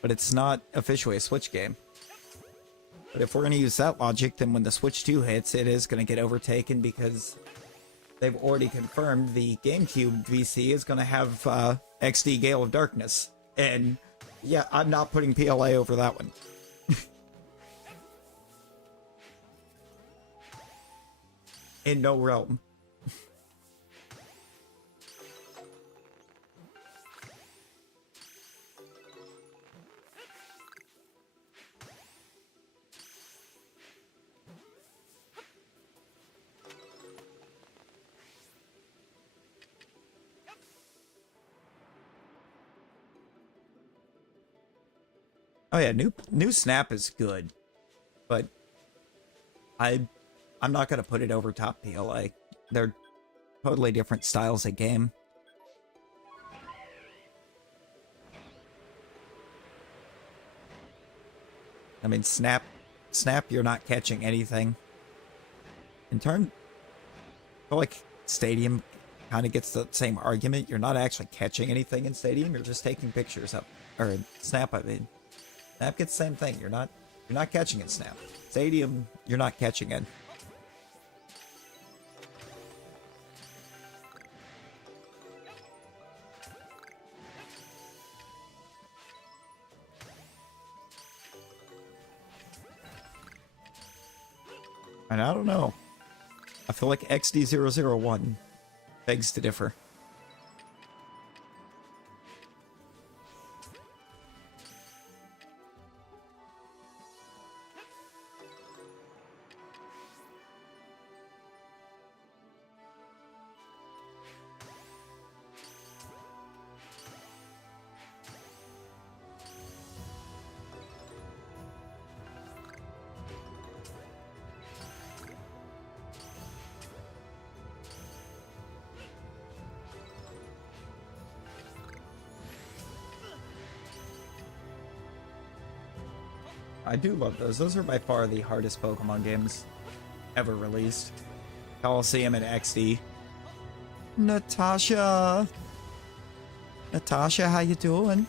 but it's not officially a Switch game. But if we're going to use that logic, then when the Switch 2 hits, it is going to get overtaken because they've already confirmed the GameCube VC is going to have XD Gale of Darkness. And yeah, I'm not putting PLA over that one. In no realm. Oh yeah, new Snap is good, but I'm not gonna put it over top PLA. They're totally different styles of game. I mean, Snap, you're not catching anything. In turn, I feel like Stadium kind of gets the same argument. You're not actually catching anything in Stadium. You're just taking pictures up, or in Snap, I mean. Snap gets the same thing. You're not catching it, Snap. Stadium, you're not catching it. And I don't know. I feel like XD001 begs to differ. I do love those. Those are by far the hardest Pokemon games ever released. Coliseum and XD. Natasha! Natasha, how you doing?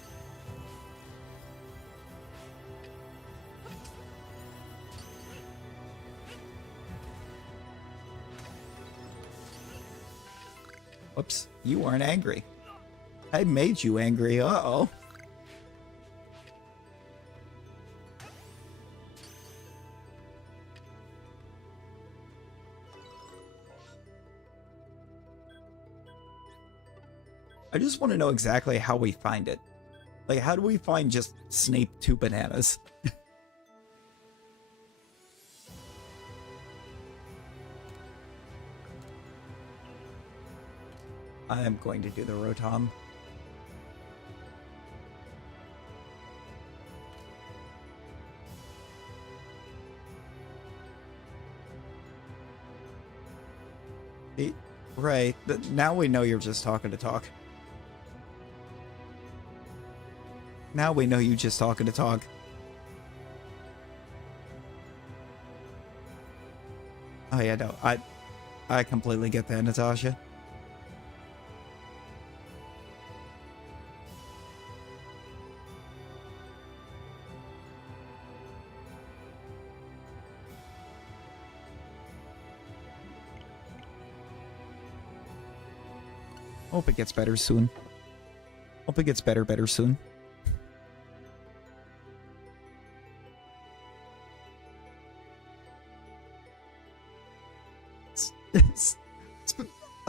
Whoops, you weren't angry. I made you angry, uh-oh. I just want to know exactly how we find it. Like, how do we find just Snape 2 bananas? I am going to do the Rotom. Right, now we know you're just talking to talk. Now we know you just talking to talk. Oh yeah, no, I completely get that, Natasha. Hope it gets better soon. Hope it gets better soon.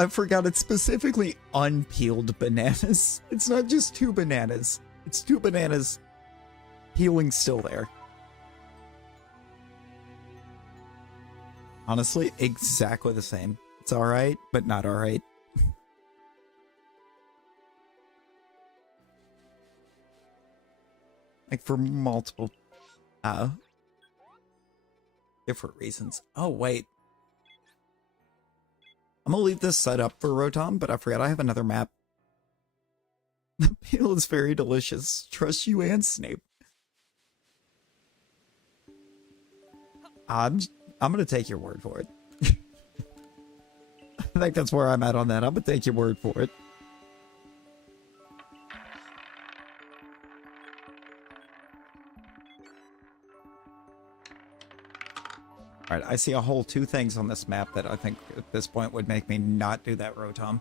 I forgot it's specifically unpeeled bananas. It's not just 2 bananas. It's 2 bananas. Peeling's still there. Honestly, exactly the same. It's alright, but not alright. Like for multiple different reasons. Oh wait. I'm gonna leave this set up for Rotom, but I forgot I have another map. The peel is very delicious. Trust you and Snape. I'm gonna take your word for it. I think that's where I'm at on that. I'm gonna take your word for it. Alright, I see a whole 2 things on this map that I think at this point would make me not do that Rotom.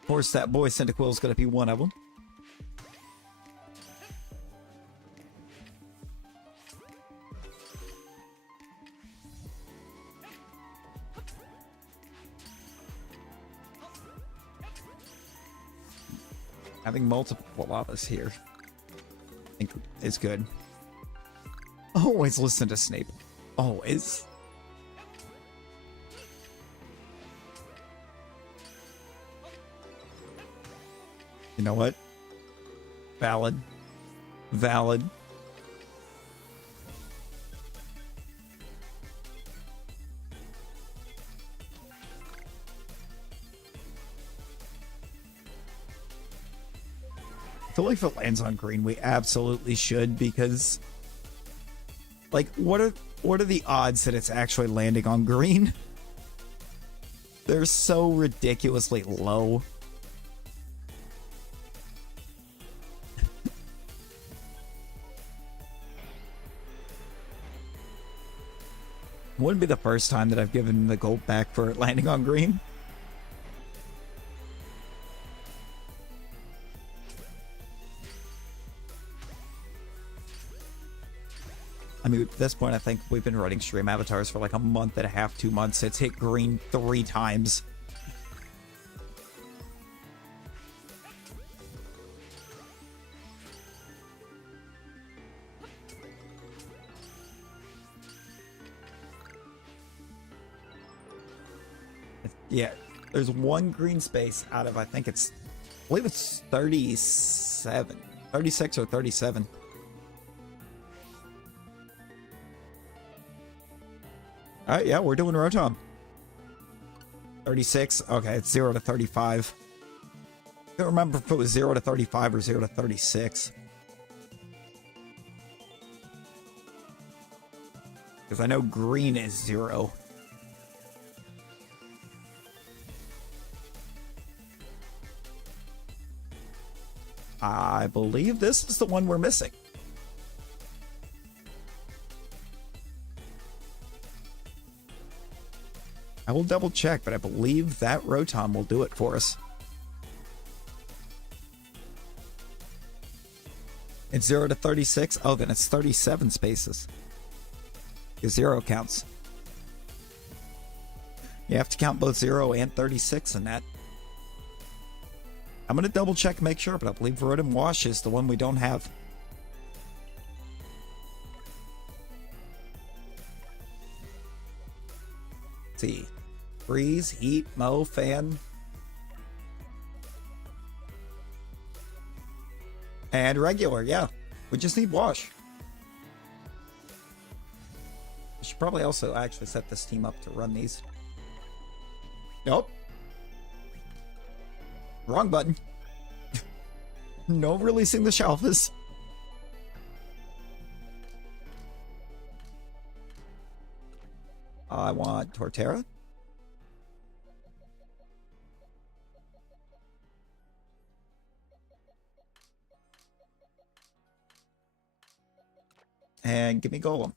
Of course, that boy Cyndaquil is going to be one of them. Having multiple lavas here, I think, is good. Always listen to Snape. Always. You know what? Valid. Valid. I feel like if it lands on green, we absolutely should, because like what are the odds that it's actually landing on green? They're so ridiculously low. Wouldn't be the first time that I've given the gold back for it landing on green. I mean, at this point, I think we've been running stream avatars for like a month and a half, 2 months. It's hit green 3 times. Yeah, there's 1 green space out of, I think I believe it's 37, 36 or 37. All right, yeah, we're doing Rotom. 36. Okay, it's 0 to 35. I don't remember if it was 0 to 35 or 0 to 36. Because I know green is 0. I believe this is the one we're missing. I will double check, but I believe that Rotom will do it for us. It's 0 to 36. Oh, then it's 37 spaces. Because 0 counts. You have to count both 0 and 36 in that. I'm going to double check and make sure, but I believe Rotom Wash is the one we don't have. Let's see. Freeze, heat, mow, fan. And regular, yeah. We just need wash. I should probably also actually set this team up to run these. Nope. Wrong button. No releasing the Shalphas. I want Torterra. And give me Golem.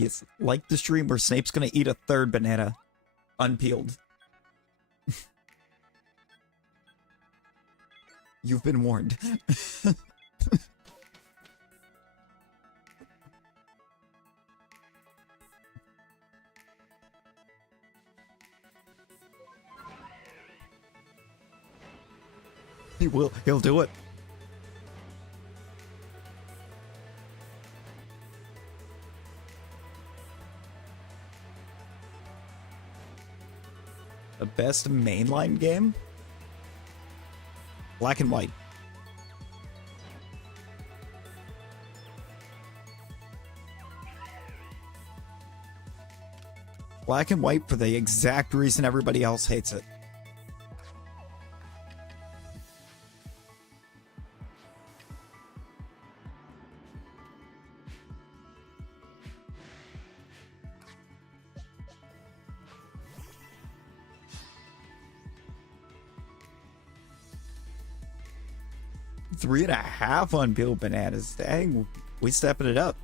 Yes, like the stream where Snape's gonna eat a third banana, unpeeled. You've been warned. He will. He'll do it. The best mainline game? Black and White. Black and White for the exact reason everybody else hates it. Three and a half unpeeled bananas. Dang, we stepping it up.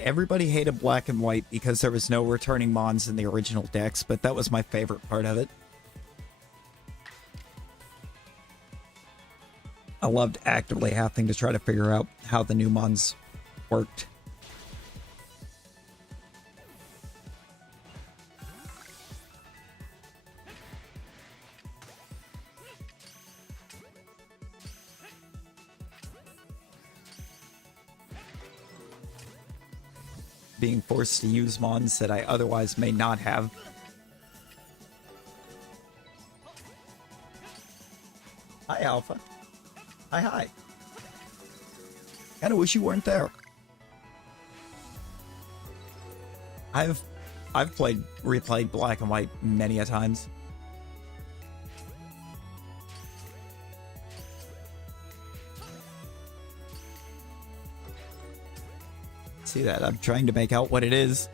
Everybody hated Black and White because there was no returning Mons in the original decks, but that was my favorite part of it. I loved actively having to try to figure out how the new Mons worked. Being forced to use Mons that I otherwise may not have. Hi, Alpha. Hi. Kinda wish you weren't there. I've replayed Black and White many a times. See that? I'm trying to make out what it is.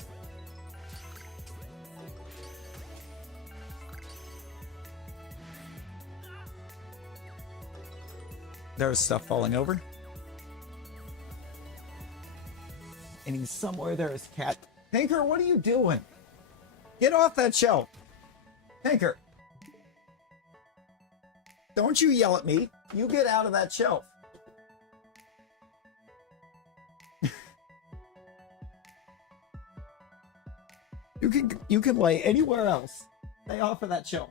There's stuff falling over. And somewhere there is cat. Tinker, what are you doing? Get off that shelf. Tinker. Don't you yell at me. You get out of that shelf. You can lay anywhere else. Stay off of that shelf.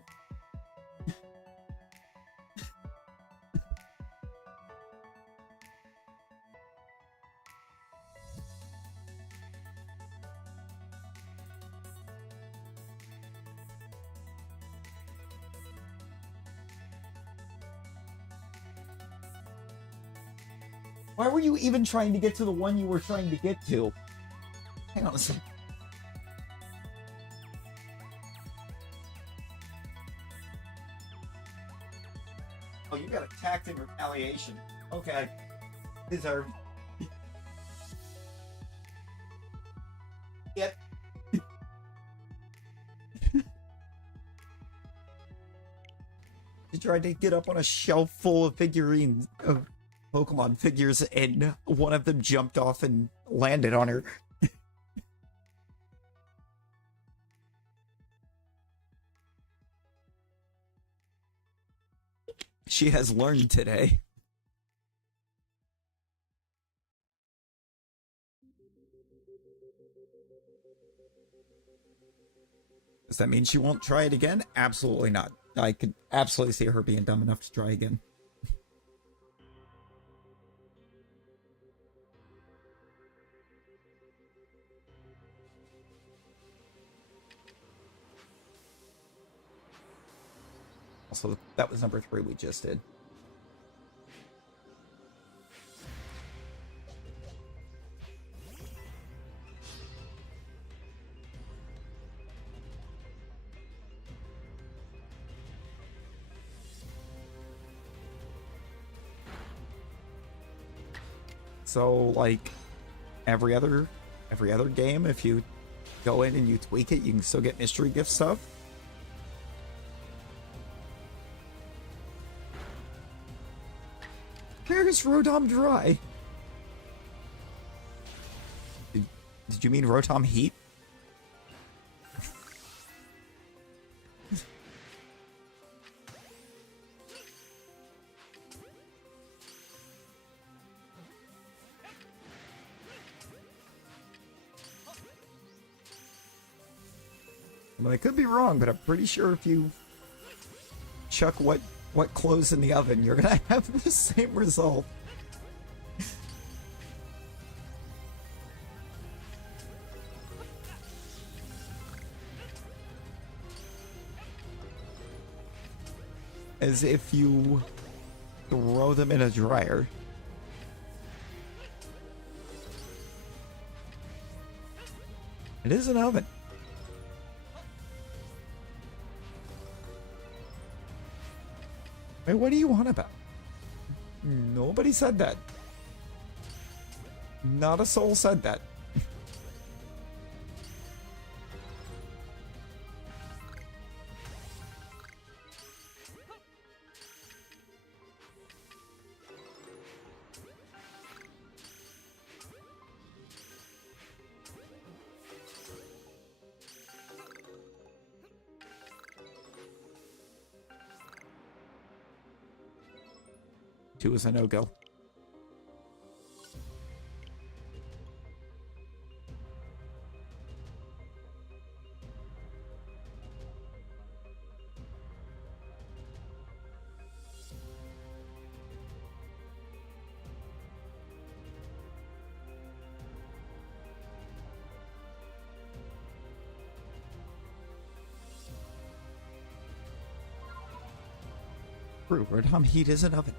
Why were you even trying to get to the one you were trying to get to? Hang on a second. Oh, you got attacked in retaliation. Okay. Deserved. Yep. You tried to get up on a shelf full of figurines, of Pokemon figures, and one of them jumped off and landed on her. She has learned today. Does that mean she won't try it again? Absolutely not. I could absolutely see her being dumb enough to try again. Also, that was number 3 we just did. So like every other game, if you go in and you tweak it, you can still get mystery gift stuff. Where's Rotom Dry? Did you mean Rotom Heat? Well, I could be wrong, but I'm pretty sure if you chuck what clothes in the oven, you're gonna have the same result. As if you throw them in a dryer. It is an oven. Wait, what do you want about? Nobody said that. Not a soul said that. Two is a no-go. True, Rotom Heat is an oven.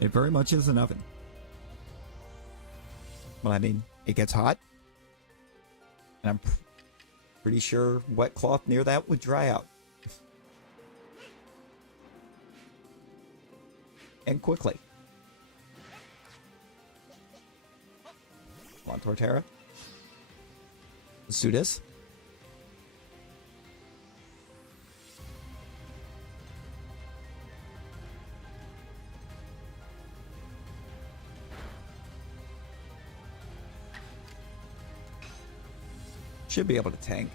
It very much is an oven. Well, I mean, it gets hot. And I'm pretty sure wet cloth near that would dry out. And quickly. Come on, Torterra. Let's do this. Should be able to tank.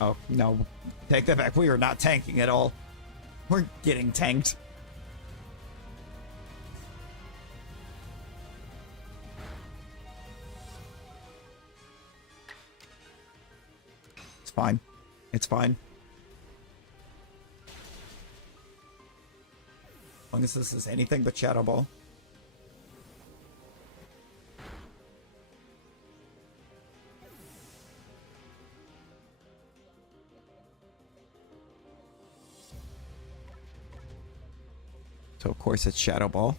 Oh, no. Take that back. We are not tanking at all. We're getting tanked. Fine. It's fine. As long as this is anything but Shadow Ball. So of course it's Shadow Ball.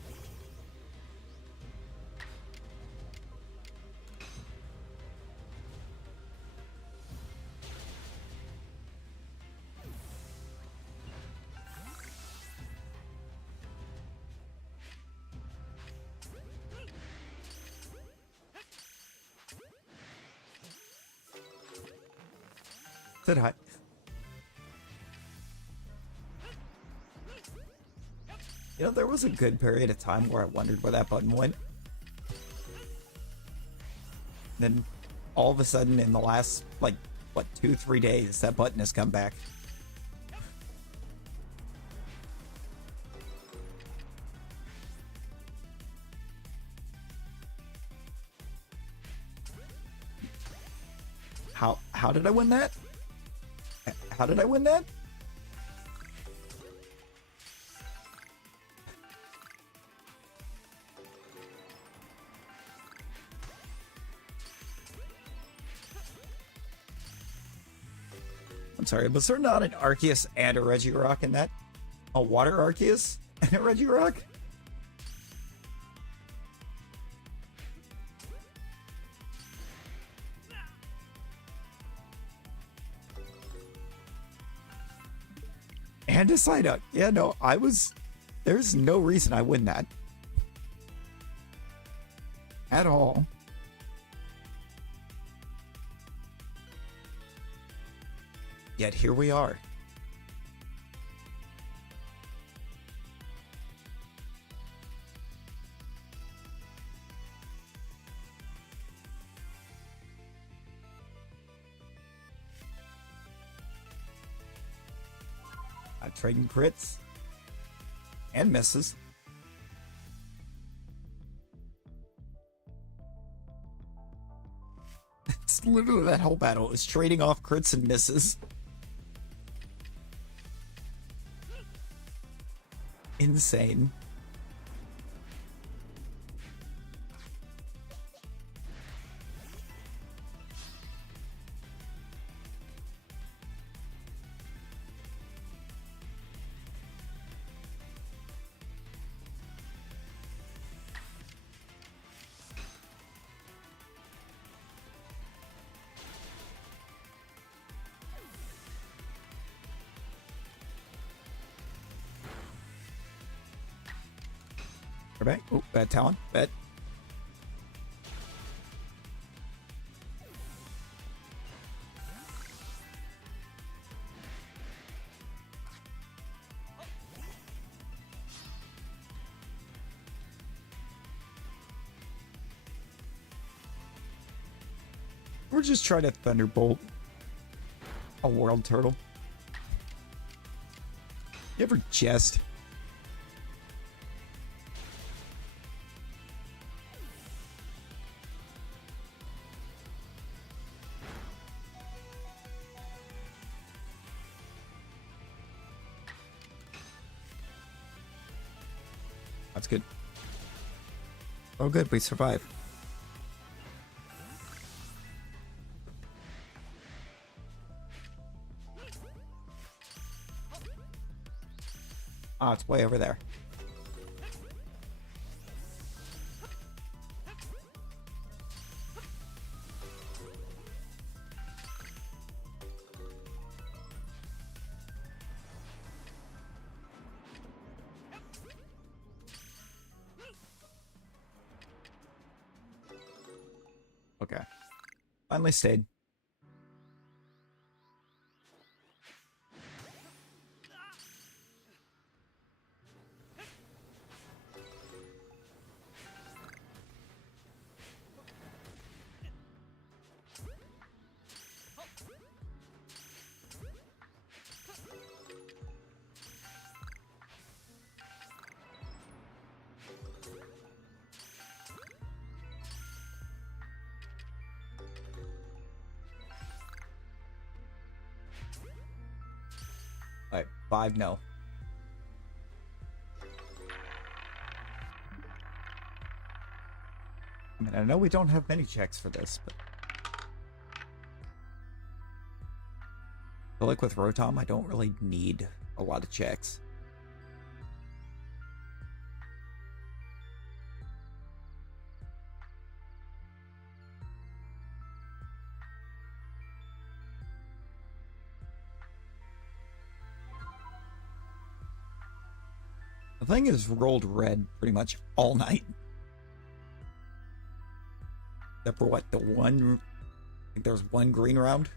Said hi. You know, there was a good period of time where I wondered where that button went. Then, all of a sudden, in the last, like, what, 2-3 days, that button has come back. How did I win that? How did I win that? I'm sorry, was there not an Arceus and a Regirock in that? A water Arceus and a Regirock? And a Psyduck. Yeah, no, there's no reason I win that. At all. Yet here we are. I'm trading crits and misses. It's literally that whole battle is trading off crits and misses. Insane. We're back. Oh, bad Talon. Bad. We're just trying to Thunderbolt a World Turtle. You ever jest? That's good. Oh, good. We survived. Oh, it's way over there. Okay. Finally stayed. Alright, 5 no. I mean, I know we don't have many checks for this, but I feel like with Rotom, I don't really need a lot of checks. The thing is rolled red pretty much all night. Except for what, the one, I think there was one green round.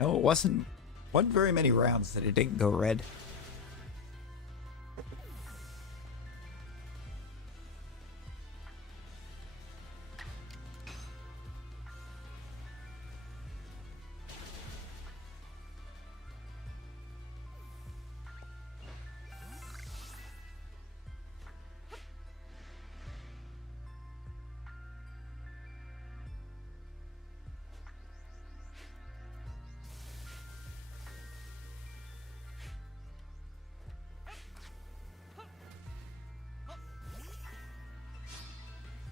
No, it wasn't very many rounds that it didn't go red.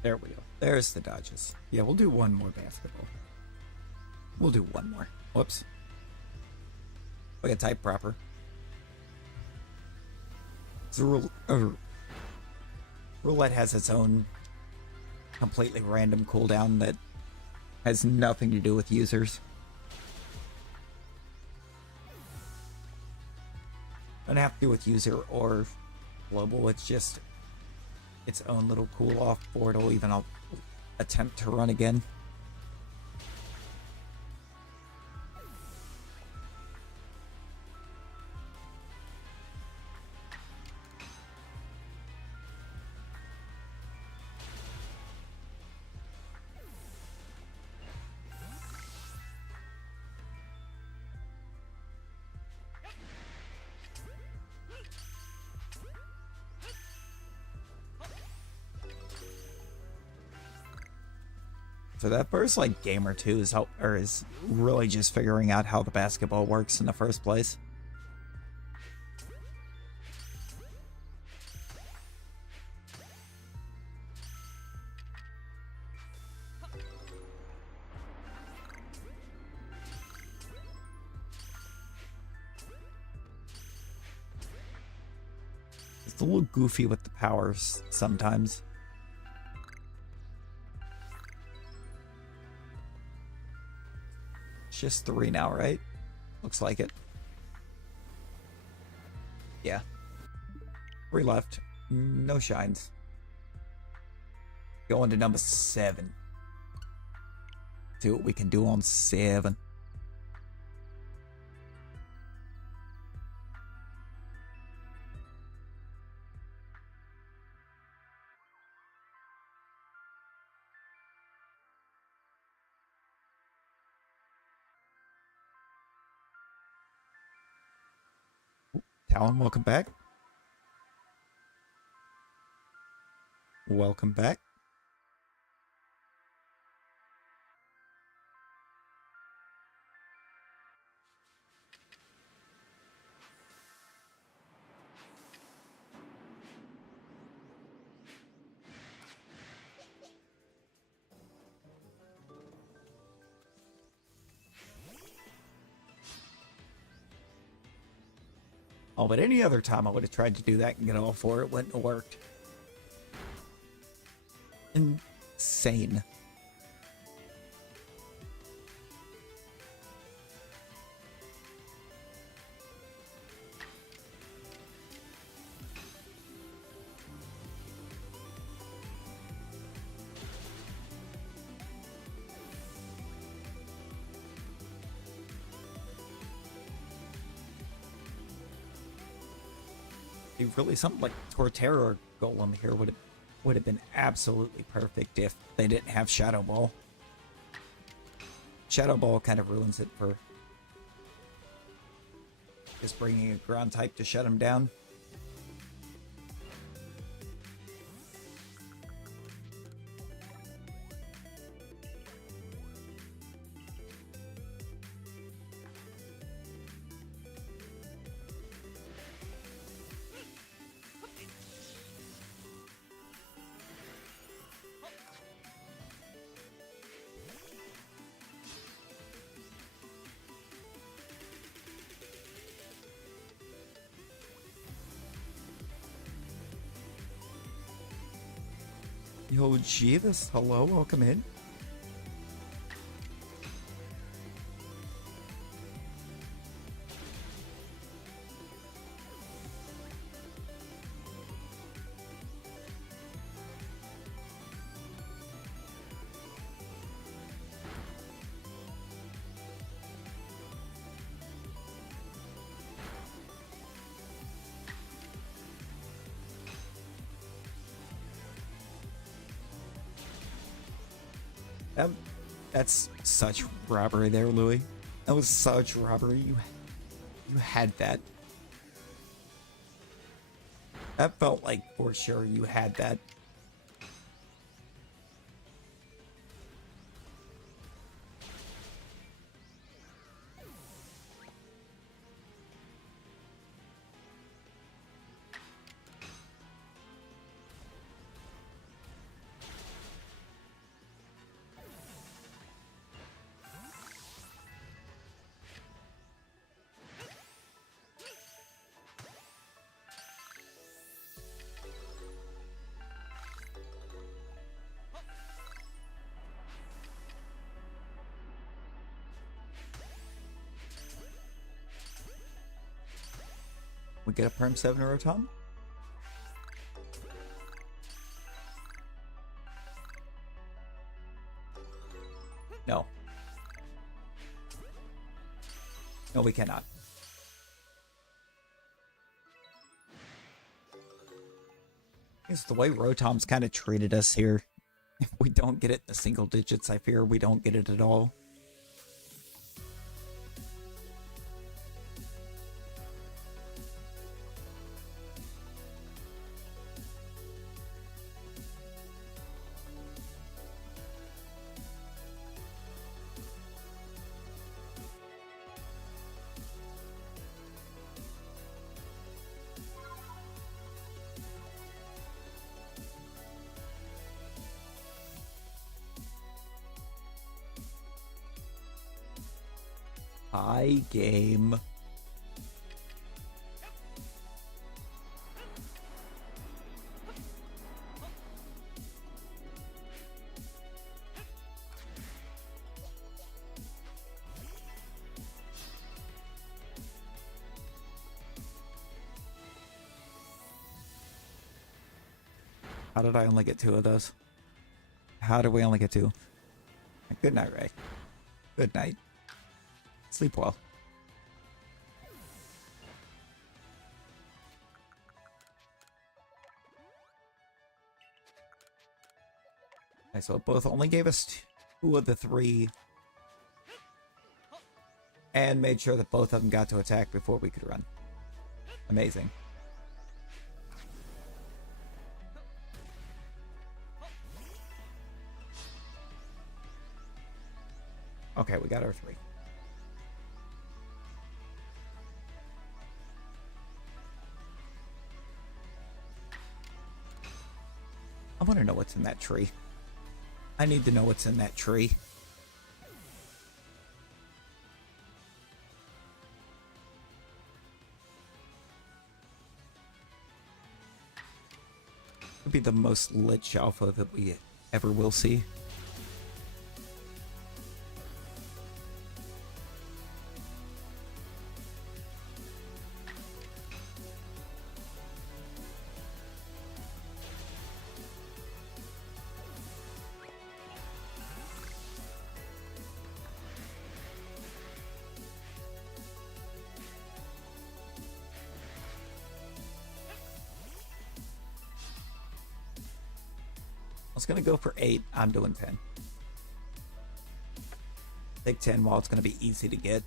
There we go. There's the dodges. Yeah, we'll do one more basketball. We'll do one more. Whoops. Like a type proper. So roulette has its own completely random cooldown that has nothing to do with users. Doesn't have to do with user or global. It's just its own little cool off board. I'll attempt to run again. So that first game or two is really just figuring out how the basketball works in the first place. It's a little goofy with the powers sometimes. Just 3 now, right? Looks like it. Yeah. 3 left. No shines. Going to number 7. See what we can do on 7. Talon, welcome back. Welcome back. Oh, but any other time I would have tried to do that and get all 4. It wouldn't have worked. Insane. Really, something like Torterra or Golem here would have been absolutely perfect if they didn't have Shadow Ball. Shadow Ball kind of ruins it for just bringing a ground type to shut him down. Yo, Jeeves, hello, welcome in. That's such robbery there, Louis. That was such robbery. You had that. That felt like for sure you had that. We get a Perm 7 Rotom? No. No, we cannot. It's the way Rotom's kind of treated us here. If we don't get it in the single digits, I fear we don't get it at all. High game. How did I only get 2 of those? How did we only get 2? Good night, Ray. Good night. Sleep well. Okay, so it both only gave us 2 of the 3. And made sure that both of them got to attack before we could run. Amazing. Okay, we got our 3. I want to know what's in that tree. I need to know what's in that tree. It'll be the most lit Shalpha that we ever will see. I was going to go for 8. I'm doing 10. Take 10 while it's going to be easy to get.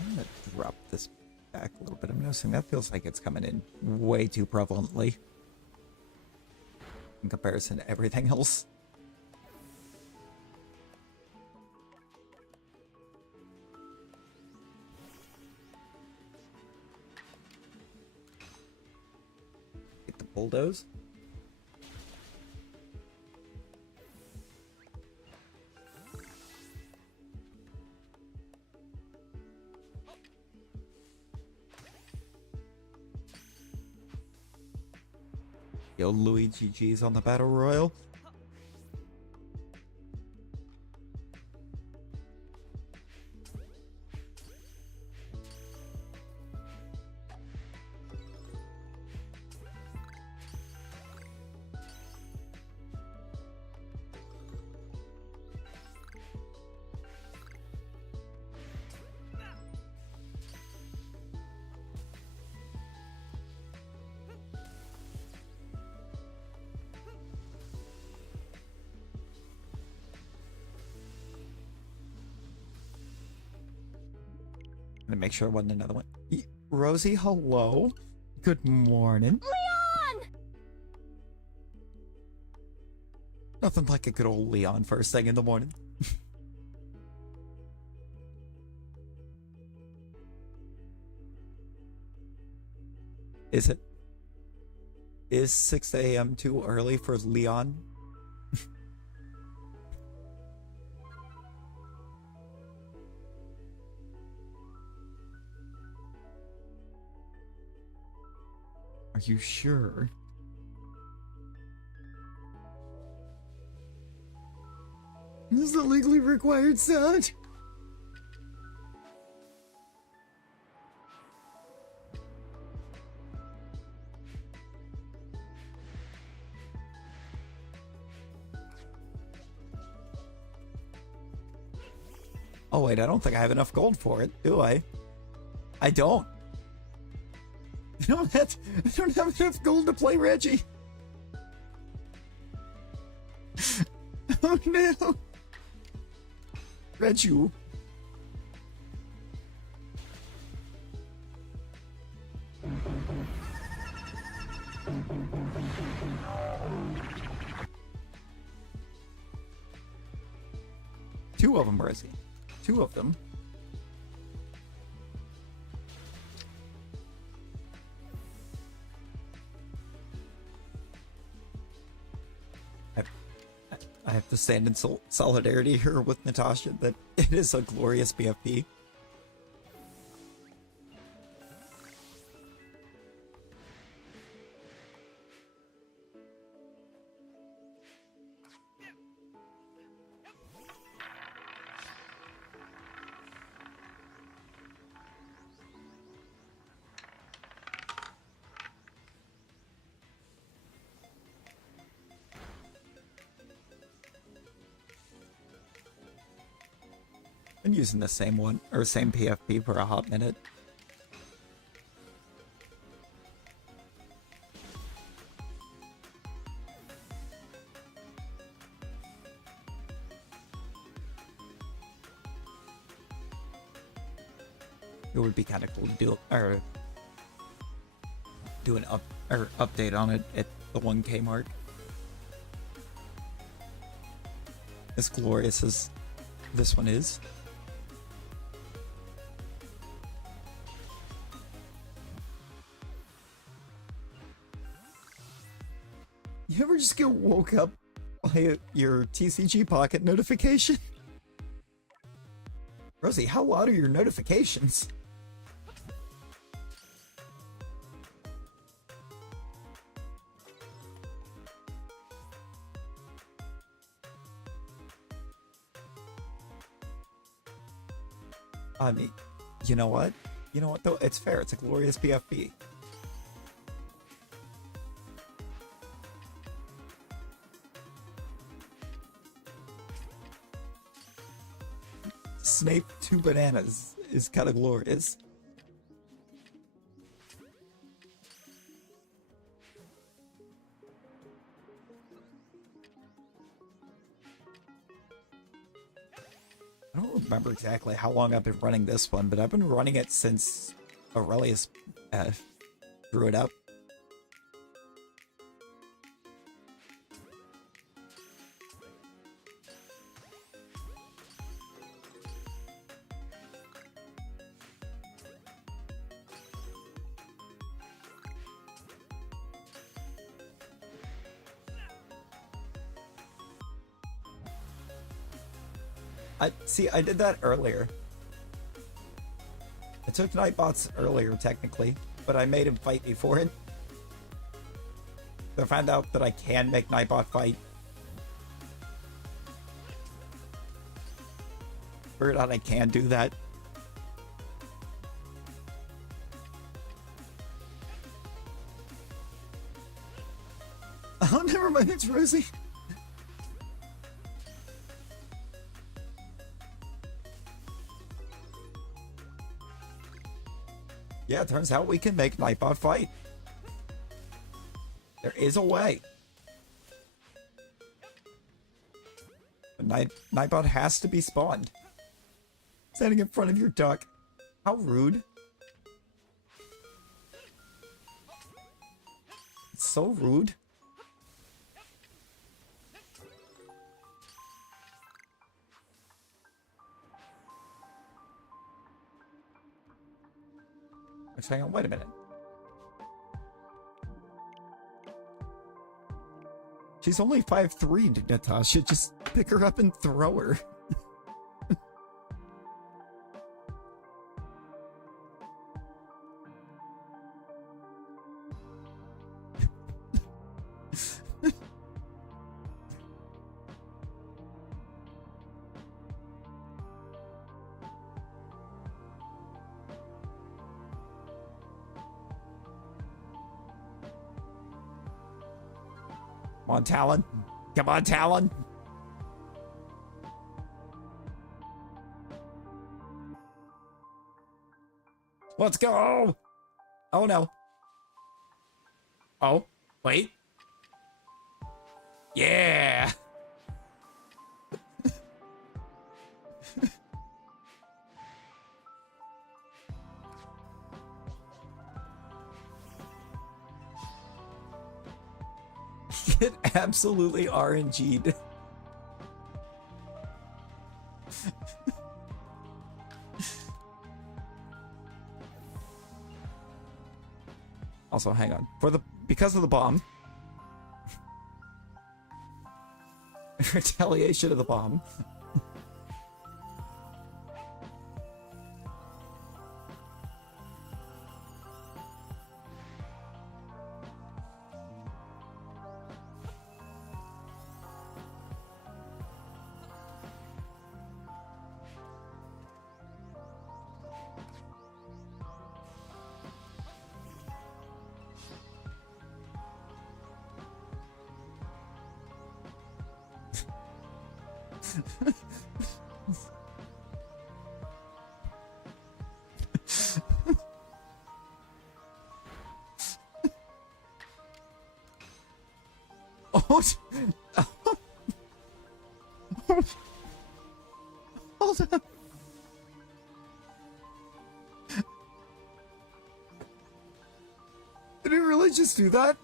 I'm going to drop this back a little bit. I'm noticing that feels like it's coming in way too prevalently in comparison to everything else. Get the bulldoze. Yo, Luigi G's on the Battle Royal. to make sure it wasn't another one. Rosie, hello. Good morning. Leon! Nothing like a good old Leon first thing in the morning. Is it? Is 6 a.m. too early for Leon? Are you sure? This is the legally required sound. Oh wait, I don't think I have enough gold for it, do I? I don't. I don't have enough gold to play Reggie. Oh no. Reggie. Two of them, Reggie. Two of them. I have to stand in solidarity here with Natasha that it is a glorious BFP. Been using the same one, or same PFP for a hot minute. It would be kind of cool to do an update on it at the 1K mark. As glorious as this one is. You ever just get woke up by your TCG Pocket notification? Rosie, how loud are your notifications? I mean, you know what? You know what though? It's fair. It's a glorious PFP. Snape 2 bananas is kind of glorious. I don't remember exactly how long I've been running this one, but I've been running it since Aurelius drew it up. I did that earlier. I took Nightbots earlier, technically, but I made him fight me for it. I found out that I can make Nightbot fight. Figured out I can do that. Oh, never mind, it's Rosie. Yeah, it turns out we can make Nightbot fight. There is a way. But Nightbot has to be spawned. Standing in front of your duck. How rude. It's so rude. Actually, hang on, wait a minute. She's only 5'3", Natasha. Just pick her up and throw her. Come on, Talon. Come on, Talon. Let's go. Oh, no. Oh, wait. Yeah. Get absolutely RNG'd. Also, hang on. Because of the bomb. Retaliation of the bomb. Oh, hold on. Did it really just do that?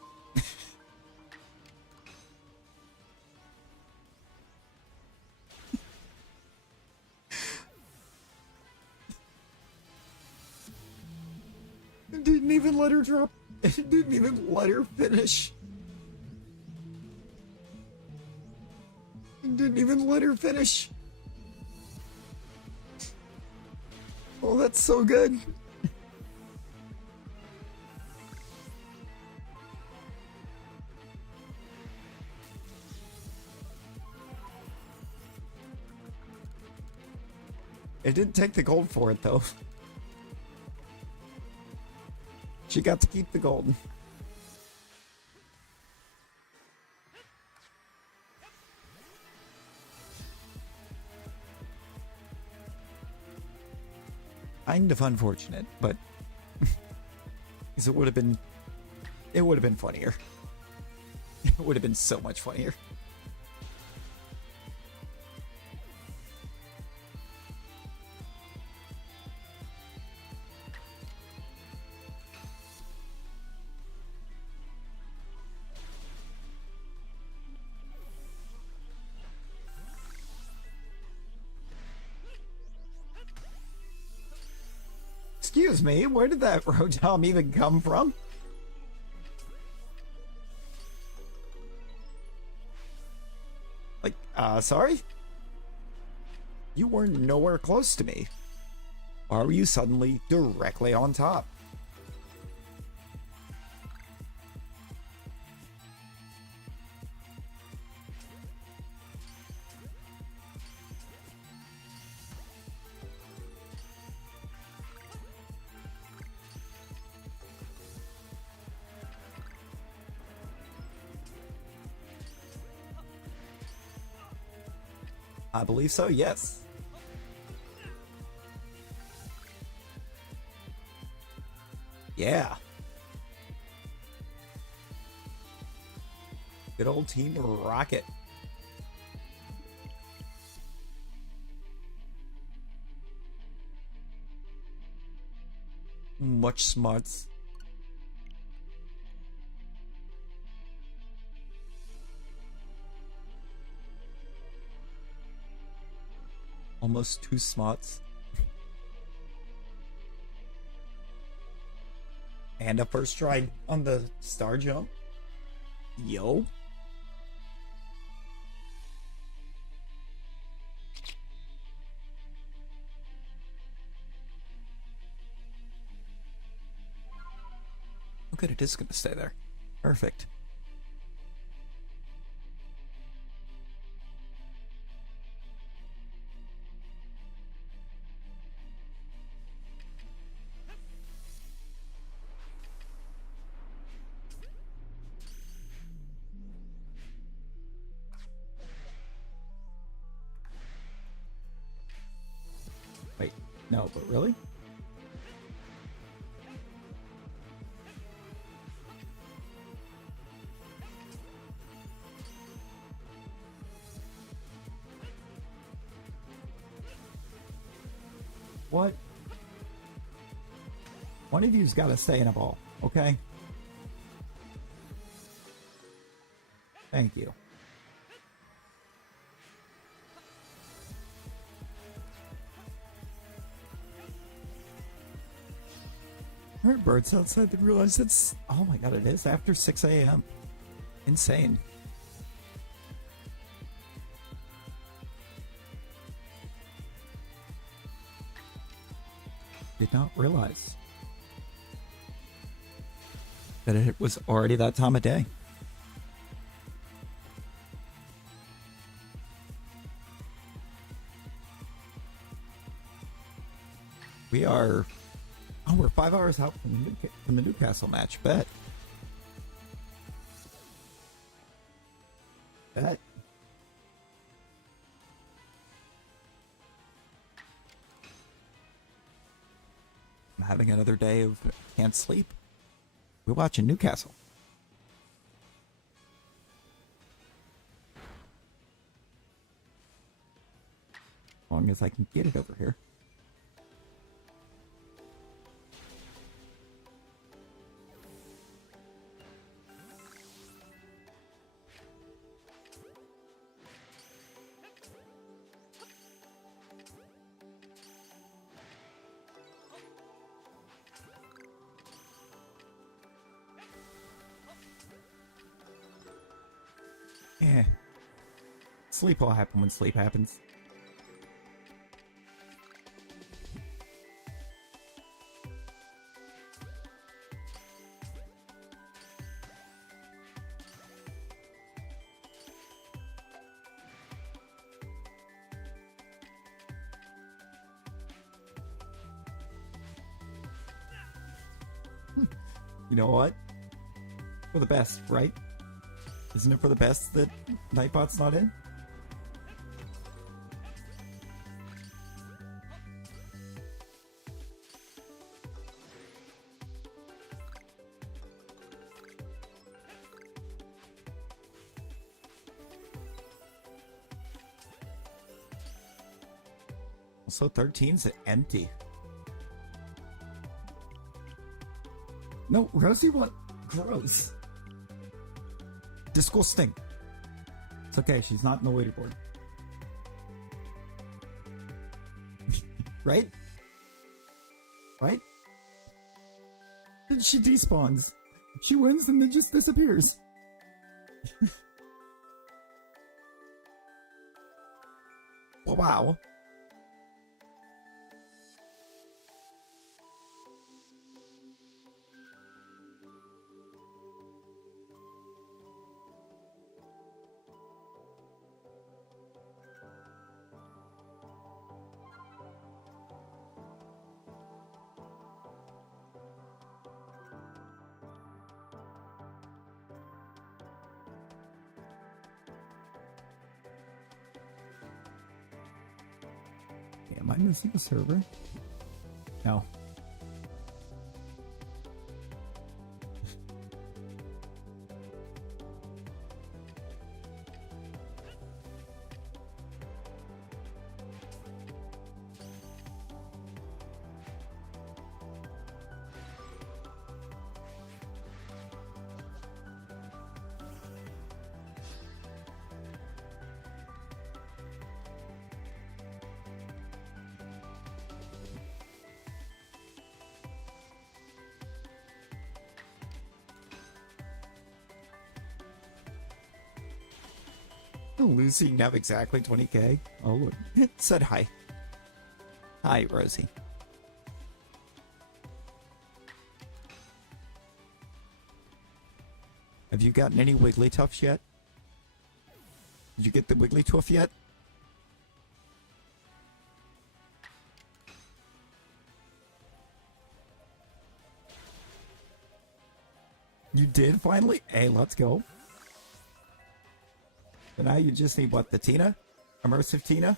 It didn't even let her drop. It didn't even let her finish. It didn't even let her finish. Oh, that's so good. It didn't take the gold for it, though. She got to keep the gold. Kind of unfortunate, but because it would have been funnier. It would have been so much funnier. Excuse me, where did that Rotom even come from? Like, sorry? You were nowhere close to me. Why were you suddenly directly on top? I believe so, yes. Yeah. Good old Team Rocket. much smarts. Almost 2 smarts. And a first try on the star jump. Yo. Oh good, it is gonna stay there. Perfect. Wait, no, but really? What? One of you's got to stay in a ball, okay? Thank you. I heard birds outside, didn't realize it's... Oh my god, it is after 6 a.m. Insane. Did not realize that it was already that time of day. We are... Oh, we're 5 hours out from the Newcastle match. Bet. Bet. I'm having another day of can't sleep. We're watching Newcastle. As long as I can get it over here. Yeah. Sleep will happen when sleep happens. You know what? For the best, right? Isn't it for the best that Nightbot's not in? Also, 13's empty. No, Rosie what? Gross. Disgusting. It's okay, she's not in the leaderboard. Right? Right? Then she despawns. She wins and then just disappears. Wow. Am I missing a server? No. Lucy, you have exactly 20k. Oh, look. Said hi. Hi, Rosie. Have you gotten any Wigglytuffs yet? Did you get the Wigglytuff yet? You did finally? Hey, let's go. So now you just need what? The Tina? Immersive Tina?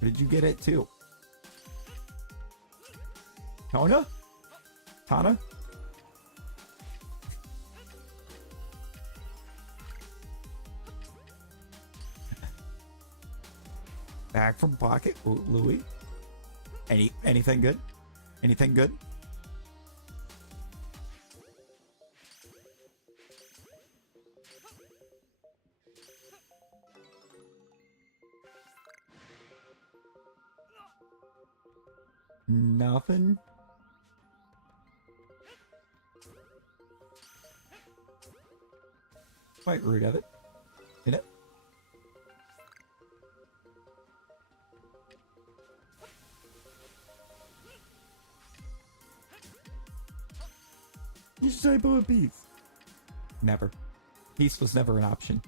Or did you get it too? Tona? Tana? Back from pocket, Louis. Anything good? Anything good? Nothing. Quite rude of it, isn't it? You should type a piece. Never. Peace was never an option.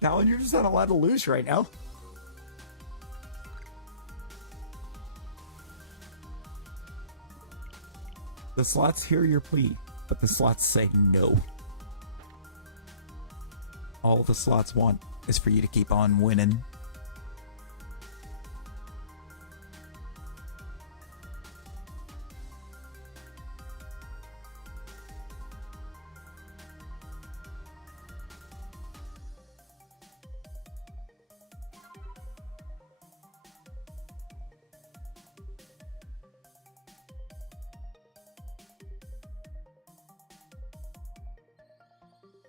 Now you're just not allowed to lose right now. The slots hear your plea, but the slots say no. All the slots want is for you to keep on winning.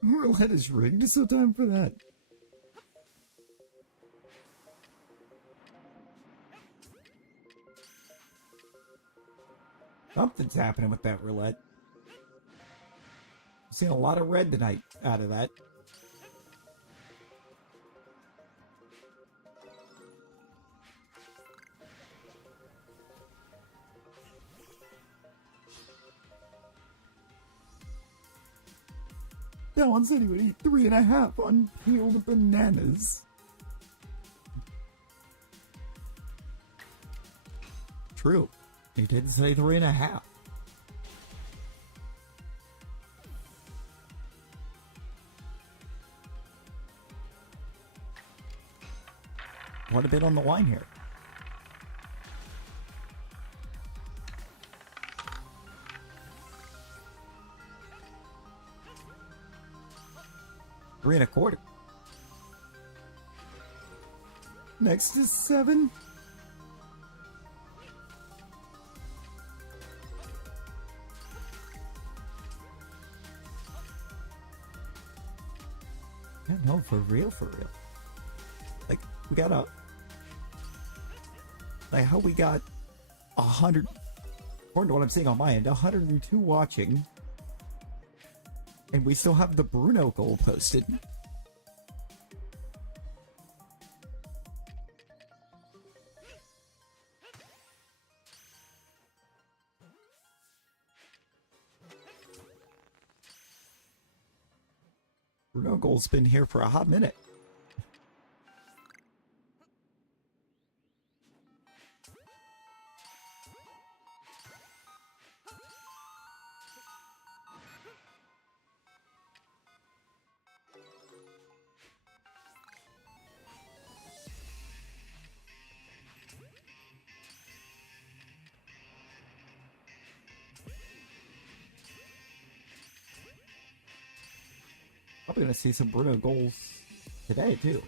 Roulette is rigged, so time for that. Something's happening with that roulette. I'm seeing a lot of red tonight out of that. That one said he would eat 3.5 on peeled bananas. True. He did say 3.5. What a bit on the line here. $3.25. Next is 7. Yeah, no, for real, for real. Like, we got a... Like, how we got 100... According to what I'm seeing on my end, 102 watching. And we still have the Bruno goal posted. Bruno goal's been here for a hot minute. Probably gonna see some Bruno goals today too.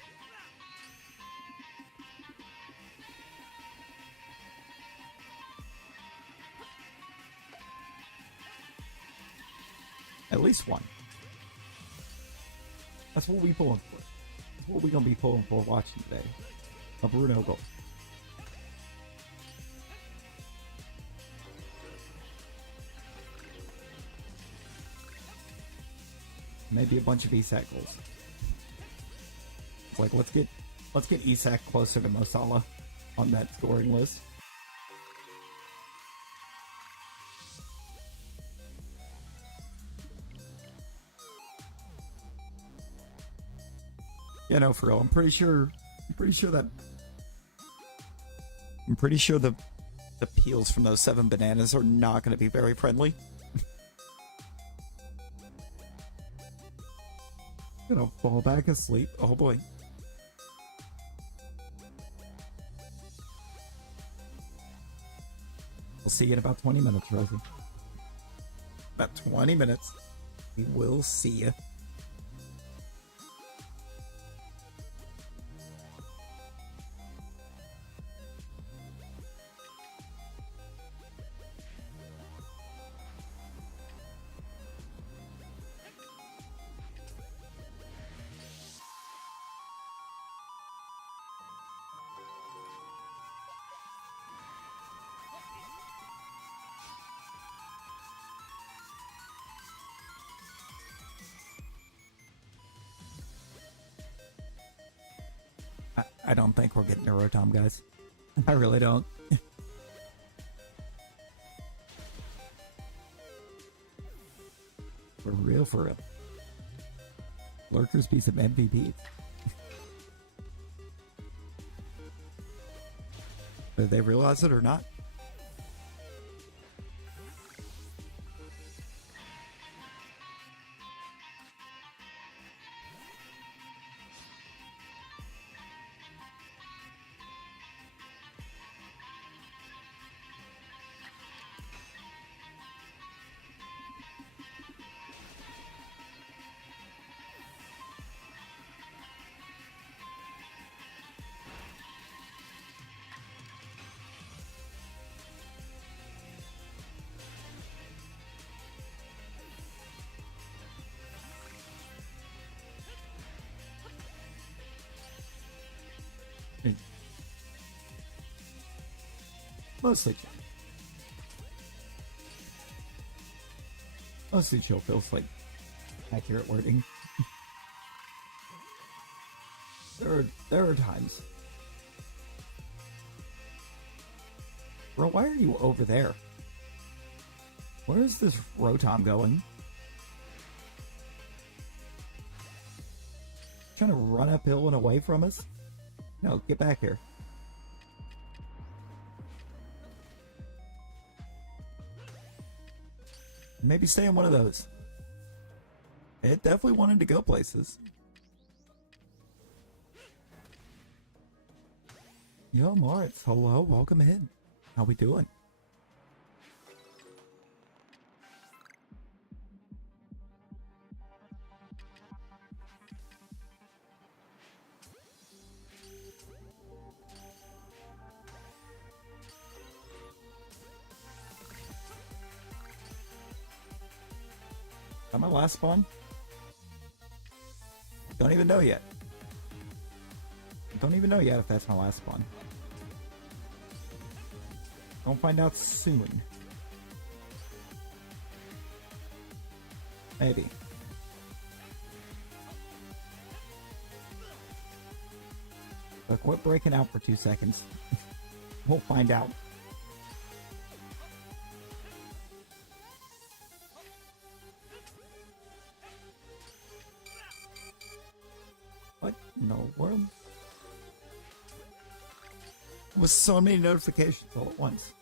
At least one. That's what we pulling for. That's what we gonna be pulling for watching today. A Bruno goal. Maybe a bunch of ESAC goals. It's like let's get ESAC closer to Mosala on that scoring list. Yeah, no, for real. I'm pretty sure the peels from those 7 bananas are not going to be very friendly. Gonna fall back asleep. Oh boy. We'll see you in about 20 minutes, Rosie. About 20 minutes. We will see you. I don't think we're getting Neurotom, guys. I really don't. For real, for real. Lurkers be some MVPs. Whether they realize it or not. Mostly chill. Mostly chill feels like accurate wording. There are times. Bro, why are you over there? Where is this Rotom going? Trying to run uphill and away from us? No, get back here. Maybe stay in one of those. It definitely wanted to go places. Yo, Moritz, hello, welcome in. How we doing? Is that my last spawn? Don't even know yet. Don't even know yet if that's my last spawn. Don't find out soon. Maybe. But quit breaking out for 2 seconds. We'll find out. What in the world? With so many notifications all at once.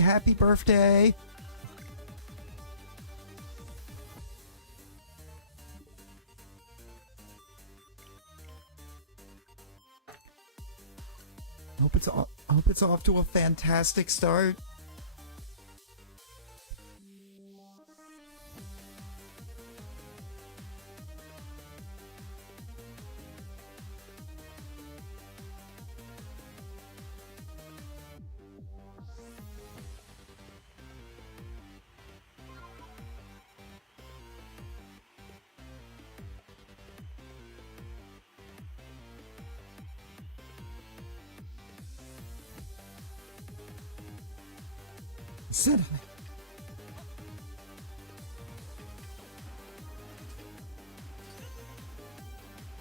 Happy birthday. I hope it's off to a fantastic start. Said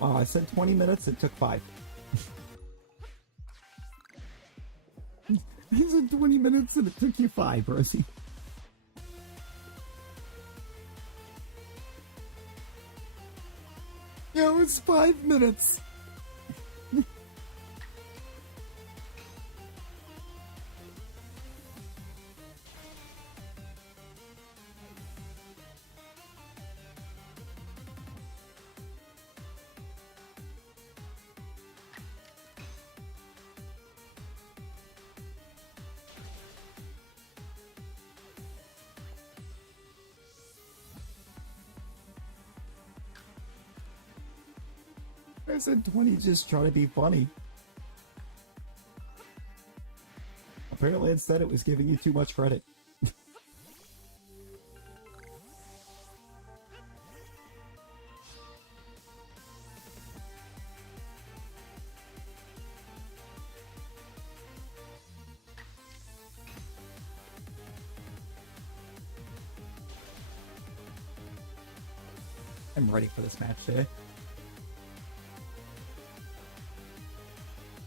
Oh, I said 20 minutes, it took 5. I said 20 minutes and it took you 5, Rosie. Yeah, it was 5 minutes. I said 20 just trying to be funny. Apparently instead it was giving you too much credit. I'm ready for this match today.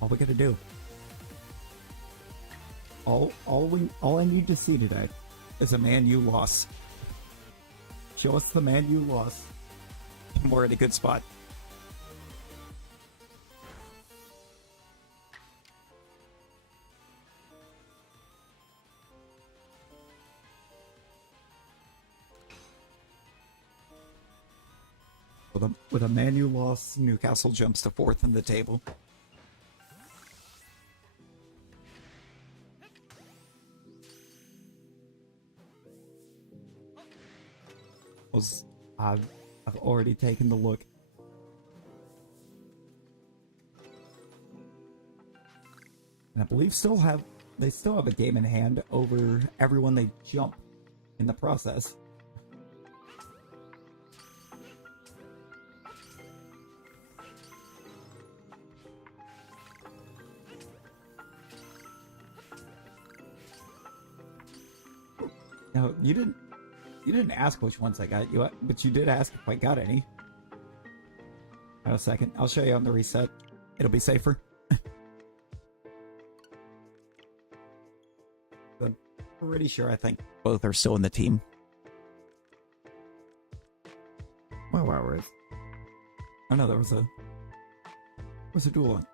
All we gotta do. All I need to see today is a Man U loss. Show us the Man U loss. And we're in a good spot. With a Man U loss, Newcastle jumps to 4th in the table. I've already taken the look. And I believe they still have a game in hand over everyone they jump in the process. Now, you didn't ask which ones I got, but you did ask if I got any. Wait a second. I'll show you on the reset. It'll be safer. I'm pretty sure I think both are still in the team. Where is... Oh no, there was a duel on.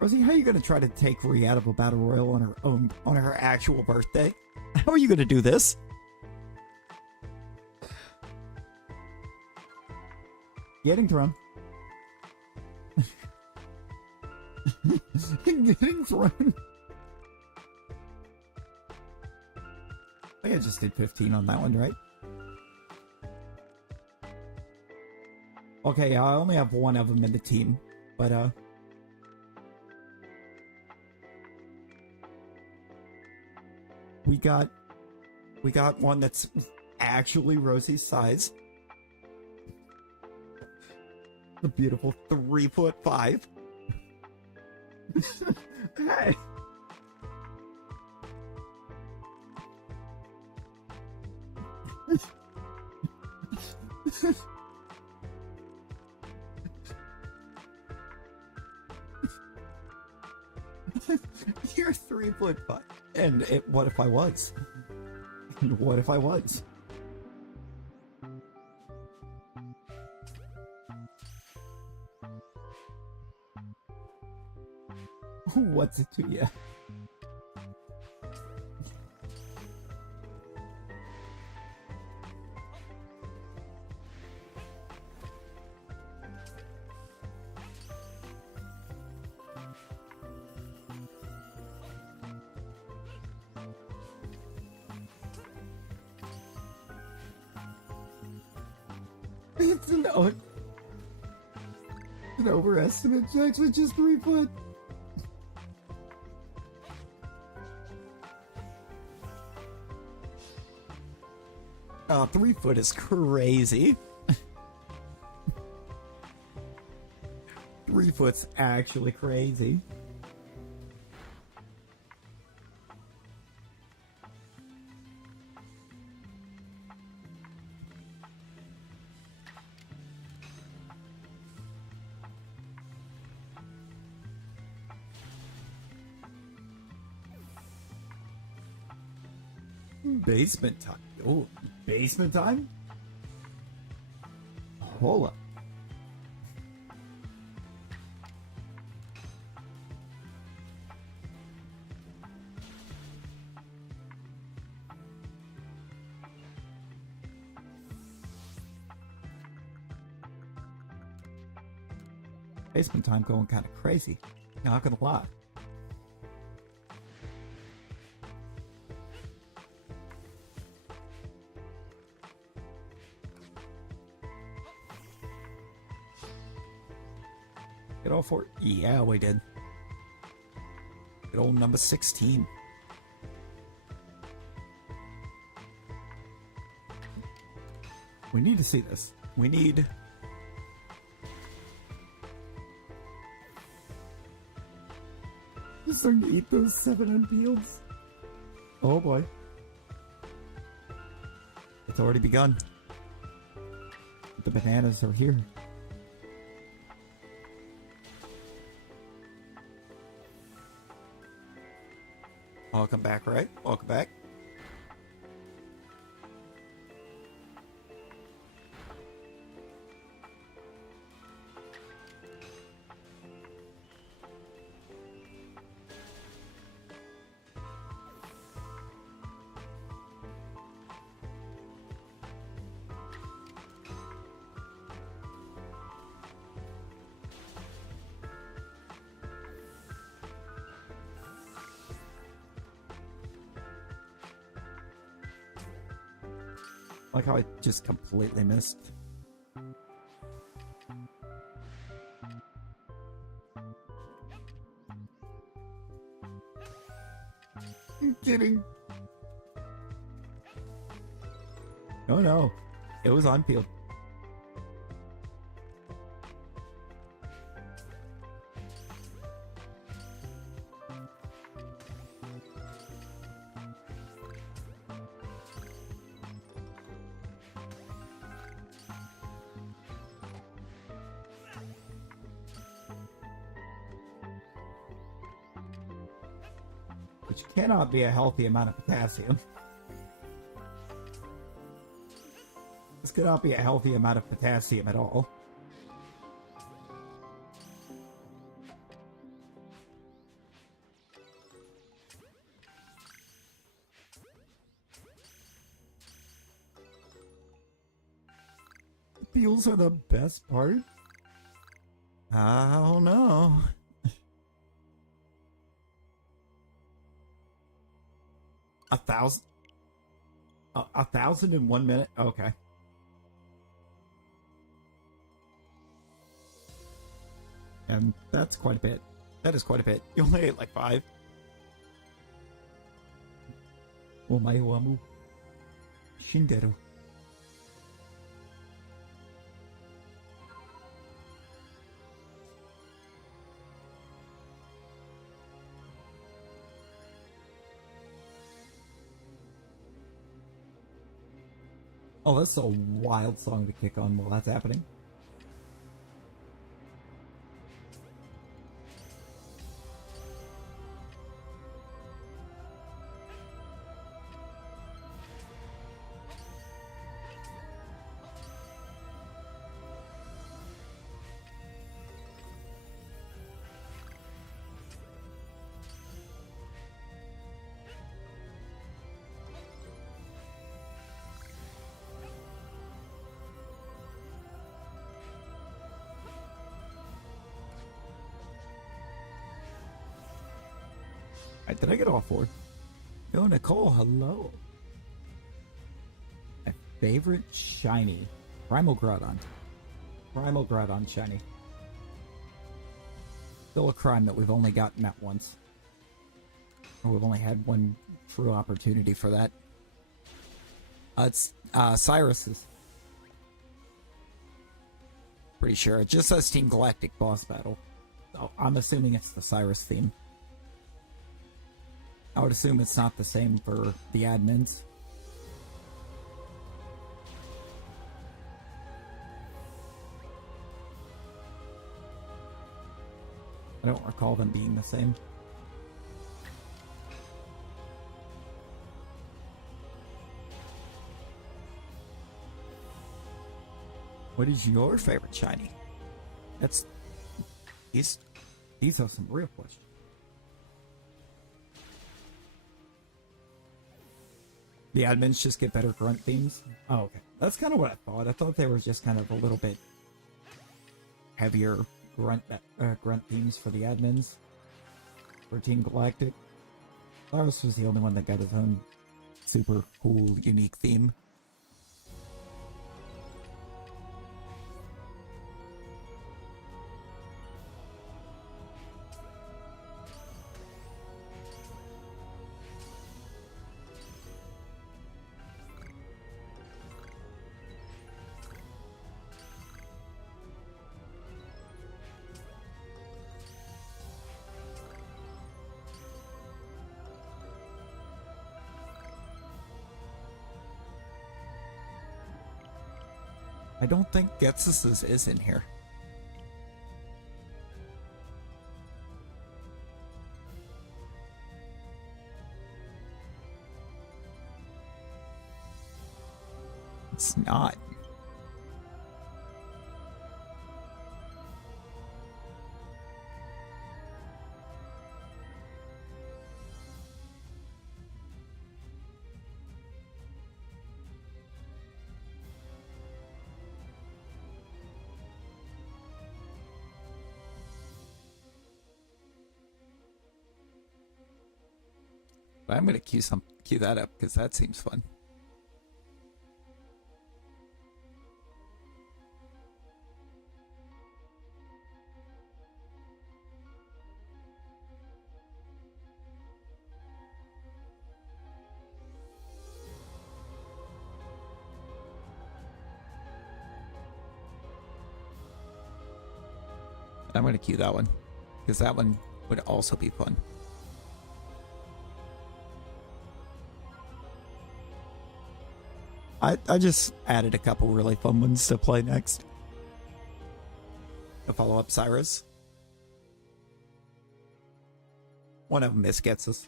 Rosie, how are you gonna try to take Rhea out of a battle royal on her actual birthday? How are you gonna do this? Getting thrown. Getting thrown. I think I just did 15 on that one, right? Okay, I only have one of them in the team, but we got one that's actually Rosie's size. The beautiful 3'5". Hey. You're 3'5". And what if I was? What if I was? What's it to you? It's an overestimate. Jax was just 3 foot. 3 foot is crazy. 3 foot's actually crazy. Basement time. Oh, basement time? Hold up. Basement time going kind of crazy. Not gonna lie. Get all four. Yeah, we did. Good old number 16. We need to see this. We need. You're starting to eat those 7 fields. Oh boy. It's already begun. The bananas are here. Welcome back, right? Welcome back. Like how I just completely missed. I'm kidding. Oh no, it was on field. Which cannot be a healthy amount of potassium. This cannot be a healthy amount of potassium at all. The peels are the best part? I don't know. 1,000? 1,000 in 1 minute? Okay. And that's quite a bit. That is quite a bit. You only ate like 5. Omae wa mu shinderu. Oh, that's a wild song to kick on while that's happening. Did I get all 4? Yo, Nicole, hello. My favorite shiny. Primal Groudon. Primal Groudon shiny. Still a crime that we've only gotten that once. Or we've only had one true opportunity for that. It's Cyrus's. Pretty sure. It just says Team Galactic boss battle. So I'm assuming it's the Cyrus theme. I would assume it's not the same for the admins. I don't recall them being the same. What is your favorite shiny? That's these are some real questions. The admins just get better grunt themes. Oh, okay. That's kind of what I thought. I thought they were just kind of a little bit heavier grunt themes for the admins for Team Galactic. Cyrus was the only one that got his own super cool, unique theme. I don't think Getsus's is in here. It's not. But I'm gonna cue that up because that seems fun. I'm gonna cue that one because that one would also be fun. I just added a couple really fun ones to play next. To follow up Cyrus. One of them is Getsus.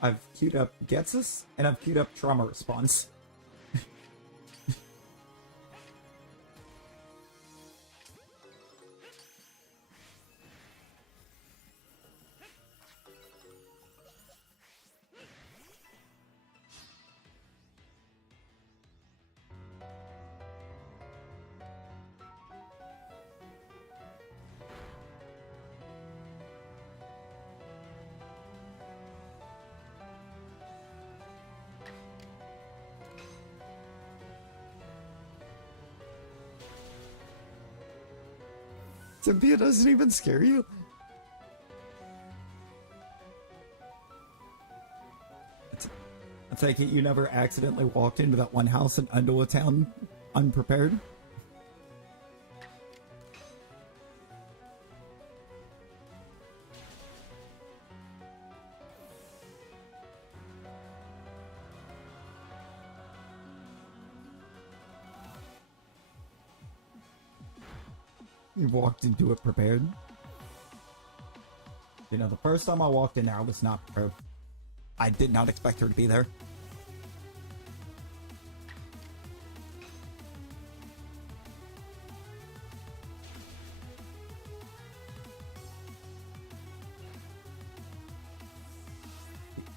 I've queued up Getsus and I've queued up Trauma Response. Cynthia doesn't even scare you? I take it you never accidentally walked into that one house in Undoa Town unprepared? You walked into it prepared. You know, the first time I walked in there, I was not prepared. I did not expect her to be there.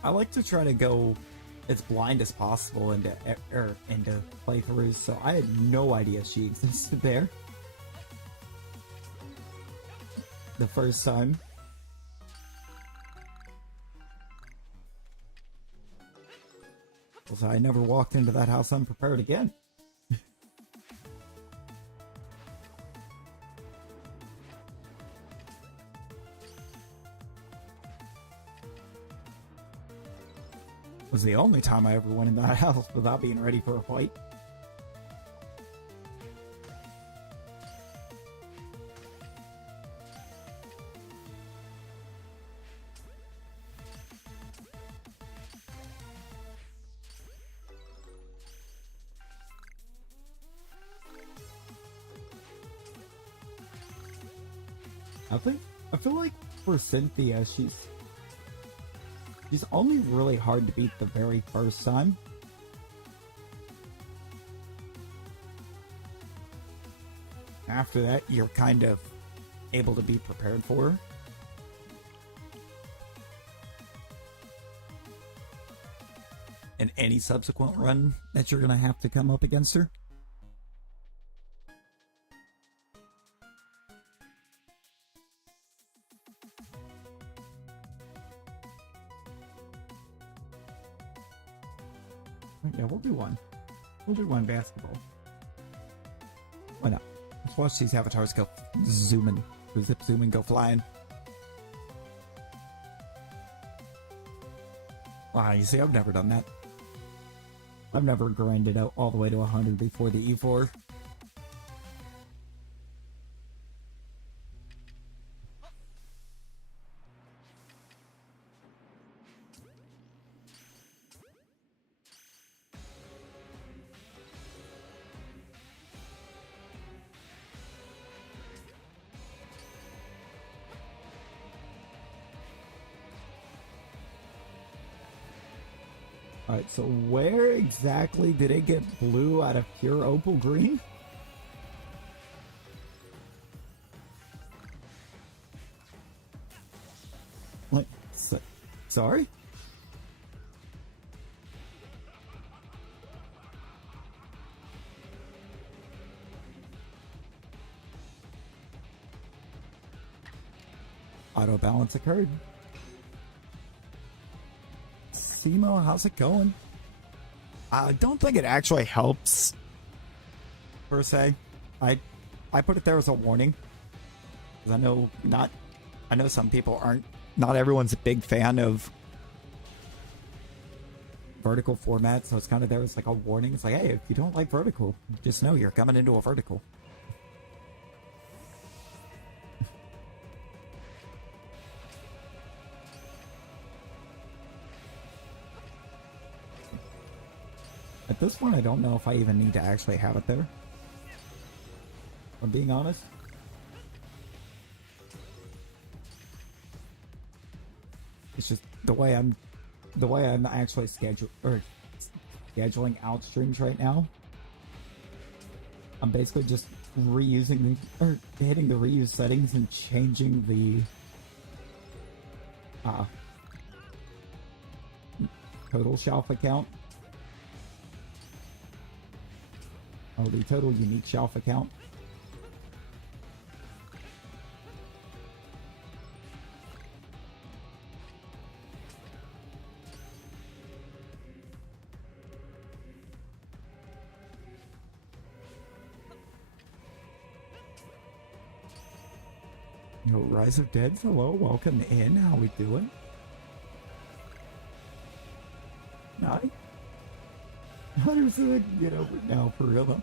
I like to try to go as blind as possible into playthroughs, so I had no idea she existed there. The first time. So I never walked into that house unprepared again. It was the only time I ever went in that house without being ready for a fight. I feel like for Cynthia, she's She's only really hard to beat the very first time. After that, you're kind of able to be prepared for her. And any subsequent run that you're going to have to come up against her. Yeah, we'll do one. We'll do one basketball. Why not? Let's watch these avatars go zooming. Go zip zooming, go flying. Wow, you see, I've never done that. I've never grinded out all the way to 100 before the E4. Alright, so where exactly did it get blue out of pure opal green? Like, sorry? Auto balance occurred. Simo, how's it going? I don't think it actually helps, per se. I put it there as a warning, because I know some people aren't. Not everyone's a big fan of vertical format, so it's kind of there as like a warning. It's like, hey, if you don't like vertical, just know you're coming into a vertical. At this point, I don't know if I even need to actually have it there. If I'm being honest. It's just the way I'm actually scheduling out streams right now. I'm basically just reusing or hitting the reuse settings and changing the total Shalpha count. Oh, the total unique Shalpha count. Yo, Rise of Dead, hello, welcome in. How we doing? Nice. 100% get over it now, for real though.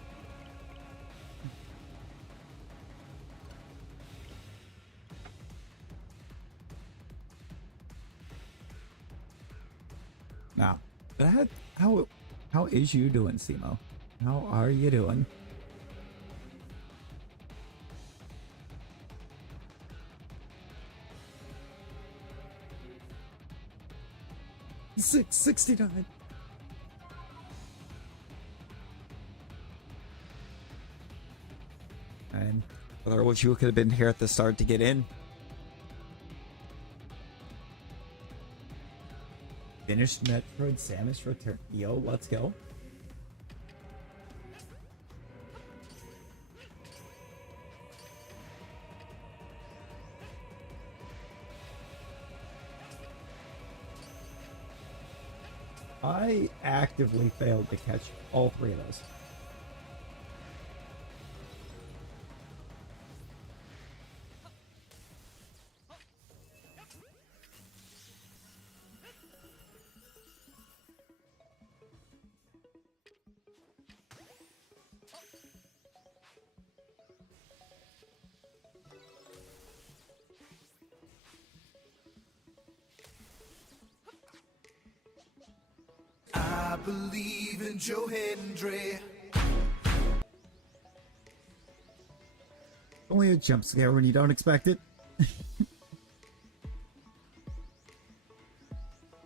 Now, how is you doing, Simo? How are you doing? $6.69. And I wish you could have been here at the start to get in. Finished Metroid Samus Return. Yo, let's go. I actively failed to catch all three of those. I believe in Joe Hendry. Only a jump scare when you don't expect it.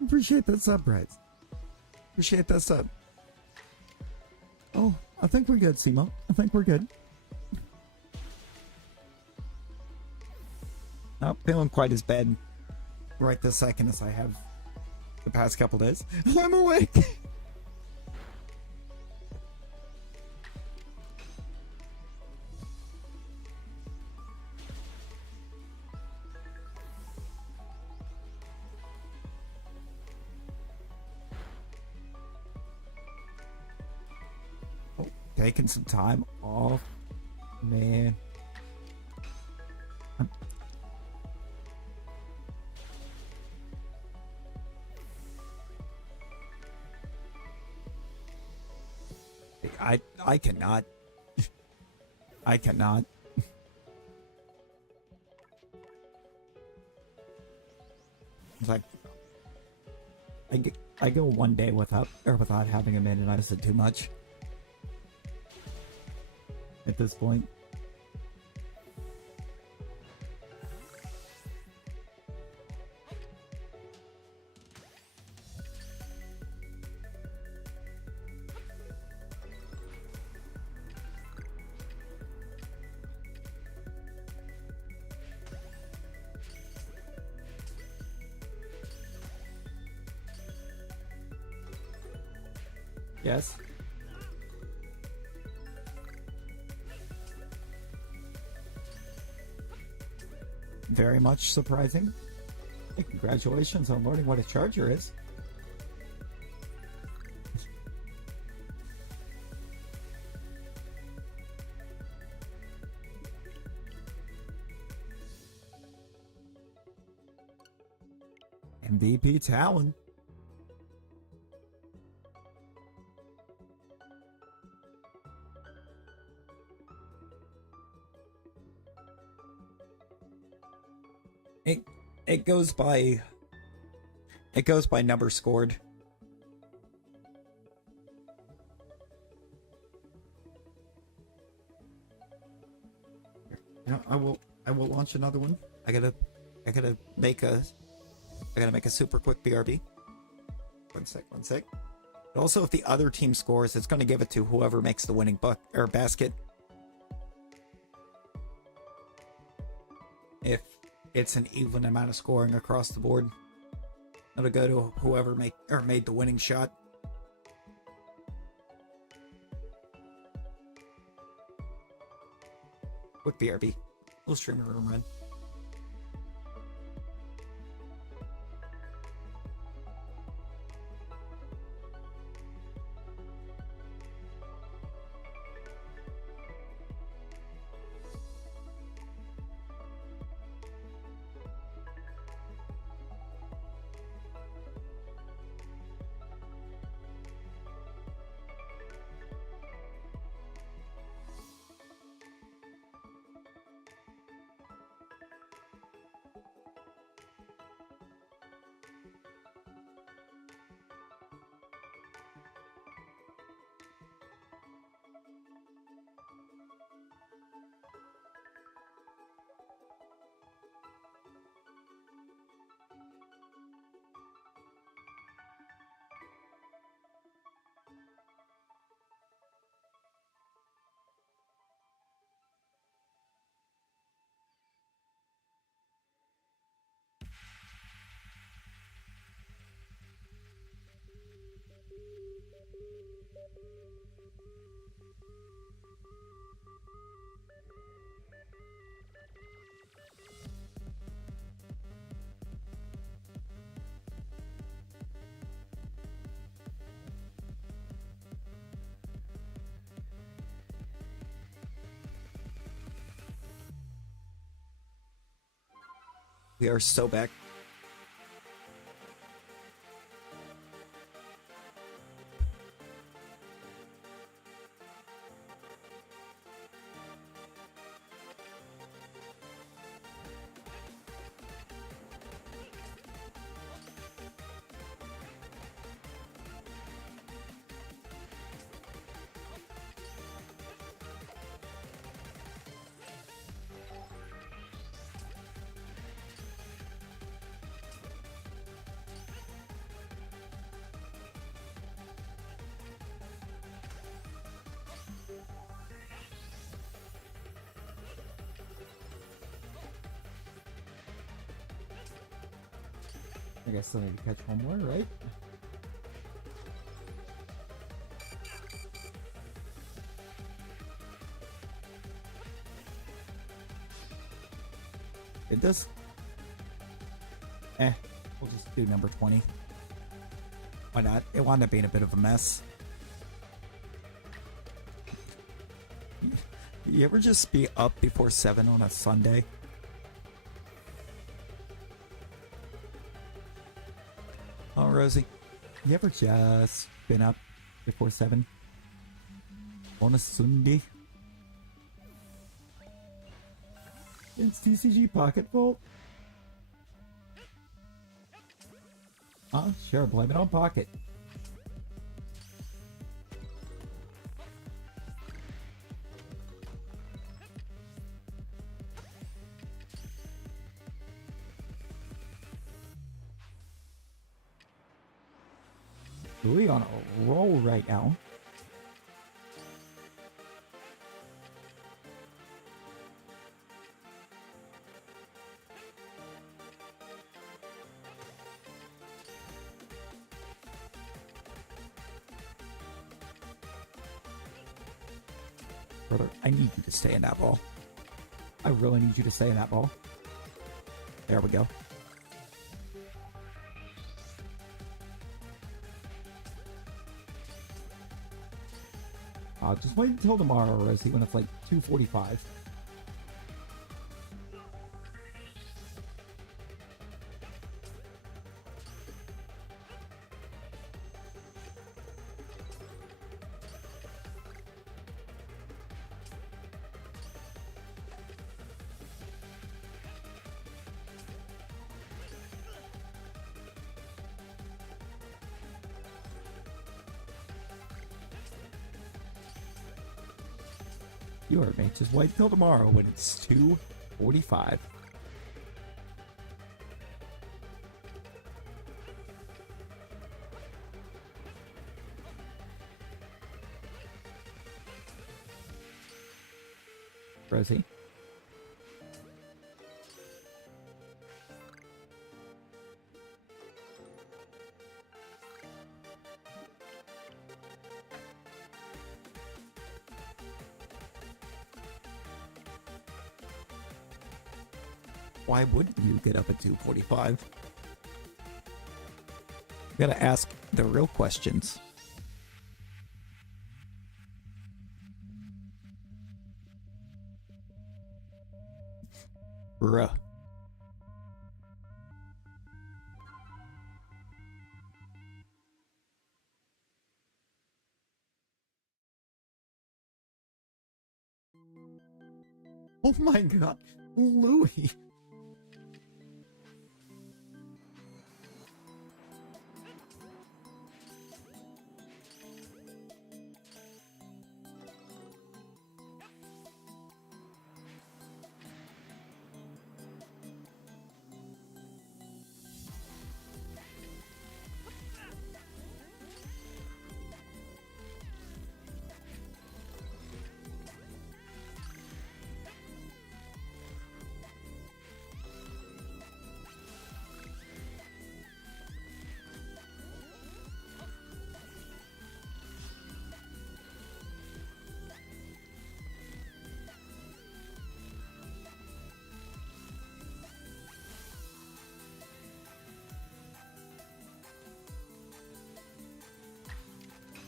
For Appreciate that sub, Bryce. Appreciate that sub. Oh, I think we're good, Simo. I think we're good. Not feeling quite as bad right this second as I have the past couple days. I'm awake. Oh, taking some time off, man. I cannot. I cannot. It's like I go one day without having him in, and I said too much at this point. Yes. Very much surprising. Hey, congratulations on learning what a charger is. MVP Talon. It goes by number scored. Yeah, I will launch another one. I gotta make a super quick BRB. One sec. But also, if the other team scores, it's going to give it to whoever makes the winning basket. If it's an even amount of scoring across the board, it'll go to whoever made the winning shot. Quick BRB. Little streamer room run. We are so back. I guess I still need to catch one more, right? It does. We'll just do number 20. Why not? It wound up being a bit of a mess. You ever just be up before 7 on a Sunday? Oh, Rosie, you ever just been up before 7 on a Sunday? It's TCG Pocket Vault. Sure, blame it on Pocket. We on a roll right now. Brother, I need you to stay in that ball. I really need you to stay in that ball. There we go. Just wait until tomorrow, Rosie, when it's like 2:45. You heard me. Just wait till tomorrow when it's 2:45. Rosie. Why wouldn't you get up at 2:45? You gotta ask the real questions. Bruh. Oh my god, Louis.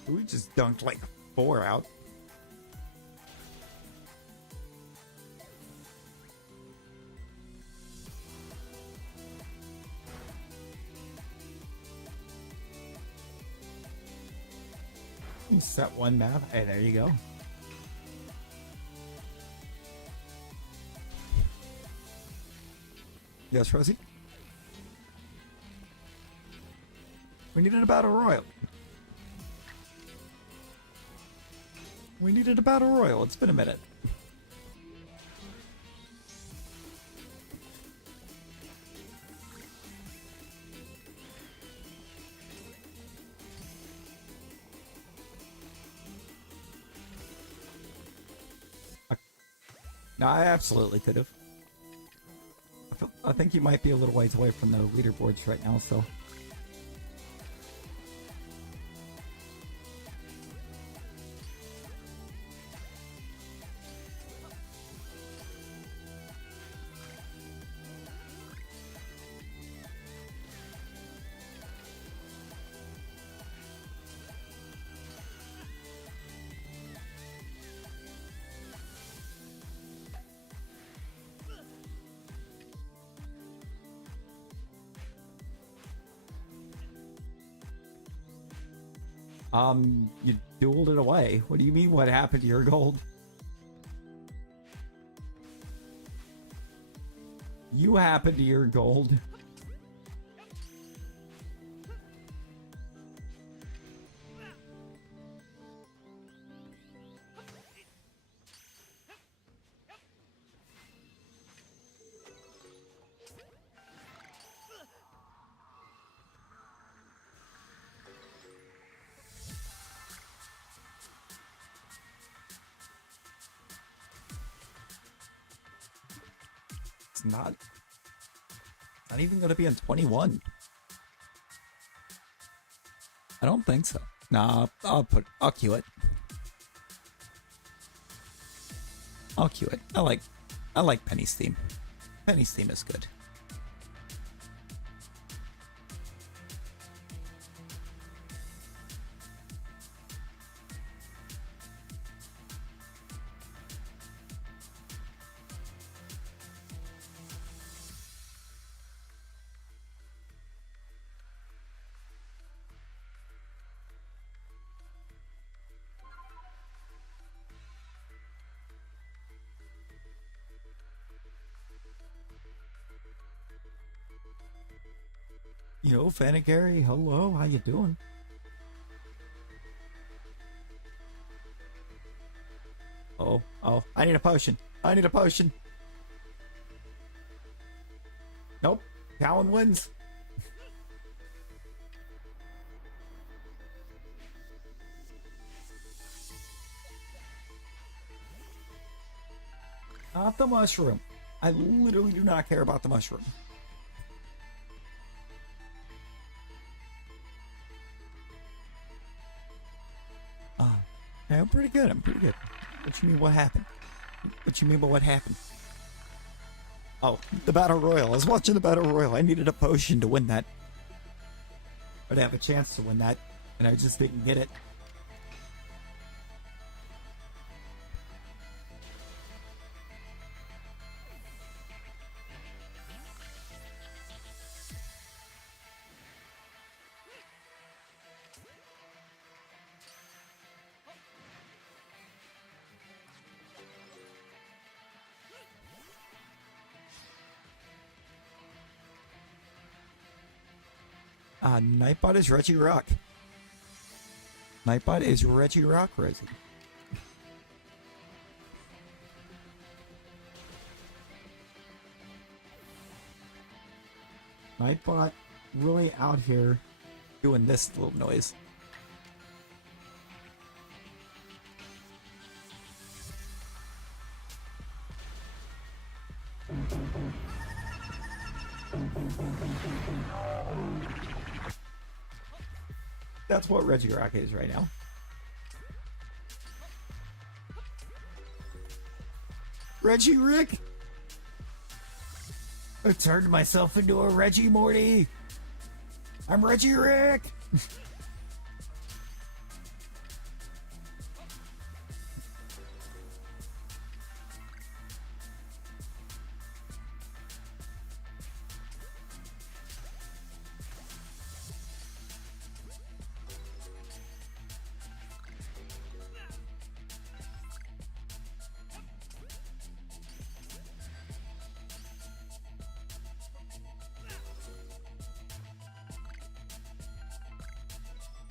We just dunked like 4 out. You set one map. Hey, there you go. Yes, Rosie? We needed a battle royal. We needed a battle royal. It's been a minute. No, I absolutely could have. I think you might be a little ways away from the leaderboards right now, so. You dueled it away. What do you mean, what happened to your gold? You happened to your gold. Not even gonna be on 21. I don't think so. Nah, I'll queue it. I'll queue it. I like Penny's theme. Penny's theme is good. Yo, Fanagary, hello, how you doing? Oh, I need a potion. I need a potion. Nope, Cowan wins. Not the mushroom. I literally do not care about the mushroom. Yeah, I'm pretty good. I'm pretty good. What you mean, what happened? What you mean by what happened? Oh, the Battle Royal. I was watching the Battle Royal. I needed a potion to win that. Or to have a chance to win that. And I just didn't get it. Nightbot is Reggie Rock. Nightbot is Reggie Rock, Reggie. Nightbot really out here doing this little noise. That's what Reggie Rock is right now. Reggie Rick! I turned myself into a Reggie Morty! I'm Reggie Rick!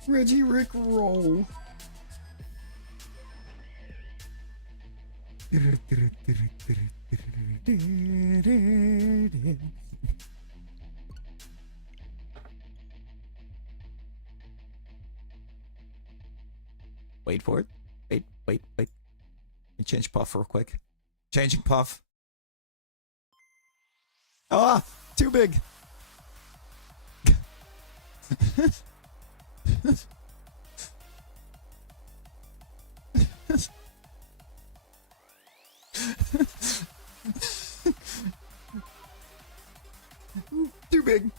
Reggie Rick roll. Wait for it. Wait. Change puff real quick. Changing puff. Ah, too big. Too big.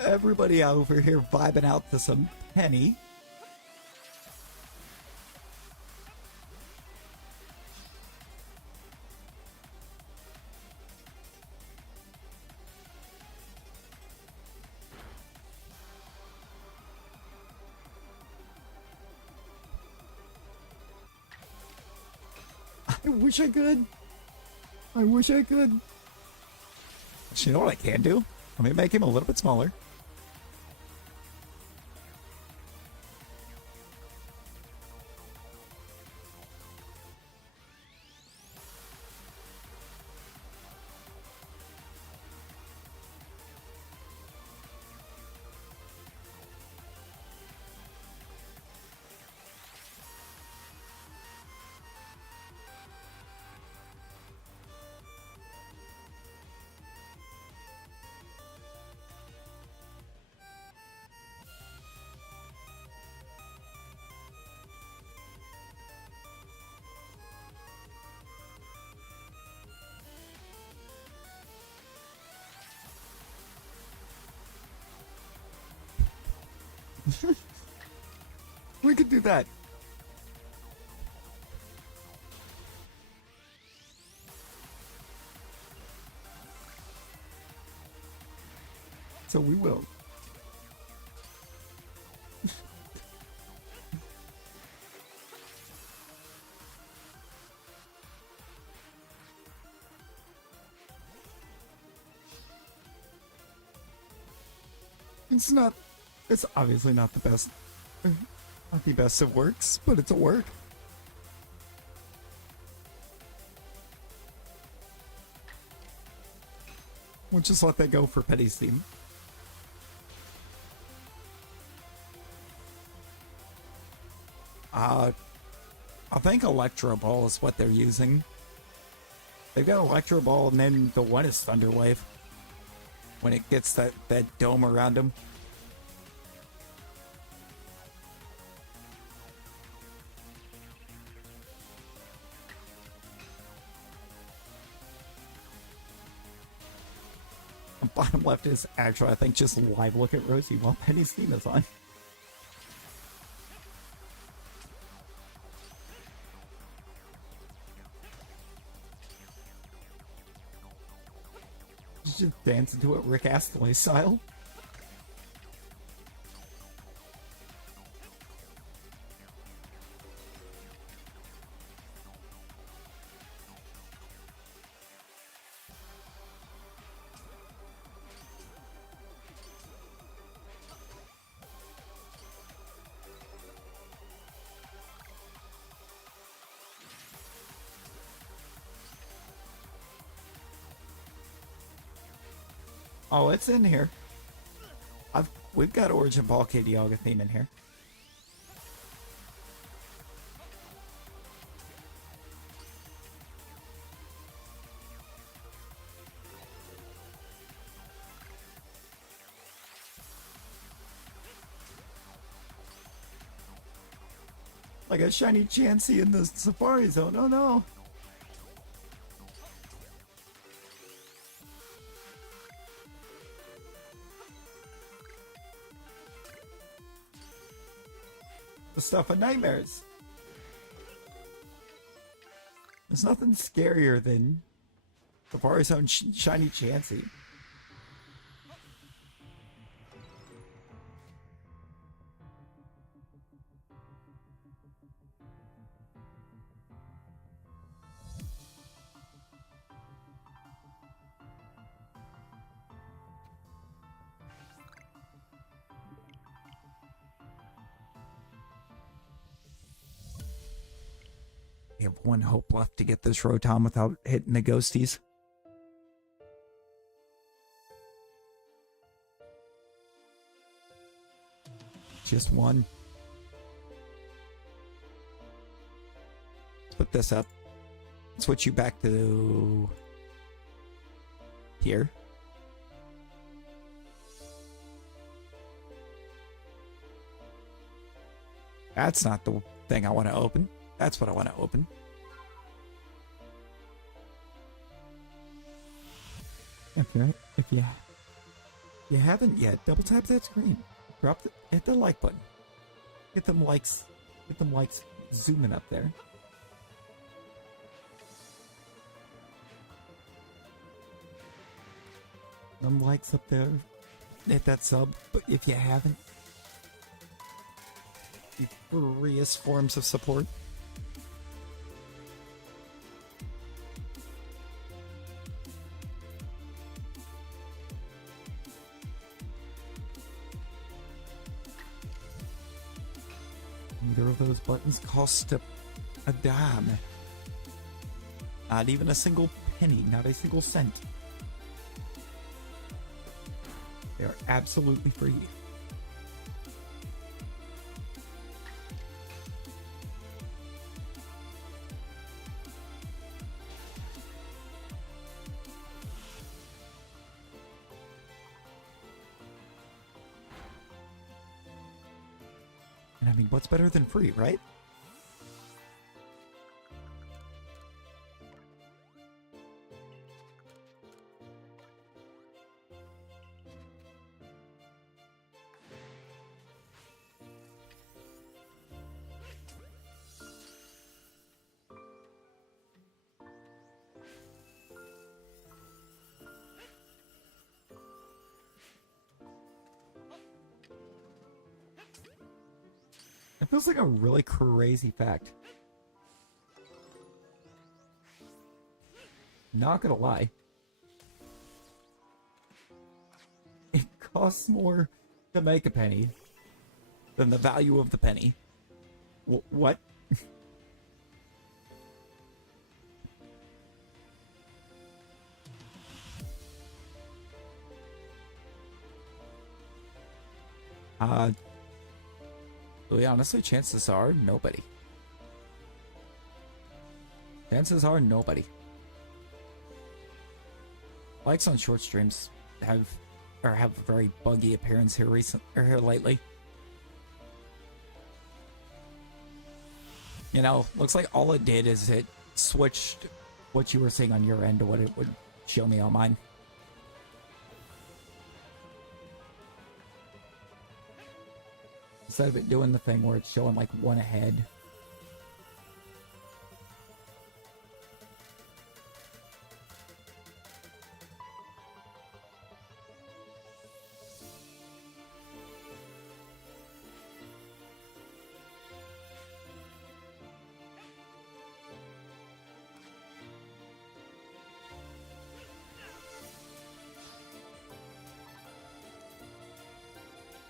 Everybody over here vibing out to some Penny. I wish I could. I wish I could. You know what I can do? Let me make him a little bit smaller. We could do that. So we will. It's obviously not the best. Not the best of works, but it's a work. We'll just let that go for Petty's theme. I think Electro Ball is what they're using. They've got Electro Ball and then the one is Thunder Wave. When it gets that dome around them. Bottom left is actually, I think, just live look at Rosie while Penny's theme is on. Just dance into it Rick Astley style. Oh, it's in here. We've got Origin Ball Yoga theme in here. Like a shiny Chansey in the Safari Zone. Oh no. The stuff of nightmares. There's nothing scarier than Safari Zone shiny Chansey. We have one hope left to get this Rotom without hitting the ghosties. Just one. Put this up. Switch you back to here. That's not the thing I want to open. That's what I want to open. If you haven't yet, double tap that screen. Hit the like button. Get them likes zooming up there. Them likes up there. Hit that sub. But if you haven't, the various forms of support. Neither of those buttons cost a dime. Not even a single penny, not a single cent. They are absolutely free. And I mean, what's better than free, right? It feels like a really crazy fact. Not gonna lie. It costs more to make a penny than the value of the penny. What? Really, honestly, chances are nobody. Chances are nobody. Likes on short streams have a very buggy appearance here lately. You know, looks like all it did is it switched what you were seeing on your end to what it would show me on mine. Instead of it doing the thing where it's showing like one ahead.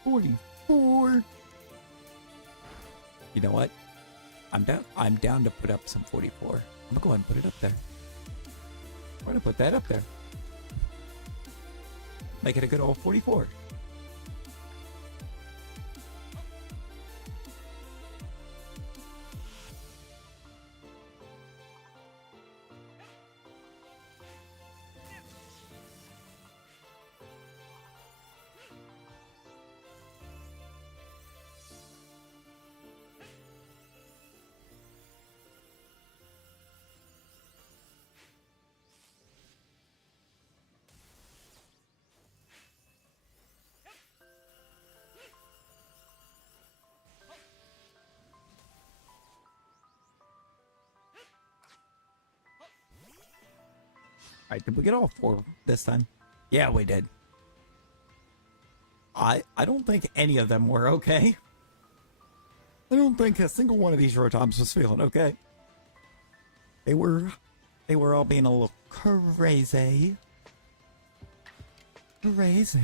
$44. You know what? I'm down to put up some 44. I'm gonna go ahead and put it up there. I'm gonna put that up there. Make it a good old 44. Alright, did we get all 4 this time? Yeah, we did. I don't think any of them were okay. I don't think a single one of these Rotoms was feeling okay. They were all being a little crazy. Crazy.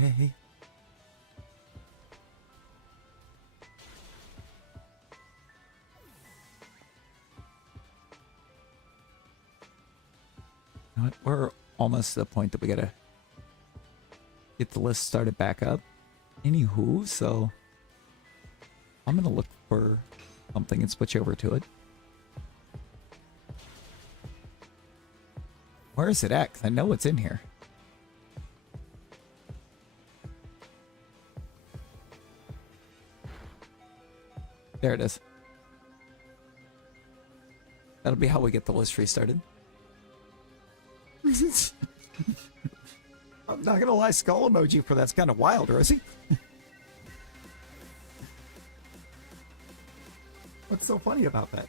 You know what? We're almost to the point that we gotta get the list started back up. Anywho, so I'm gonna look for something and switch over to it. Where is it at? 'Cause I know it's in here. There it is. That'll be how we get the list restarted. I'm not gonna lie, skull emoji for that's kind of wild, Rosie. What's so funny about that?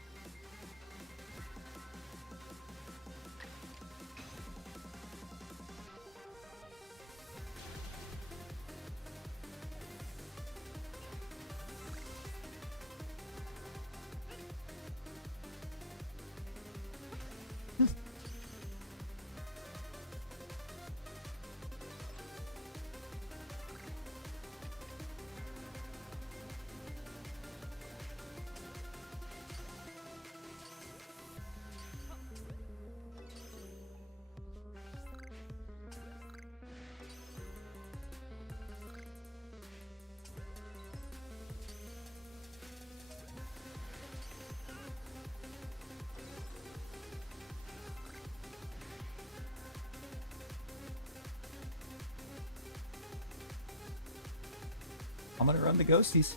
I'm gonna run the ghosties.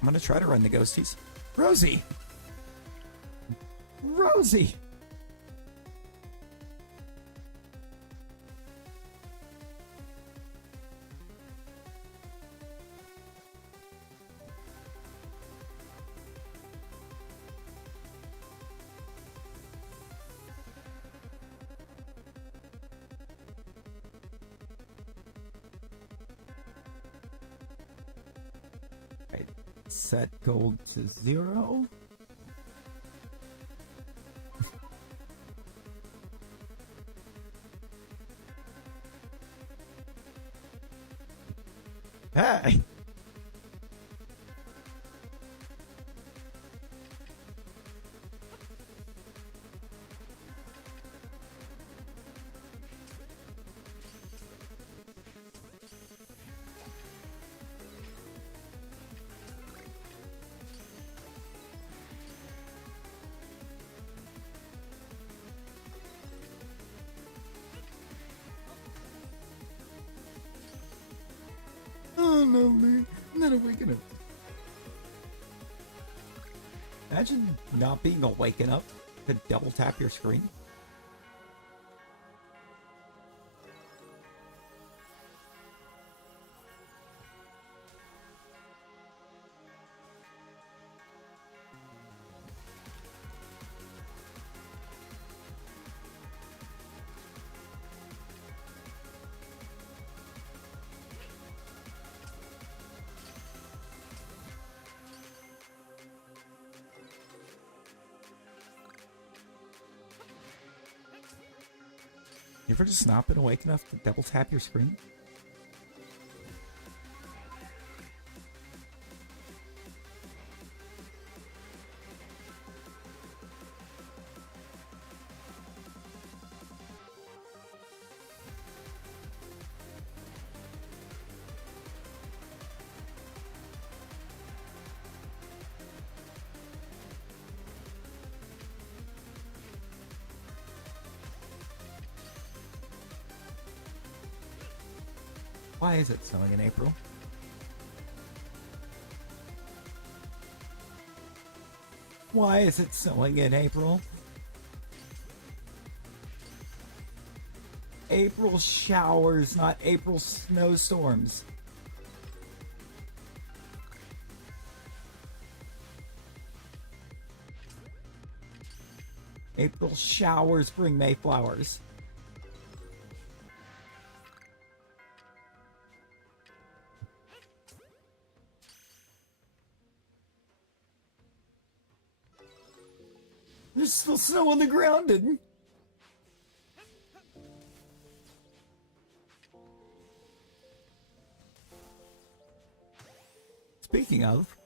I'm gonna try to run the ghosties. Rosie! Rosie! Set gold to 0. Hey! Oh no, man. Not a waking up. Imagine not being awake enough to double tap your screen. You ever just not been awake enough to double tap your screen? Why is it snowing in April? Why is it snowing in April? April showers, not April snowstorms. April showers bring Mayflowers. There's still snow on the ground, didn't? Speaking of,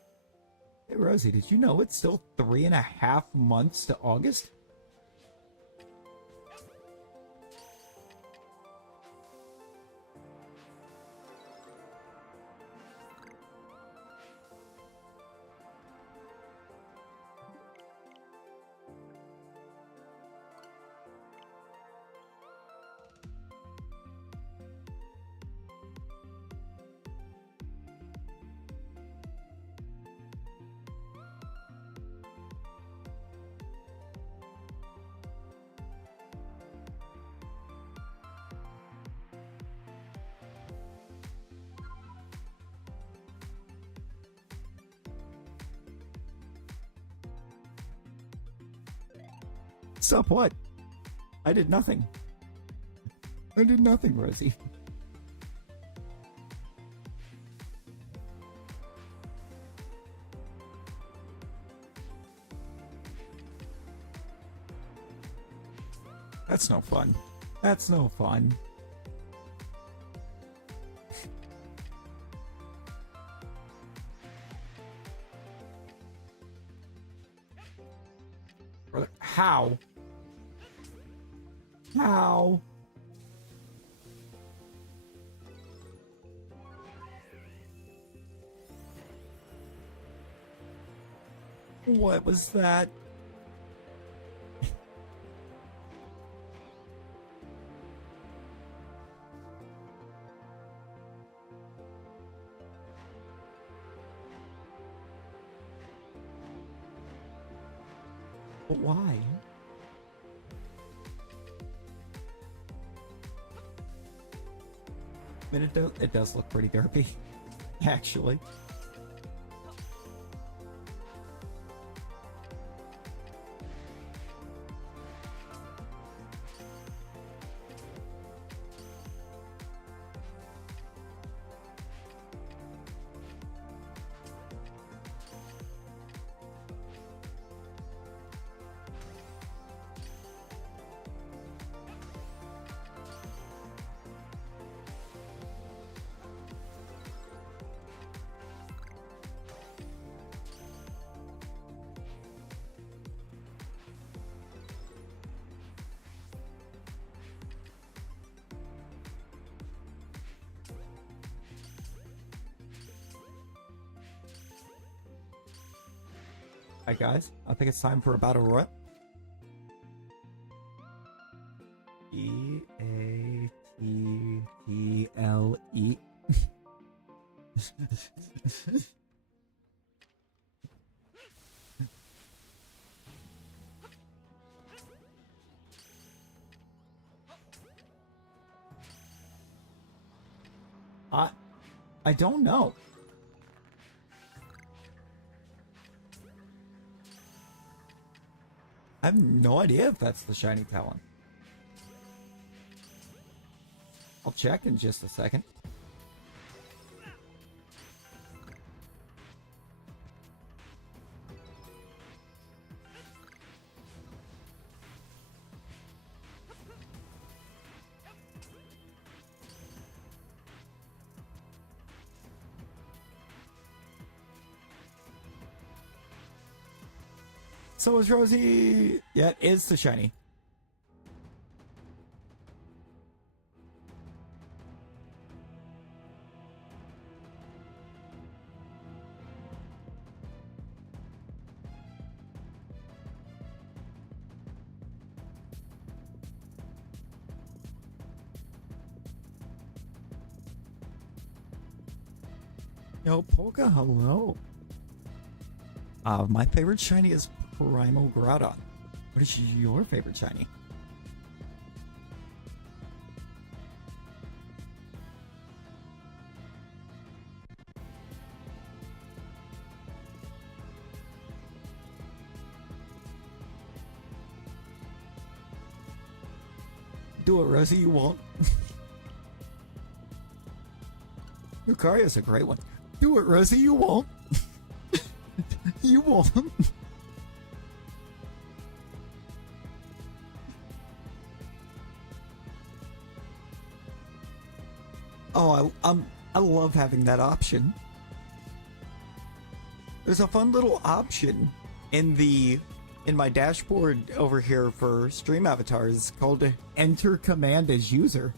hey Rosie, did you know it's still 3.5 months to August? Stop what? I did nothing. I did nothing, Rosie. That's no fun. That's no fun. Brother, how? How? What was that? But why? I mean, it does look pretty derpy, actually. Alright guys, I think it's time for a battle royale. E-A-T-T-L-E. I don't know. I have no idea if that's the shiny talent. I'll check in just a second. So is Rosie. Yeah, it is the shiny. Yo, Polka, hello. My favorite shiny is Primal Groudon. What is your favorite shiny? Do it, Rosie, you won't. Lucario's a great one. Do it, Rosie, you won't. You won't. Oh, I love having that option. There's a fun little option in my dashboard over here for stream avatars called Enter Command as User.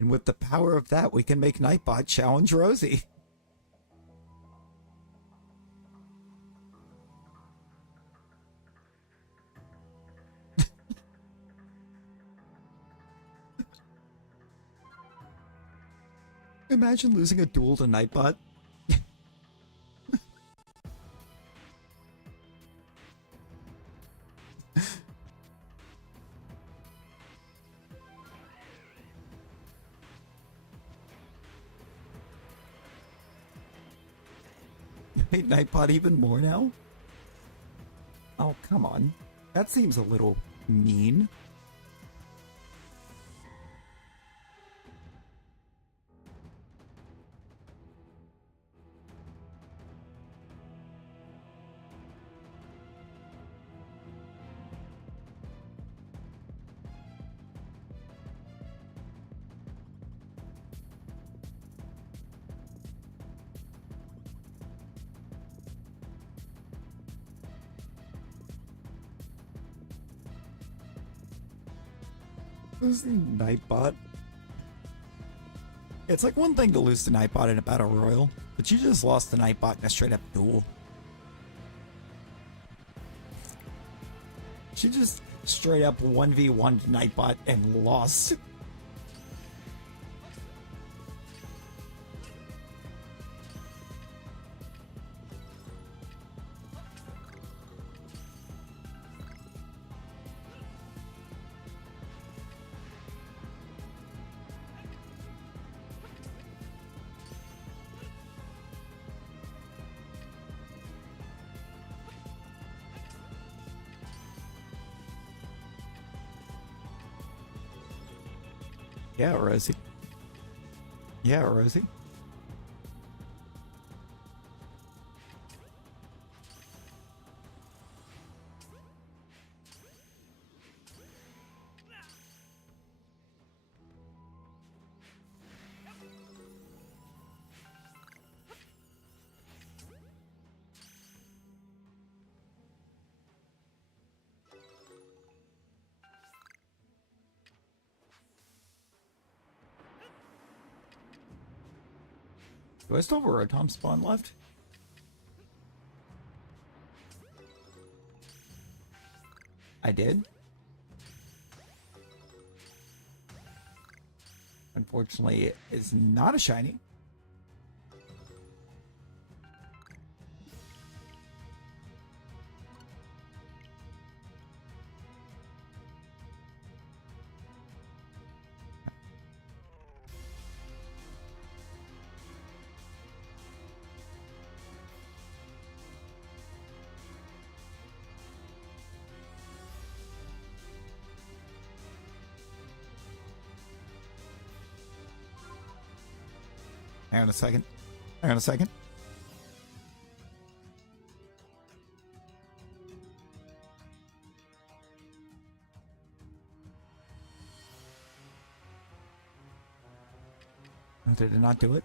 And with the power of that, we can make Nightbot challenge Rosie. Imagine losing a duel to Nightbot. hate Nightbot even more now? Oh, come on. That seems a little mean. Lose Nightbot. It's like one thing to lose to Nightbot in a battle royal, but you just lost to Nightbot in a straight up duel. She just straight up 1v1'd Nightbot and lost. Yeah, Rosie. Yeah, Rosie. Do I still have a Rotom spawn left? I did. Unfortunately, it is not a shiny. Hang on a second. Hang on a second. Oh, did it not do it?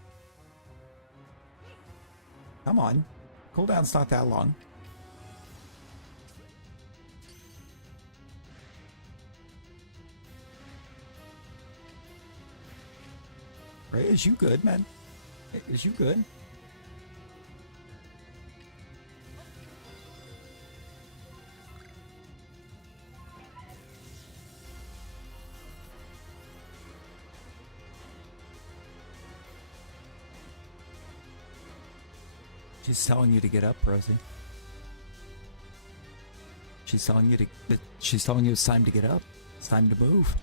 Come on. Cooldown's not that long. Ray, is you good, man? Is you good? She's telling you to get up, Rosie. She's telling you it's time to get up. It's time to move.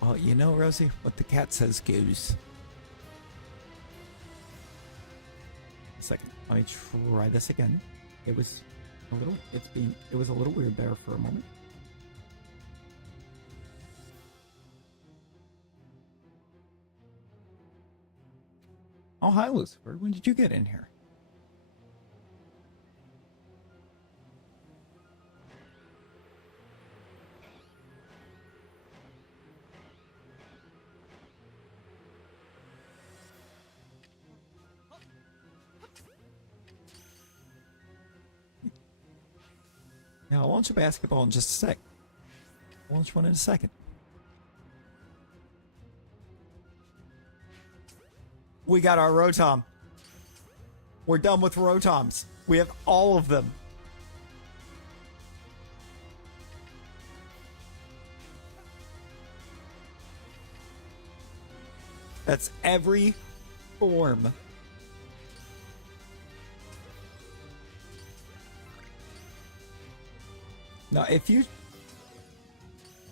Well, you know, Rosie, what the cat says goes. A second, let me try this again. It was a little weird there for a moment. Oh, hi, Lucifer. When did you get in here? Now, I'll launch a basketball in just a sec. I'll launch one in a second. We got our Rotom. We're done with Rotoms. We have all of them. That's every form. Now, if you...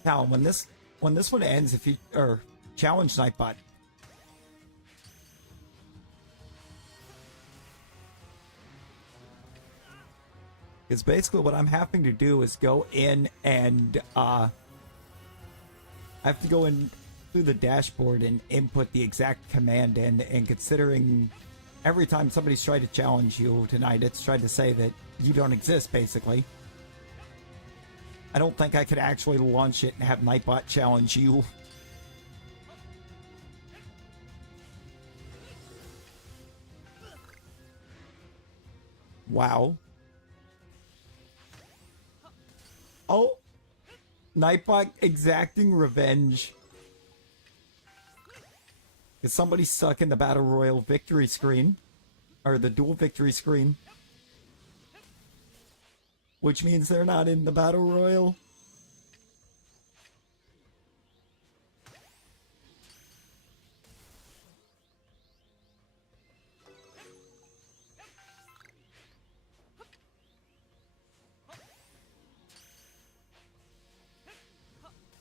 Now, when this one ends, if you... Or, challenge Nightbot. Because basically what I'm having to do is go in and, I have to go in through the dashboard and input the exact command in, and considering every time somebody's tried to challenge you tonight, it's tried to say that you don't exist, basically. I don't think I could actually launch it and have Nightbot challenge you. Wow. Oh. Nightbot exacting revenge. Is somebody stuck in the Battle Royale victory screen? Or the dual victory screen? Which means they're not in the Battle Royale.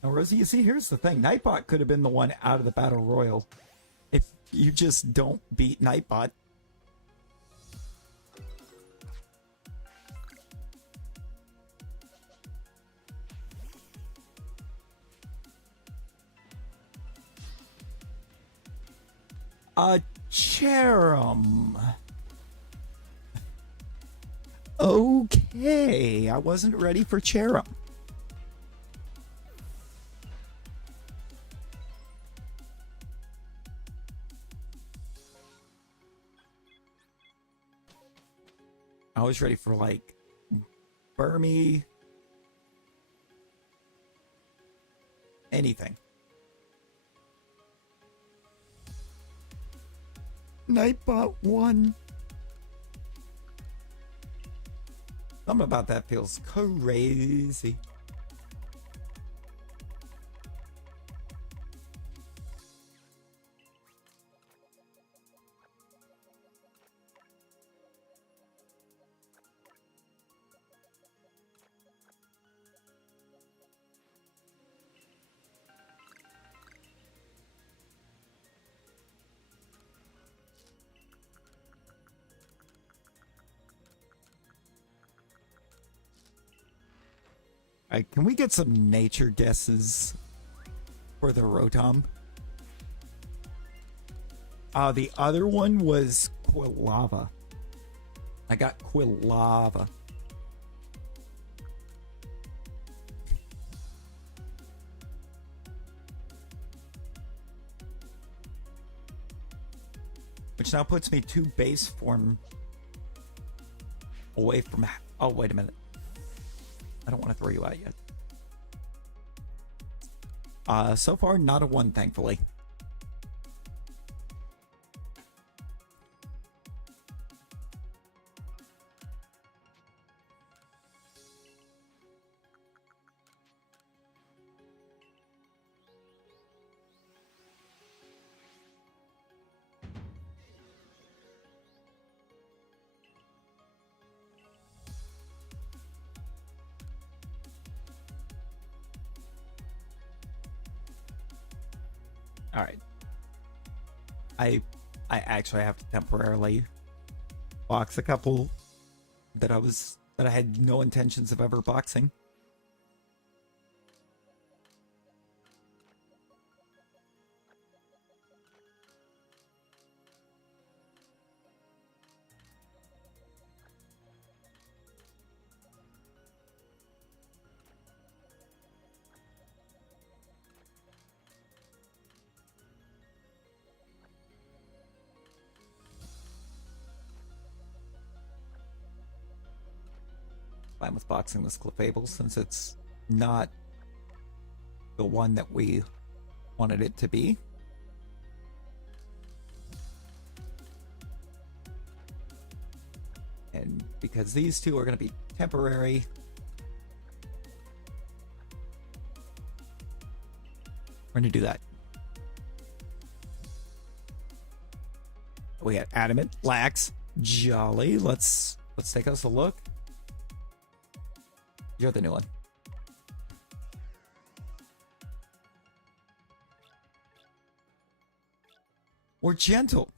Now, Rosie, you see, here's the thing. Nightbot could have been the one out of the Battle Royale if you just don't beat Nightbot. Cherum. Okay, I wasn't ready for Cherum. I was ready for, like, Burmy. Anything. Nightbot 1. Something about that feels crazy. Alright, can we get some nature guesses for the Rotom? The other one was Quilava. I got Quilava. Which now puts me 2 base form away from... Oh, wait a minute. I don't want to throw you out yet. So far, not a 1, thankfully. All right. I actually have to temporarily box a couple that I had no intentions of ever boxing. Fine with boxing this Clefable since it's not the one that we wanted it to be. And because these two are going to be temporary, we're going to do that. We got Adamant, Lax, Jolly. Let's take us a look. You're the new one. Or gentle.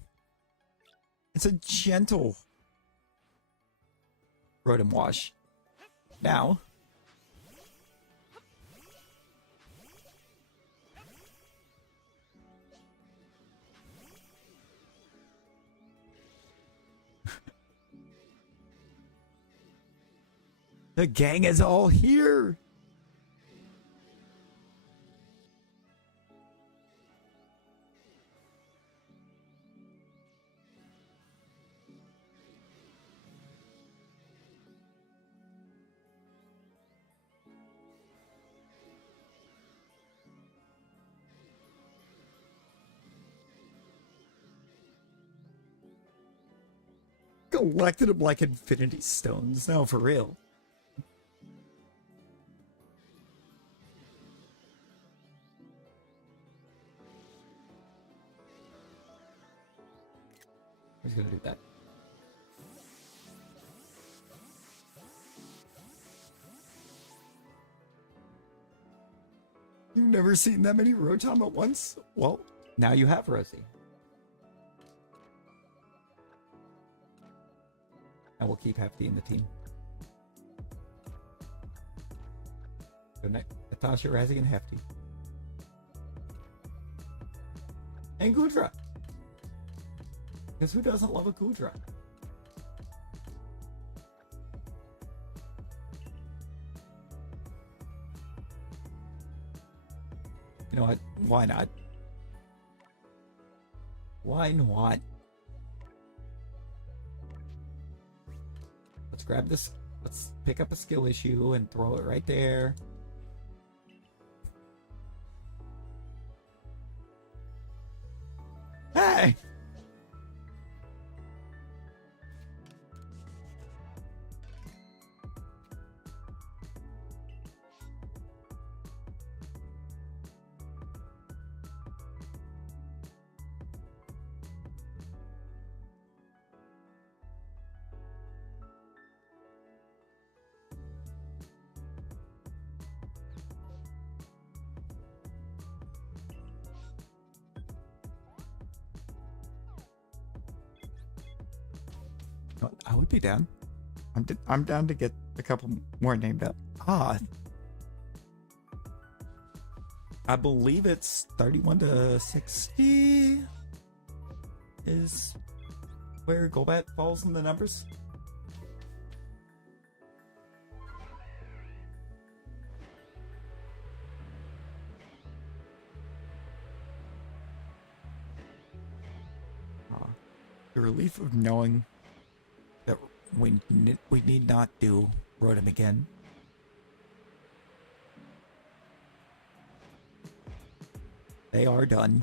It's a gentle Rotom Wash. Now, the gang is all here. Collected them like Infinity Stones. No, for real. Who's gonna do that? You've never seen that many Rotom at once? Well, now you have, Rosie. And we'll keep Hefty in the team. So next, Natasha, Razzie, and Hefty. And Goodra. Because who doesn't love a Goodra? You know what? Why not? Why not? Let's grab this. Let's pick up a skill issue and throw it right there. Hey! I would be down. I'm down to get a couple more named up. I believe it's 31 to 60 is where Golbat falls in the numbers. The relief of knowing that we need not do Rotom again. They are done.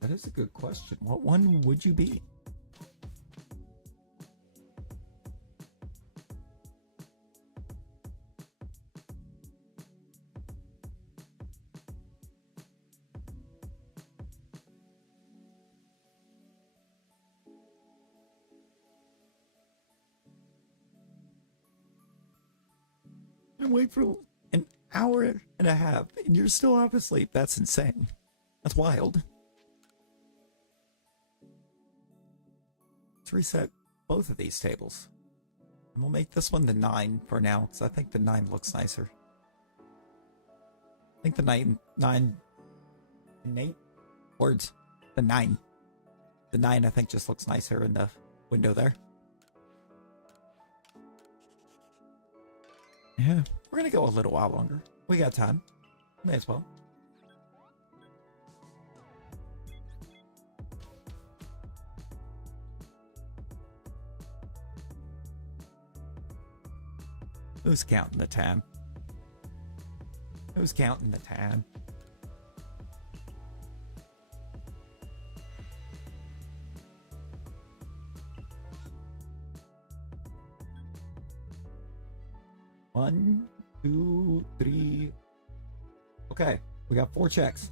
That is a good question. What one would you be? And wait for an hour and a half, and you're still half asleep. That's insane. That's wild. Let's reset both of these tables. And we'll make this one the 9 for now, because I think the 9 looks nicer. I think the 9 innate words. The 9. The 9 I think just looks nicer in the window there. Yeah, we're gonna go a little while longer. We got time. May as well. Who's counting the time? Who's counting the time? One, two, three. Okay, We got 4 checks.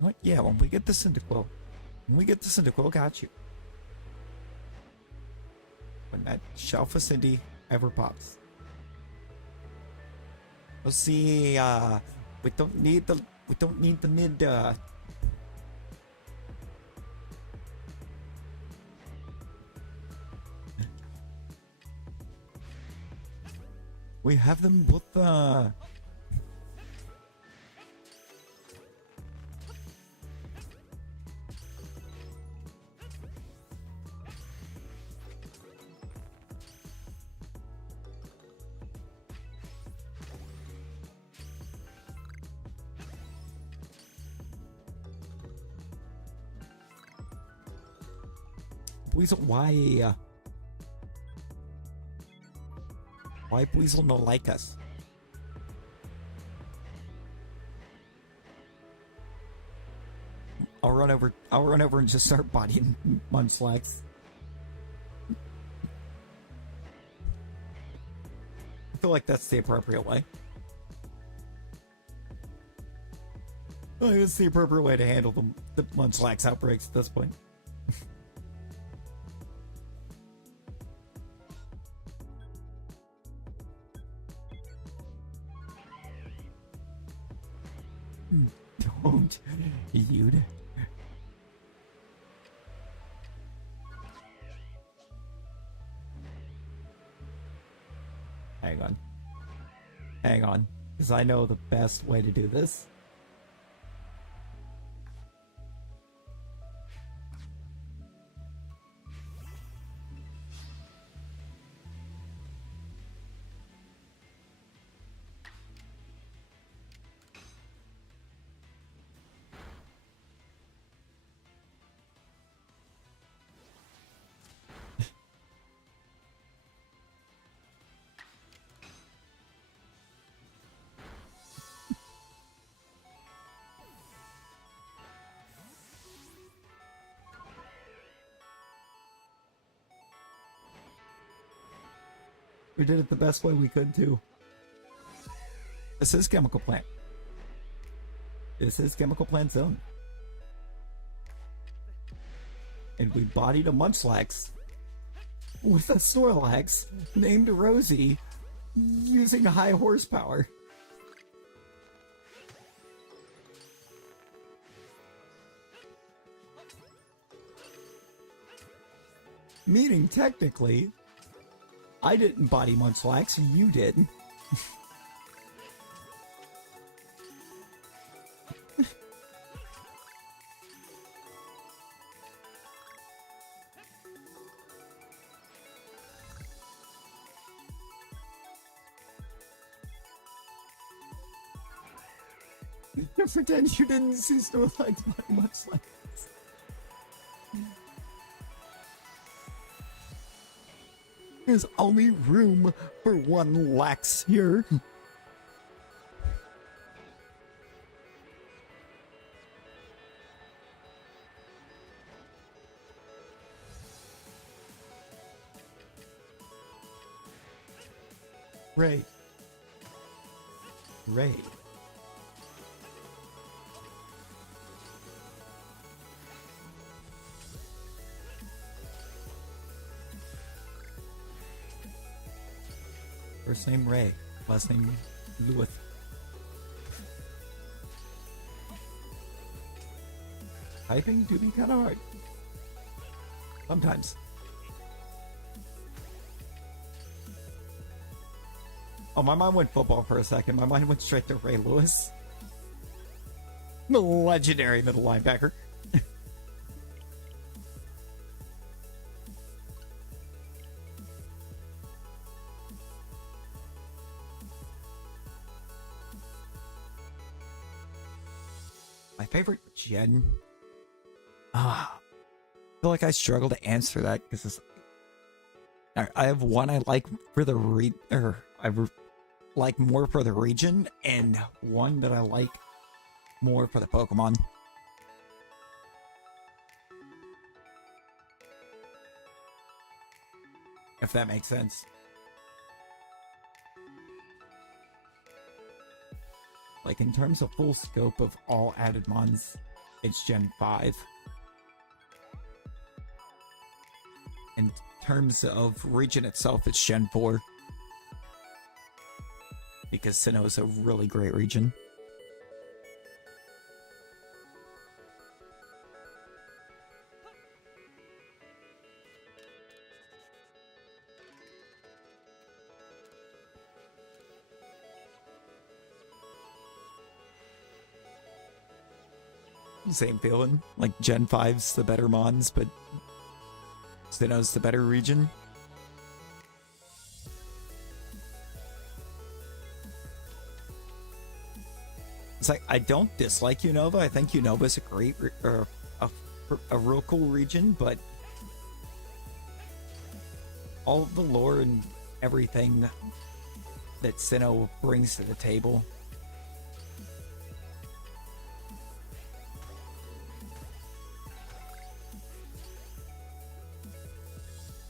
What? Yeah, when we get this into Quill. Got you. When that Shalpha Cindy ever pops. Let's see, we don't need the mid, we have them both, Weasel, why Weasel no like us? I'll run over and just start bodying Munchlax. I feel like that's the appropriate way. I think it's the appropriate way to handle the Munchlax outbreaks at this point. Don't, you'd. Hang on, because I know the best way to do this. We did it the best way we could, too. This is Chemical Plant. This is Chemical Plant Zone. And we bodied a Munchlax with a Snorlax named Rosie using high horsepower. Meaning, technically, I didn't body Munchlax, you did. Pretend you didn't see Snorlax body Munchlax. There's only room for one Lax here. Ray. First name Ray, last name Lewis. Typing do be kind of hard. Sometimes. Oh, my mind went football for a second. My mind went straight to Ray Lewis. The legendary middle linebacker. My favorite gen? I feel like I struggle to answer that because I have one I like for the like more for the region, and one that I like more for the Pokemon. If that makes sense. Like, in terms of full scope of all added mons, it's Gen 5. In terms of region itself, it's Gen 4. Because Sinnoh is a really great region. Same feeling. Like, Gen 5's the better mons, but Sinnoh's the better region. It's like, I don't dislike Unova. I think Unova's a great, a real cool region, but all of the lore and everything that Sinnoh brings to the table,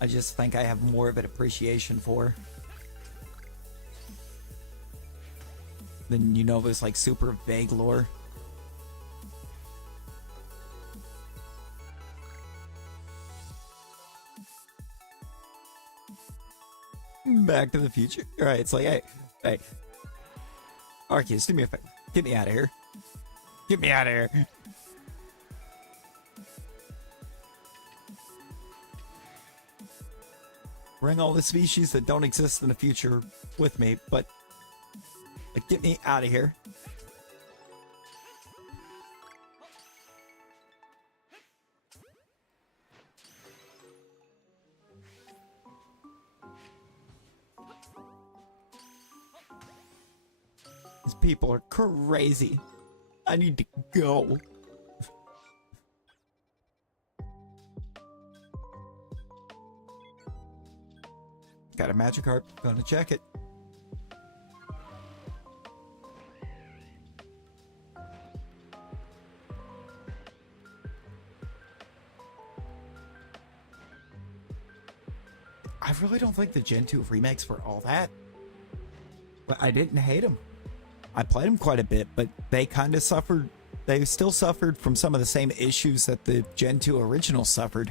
I just think I have more of an appreciation for than Unova's like super vague lore. Back to the Future. Alright, it's like, hey, Arceus, do me a favor. Get me out of here. Get me out of here. Bring all the species that don't exist in the future with me, but like, get me out of here. These people are crazy. I need to go. Got a Magikarp, gonna check it. I really don't think the Gen 2 remakes were all that. But I didn't hate them. I played them quite a bit, but they kind of suffered. They still suffered from some of the same issues that the Gen 2 original suffered.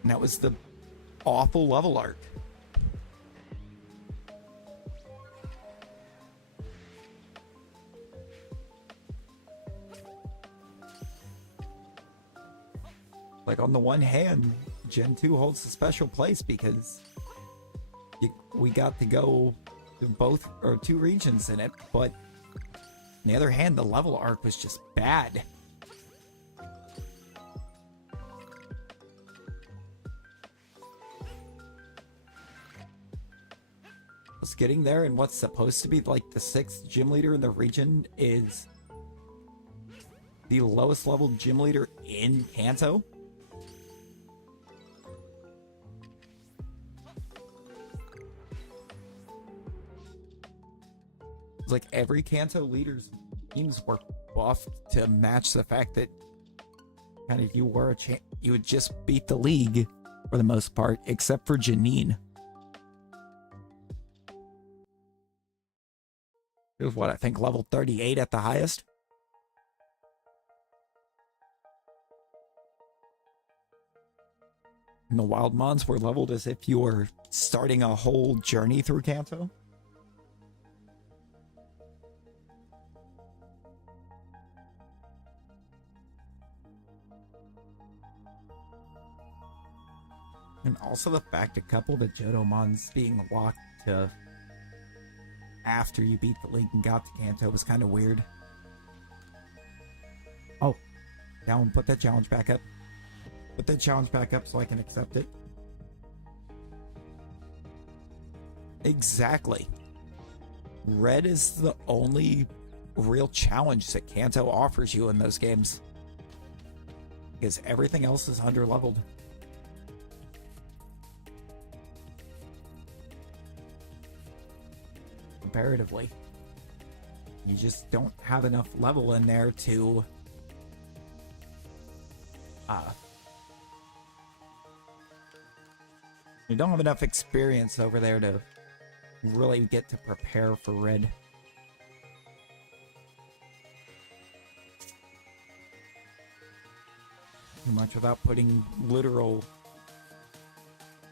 And that was the awful level art. Like, on the one hand, Gen 2 holds a special place because we got to go to both or two regions in it, but on the other hand, the level art was just bad. Was getting there, and what's supposed to be like the 6th gym leader in the region is the lowest level gym leader in Kanto. It's like every Kanto leader's teams were buffed to match the fact that kind of you would just beat the league for the most part, except for Janine. It was what, I think level 38 at the highest. And the wild mons were leveled as if you were starting a whole journey through Kanto. And also the fact a couple of the Johto mons being locked to after you beat the league and got to Kanto was kind of weird. Oh, down, put that challenge back up. Put that challenge back up so I can accept it. Exactly. Red is the only real challenge that Kanto offers you in those games, because everything else is under-leveled. Comparatively, you just don't have enough level in there to you don't have enough experience over there to really get to prepare for Red. too much without putting literal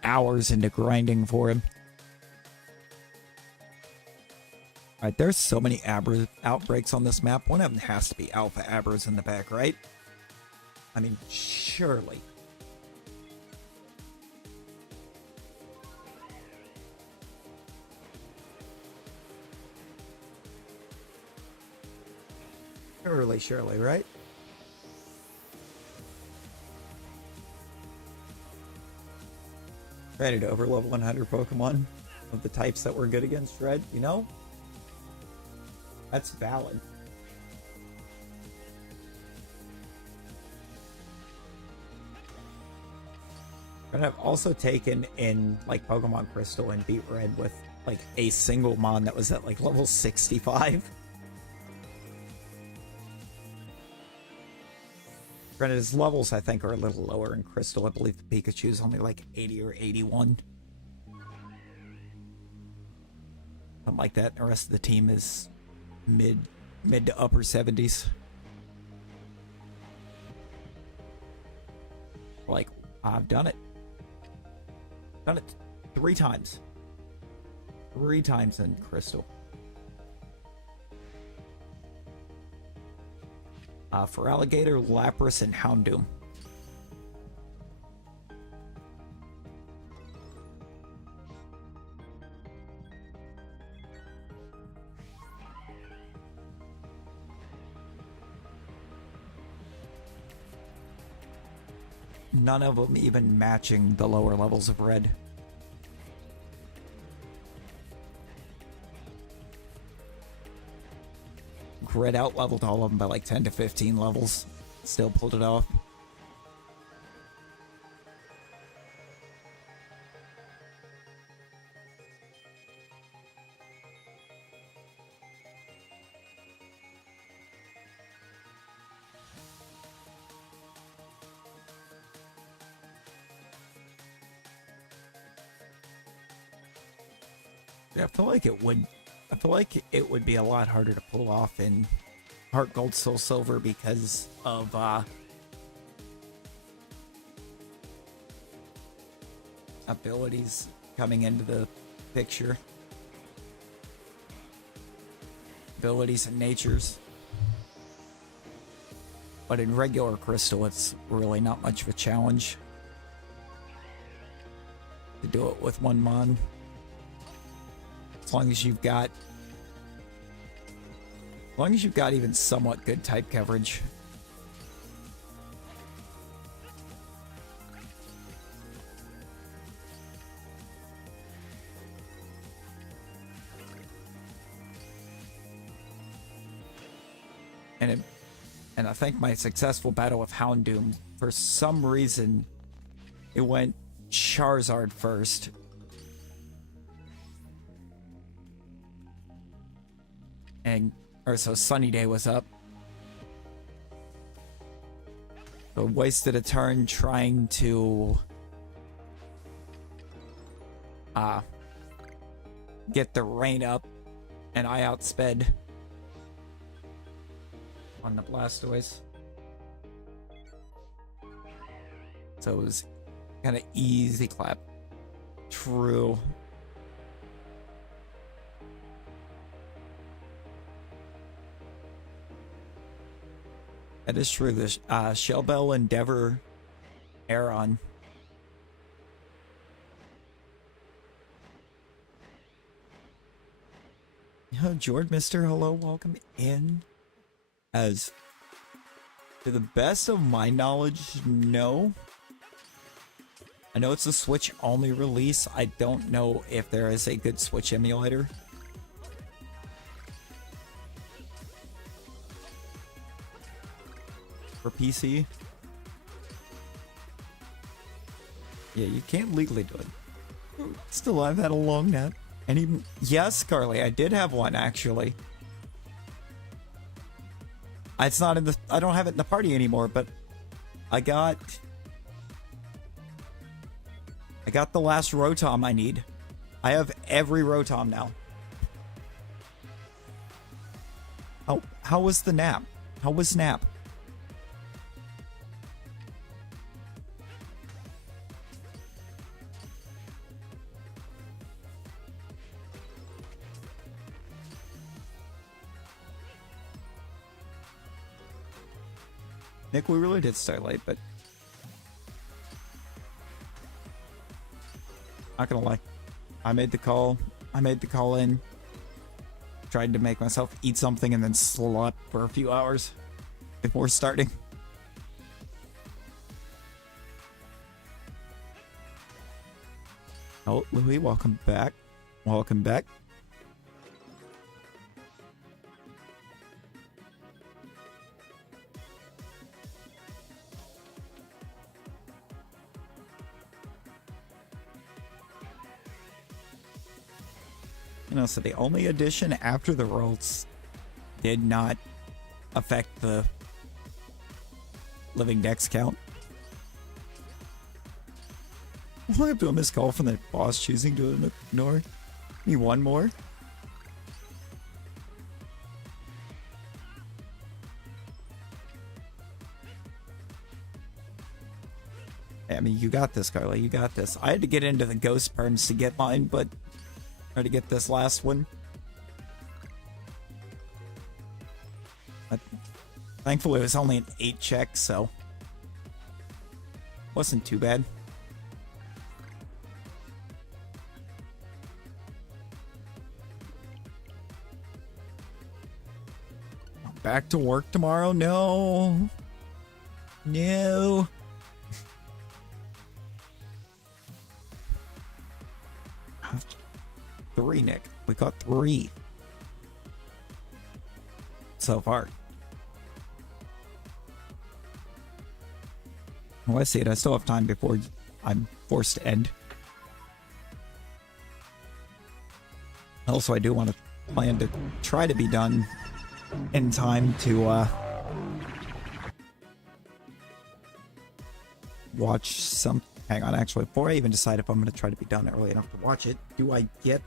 hours into grinding for him. Alright, there's so many Abra outbreaks on this map. One of them has to be Alpha Abras in the back, right? I mean, surely. Surely, right? Ready to overlevel 100 Pokemon of the types that were good against Red, you know? That's valid. And I've also taken in like Pokemon Crystal and beat Red with like a single Mon that was at like level 65. Granted, his levels I think are a little lower in Crystal. I believe the Pikachu's only like 80 or 81. Something like that. The rest of the team is mid to upper 70s. Like, I've done it. Done it 3 times. 3 times in Crystal. For Alligator, Lapras, and Houndoom. None of them even matching the lower levels of Red. Red out-leveled all of them by like 10 to 15 levels. Still pulled it off. Yeah, I feel like it would be a lot harder to pull off in Heart Gold Soul Silver because of abilities coming into the picture. Abilities and natures. But in regular Crystal, it's really not much of a challenge to do it with one Mon. As long as you've got even somewhat good type coverage. And I think my successful battle with Houndoom, for some reason, it went Charizard first. So Sunny Day was up. So wasted a turn trying to get the rain up, and I outsped on the Blastoise. So it was kind of easy clap. True. That is true. This Shellbell, Endeavor, Aeron. Yo, George, Mr. Hello, welcome in. As to the best of my knowledge, no. I know it's a Switch only release. I don't know if there is a good Switch emulator. For PC. Yeah, you can't legally do it. Still, I've had a long nap. And even, yes, Carly, I did have one actually. It's not in the, I don't have it in the party anymore, but I got the last Rotom I need. I have every Rotom now. How was the nap? How was nap? Nick, we really did start late, but not gonna lie. I made the call. I made the call in. Tried to make myself eat something and then slept for a few hours before starting. Oh, Louis, welcome back. Welcome back. You know, so the only addition after the rolls did not affect the living dex count. What happened to a missed call from the boss choosing to ignore me one more? I mean, you got this, Carla. You got this. I had to get into the ghost perms to get mine, but try to get this last one. But thankfully, it was only an 8 check, so wasn't too bad. Back to work tomorrow? No. No. Three, Nick. We got 3 so far. Well, I see it. I still have time before I'm forced to end. Also, I do want to plan to try to be done in time to watch some. Hang on, actually, before I even decide if I'm going to try to be done early enough to watch it, do I get...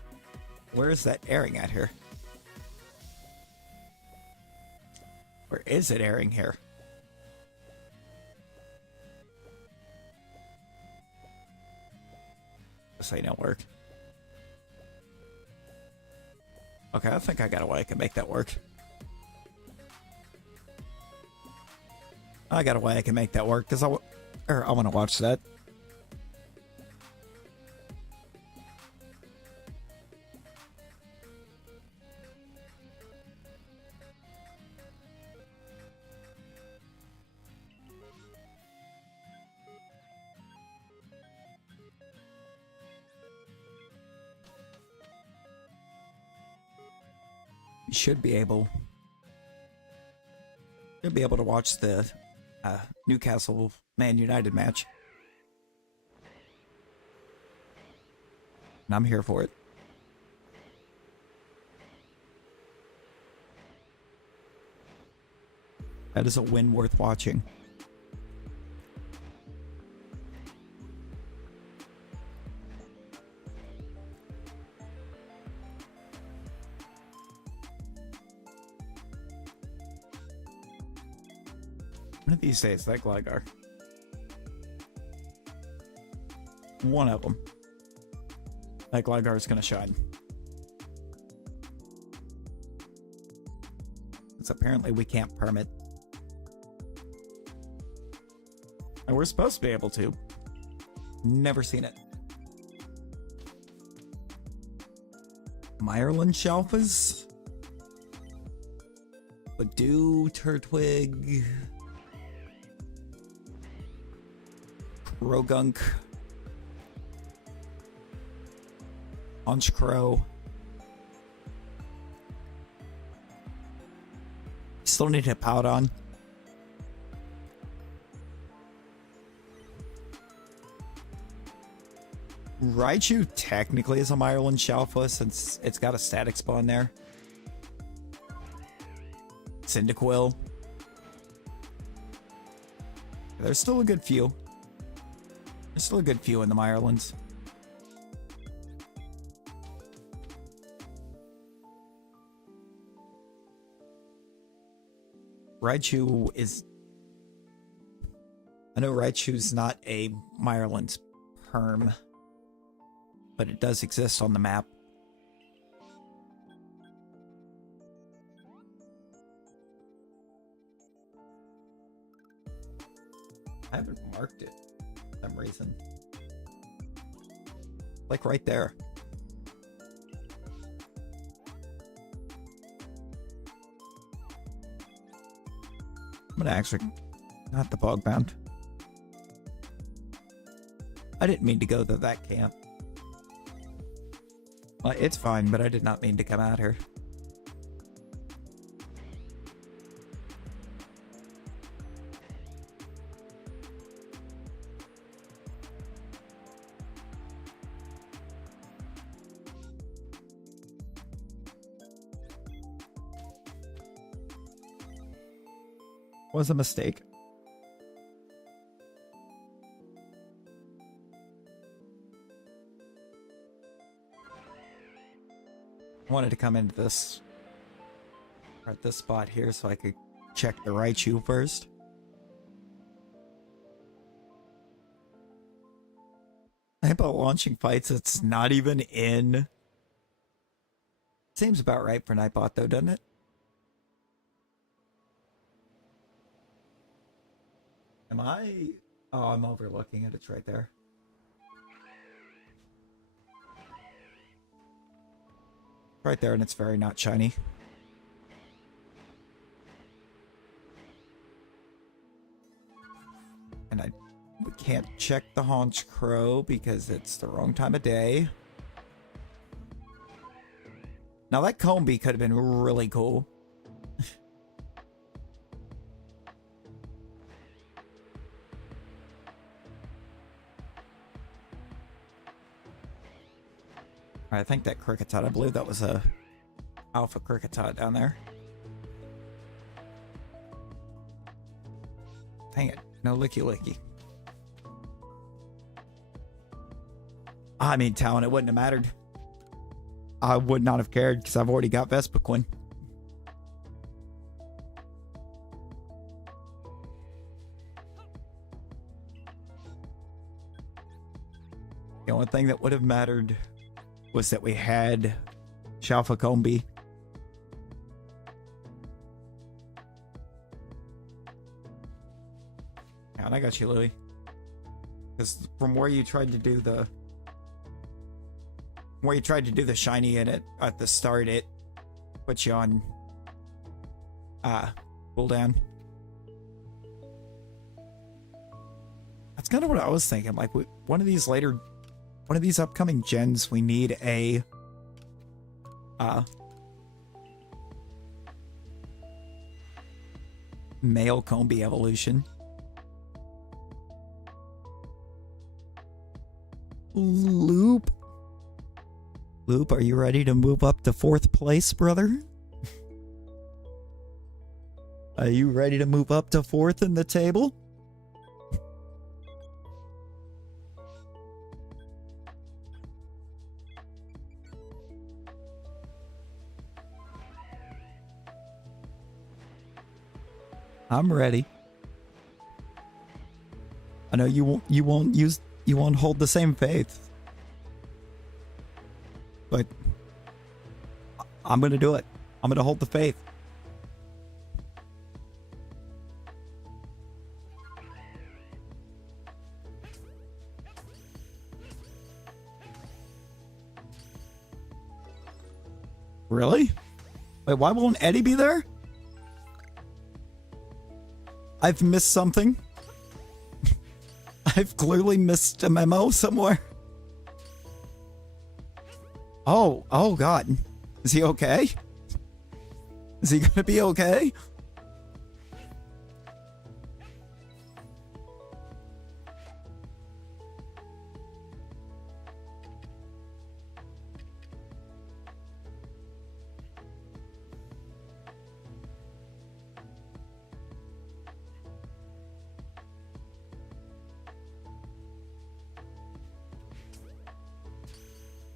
Where is that airing at here? Where is it airing here? This ain't no work. Okay, I think I got a way I can make that work. I got a way I can make that work, because I want to watch that. You should be able to watch the Newcastle Man United match. And I'm here for it. That is a win worth watching. One of these days, that Gligar. One of them. That Gligar is going to shine. Because apparently we can't permit. And we're supposed to be able to. Never seen it. Ireland Shalphas? Badoo, Turtwig... Rogunk, Honchcrow. Still need to pout on. Raichu technically is a Ireland Shalpha since it's got a static spawn there. Cyndaquil. There's still a good few. There's still a good few in the Irelands. Raichu is... I know Raichu's not a Ireland's perm, but it does exist on the map. haven't marked it for some reason. Like right there. I'm gonna actually, not the bog bound. I didn't mean to go to that camp. Well, it's fine, but I did not mean to come out here. Was a mistake. I wanted to come into this, or at this spot here, so I could check the Raichu first. I think about launching fights, it's not even in. Seems about right for Nightbot though, doesn't it? Am I? Oh, I'm overlooking it. It's right there. Right there, and it's very not shiny. And we can't check the Haunch Crow because it's the wrong time of day. Now that Combi could have been really cool. I think that Kricketot, I believe that was a Alpha Kricketot down there. Dang it, no Licky Licky. I mean, Talon, it wouldn't have mattered. I would not have cared because I've already got Vespiquen. The only thing that would have mattered was that we had Shalpha Combi. Yeah, and I got you, Louie. Because from where you tried to do the shiny in it at the start, it put you on cooldown. That's kind of what I was thinking. Like, one of these upcoming gens, we need a male Combi evolution. Loop, are you ready to move up to 4th place, brother? Are you ready to move up to 4th in the table? I'm ready. I know you won't hold the same faith. But I'm going to do it. I'm going to hold the faith. Really? Wait, why won't Eddie be there? I've missed something. I've clearly missed a memo somewhere. Oh God. Is he okay? Is he gonna be okay?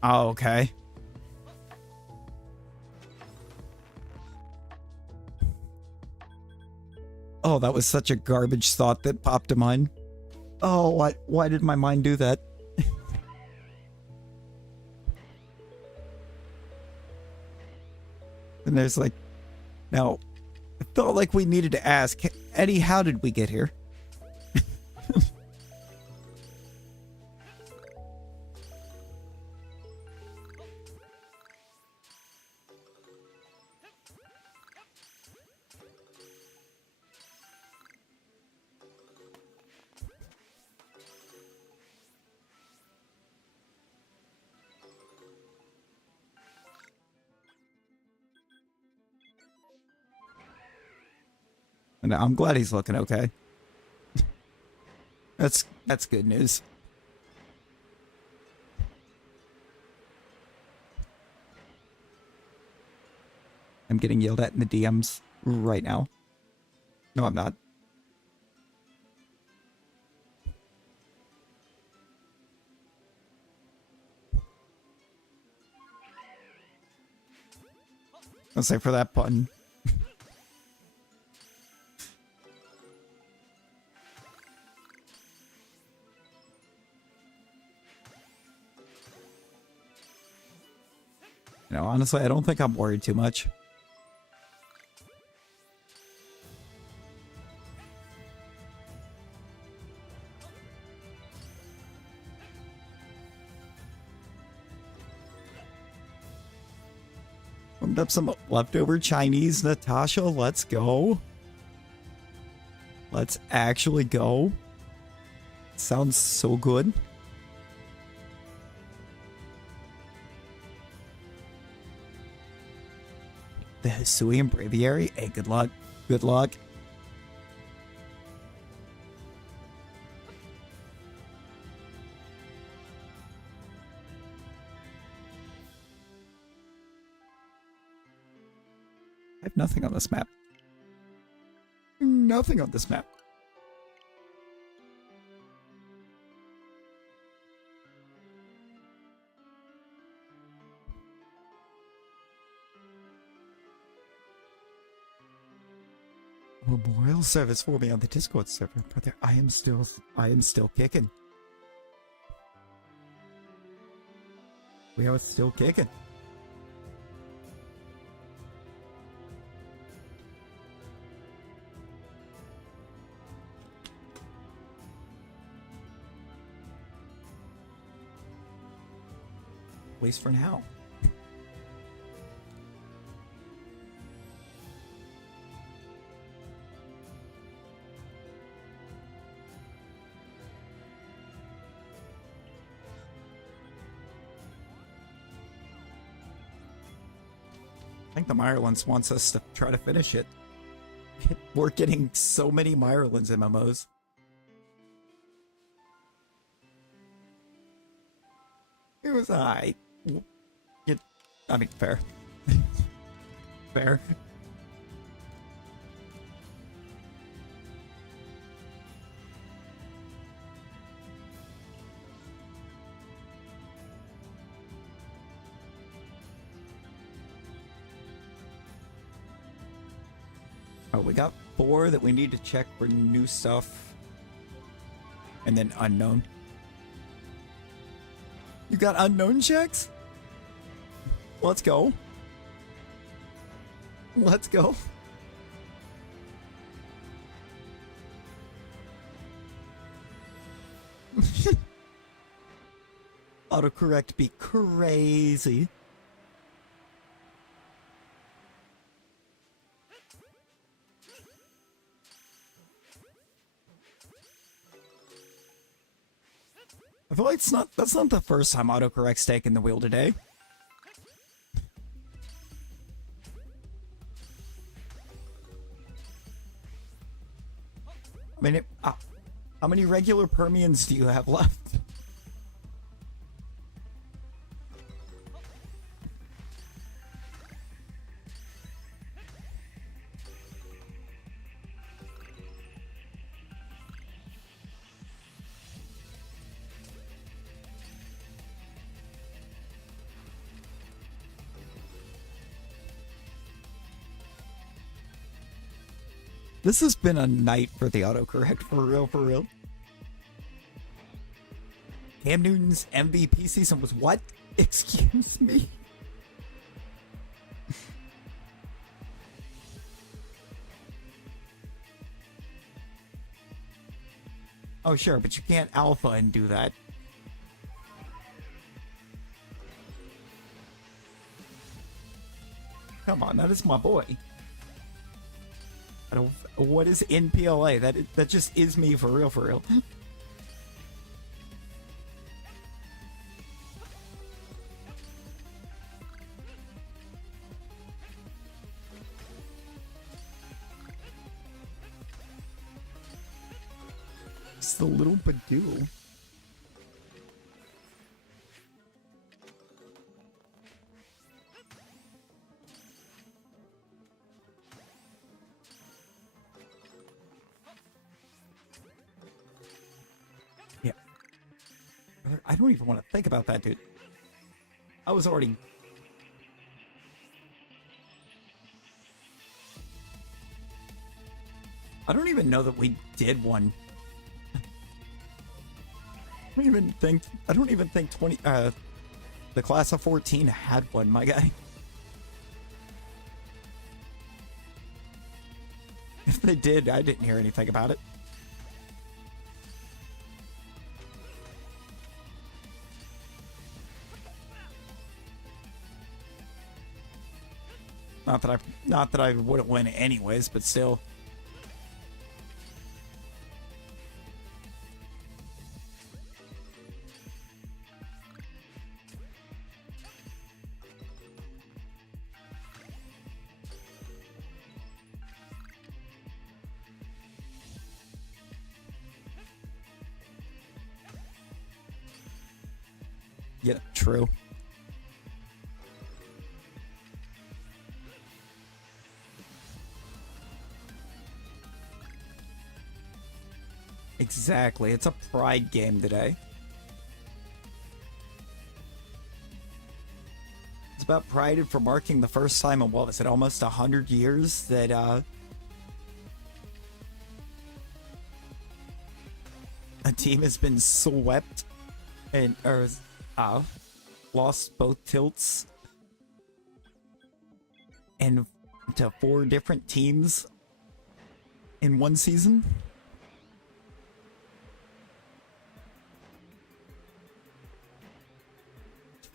Oh, okay. Oh, that was such a garbage thought that popped to mind. Oh, why did my mind do that? And there's like, now, it felt like we needed to ask, Eddie, how did we get here? And I'm glad he's looking okay. That's good news. I'm getting yelled at in the DMs right now. No, I'm not. I'll say for that pun. You know, honestly, I don't think I'm worried too much. Warmed up some leftover Chinese, Natasha. Let's go. Let's actually go. Sounds so good. The Hisuian Braviary. Hey, good luck. Good luck. I have nothing on this map. Nothing on this map. Memorial service for me on the Discord server, brother. I am still kicking. We are still kicking. At least for now. I think the Mirelins wants us to try to finish it. We're getting so many Mirelins MMOs. It was I mean, fair. Fair. Oh, we got 4 that we need to check for new stuff. And then unknown. You got unknown checks? Let's go. Let's go. Autocorrect be crazy. I feel like that's not the first time autocorrect's taken the wheel today. I mean, how many regular Permians do you have left? This has been a night for the autocorrect, for real, for real. Cam Newton's MVP season was what? Excuse me? Oh, sure, but you can't alpha and do that. Come on, that is my boy. I don't, what is in PLA? That just is me, for real, for real. It's the little Badoo. Yeah. I don't even want to think about that, dude. I was already... I don't even know that we did one. I don't even think the class of 14 had one, my guy. If they did, I didn't hear anything about it. Not that I wouldn't win anyways, but still. Yeah, true. Exactly. It's a pride game today. It's about pride for marking the first time in, what was it, almost 100 years that, a team has been swept and, lost both tilts and to 4 different teams in one season.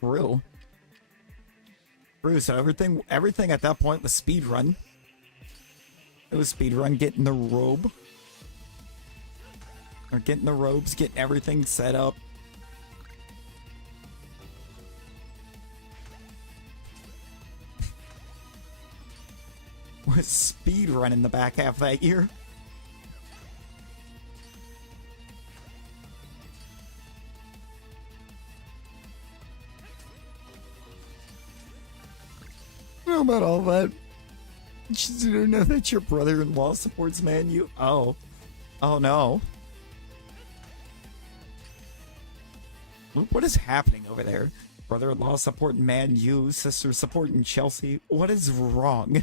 True. So everything at that point was speed run. It was speed run, getting the robe. Or getting the robes, getting everything set up. Was speed run in the back half of that year. How about all that? You don't know that your brother-in-law supports Man U? Oh no. What is happening over there? Brother-in-law supporting Man U, sister supporting Chelsea. What is wrong?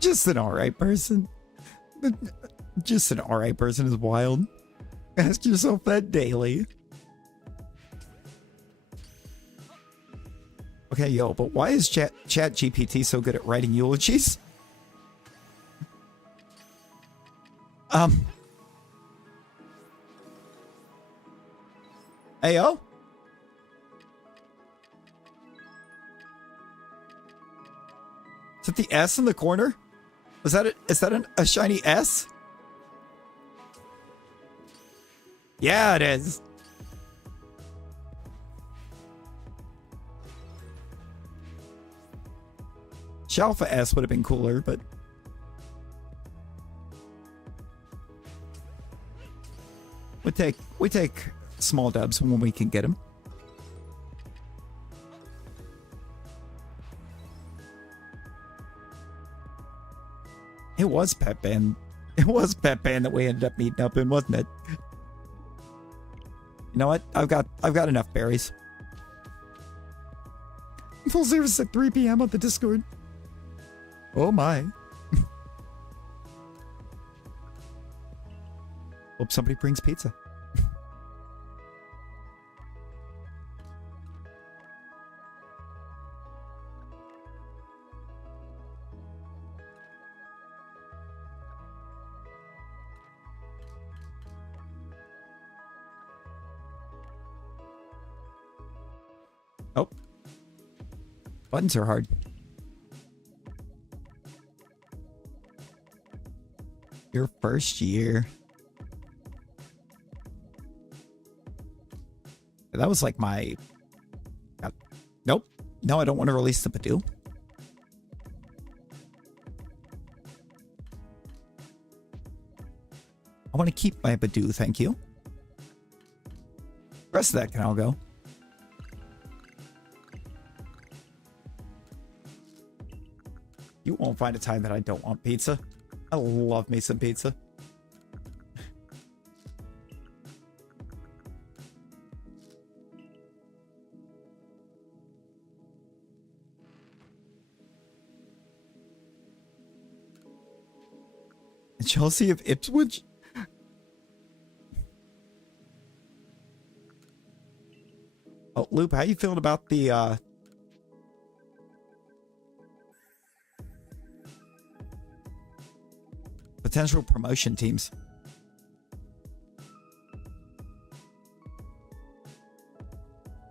Just an alright person. Just an alright person is wild. Ask yourself that daily. Okay, yo, but why is Chat GPT so good at writing eulogies? Hey, yo? Is it the S in the corner? Is that a shiny S? Yeah, it is. Shalpha S would have been cooler, but we take small dubs when we can get them. It was Pet Band. It was Pet Band that we ended up meeting up in, wasn't it? You know what? I've got enough berries. Full service at 3 p.m. on the Discord. Oh my. Hope somebody brings pizza. Oh, Buttons are hard. Your first year. That was like my... Nope. No, I don't want to release the Badoo. I want to keep my Badoo, thank you. The rest of that can all go. You won't find a time that I don't want pizza. I love me some pizza. Chelsea of Ipswich? Oh, Loop, how you feeling about the potential promotion teams?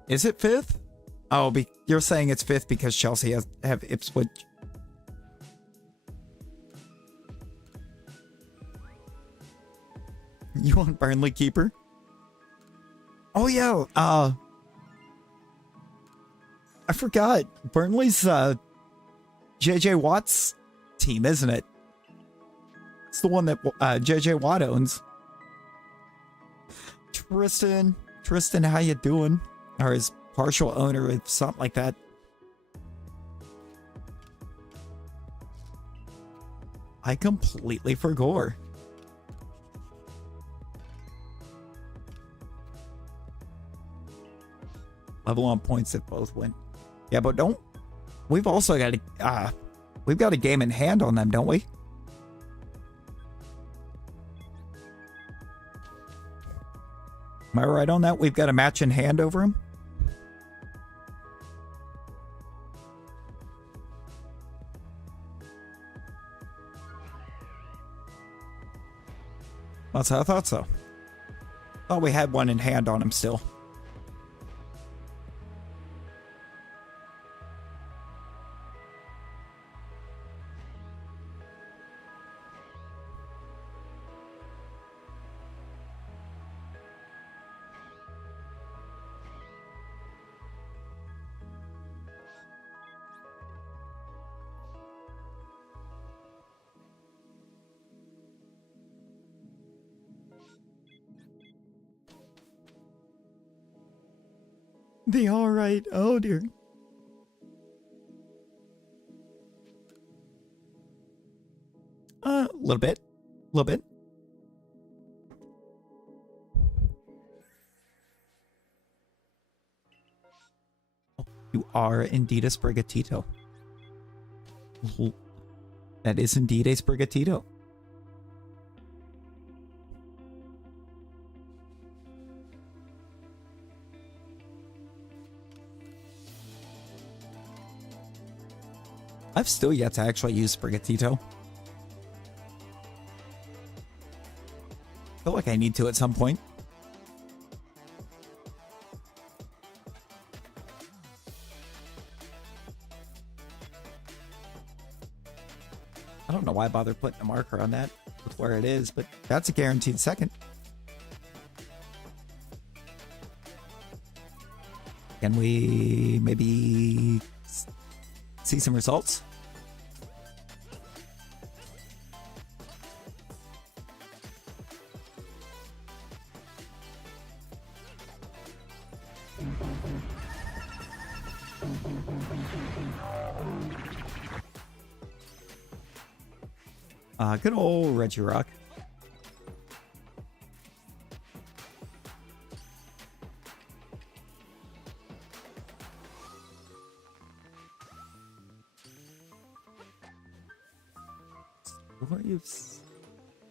Is it 5th? Oh, you're saying it's 5th because Chelsea have Ipswich. You want Burnley keeper? Oh yeah, I forgot. Burnley's JJ Watt's team, isn't it? It's the one that JJ Watt owns. Tristan, how you doing? Or his partial owner of something like that. I completely forgot. Level on points if both win. Yeah, but don't... We've also got a... we've got a game in hand on them, don't we? Am I right on that? We've got a match in hand over them? I thought so. Thought we had one in hand on him still. The alright. Oh dear. A little bit. A little bit. Oh, you are indeed a Sprigatito. That is indeed a Sprigatito. I've still yet to actually use Sprigatito. I feel like I need to at some point. I don't know why I bother putting a marker on that with where it is, but that's a guaranteed second. Can we maybe see some results? Good old Regirock.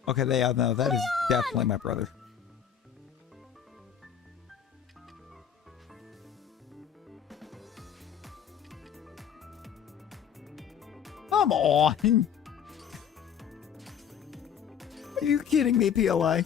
Okay, no, that is definitely my brother. Come on! Are you kidding me, PLI?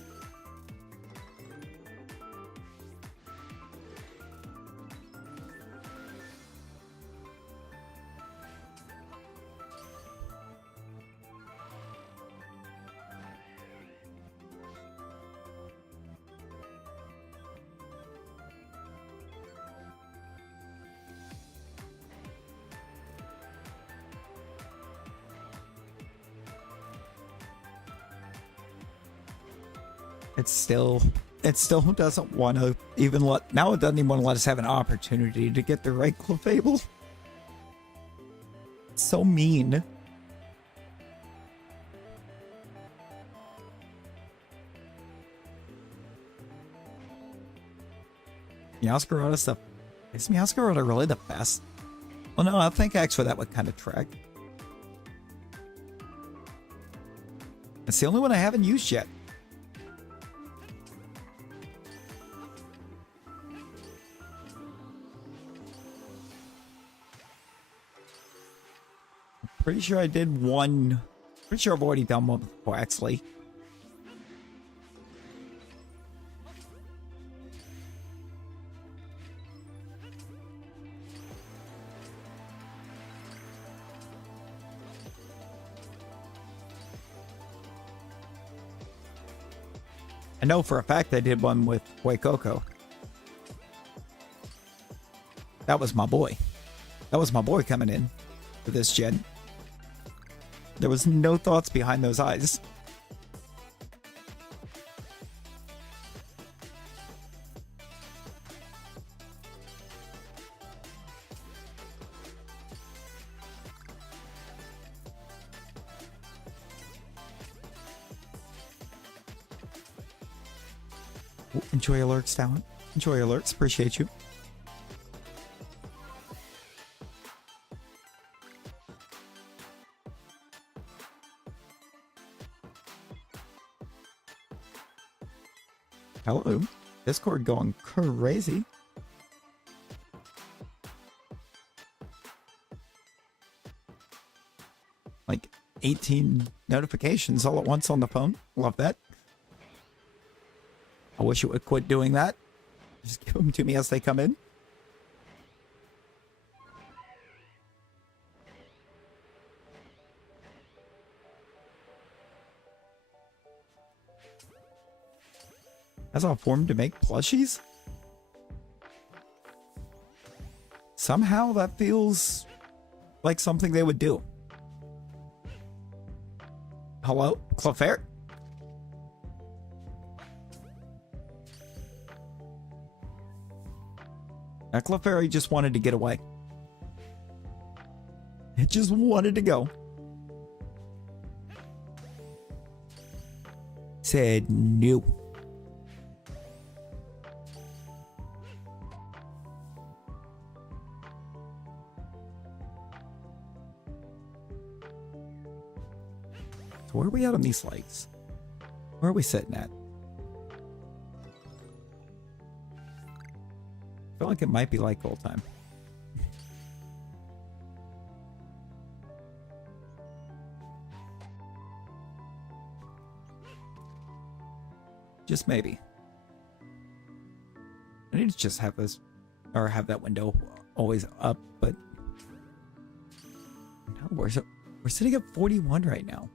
it still doesn't want to even now it doesn't even want to let us have an opportunity to get the right Clefable. It's so mean. Meowscarada stuff. Is Meowscarada really the best? Well, no, I think actually that would kind of track. It's the only one I haven't used yet. Pretty sure I did one. Pretty sure I've already done one with Quaxley. I know for a fact I did one with Waikoko. That was my boy. That was my boy coming in for this gen. There was no thoughts behind those eyes. Ooh, enjoy alerts, talent. Enjoy alerts. Appreciate you. Hello. Discord going crazy. Like 18 notifications all at once on the phone. Love that. I wish it would quit doing that. Just give them to me as they come in. That's all formed to make plushies? Somehow that feels like something they would do. Hello, Clefairy? That Clefairy just wanted to get away. It just wanted to go. Said no. So where are we at on these lights? Where are we sitting at? I feel like it might be like old time. Just maybe. I need to just have this, or have that window always up, but no, we're sitting at 41 right now.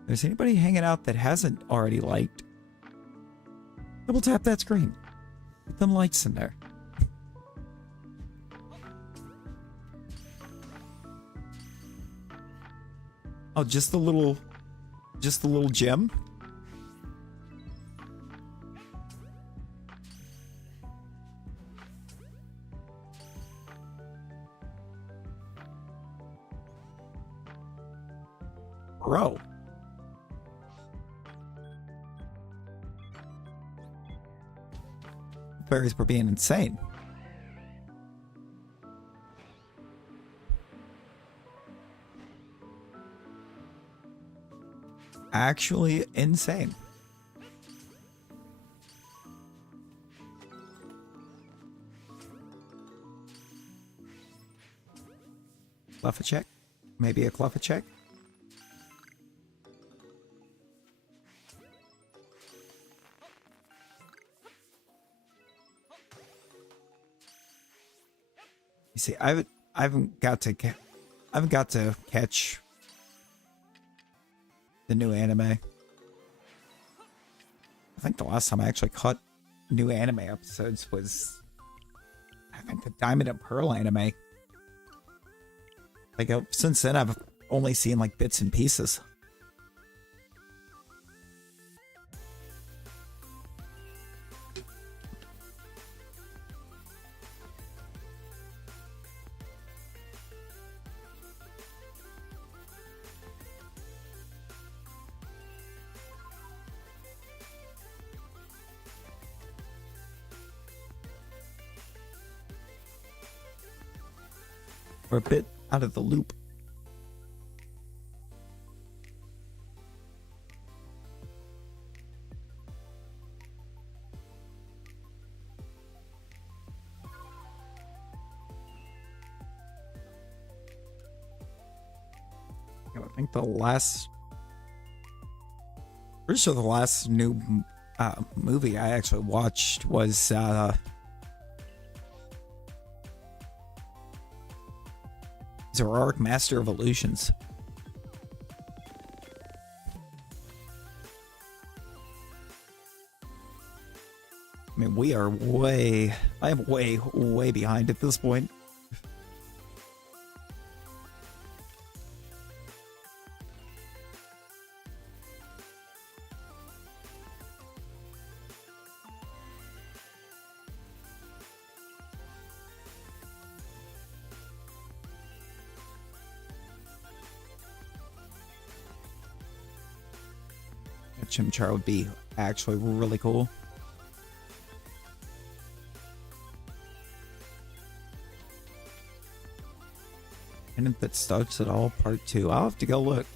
If there's anybody hanging out that hasn't already liked, double tap that screen. Put them lights in there. Oh, just the little gem. Bro. Fairies were being insane. Actually insane. Cleffa check? Maybe a Cleffa check? You see, I haven't got to catch the new anime. I think the last time I actually caught new anime episodes was, I think, the Diamond and Pearl anime. Like, since then I've only seen like bits and pieces. We're a bit out of the loop. I think pretty sure the last new movie I actually watched was Zoroark Master of Illusions. I mean, I am way behind at this point. Chimchar would be actually really cool. And if that starts at all, part 2. I'll have to go look.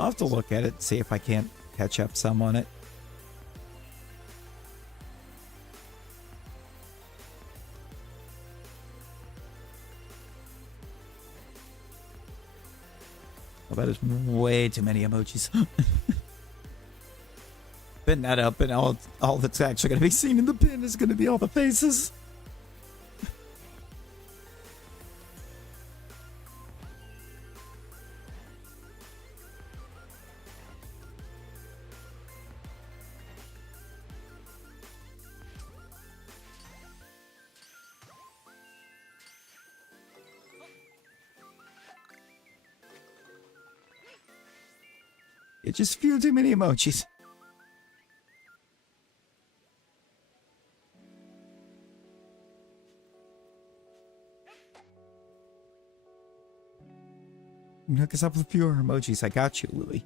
I'll have to look at it and see if I can't catch up some on it. Oh, that is way too many emojis. Pin that up, and all that's actually going to be seen in the pin is going to be all the faces. It just feels too many emojis. Hook us up with fewer emojis. I got you, Louie.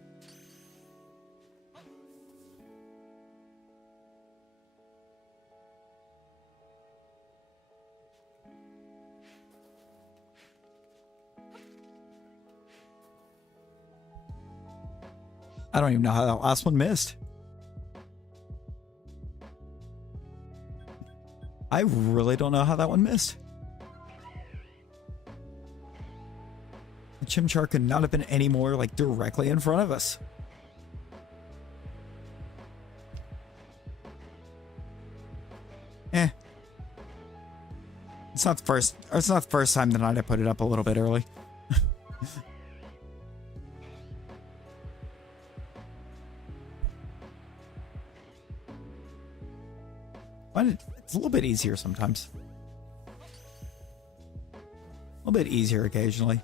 I don't even know how that last one missed. I really don't know how that one missed. The Chimchar could not have been any more like directly in front of us. It's not the first time tonight I put it up a little bit early. It's a little bit easier sometimes. A little bit easier occasionally.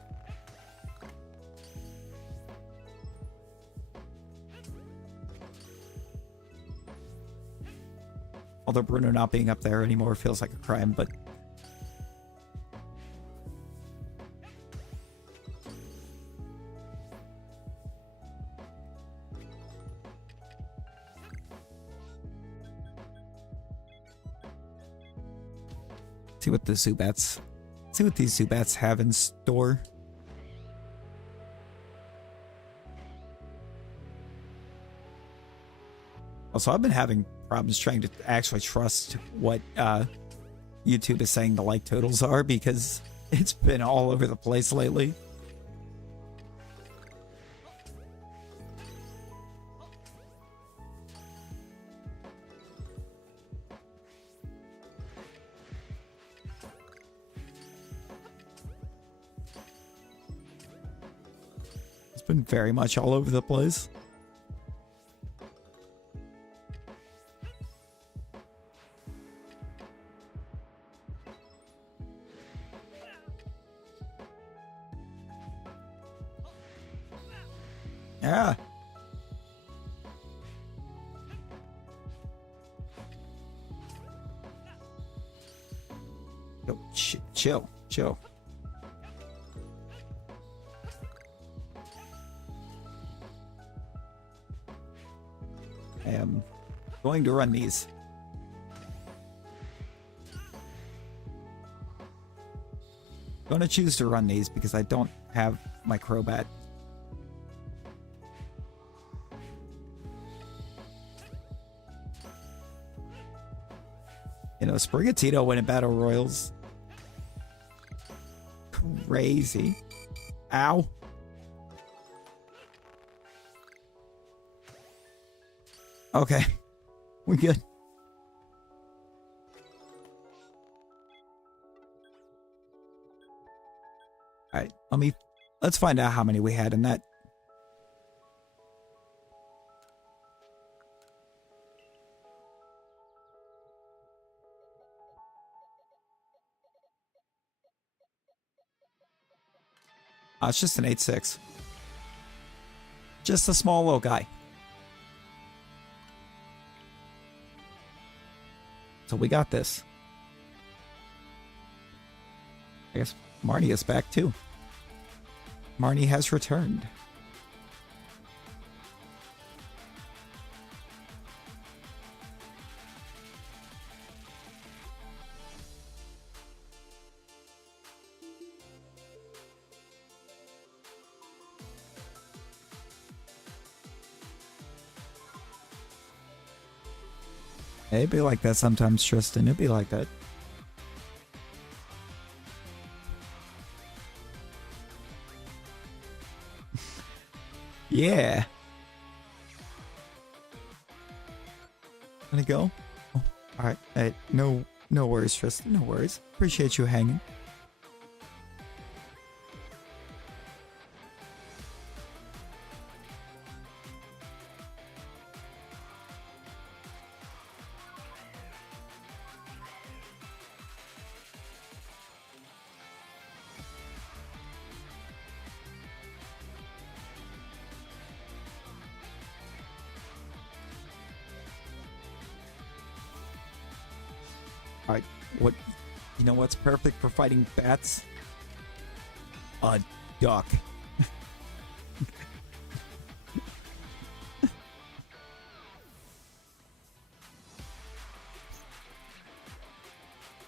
Although Bruno not being up there anymore feels like a crime, but... See what these Zubats have in store. Also, I've been having problems trying to actually trust what YouTube is saying the like totals are, because it's been all over the place lately. Been very much all over the place. Yeah. Yo, chill. I am going to run these. I'm gonna choose to run these because I don't have my Crobat. You know, Sprigatito winning Battle Royals. Crazy. Ow. Okay. We good. Alright, let's find out how many we had in that. It's just an 8-6. Just a small little guy. So we got this. I guess Marnie is back too. Marnie has returned. It'd be like that sometimes, Tristan. It'd be like that. Yeah. Gonna go? Oh, alright. Hey, no worries, Tristan. No worries. Appreciate you hanging. Alright, you know what's perfect for fighting bats? A duck.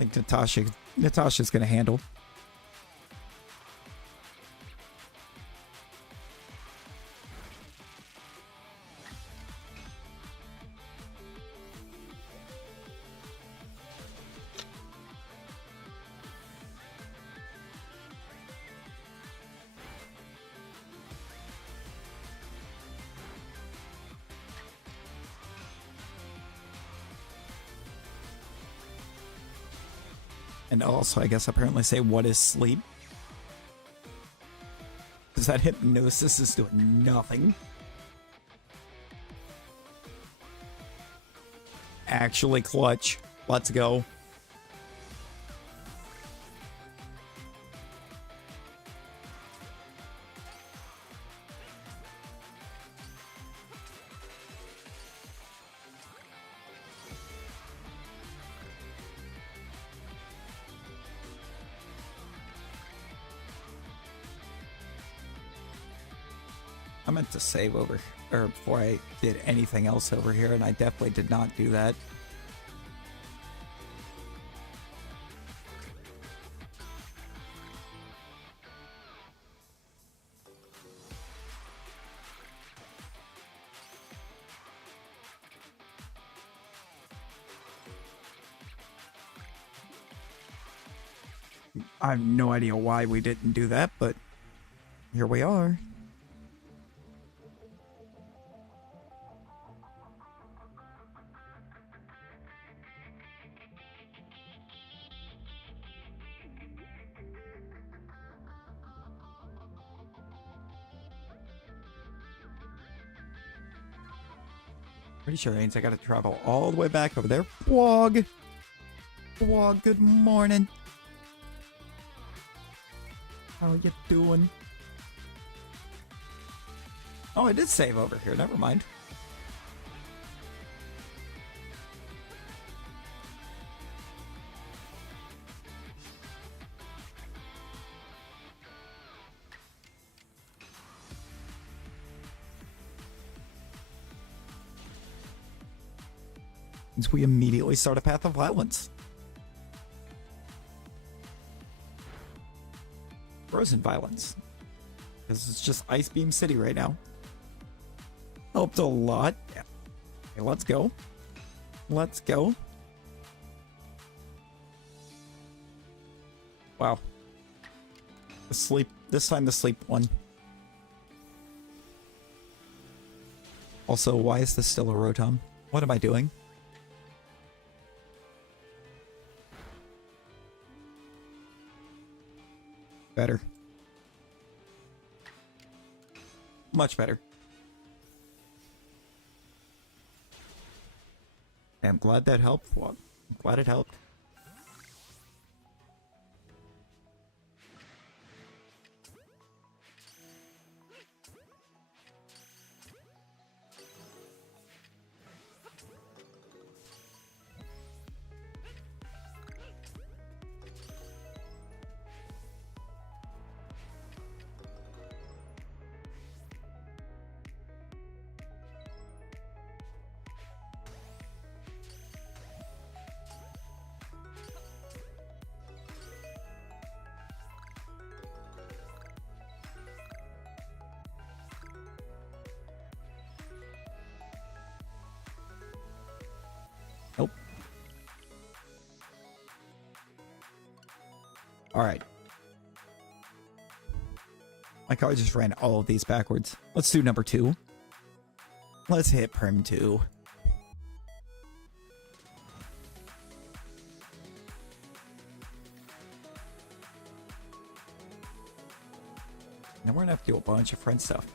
I think Natasha's gonna handle. And also, I guess, apparently say, what is sleep? Because that hypnosis is doing nothing. Actually clutch. Let's go. I meant to save over, or before I did anything else over here, and I definitely did not do that. I have no idea why we didn't do that, but here we are. Pretty sure it means I gotta travel all the way back over there. Wog! Wog, good morning. How are you doing? Oh, I did save over here. Never mind. We immediately start a path of violence. Frozen Violence. Because it's just Ice Beam City right now. Helped a lot. Yeah. Okay, let's go. Let's go. Wow. The sleep. This time the sleep one. Also, why is this still a Rotom? What am I doing? Better. Much better. I'm glad that helped. Well, I'm glad it helped. Nope. All right. Like I just ran all of these backwards. Let's do number 2. Let's hit Prim 2. Now we're gonna have to do a bunch of friend stuff.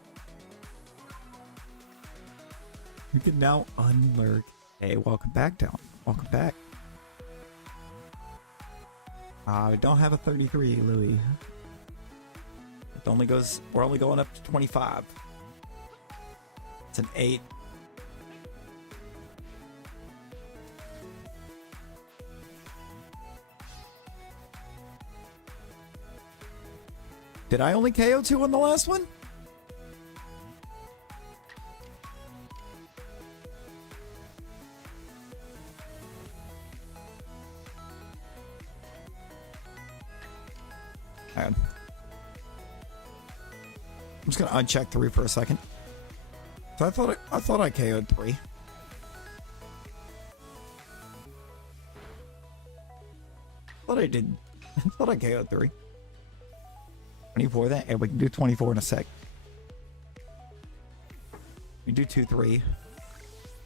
You can now unlurk. Hey, welcome back, Down. Welcome back. I don't have a 33, Louis. It only goes. We're only going up to 25. It's an 8. Did I only KO 2 on the last one? Hang on. I'm just gonna uncheck 3 for a second. So I thought I KO'd 3. Thought I did. I thought I KO'd 3. 24 then, and we can do 24 in a sec. We do 2, 3,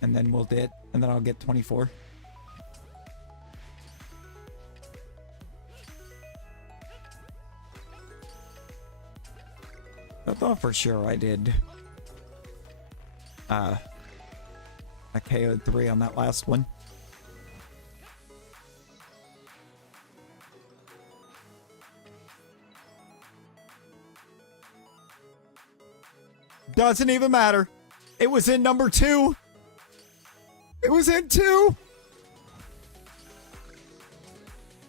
and then we'll get, and then I'll get 24. I thought for sure I did. I KO'd 3 on that last one. Doesn't even matter. It was in number 2. It was in 2.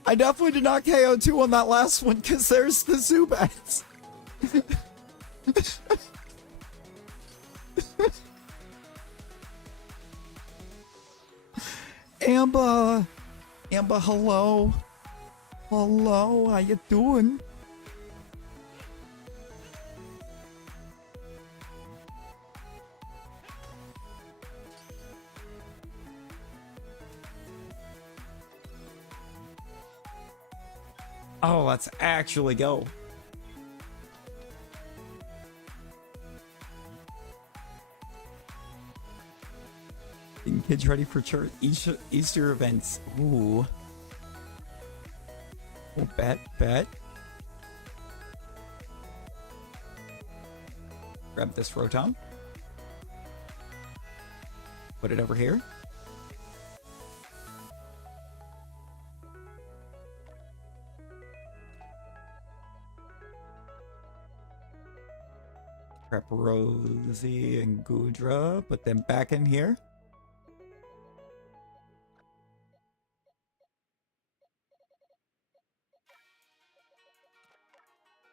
I definitely did not KO 2 on that last one because there's the Zubats. Amber, hello. Hello, how you doing? Oh, let's actually go. Getting kids ready for church Easter events. Ooh. Oh, bet. Grab this Rotom. Put it over here. Prep Rosie and Gudra. Put them back in here.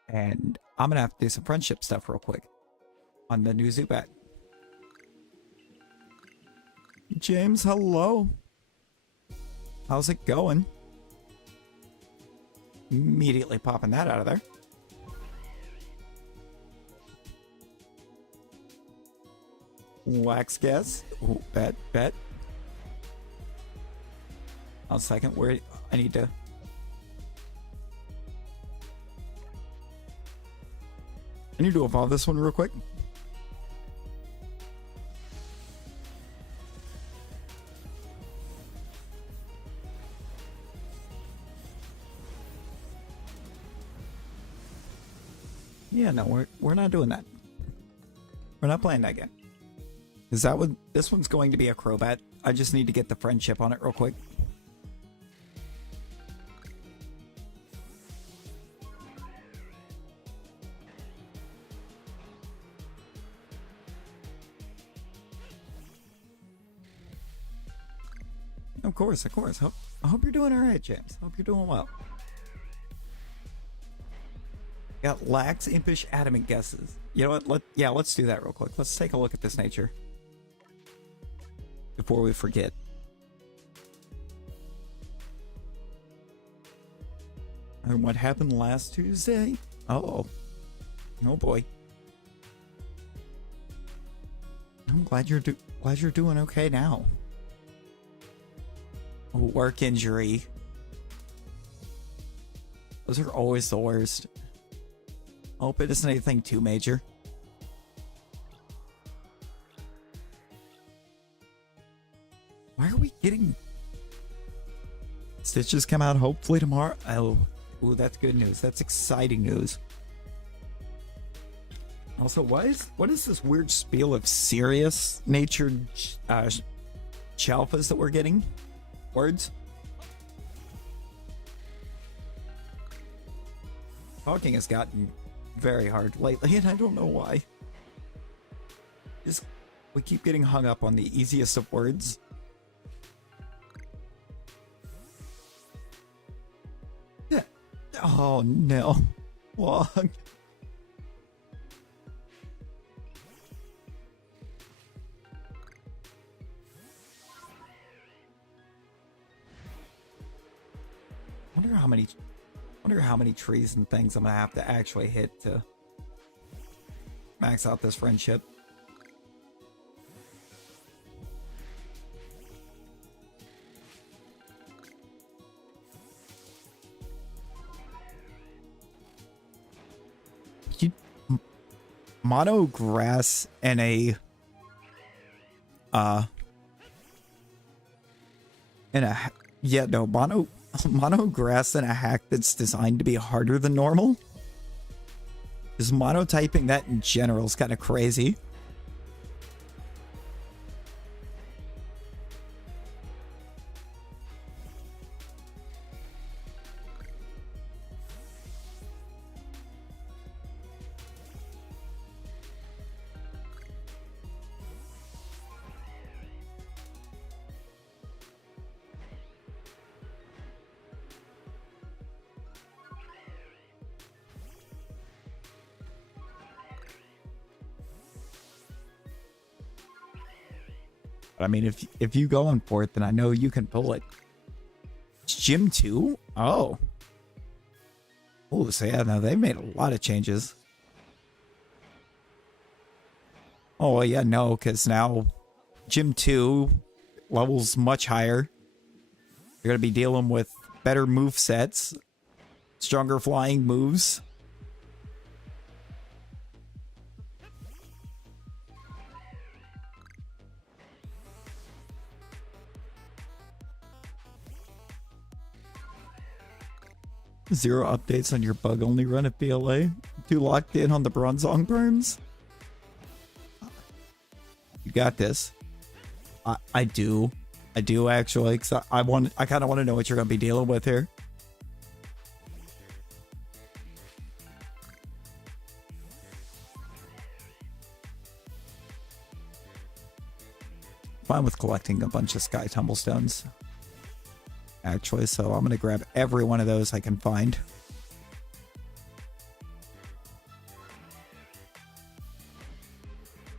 And I'm gonna have to do some friendship stuff real quick on the new Zubat. James, hello. How's it going? Immediately popping that out of there. Wax gas. Ooh, bet. I'll second where I need to. I need to evolve this one real quick. Yeah, no, we're not doing that. We're not playing that game. Is that what this one's going to be? A Crobat? I just need to get the friendship on it real quick. Of course. I hope you're doing all right, James. Hope you're doing well. Got lax, impish, adamant guesses. You know what? Let's do that real quick. Let's take a look at this nature before we forget. And what happened last Tuesday? Oh boy. I'm glad you're doing okay now. Work injury. Those are always the worst. I hope it isn't anything too major. Why are we getting... Stitches come out hopefully tomorrow? Oh, ooh, that's good news. That's exciting news. Also, what is this weird spiel of serious natured Shalphas that we're getting? Words? Talking has gotten very hard lately, and I don't know why. We keep getting hung up on the easiest of words. Yeah. Oh no. Long. Wonder how many trees and things I'm gonna have to actually hit to max out this friendship. Mono grass and a mono grass and a hack that's designed to be harder than normal. Just monotyping that in general is kind of crazy. I mean, if you go on for it, then I know you can pull it. It's Gym 2? Oh. Oh, so yeah, no, they've made a lot of changes. Oh, well, yeah, no, because now Gym 2 levels much higher. You're going to be dealing with better move sets, stronger flying moves. Zero updates on your bug-only run at BLA. Too locked in on the Bronzong burns. You got this. I do actually, because I kind of want to know what you're going to be dealing with here. Fine with collecting a bunch of Sky Tumblestones, actually, so I'm going to grab every one of those I can find.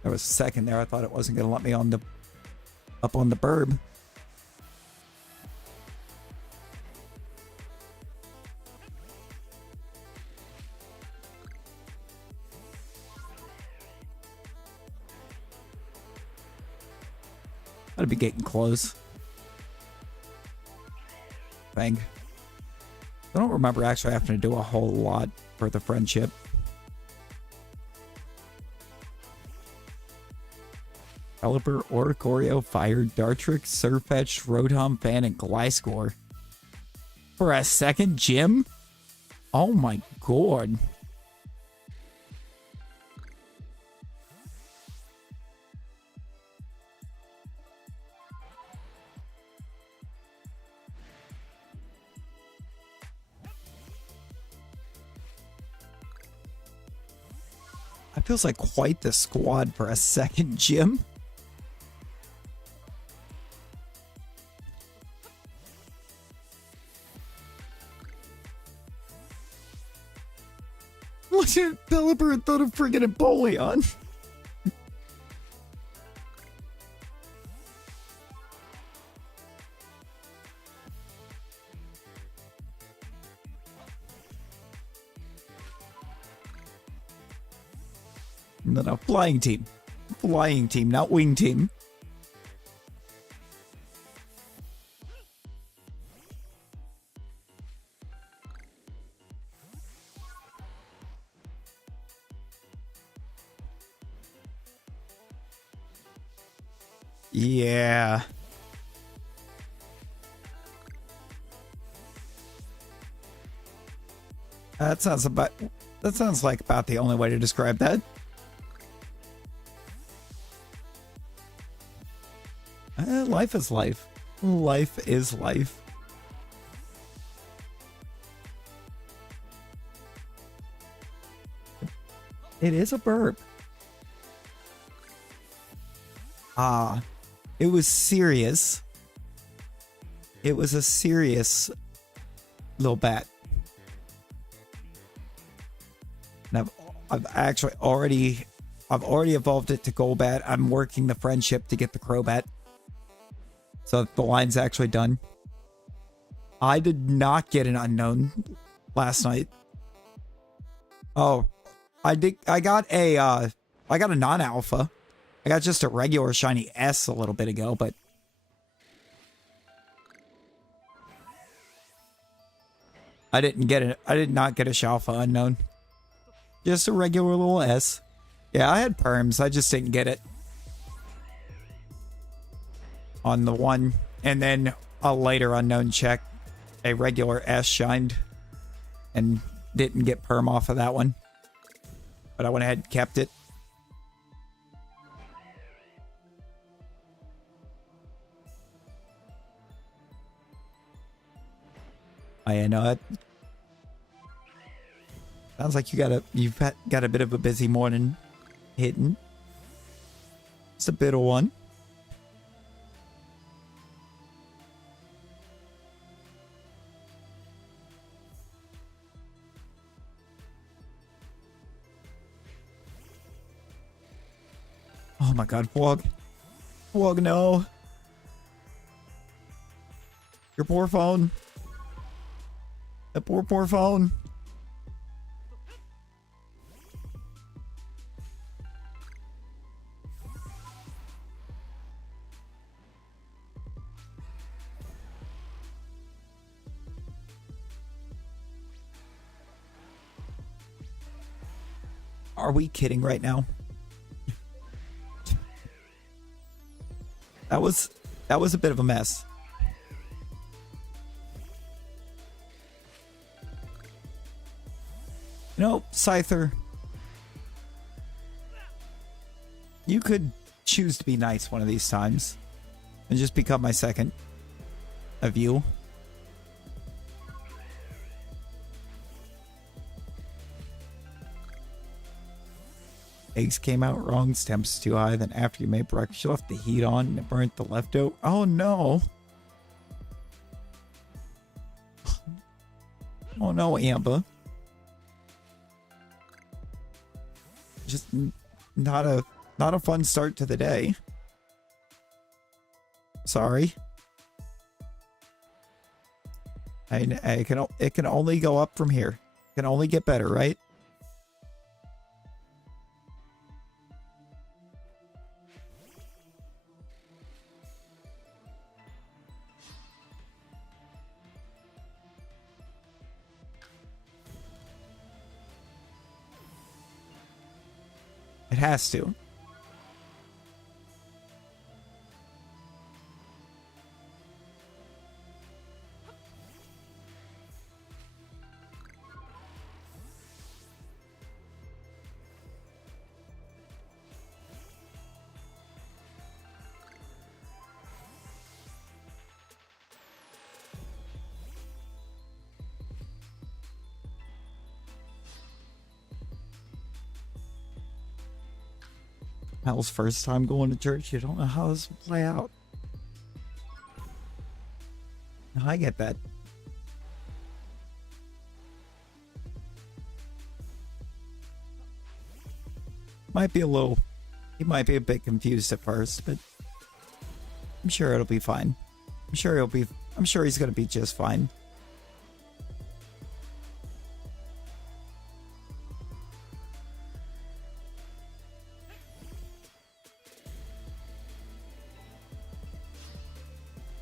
There was a second there I thought it wasn't going to let me on the up on the burb. Gotta be getting close. Bang. I don't remember actually having to do a whole lot for the friendship. Pelipper, Oricorio, Fire, Dartrix, Surfetch, Rotom, Fan, and Gliscor. For a second gym? Oh my god. That feels like quite the squad for a second gym. Look at Pelipper and thought of friggin' Empoleon. No, flying team. Flying team, not wing team. Yeah. That sounds like about the only way to describe that. Life is life. Life is life. It is a burp. It was serious. It was a serious little bat. And I've actually already evolved it to Golbat. I'm working the friendship to get the Crobat. So the line's actually done. I did not get an unknown last night. Oh, I got a non-alpha. I got just a regular shiny S a little bit ago, but I did not get a Shalpha unknown. Just a regular little S. Yeah, I had perms. I just didn't get it on the one. And then a later unknown check, a regular S shined and didn't get perm off of that one. But I went ahead and kept it. I know it. Sounds like you've got a bit of a busy morning hitting. It's a bit of one. Oh my god, Wog. Wog, no. Your poor phone. That poor phone. Are we kidding right now? That was a bit of a mess. You know, Scyther, you could choose to be nice one of these times and just become my second of you. Eggs came out wrong, temps too high, then after you made breakfast, you left the heat on and it burnt the leftover. Oh no. Oh no, Amber. Just not a fun start to the day. Sorry. It can only go up from here. It can only get better, right? It has to. Hal's first time going to church. You don't know how this will play out. I get that. Might be a little... He might be a bit confused at first, but... I'm sure it'll be fine. I'm sure he's gonna be just fine.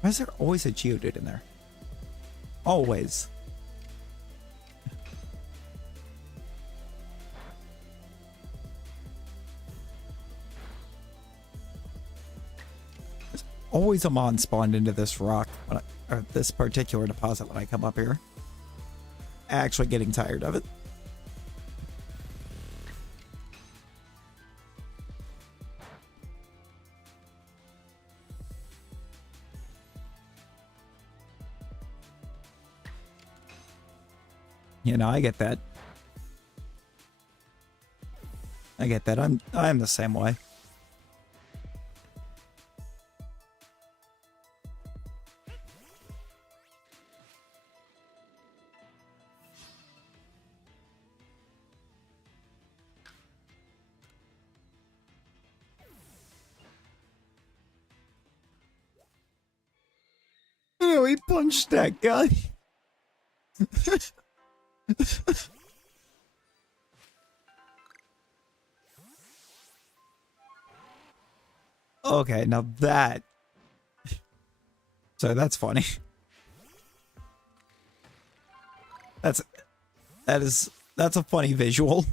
Why is there always a Geodude in there? Always. There's always a mon spawned into this rock, or this particular deposit when I come up here. Actually getting tired of it. You know, I get that. I get that. I'm the same way. Oh, he punched that guy. Okay, now that... So that's funny. That's a funny visual.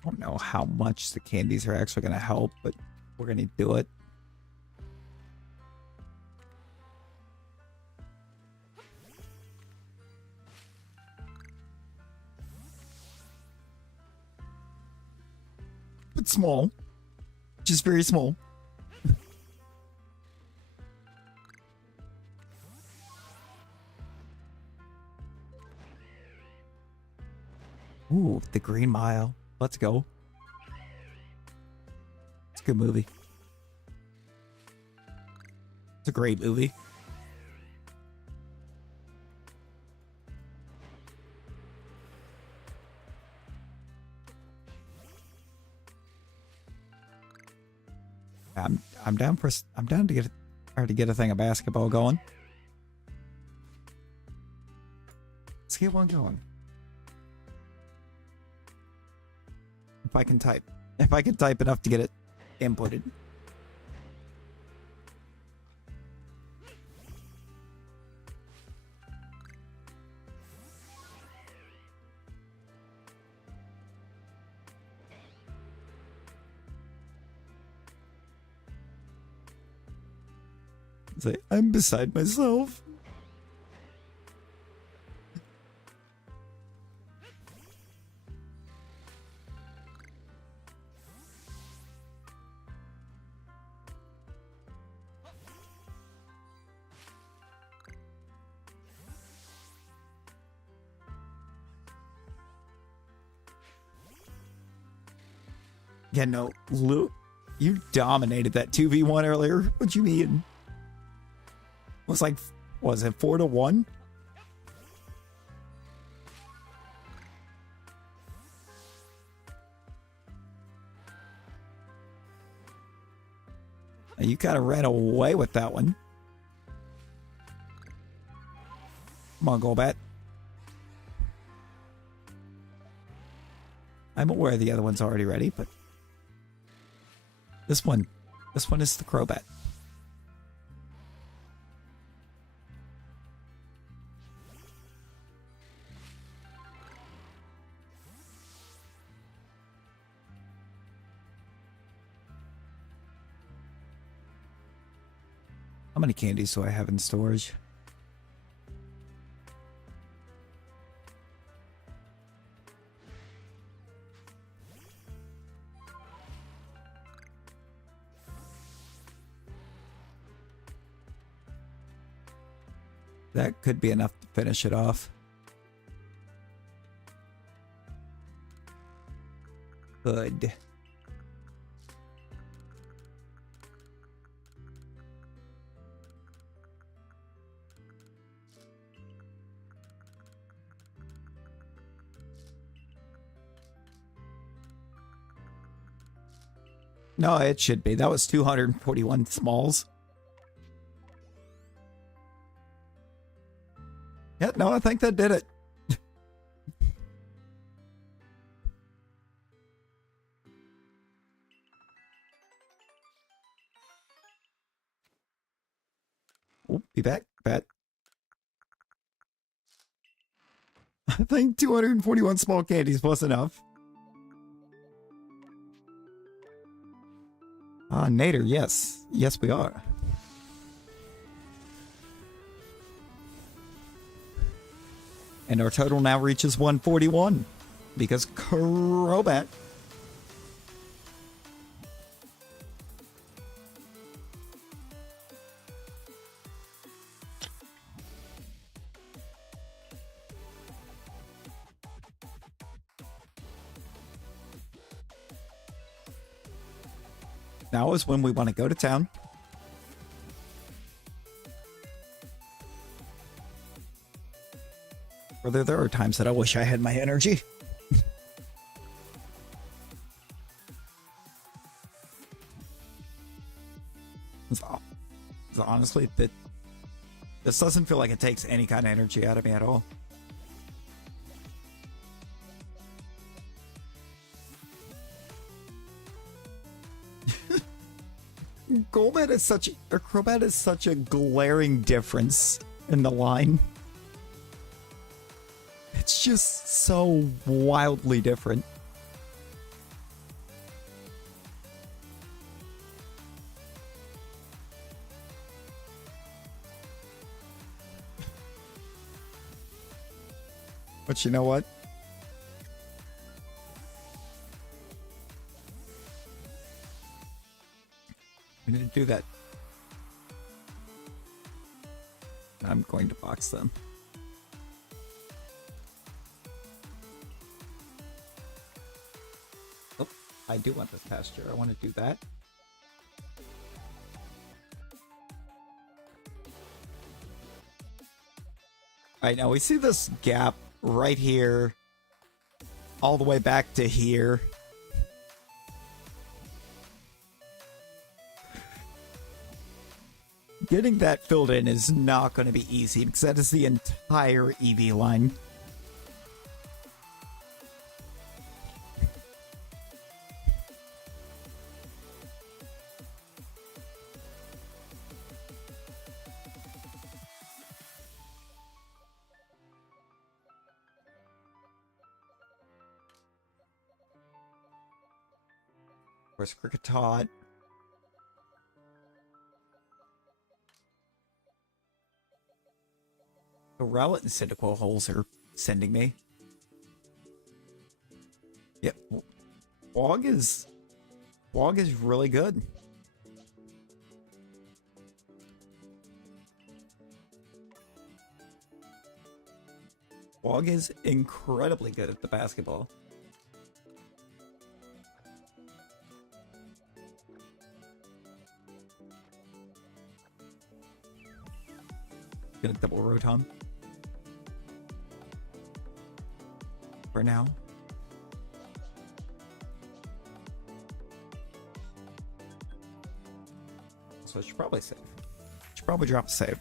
I don't know how much the candies are actually going to help, but we're going to do it. But small. Just very small. Ooh, the Green Mile. Let's go. It's a good movie. It's a great movie. I'm down to get a thing of basketball going. Let's get one going. If I can type enough to get it inputted. Say, I'm beside myself. Yeah, no, Luke, you dominated that 2v1 earlier. What you mean? It was like, was it 4-1? You kind of ran away with that one. Come on, Golbat. I'm aware the other one's already ready, but this one is the Crobat. How many candies do I have in storage? That could be enough to finish it off. Good. No, it should be. That was 241 smalls. Yeah, no, I think that did it. Oh, be back, Pat. I think 241 small candies was enough. Nader, yes. Yes, we are. And our total now reaches 141 because Crobat. Now is when we want to go to town. Although there are times that I wish I had my energy. Honestly, this doesn't feel like it takes any kind of energy out of me at all. Crobat is such a glaring difference in the line. It's just so wildly different. But you know what? We need to do that. I'm going to box them. Oh, I do want this pasture. I want to do that. Alright, now we see this gap right here, all the way back to here. Getting that filled in is not going to be easy because that is the entire EV line. Of course, Cricketot. The Rowlet and Cyndaquil holes are sending me. Yep. Wog is really good. Wog is incredibly good at the basketball. Gonna double Rotom. For now. So I should probably save. Should probably drop a save.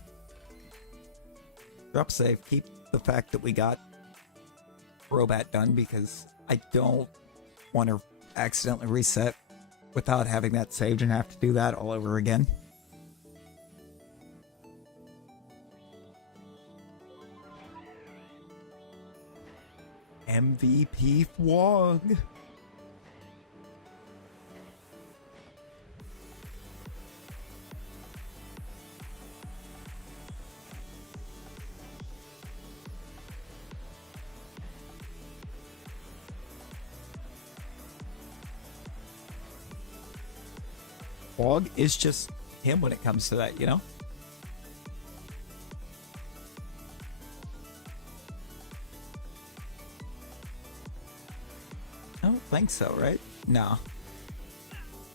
Drop a save. Keep the fact that we got Robat done because I don't want to accidentally reset without having that saved and have to do that all over again. MVP Fwog. Fwog is just him when it comes to that, you know? I don't think so, right? No.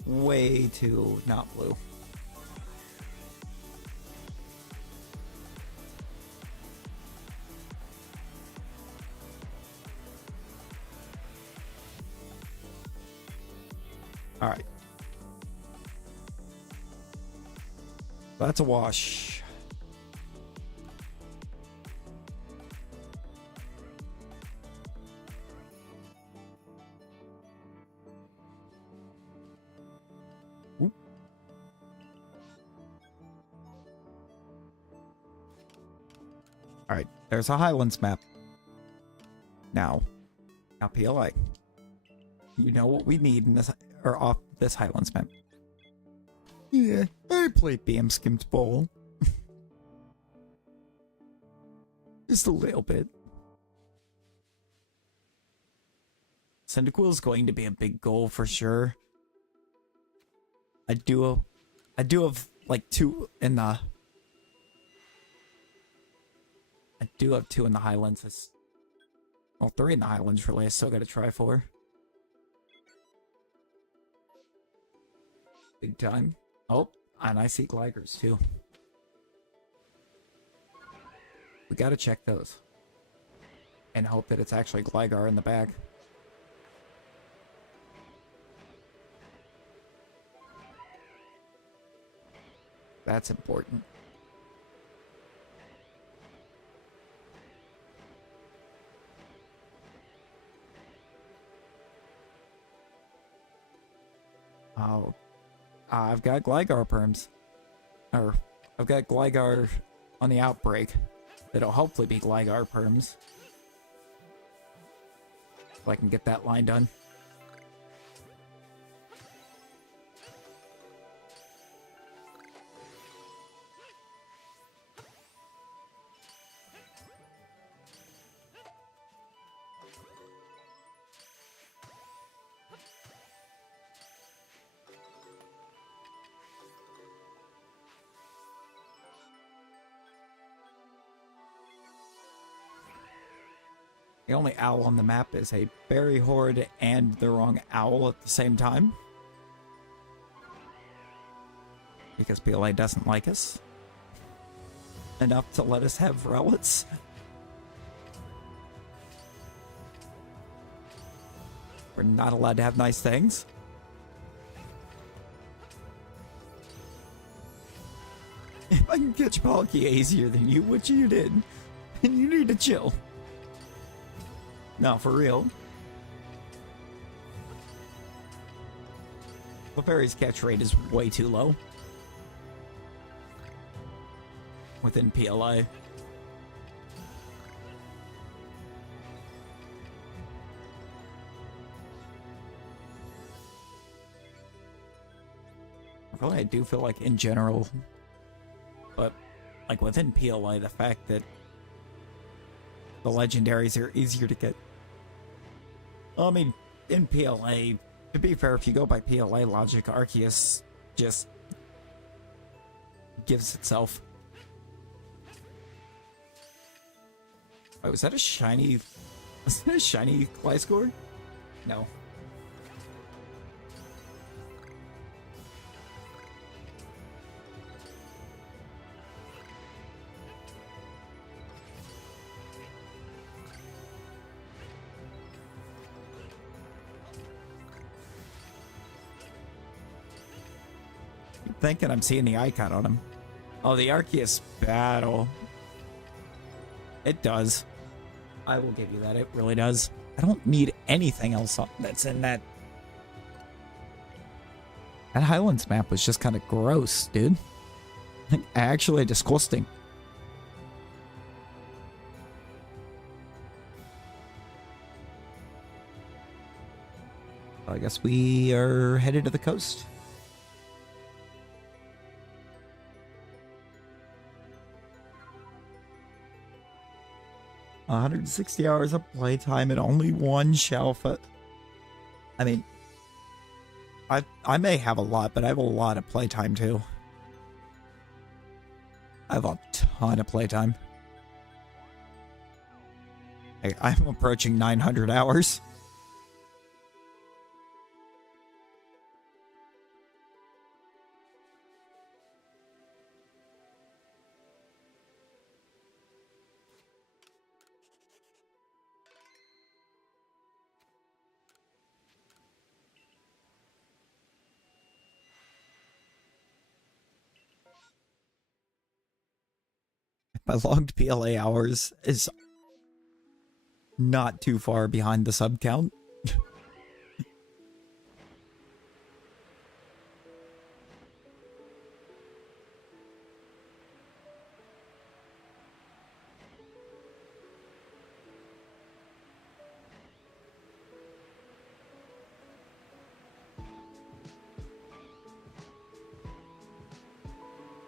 Way too not blue. All right. That's a wash. Oop. All right, there's a Highlands map. Now PLA. You know what we need in this, or off this Highlands map. Yeah, I played BM Skimmed Bowl. Just a little bit. Cyndaquil's going to be a big goal for sure. I do have like two in the... I do have two in the Highlands. Well, three in the Highlands really. I still gotta try for. Big time. Oh, and I see Gligers too. We gotta check those. And hope that it's actually Gligar in the bag. That's important. Oh. I've got Gligar perms. Or, I've got Gligar on the outbreak. It'll hopefully be Gligar perms. If I can get that line done. The only owl on the map is a berry horde and the wrong owl at the same time. Because PLA doesn't like us enough to let us have relics. We're not allowed to have nice things. If I can catch Palkia easier than you, which you did, then you need to chill. No, for real. Clefairy's catch rate is way too low. Within PLA. Really, I do feel like in general, but like within PLA, the fact that the legendaries are easier to get. I mean, in PLA, to be fair, if you go by PLA logic, Arceus just gives itself. Wait, was that a shiny? Was that a shiny Gliscor? No. thinking I'm seeing the icon on him. Oh, the Arceus battle. It does. I will give you that. It really does. I don't need anything else that's in that. That Highlands map was just kind of gross, dude. Like, actually disgusting. I guess we are headed to the coast. 160 hours of playtime and only one Shalpha. I mean, I may have a lot, but I have a lot of playtime too. I have a ton of playtime. I'm approaching 900 hours. My logged PLA hours is not too far behind the sub count.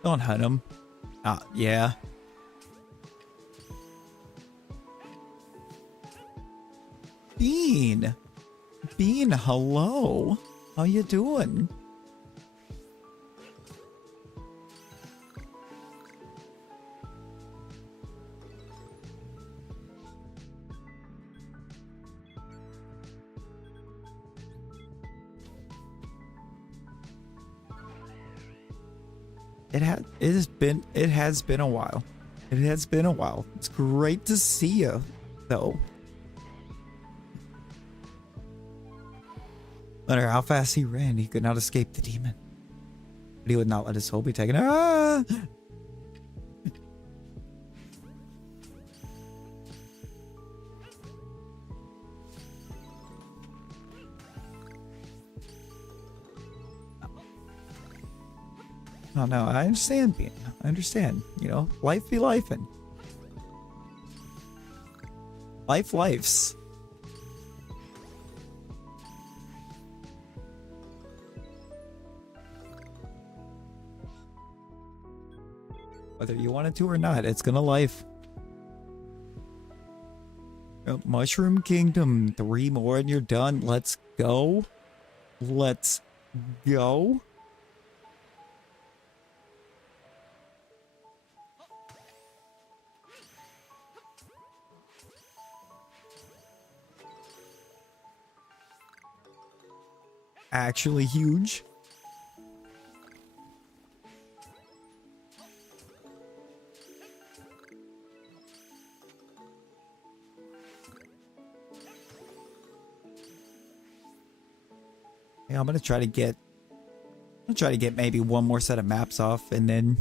Don't hunt him. Yeah. Bean. Bean, hello. How you doing? It has been a while. It has been a while. It's great to see you, though. No matter how fast he ran, he could not escape the demon. But he would not let his soul be taken. Ah! Oh no, I understand, Bean. I understand. You know, life be lifing. Lifes. Whether you wanted to or not, it's gonna life. Mushroom Kingdom, 3 more and you're done. Let's go. Let's go. Actually huge. Yeah, I'm gonna try to get maybe one more set of maps off and then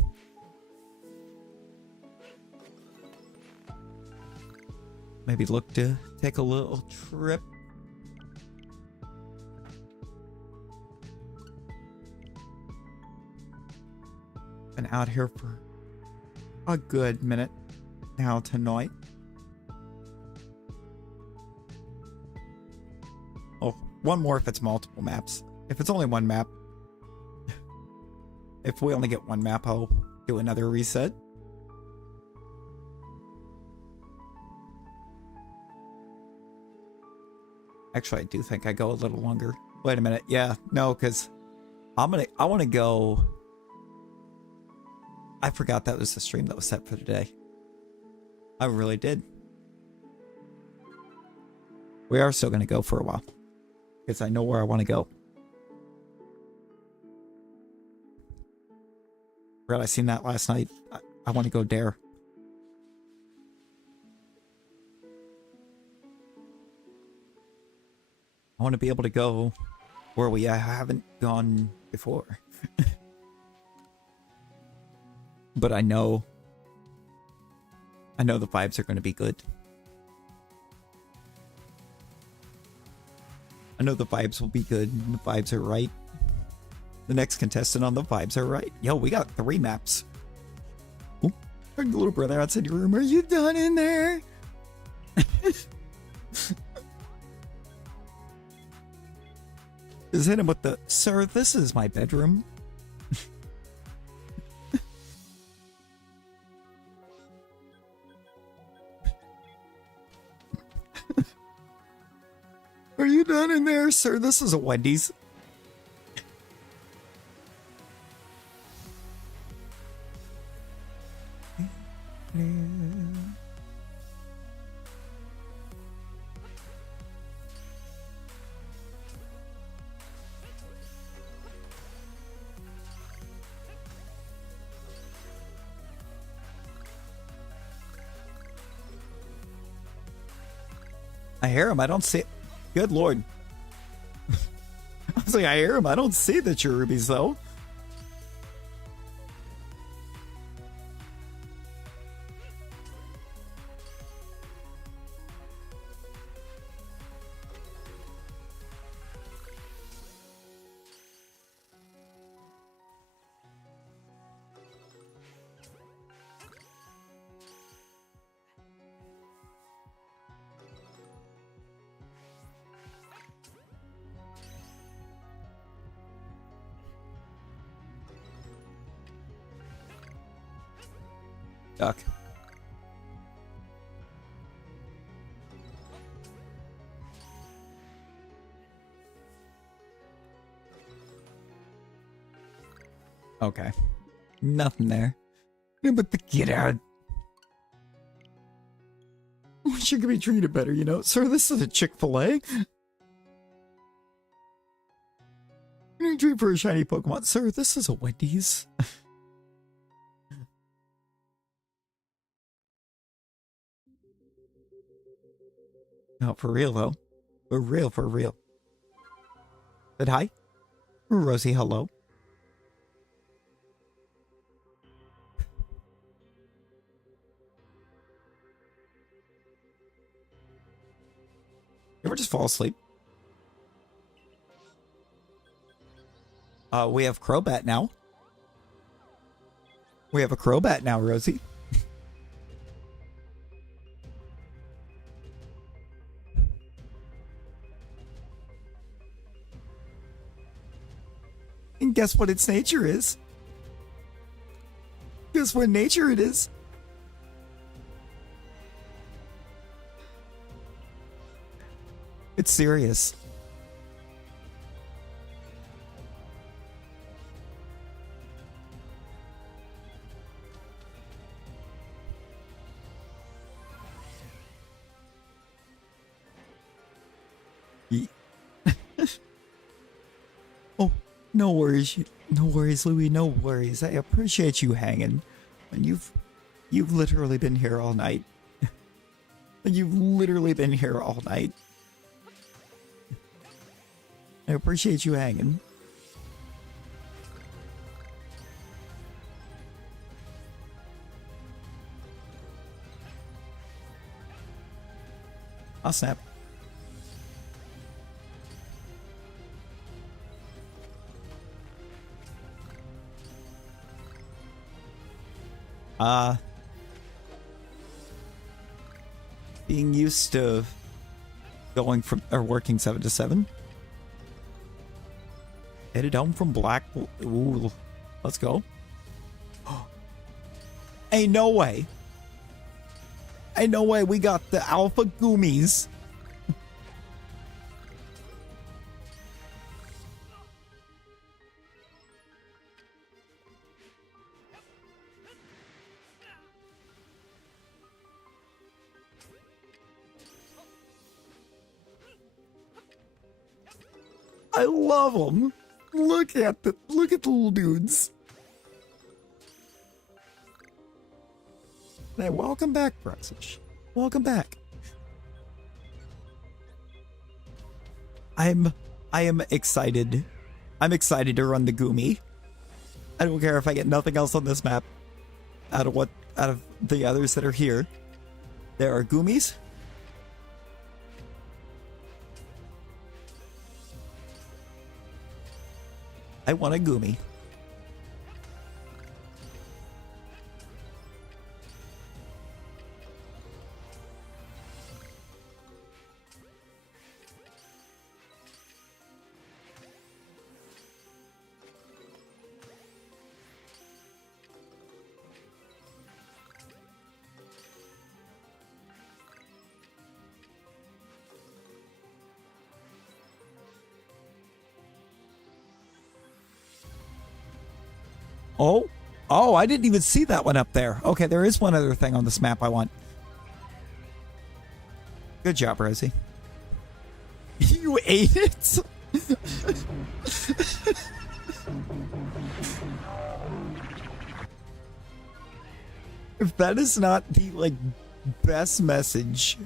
maybe look to take a little trip. Been out here for a good minute now tonight. Oh, one more if it's multiple maps. If it's only one map, if we only get one map, I'll do another reset. Actually, I do think I go a little longer. Wait a minute. Yeah, no, because I want to go. I forgot that was the stream that was set for today. I really did. We are still going to go for a while. Because I know where I want to go. Forgot I seen that last night. I want to go Dare. I want to be able to go where we haven't gone before. but I know the vibes are going to be good. I know the vibes will be good. The vibes are right. The next contestant on the vibes are right. Yo, we got 3 maps. Ooh, our little brother outside your room. Are you done in there? Just hit him with the, sir, this is my bedroom. Are you done in there, sir? This is a Wendy's. I hear him. I don't see it. Good lord. I was like, I hear him. I don't see the cherubies, though. Duck. Okay. Nothing there. Yeah, but get out. Wish you could be treated better, you know? Sir, this is a Chick-fil-A. You treat for a shiny Pokemon. Sir, this is a Wendy's. No, for real, though. For real, for real. Said hi. Rosie, hello. You ever just fall asleep? We have Crobat now. We have a Crobat now, Rosie. And guess what its nature is? Guess what nature it is? It's serious. Oh, no worries. No worries, Louie. No worries. I appreciate you hanging. And you've literally been here all night. You've literally been here all night. I appreciate you hanging. I'll snap. Being used to going from or working 7 to 7. Headed home from Blackpool. Ooh, let's go. Ain't no way. Ain't no way we got the Alpha Goomies. I love them. Look at the little dudes. Hey, welcome back, Brexit. Welcome back. I am excited. I'm excited to run the Goomy. I don't care if I get nothing else on this map. out of the others that are here. There are Goomies. I want a Goomy. Oh, I didn't even see that one up there. Okay, there is one other thing on this map I want. Good job, Rosie. You ate it? If that is not the, like, best message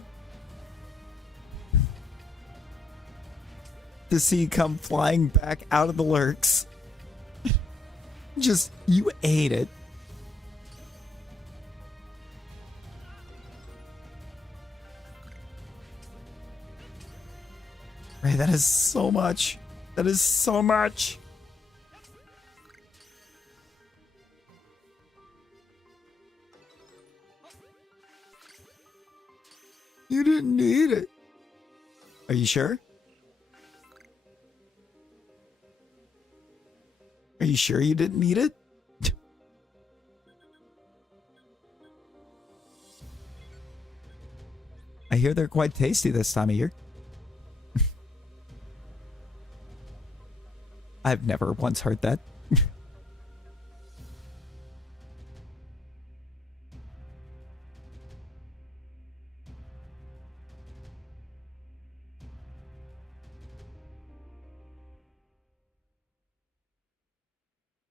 to see come flying back out of the lurks. Just, you ate it. Right, that is so much. That is so much. You didn't need it. Are you sure? Are you sure you didn't need it? I hear they're quite tasty this time of year. I've never once heard that.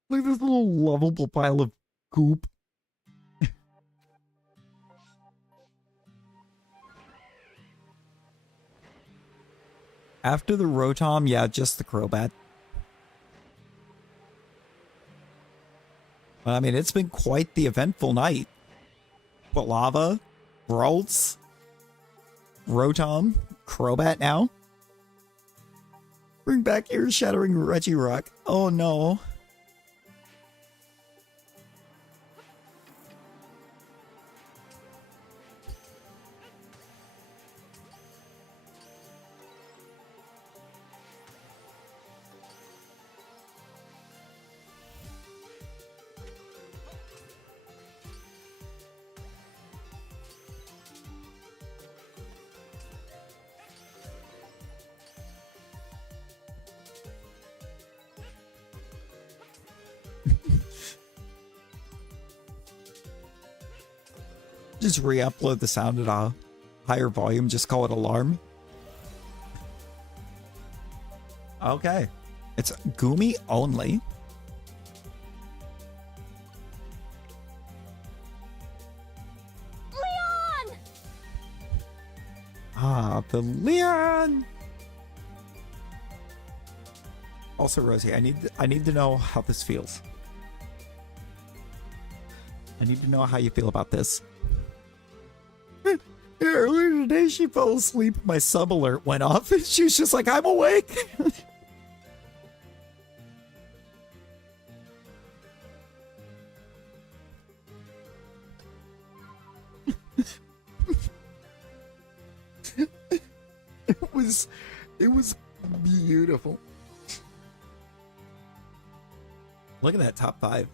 Look at this little lovable pile of goop. After the Rotom, yeah, just the Crobat. But I mean, it's been quite the eventful night. Quilava, Ralts, Rotom, Crobat now. Bring back your Shattering Regirock. Oh no. Just re-upload the sound at a higher volume. Just call it alarm. Okay. It's Goomy only. Leon! Ah, the Leon! Also, Rosie, I need to know how this feels. I need to know how you feel about this. Earlier today, she fell asleep. My sub alert went off, and she was just like, "I'm awake." It was beautiful. Look at that top 5.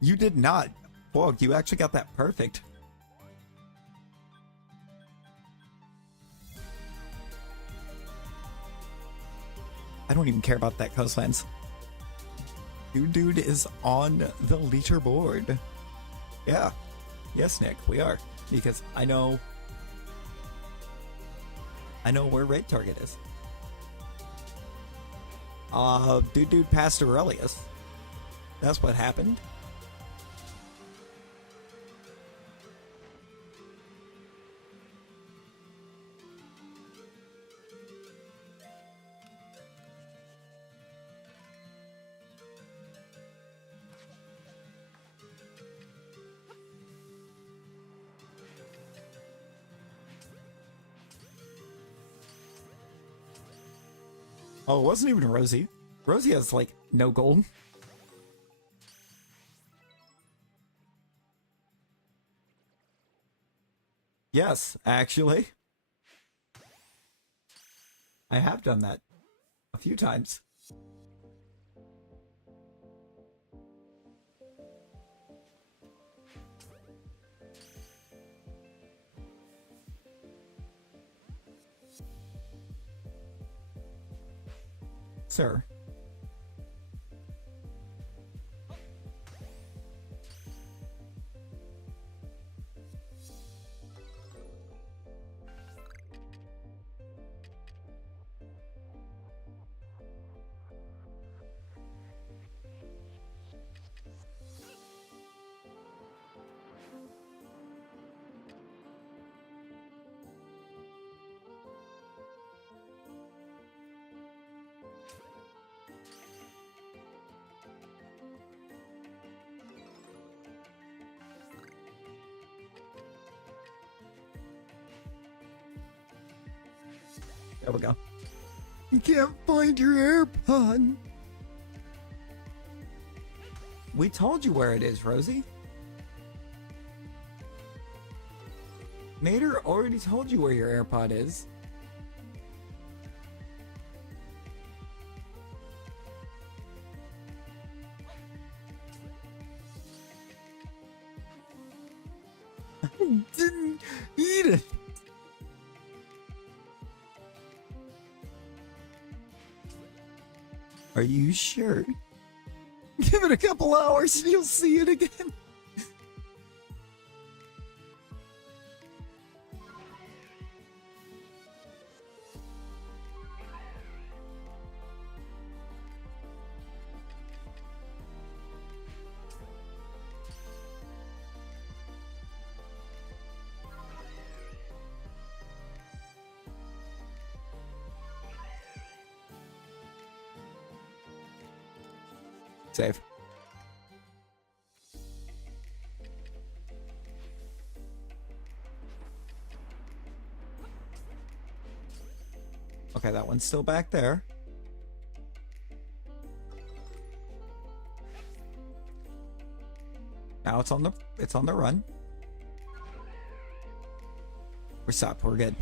You did not. Whoa, you actually got that perfect. I don't even care about that coastlands. Dude is on the leaderboard. Yeah. Yes, Nick, we are. Because I know where raid target is. Dude passed Aurelius. That's what happened. Oh, it wasn't even Rosie. Rosie has, like, no gold. Yes, actually. I have done that a few times. Sir. There we go. You can't find your AirPod. We told you where it is, Rosie. Nader already told you where your AirPod is. I didn't eat it. Are you sure? Give it a couple hours and you'll see it again. Save. Okay, that one's still back there. Now it's on the run. We're stopped. We're good.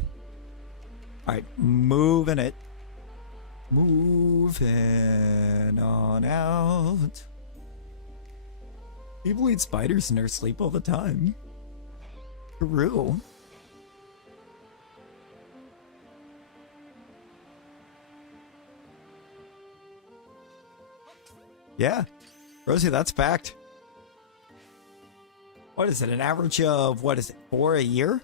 All right, moving it. Moving on out. People eat spiders in their sleep all the time. True. Yeah. Rosie, that's fact. What is it? An average of, what is it, 4 a year?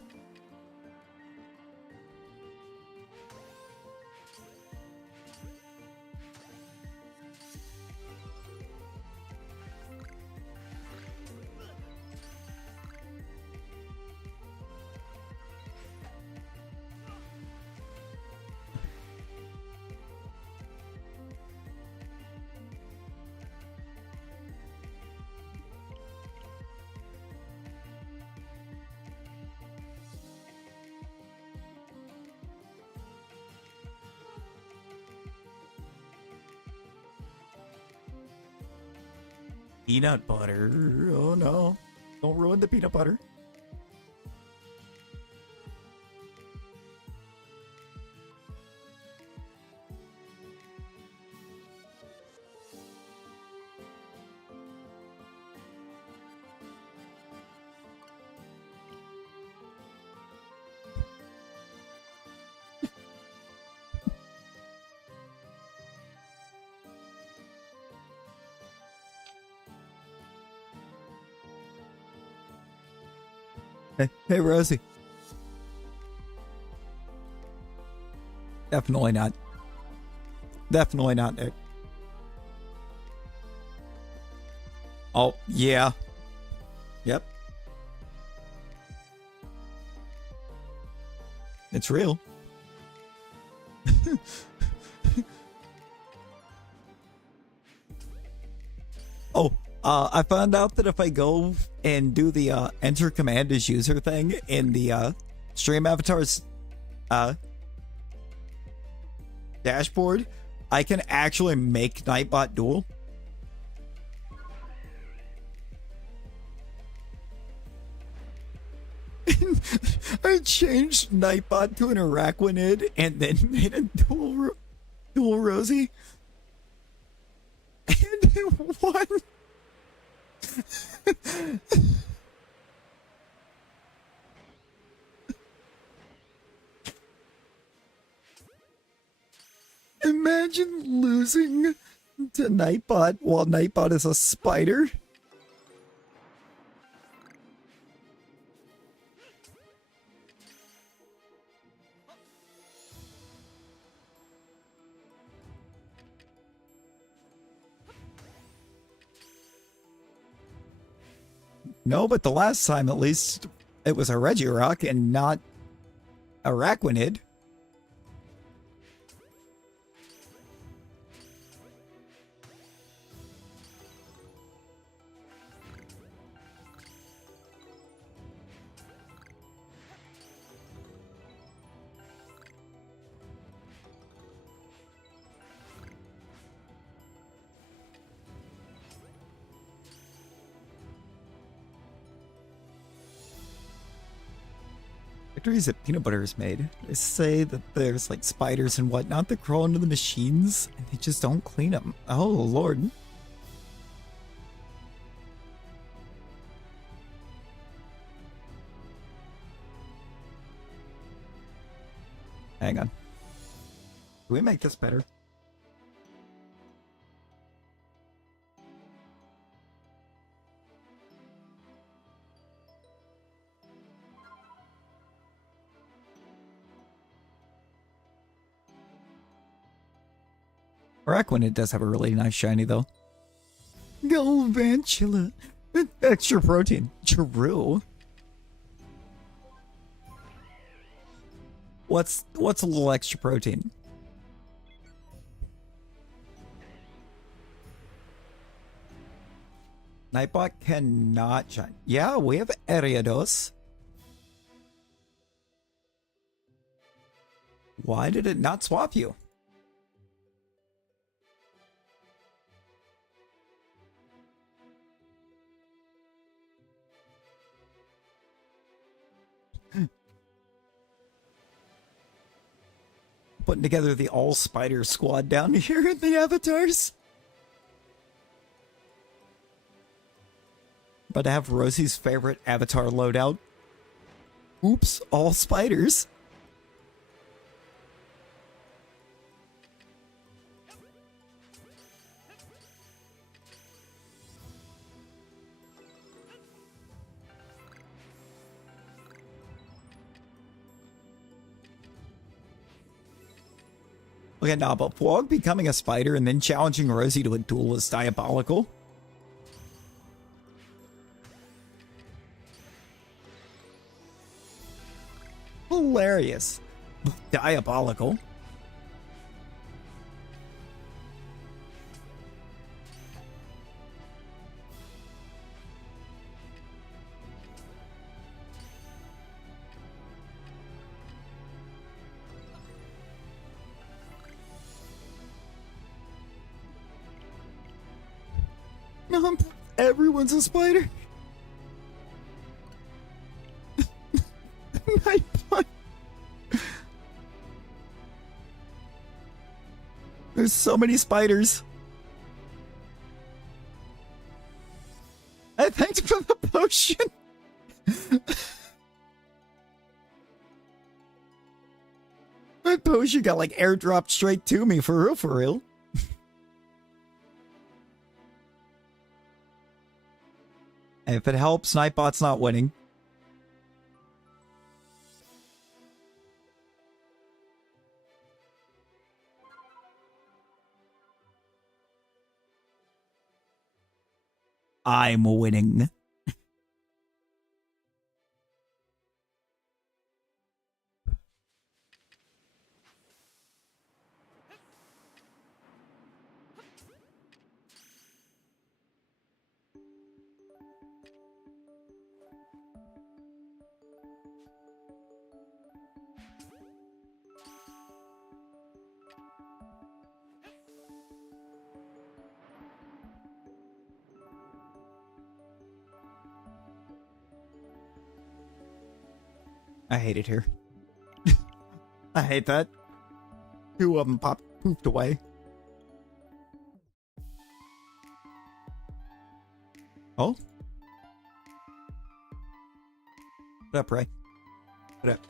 Peanut butter. Oh no. Don't ruin the peanut butter. Hey, Rosie. Definitely not. Definitely not, Nick. Oh, yeah. Yep. It's real. Oh, I found out that if I go and do the enter command as user thing in the stream avatar's dashboard, I can actually make Nightbot duel. I changed Nightbot to an Araquanid and then made a dual Rosie. And it won. Imagine losing to Nightbot while Nightbot is a spider. No, but the last time at least it was a Regirock and not a Araquanid. Factories that peanut butter is made. They say that there's like spiders and whatnot that crawl into the machines and they just don't clean them. Oh, Lord. Hang on. Can we make this better? Araquanid does have a really nice shiny, though. Galvantula. Extra protein. True. What's a little extra protein? Nightbot cannot shine. Yeah, we have Ariados. Why did it not swap you? Putting together the all spider squad down here in the avatars. About to have Rosie's favorite avatar loadout. Oops, all spiders. Okay, nah, but Pwog becoming a spider and then challenging Rosie to a duel is diabolical. Hilarious. Diabolical. No, everyone's a spider. Nightbot. There's so many spiders. Hey, thanks for the potion. That potion got like airdropped straight to me, for real, for real. If it helps, Nightbot's not winning. I'm winning. I hate it here. I hate that. Two of them poofed away. Oh? What up, Ray? What up?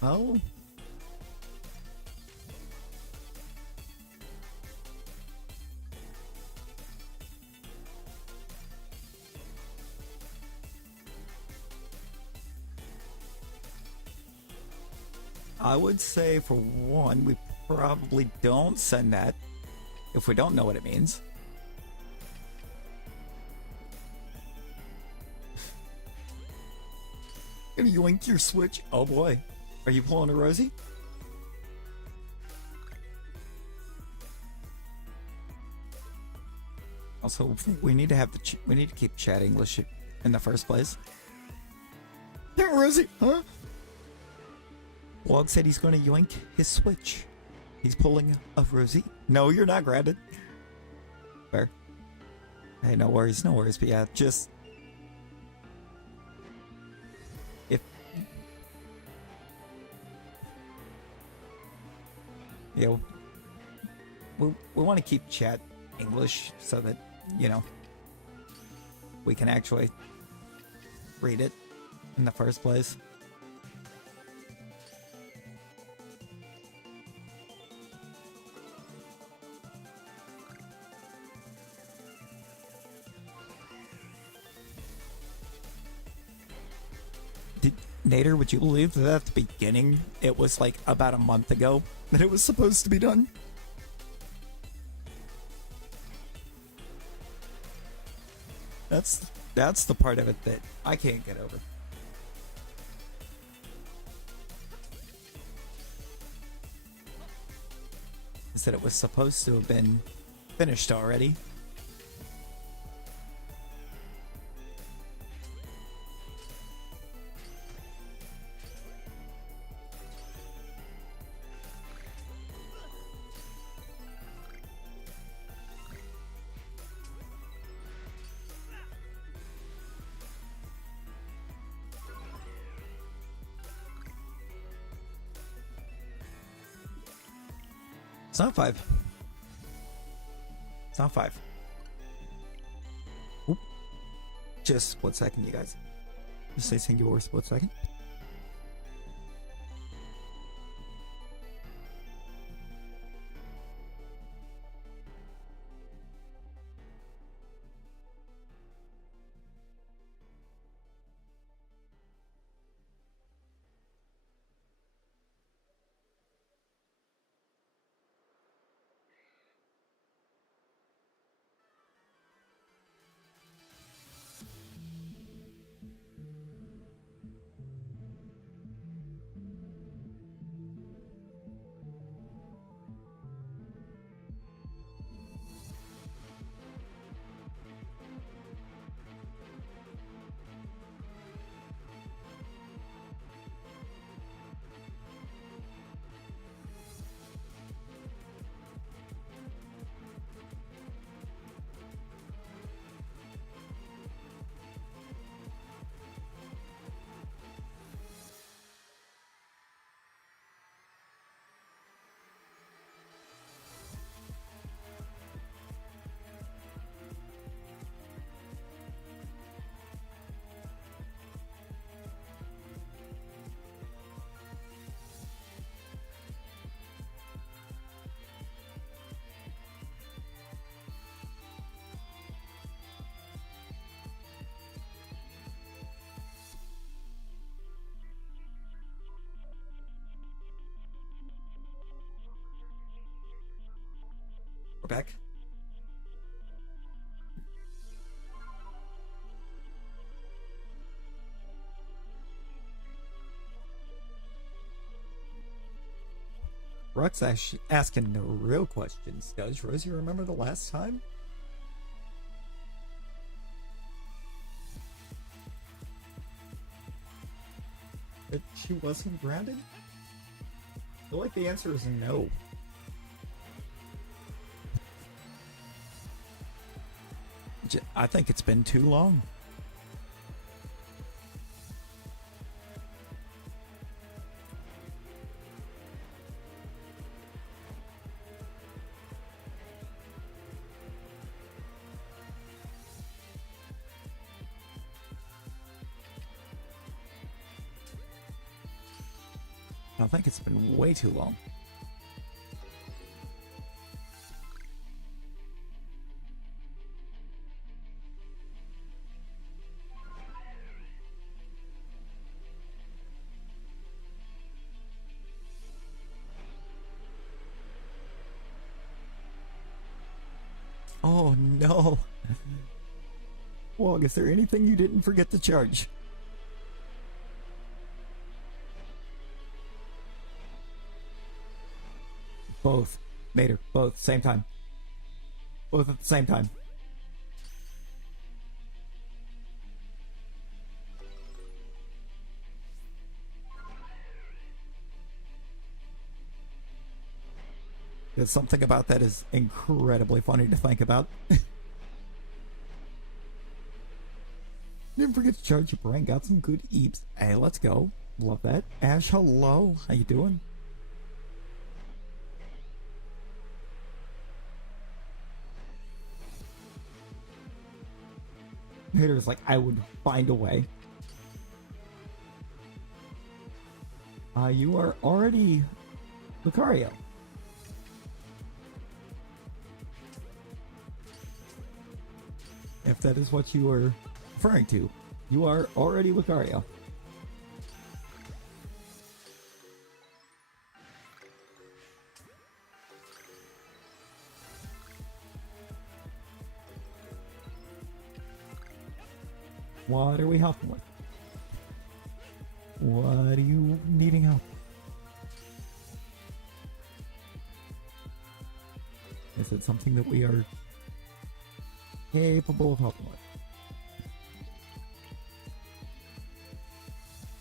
Oh. I would say, for one, we probably don't send that if we don't know what it means. Gonna yoink your Switch. Oh boy. Are you pulling a Rosie? Also, we need to have we need to keep chat English in the first place. Yeah, Rosie, huh? Wog said he's going to yoink his Switch. He's pulling a Rosie. No, you're not grounded. Fair. Hey, no worries, no worries. But yeah, just if you know, we want to keep chat English so that, you know, we can actually read it in the first place. Nader, would you believe that at the beginning it was like about a month ago that it was supposed to be done? That's the part of it that I can't get over. Is that it was supposed to have been finished already. It's not 5. It's not 5. Oop. Just 1 second, you guys. Just say singular 1 second. We're back. Rock's asking the real questions. Does Rosie remember the last time? That she wasn't grounded? I feel like the answer is no. I think it's been too long. I think it's been way too long. Oh no. Wog, is there anything you didn't forget to charge? Both. Mater, both, same time. Both at the same time. There's something about that is incredibly funny to think about. Didn't forget to charge your brain. Got some good eeps. Hey, let's go. Love that. Ash, hello. How you doing? Hater's like, I would find a way. You are already Lucario. If that is what you are referring to, you are already Lucario. What are we helping with? What are you needing help? Is it something that we are capable of helping with?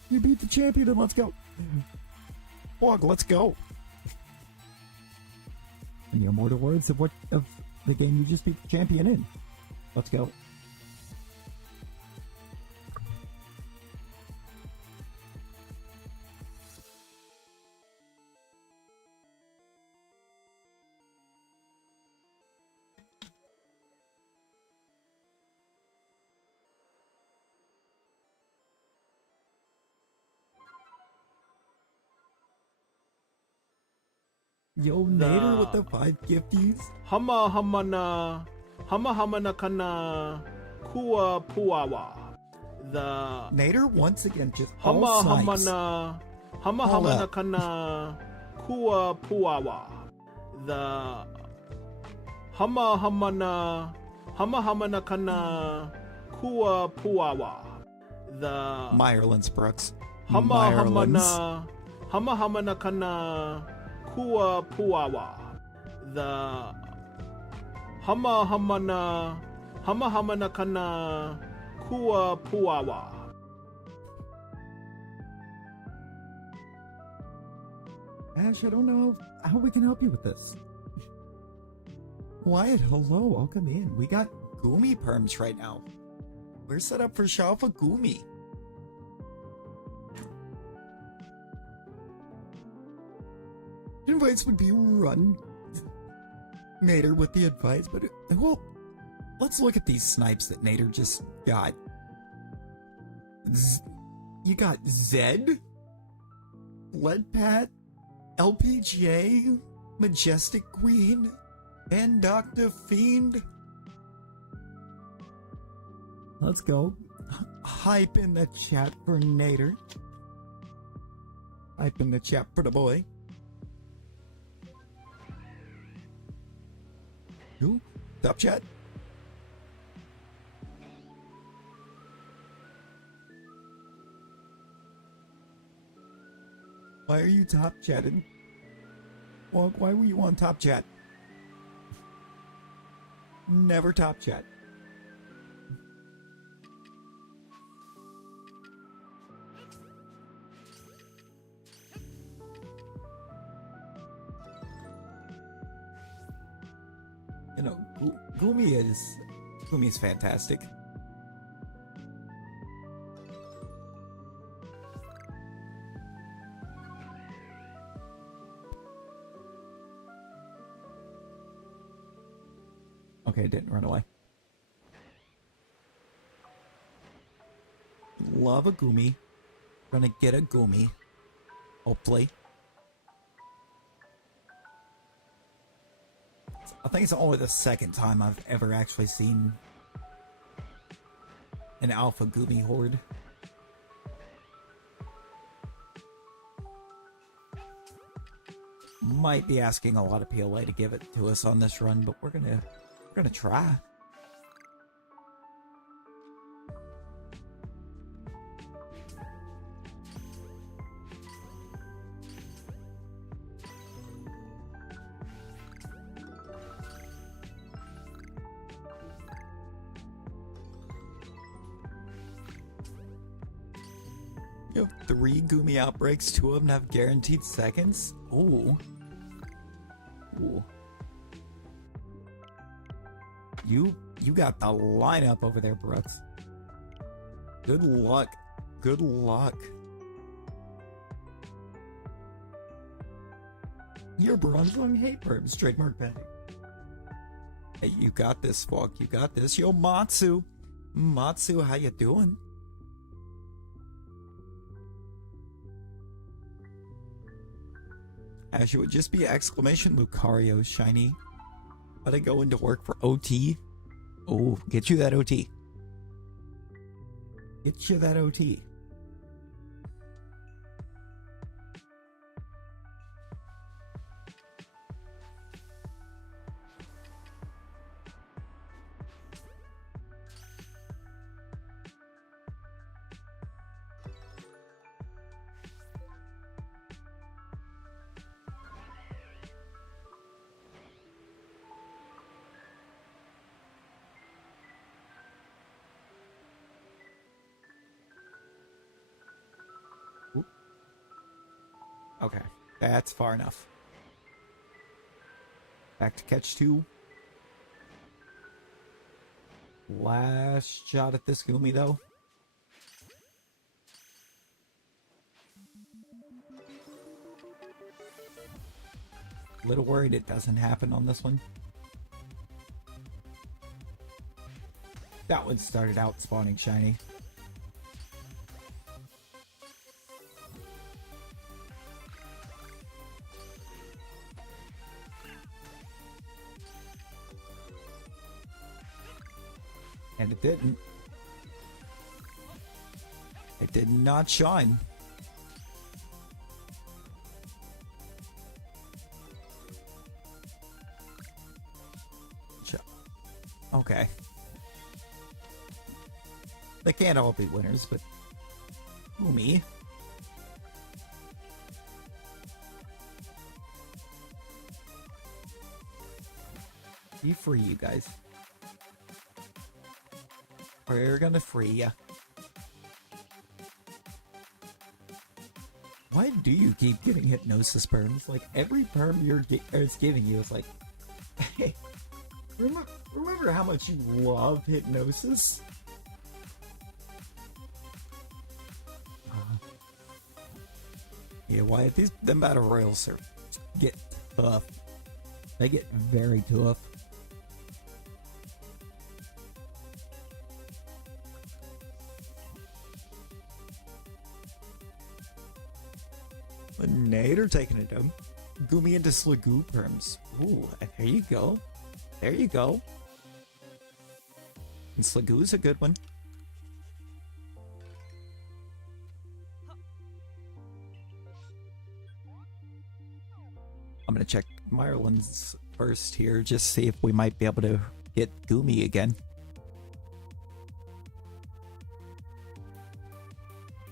You beat the champion and let's go. Wog, let's go. And the immortal words of the game you just beat the champion in. Let's go. Yo, Nader with the 5 gifties. Hama hamana kana kua puawa. The Nader once again just hama all snipes. hamana kana kua puawa. The hama hamana kana kua puawa. The Meyerlands, Brooks. hama hamana kana kua puawa. The hama hamana kana kua puawa. Ash, I don't know how we can help you with this. Wyatt, hello, welcome in. We got Goomy perms right now. We're set up for Shalpha Goomy. Invites would be run. Nader with the advice, but well, let's look at these snipes that Nader just got. You got Zed, Leadpat, LPGA, Majestic Queen, and Dr. Fiend. Let's go. Hype in the chat for Nader. Hype in the chat for the boy. Who? Top chat? Why are you top chatting? Well, why were you on top chat? Never top chat. You know, Gumi's fantastic. Okay, it didn't run away. Love a Gumi. Gonna get a Gumi. Hopefully. I think it's only the second time I've ever actually seen an alpha Gumi horde. Might be asking a lot of PLA to give it to us on this run, but we're gonna try. You have 3 Gumi outbreaks, 2 of them have guaranteed seconds? Ooh. Ooh. You got the lineup over there, Brooks. Good luck. Good luck. Your bronze-lung hate perms, trademark pending. Hey, you got this, Falk. You got this. Yo, Matsu. Matsu, how you doing? Ash, it would just be exclamation Lucario shiny. But I go into work for OT. Oh, get you that OT. Get you that OT. Okay, that's far enough. Back to catch 2. Last shot at this Gumi, though. Little worried it doesn't happen on this one. That one started out spawning shiny. And it didn't. It did not shine. Okay. They can't all be winners, but Gumi. Be free, you guys. We're gonna free ya. Why do you keep getting hypnosis perms? Like, every perm it's giving you is like, hey, remember how much you love hypnosis? Yeah, Wyatt, them battle royals get tough. They get very tough. Nader taking it down. Gumi into Slagoo perms. Ooh, there you go. There you go. And Slagoo's a good one. I'm gonna check Myerland's first here, just see if we might be able to get Goomy again.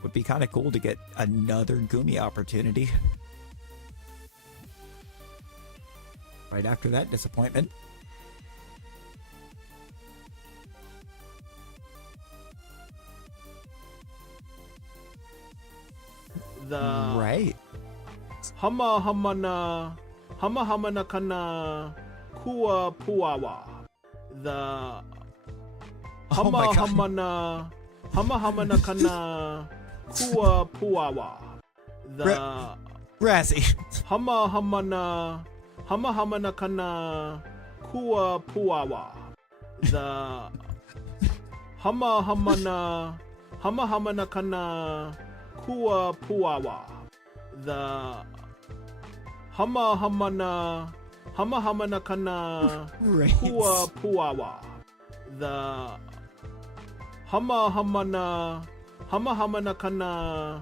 Would be kind of cool to get another Goomy opportunity. Right after that disappointment. The Right. Hamana kana Kua Puawa. The Oh my God. Hamana kana Kua Puawa. The Razzie. Hamana kana Kua Puawa. The Hamana kana Kua Puawa. The Hamana kana Right. Kua Puawa. The Hamana kana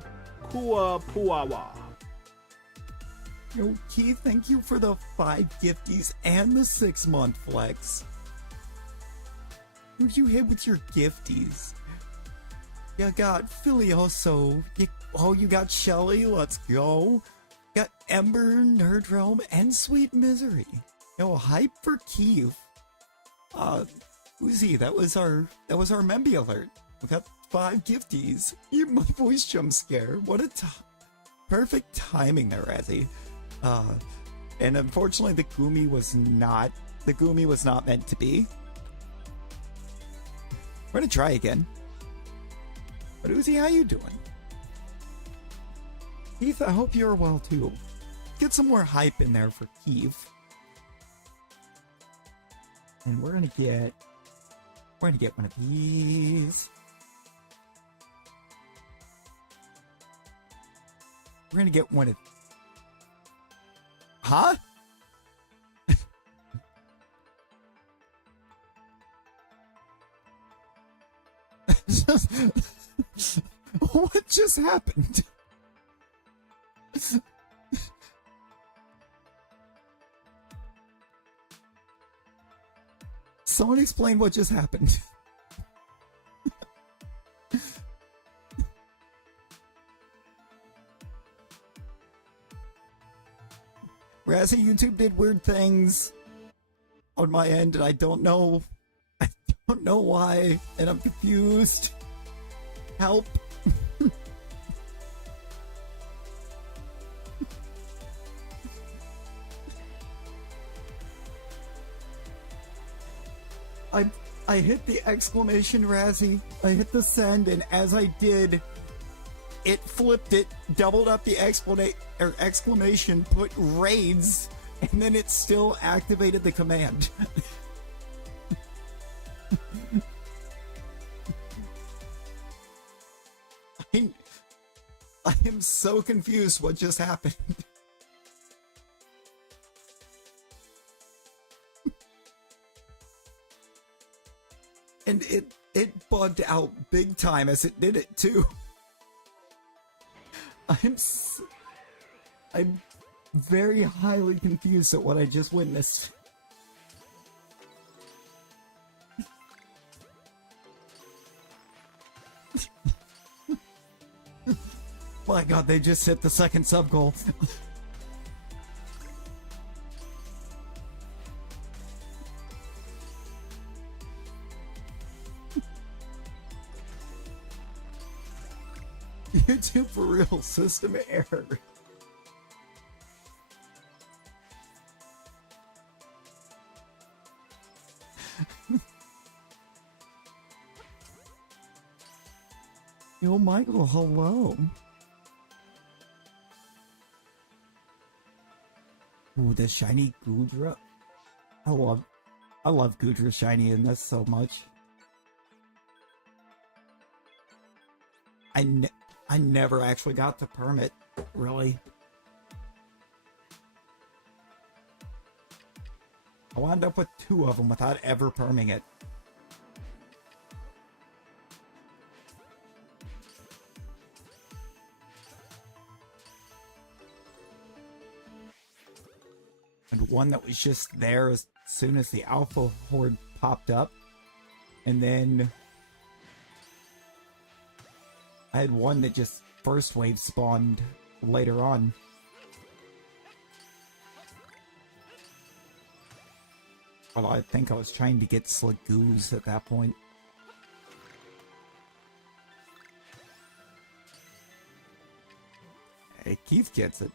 Kua Puawa. Yo, Keith, thank you for the 5 gifties and the 6-month flex. Who'd you hit with your gifties? You got Filioso. You got Shelly. Let's go. Got Ember, Nerd Realm, and Sweet Misery. Yo, hype for Keith. Who's he? That was our Memby alert. We got 5 gifties. Even my voice jump scare. What a perfect timing there, Razzie. And unfortunately, the Goomy was not meant to be. We're gonna try again. But Uzi, how you doing? Keith, I hope you're well too. Get some more hype in there for Keith. And we're gonna get one of these. We're gonna get one of. Huh? What just happened? Someone explain what just happened. Razzie, YouTube did weird things on my end, and I don't know why, and I'm confused. Help. I hit the exclamation, Razzie. I hit the send, and as I did, it flipped it, doubled up the exclamation, put raids, and then it still activated the command. I am so confused what just happened. And it bugged out big time as it did it too. I'm very highly confused at what I just witnessed. My God, they just hit the second sub goal. YouTube for real, system error. Yo, Michael, hello. Ooh, the shiny Goodra. I love Goodra shiny in this so much. I never actually got the permit, really. I wound up with 2 of them without ever perming it. and one that was just there as soon as the Alpha Horde popped up. And then I had one that just first wave spawned later on. Well, I think I was trying to get Slagoos at that point. Hey, Keith gets it.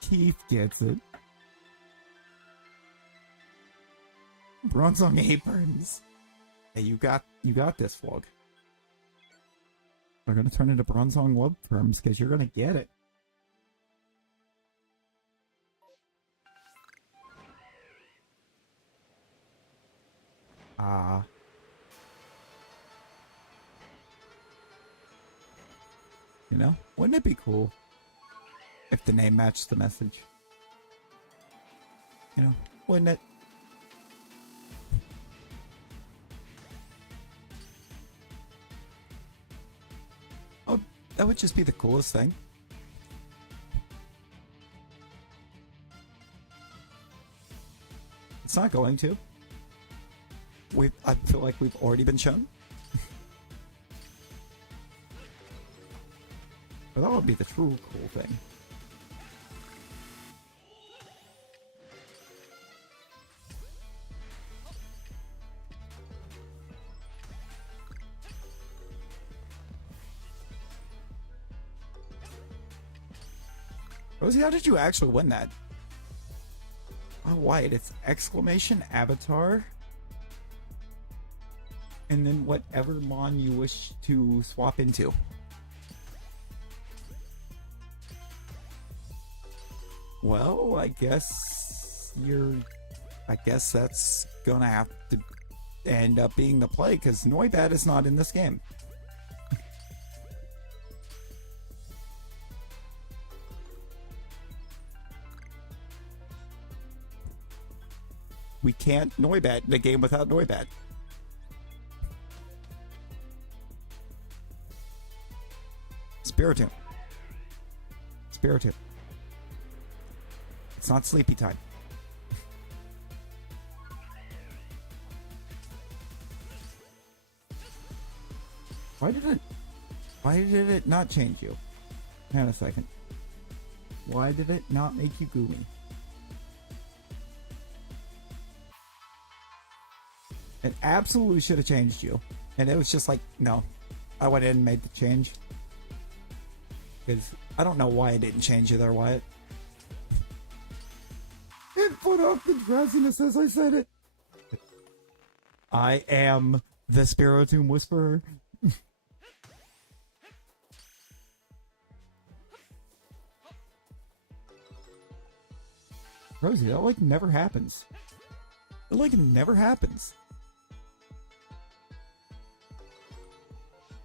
Keith gets it. Bronzong aprons. Hey, you got this, Vlog. We're gonna turn into Bronzong love terms because you're gonna get it. You know, wouldn't it be cool if the name matched the message? You know, wouldn't it? Oh, that would just be the coolest thing. It's not going to. I feel like we've already been shown. But that would be the true cool thing. Rosie, how did you actually win that? Oh, Wyatt, it's exclamation avatar. And then whatever mon you wish to swap into. Well, I guess that's gonna have to end up being the play, because Noibat is not in this game. We can't Noibat in a game without Noibat. Spiritomb. Spiritomb. It's not sleepy time. Why did it not change you? Hang on a second. Why did it not make you gooey? It absolutely should have changed you. And it was just like, no. I went in and made the change. Because I don't know why it didn't change you there, Wyatt. It put off the drowsiness as I said it. I am the Spiritomb Whisperer. Rosie, that like never happens. It like never happens.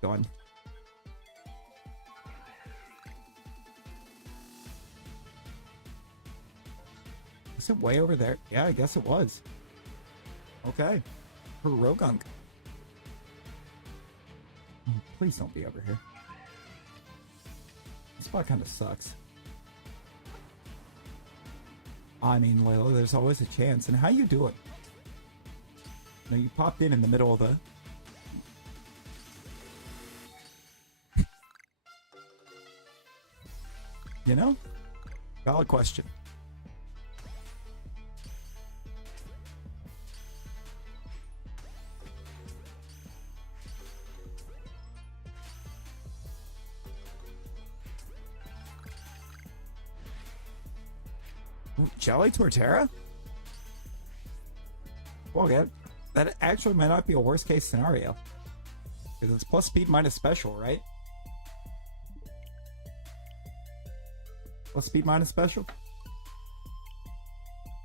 Go on. Was it way over there? Yeah, I guess it was. Okay. For Rogunk. Oh, please don't be over here. This spot kind of sucks. I mean, Layla, there's always a chance. And how you do it? You know, you popped in the middle of the... You know? Valid question. Ooh, Jelly Torterra? Well, yeah, that actually might not be a worst case scenario. Because it's plus speed minus special, right? Plus speed minus special?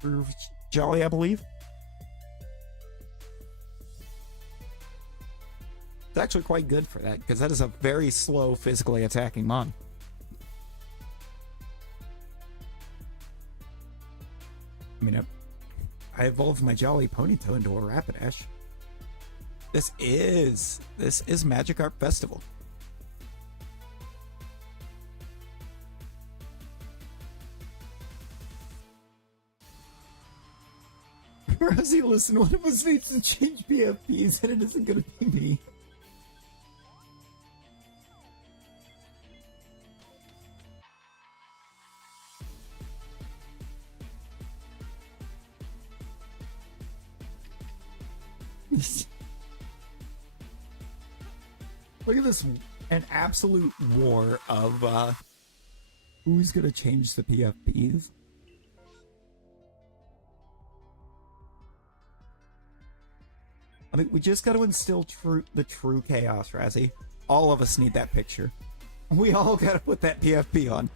For Jolly, I believe. It's actually quite good for that, because that is a very slow physically attacking mon. I mean, I evolved my Jolly Ponyta into a Rapidash. This is Magikarp Festival. Rosie, listen, one of us needs to change PFPs, and it isn't gonna be me. Look at this, an absolute war of, who's gonna change the PFPs? I mean, we just gotta instill the true chaos, Razzie. All of us need that picture. We all gotta put that PFP on.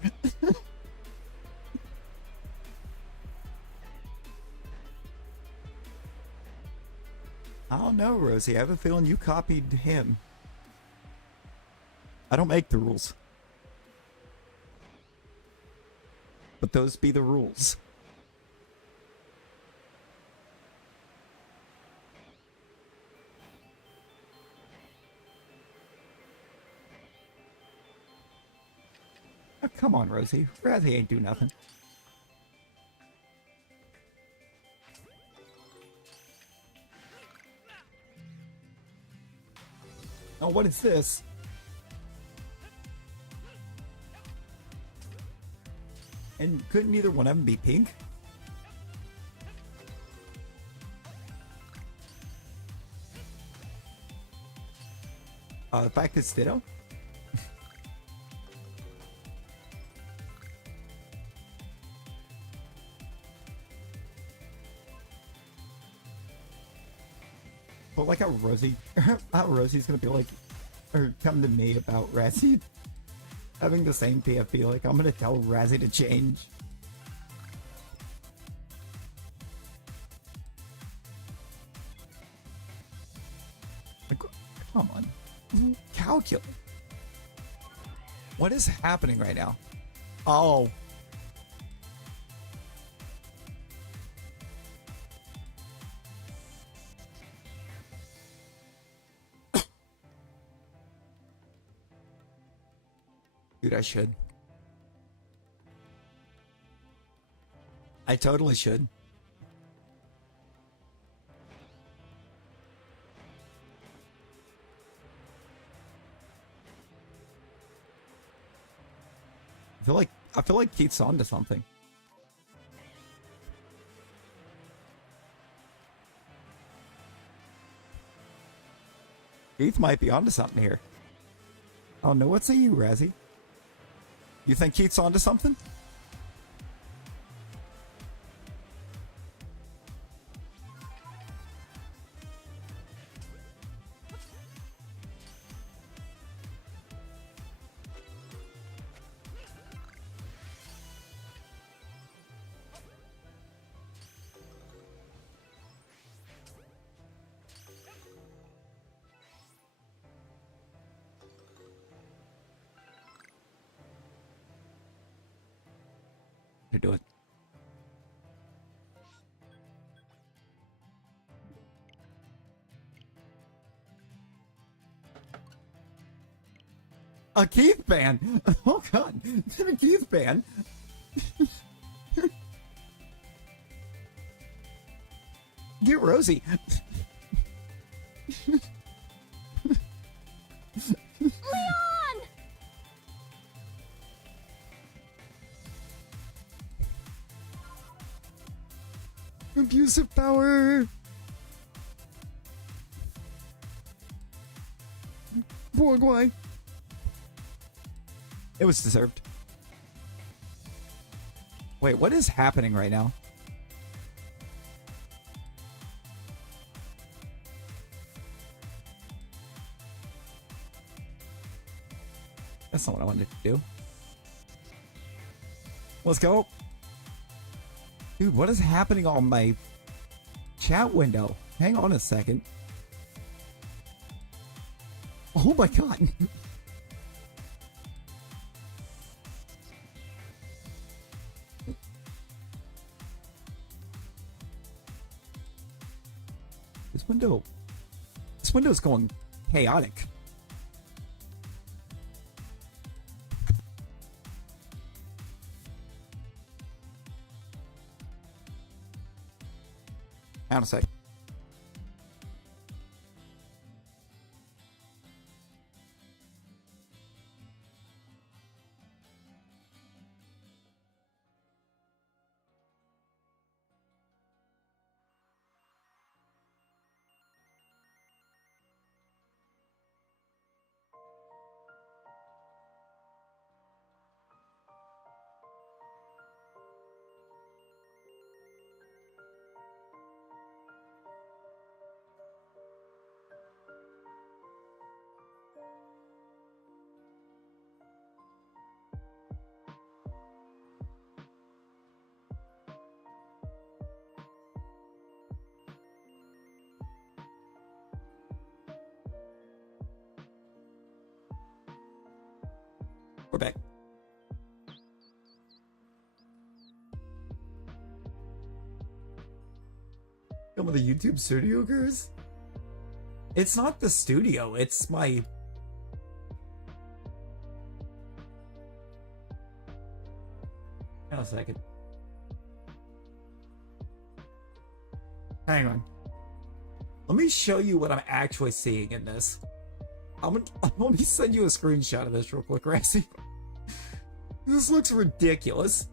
I don't know, Rosie. I have a feeling you copied him. I don't make the rules. But those be the rules. Oh, come on, Rosie. Razzie ain't do nothing. Oh, what is this? And couldn't either one of them be pink? The fact it's Ditto? But like how Rosie's gonna be like, or come to me about Razzie having the same PFP. Like, I'm gonna tell Razzie to change. Like, come on. Calculate. What is happening right now? Oh. Dude, I should. I totally should. I feel like Keith's onto something. Keith might be onto something here. Oh no, what say you, Razzie? You think Keith's onto something? To do it. A Keith ban. Oh god, a Keith ban. Get Rosie. Abusive power. Poor guy. It was deserved. Wait, what is happening right now? That's not what I wanted to do. Let's go. Dude, what is happening on my chat window? Hang on a second. Oh my god. This window's going chaotic. Hang on a sec. We're back. Some of the YouTube studio girls? It's not the studio, it's my... Hang on a second. Hang on. Let me show you what I'm actually seeing in this. Let me send you a screenshot of this real quick, Razzie. This looks ridiculous.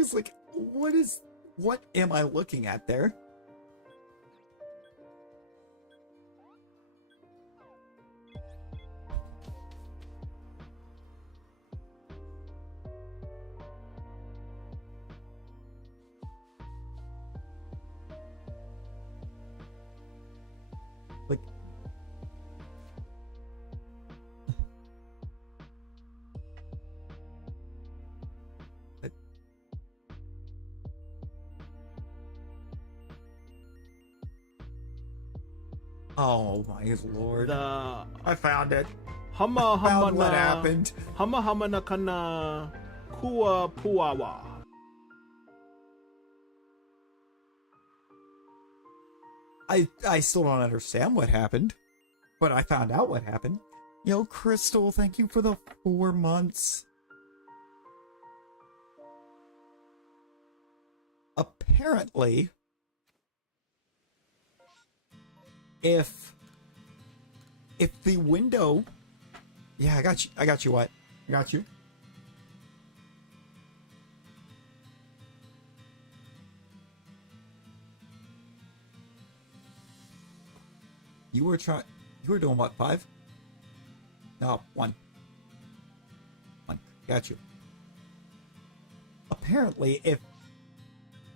It's like, what am I looking at there? Like, oh my lord. I found it. Hama hama Found what na happened. hama hama na kana kua puawa. I still don't understand what happened, but I found out what happened. Yo, Crystal, thank you for the 4 months. Apparently, if the window, yeah, I got you. What? I got you. You were doing what, 5? No, 1. Got you. Apparently, if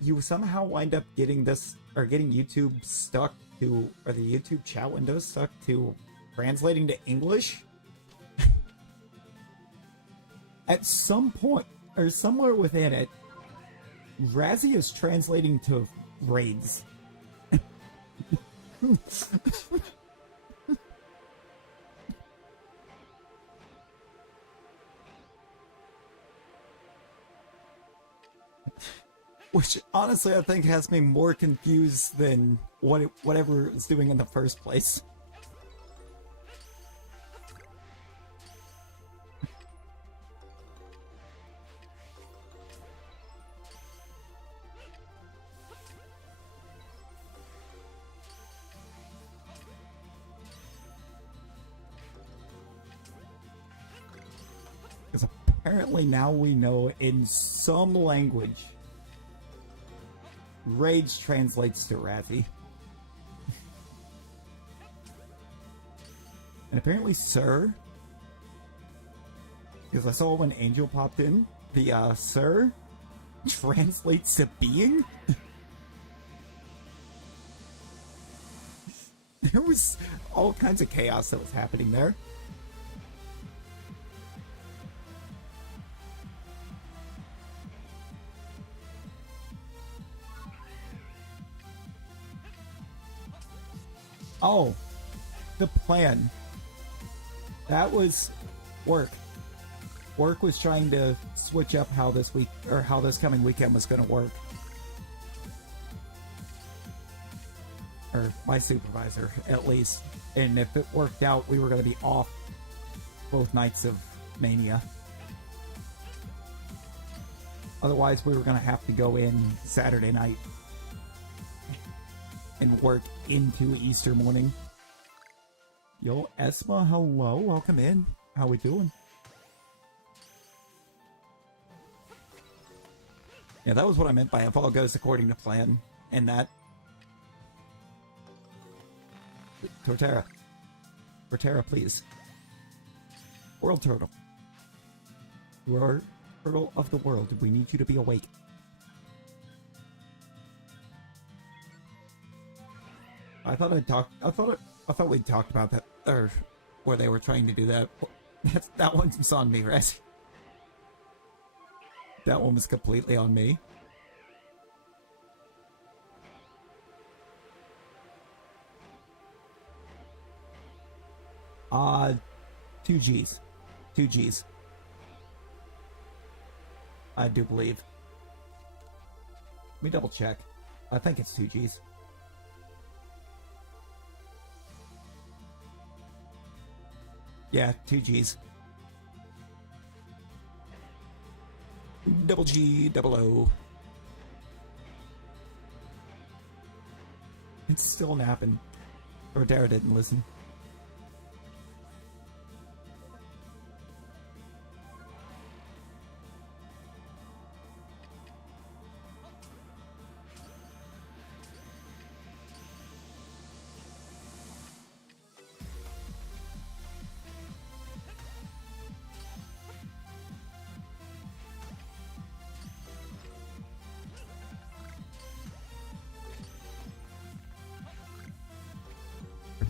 you somehow wind up getting this, or getting YouTube stuck to, or the YouTube chat window stuck to translating to English, at some point, or somewhere within it, Razzie is translating to raids. Which, honestly, I think has me more confused than whatever it's doing in the first place. Because apparently now we know in some language, Rage translates to Razzie. And apparently Sir Because I saw when Angel popped in, the sir translates to being. There was all kinds of chaos that was happening there. Oh, the plan. That was work. Work was trying to switch up how this week, or how this coming weekend was going to work. Or my supervisor, at least. And if it worked out, we were going to be off both nights of Mania. Otherwise, we were going to have to go in Saturday night and work into Easter morning. Yo, Esma, hello. Welcome in. How we doing? Yeah, that was what I meant by if all goes according to plan. And that... Torterra. Torterra, please. World Turtle. You are Turtle of the world. We need you to be awake. I thought we'd talked about that, or where they were trying to do that. That one's on me, right? That one was completely on me. Two G's. 2 G's. I do believe. Let me double check. I think it's 2 G's. Yeah, 2 G's. Double G, double O. It's still napping. Or Dara didn't listen.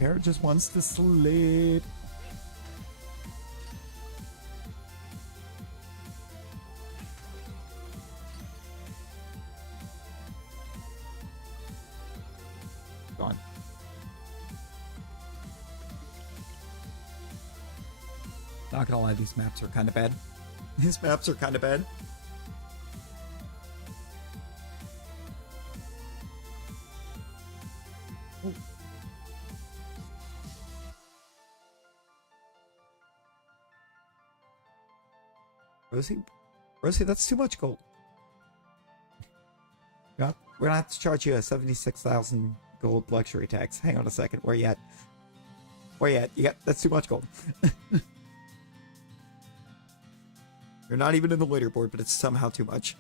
Dara just wants to sleep. Gone. Not gonna lie, these maps are kind of bad. These maps are kind of bad. Oh. Rosie, that's too much gold. Yeah, we're gonna have to charge you a 76,000 gold luxury tax. Hang on a second. Where you at? Where you at? That's too much gold. You're not even in the leaderboard, but it's somehow too much.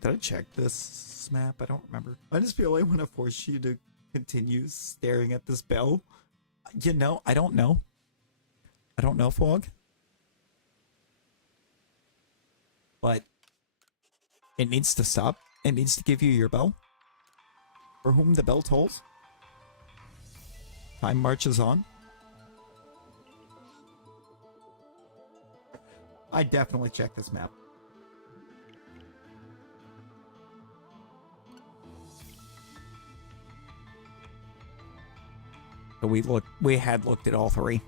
Did I check this map? I don't remember. I just feel like I want to force you to continue staring at this bell. You know, I don't know. I don't know, Fog. But it needs to stop. It needs to give you your bell. For whom the bell tolls. Time marches on. I definitely checked this map. So we had looked at all three.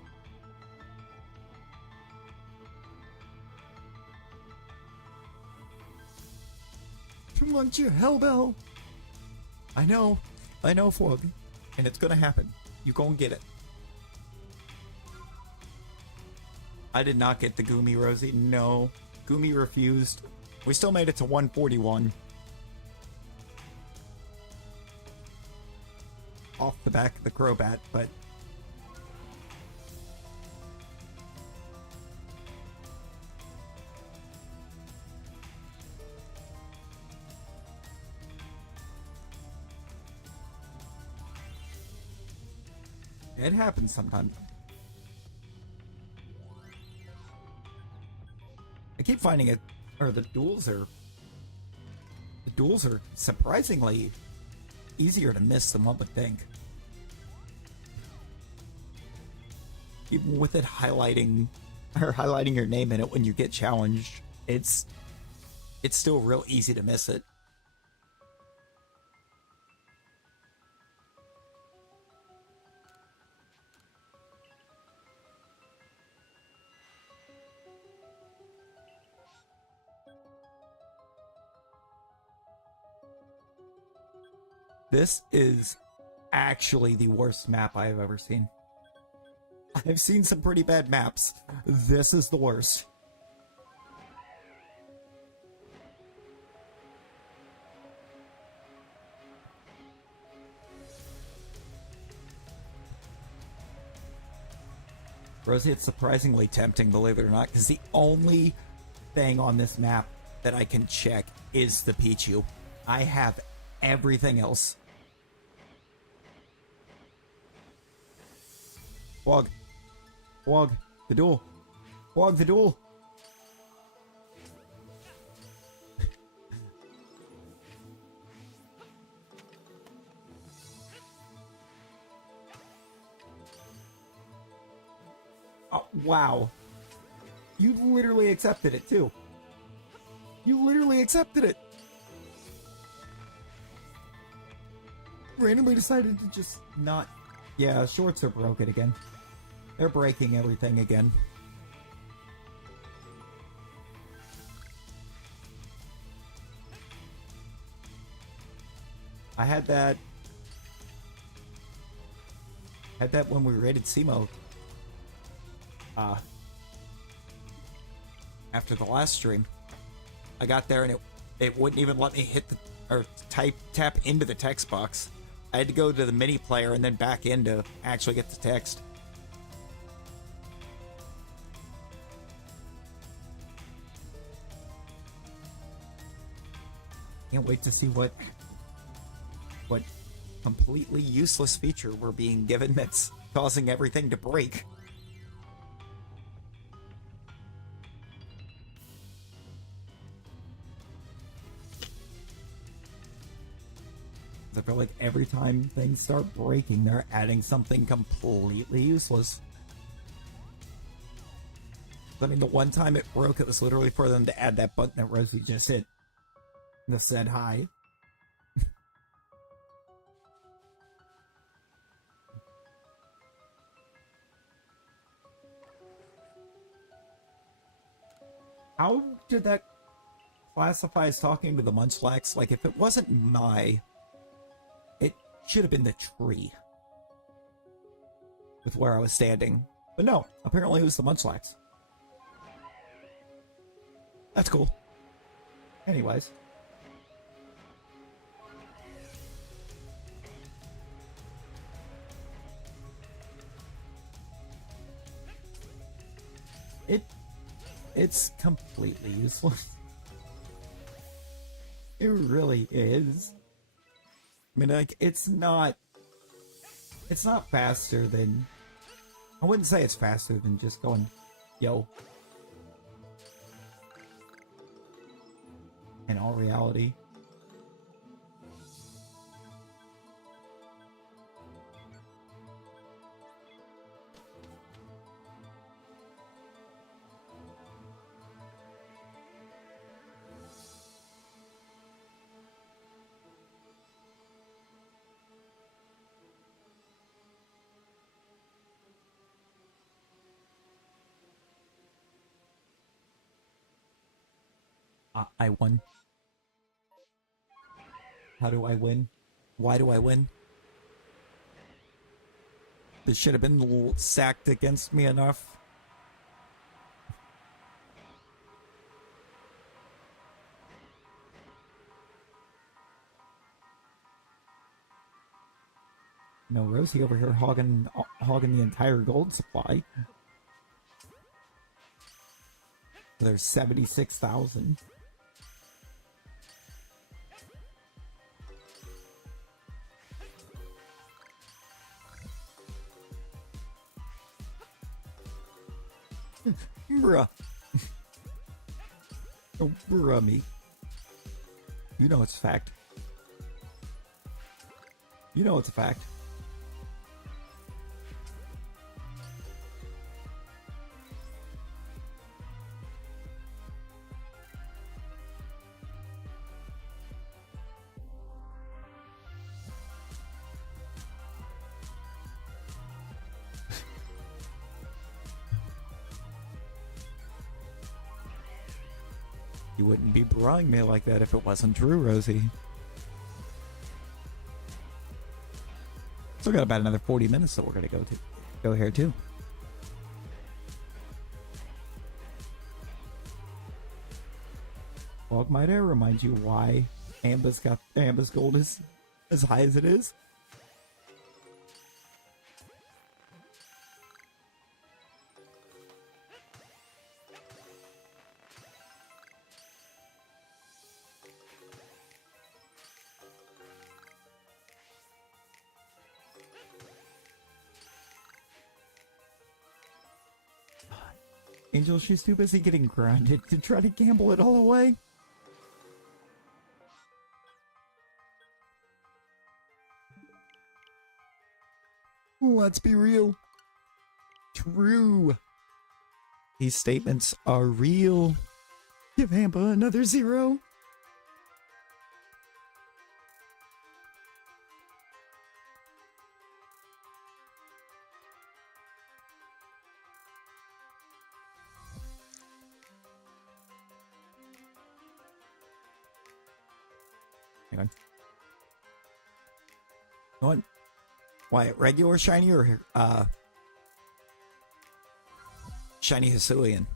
You want your hell bell? I know, Fog. And it's gonna happen. You gonna get it. I did not get the Goomy, Rosie. No. Goomy refused. We still made it to 141. Off the back of the Crobat, but... It happens sometimes. I keep finding it, or the duels are surprisingly easier to miss than one would think. Even with it highlighting your name in it when you get challenged, it's still real easy to miss it. This is actually the worst map I have ever seen. I've seen some pretty bad maps. This is the worst. Rosie, it's surprisingly tempting, believe it or not, because the only thing on this map that I can check is the Pichu. I have everything else. Wog. Wog, the duel. Wog, the duel. Oh, wow. You literally accepted it, too. You literally accepted it. Randomly decided to just not... Yeah, shorts are broken again. They're breaking everything again. I had that when we raided Simo. After the last stream. I got there and it wouldn't even let me hit the or tap into the text box. I had to go to the mini player and then back in to actually get the text. Can't wait to see what completely useless feature we're being given that's causing everything to break. I feel like every time things start breaking, they're adding something completely useless. I mean, the one time it broke, it was literally for them to add that button that Rosie just hit. That said hi. How did that classify as talking to the Munchlax? Like, if it wasn't it should have been the tree with where I was standing. But no, apparently it was the Munchlax. That's cool. Anyways. It's completely useless. It really is. I mean, like, it's not faster than... I wouldn't say it's faster than just going, yo. In all reality. I won. How do I win? Why do I win? This should have been sacked against me enough. No, Rosie over here hogging the entire gold supply. There's 76,000. Bruh. Oh, bruh me. You know it's a fact. You know it's a fact. You wouldn't be brawling me like that if it wasn't true, Rosie. Still got about another 40 minutes that we're gonna go here too. Quagmire reminds you why Amber's gold is as high as it is. Angel, she's too busy getting grounded to try to gamble it all away. Let's be real. True. These statements are real. Give Amber another 0. Hang on. What? Why, regular shiny or shiny Hisuian?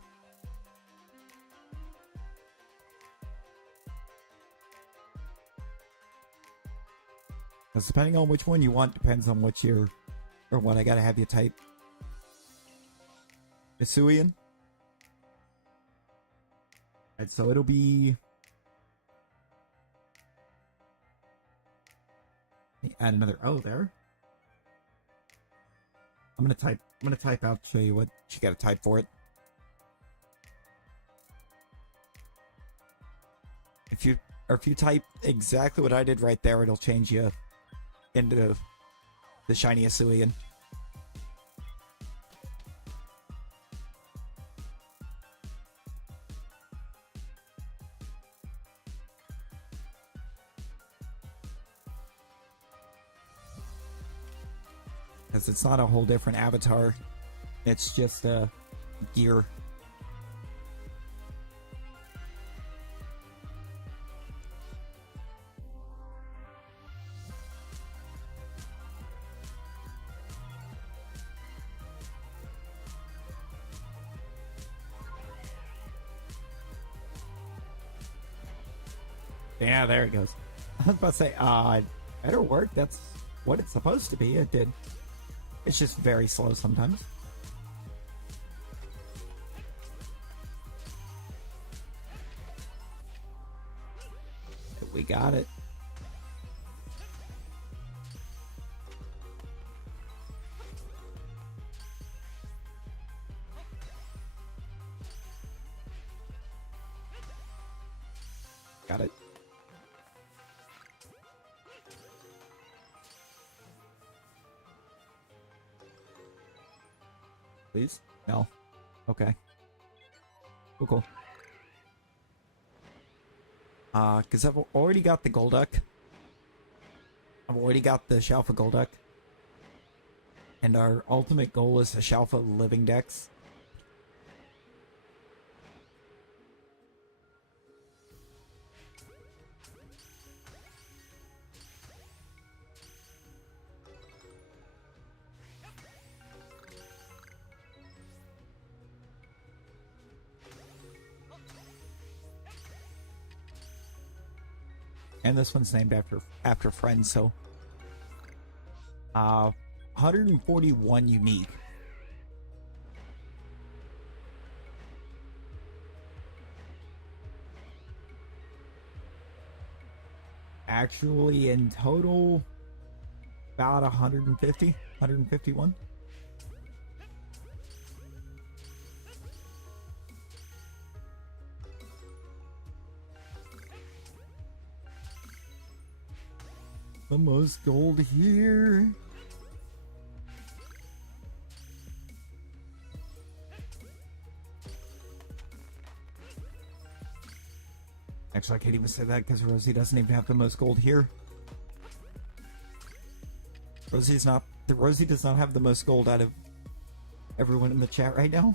Because depending on which one you want depends on what you're, or what I gotta have you type. Hisuian. And so it'll be. Add another O there. I'm gonna type out, show you what you gotta type for it. If you type exactly what I did right there, it'll change you into the shiny Hisuian. Because it's not a whole different avatar. It's just a gear. Yeah, there it goes. I was about to say, better work. That's what it's supposed to be. It did. It's just very slow sometimes. We got it. Got it. Please? No. Okay. Cool. Because I've already got the Golduck. I've already got the Shalpha Golduck. And our ultimate goal is a Shalpha Living Dex. And this one's named after friends, so 141 unique. Actually, in total, about 150, 151. the most gold here. Actually, I can't even say that because Rosie doesn't even have the most gold here. Rosie does not have the most gold out of everyone in the chat right now.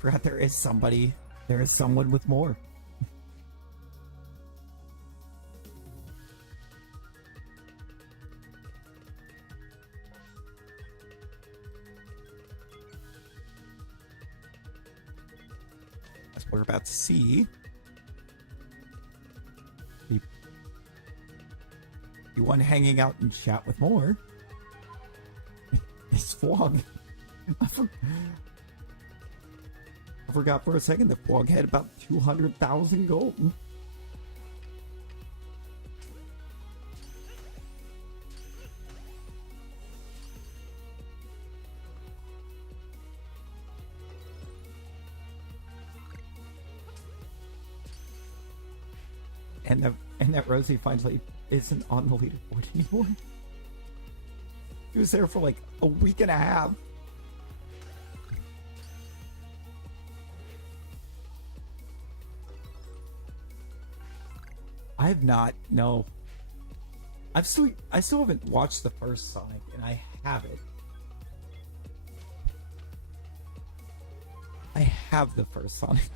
Forgot there is someone with more. As we're about to see. The one hanging out in chat with more is Flog. I forgot for a second that Flog had about 200,000 gold. And that Rosie finally isn't on the leaderboard anymore. He was there for like a week and a half. I have not. No. I still haven't watched the first Sonic, and I have it. I have the first Sonic.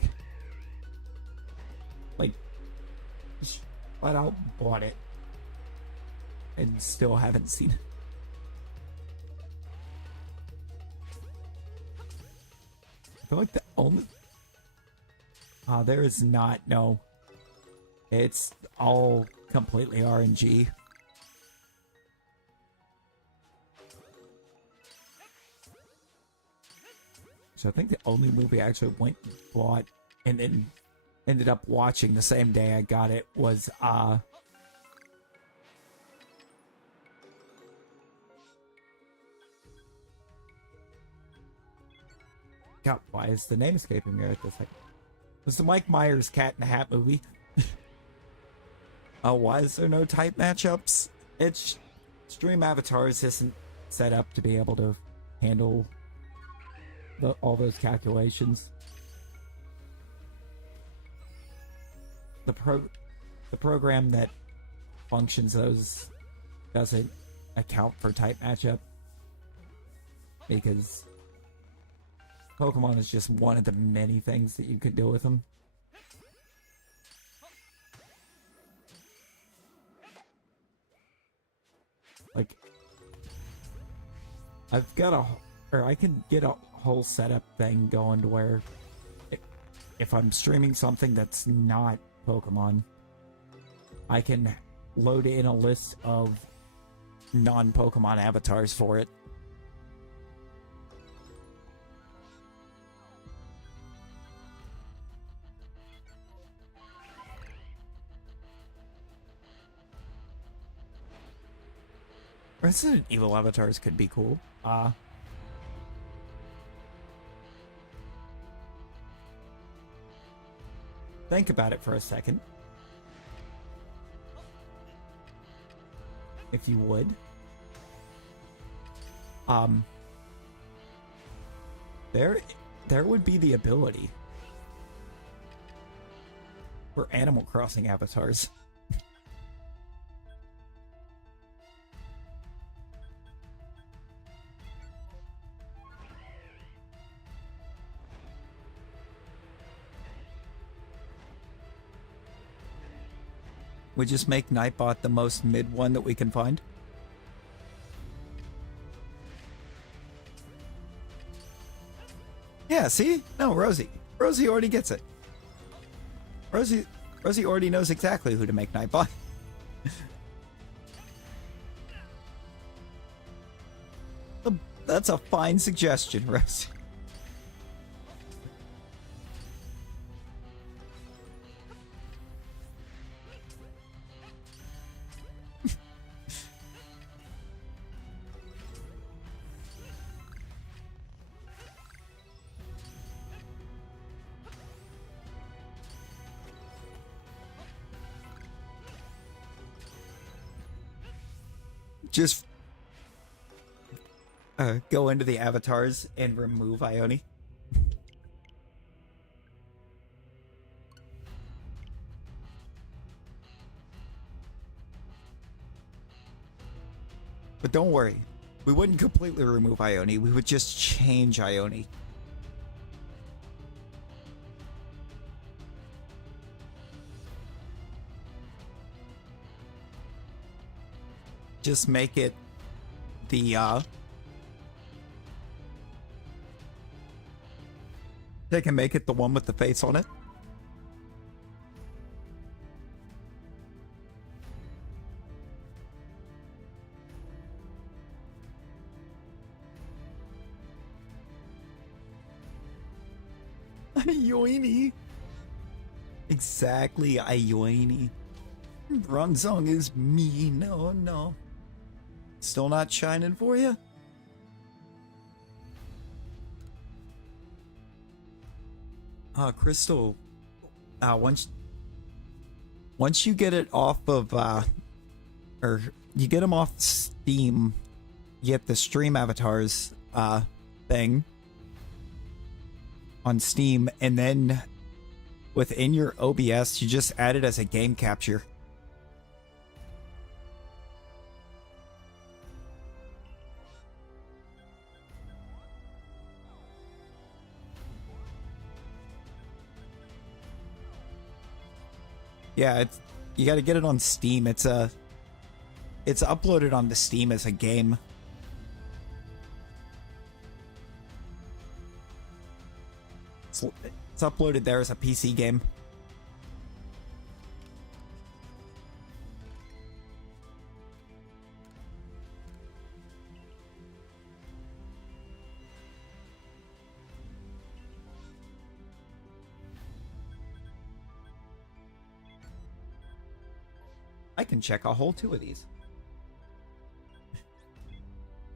Like, flat out bought it, and still haven't seen it. I feel like the only... there is not, no. It's all completely RNG. So I think the only movie I actually went and bought and then ended up watching the same day I got it was God, why is the name escaping me right this second? It was the Mike Myers Cat in the Hat movie. Why is there no type matchups? It's Stream Avatars isn't set up to be able to handle all those calculations. The program that functions those doesn't account for type matchup because Pokemon is just one of the many things that you could do with them. Like, I've got I can get a whole setup thing going to where if I'm streaming something that's not Pokemon, I can load in a list of non-Pokemon avatars for it. Resident Evil avatars could be cool. Think about it for a second. If you would. There would be the ability for Animal Crossing avatars. We just make Nightbot the most mid one that we can find. Yeah, see? No, Rosie. Rosie already gets it. Rosie already knows exactly who to make Nightbot. That's a fine suggestion, Rosie. just go into the avatars and remove Ione. But don't worry, we wouldn't completely remove Ione, we would just change Ione. Just make it the they can make it the one with the face on it. Ioini. Exactly, Ioini. Bronzong is me. No, no. Still not shining for you? Crystal. Once you get it off of or you get them off Steam, you get the stream avatars thing on Steam, and then within your OBS you just add it as a game capture. Yeah, you got to get it on Steam. It's uploaded on the Steam as a game. It's uploaded there as a PC game. I can check a whole 2 of these.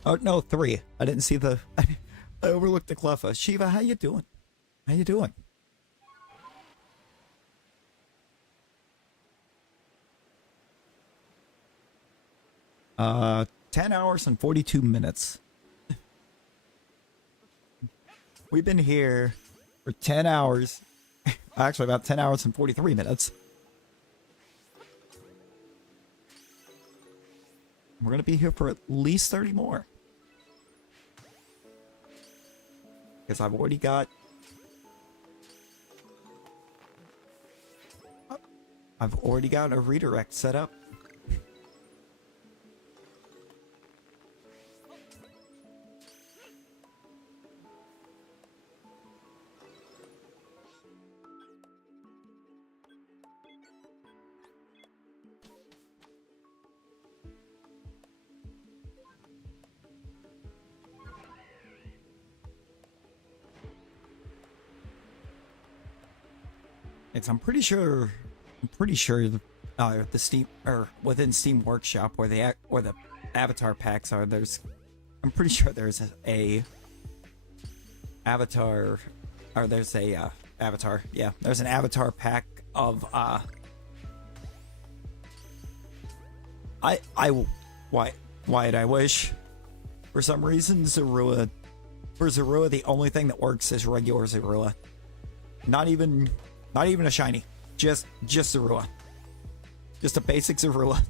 Oh, no, 3. I didn't see the... I overlooked the Cleffa. Shiva, how you doing? How you doing? Uh, 10 hours and 42 minutes. We've been here for 10 hours. Actually, about 10 hours and 43 minutes. We're going to be here for at least 30 more. Because I've already got... a redirect set up. I'm pretty sure the Steam or within Steam Workshop where the avatar packs are, I'm pretty sure there's a avatar, or there's a avatar. Yeah, there's an avatar pack of why'd I wish? For some reason, Zorua, the only thing that works is regular Zorua. Not even a shiny. Just Zorua. Just a basic Zorua.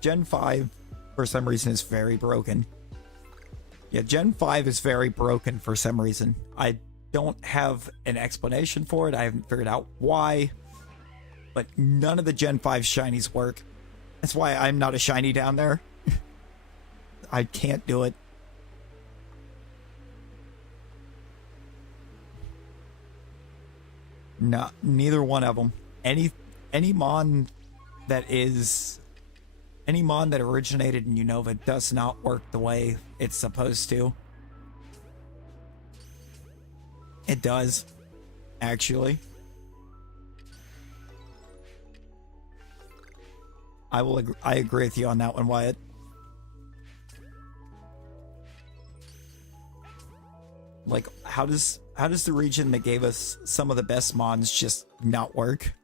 Gen 5, for some reason, is very broken. Yeah, Gen 5 is very broken for some reason. I don't have an explanation for it. I haven't figured out why. But none of the Gen 5 shinies work. That's why I'm not a shiny down there. I can't do it. No, neither one of them. Any mon that originated in Unova does not work the way it's supposed to. It does, actually. I agree with you on that one, Wyatt. Like, how does the region that gave us some of the best mons just not work?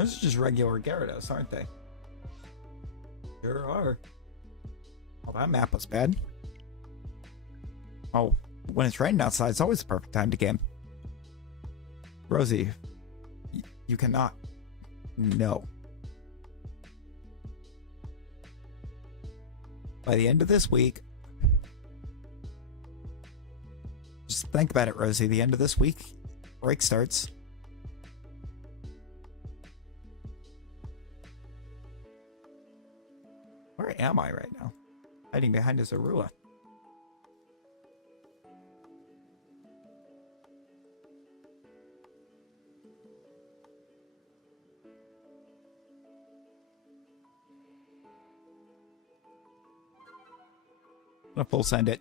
Those are just regular Gyarados, aren't they? Sure are. Oh, that map was bad. Oh, when it's raining outside, it's always the perfect time to game. Rosie, you cannot. No. By the end of this week, just think about it, Rosie. The end of this week, break starts. Where am I right now? Hiding behind a Zorua. I'm gonna full send it.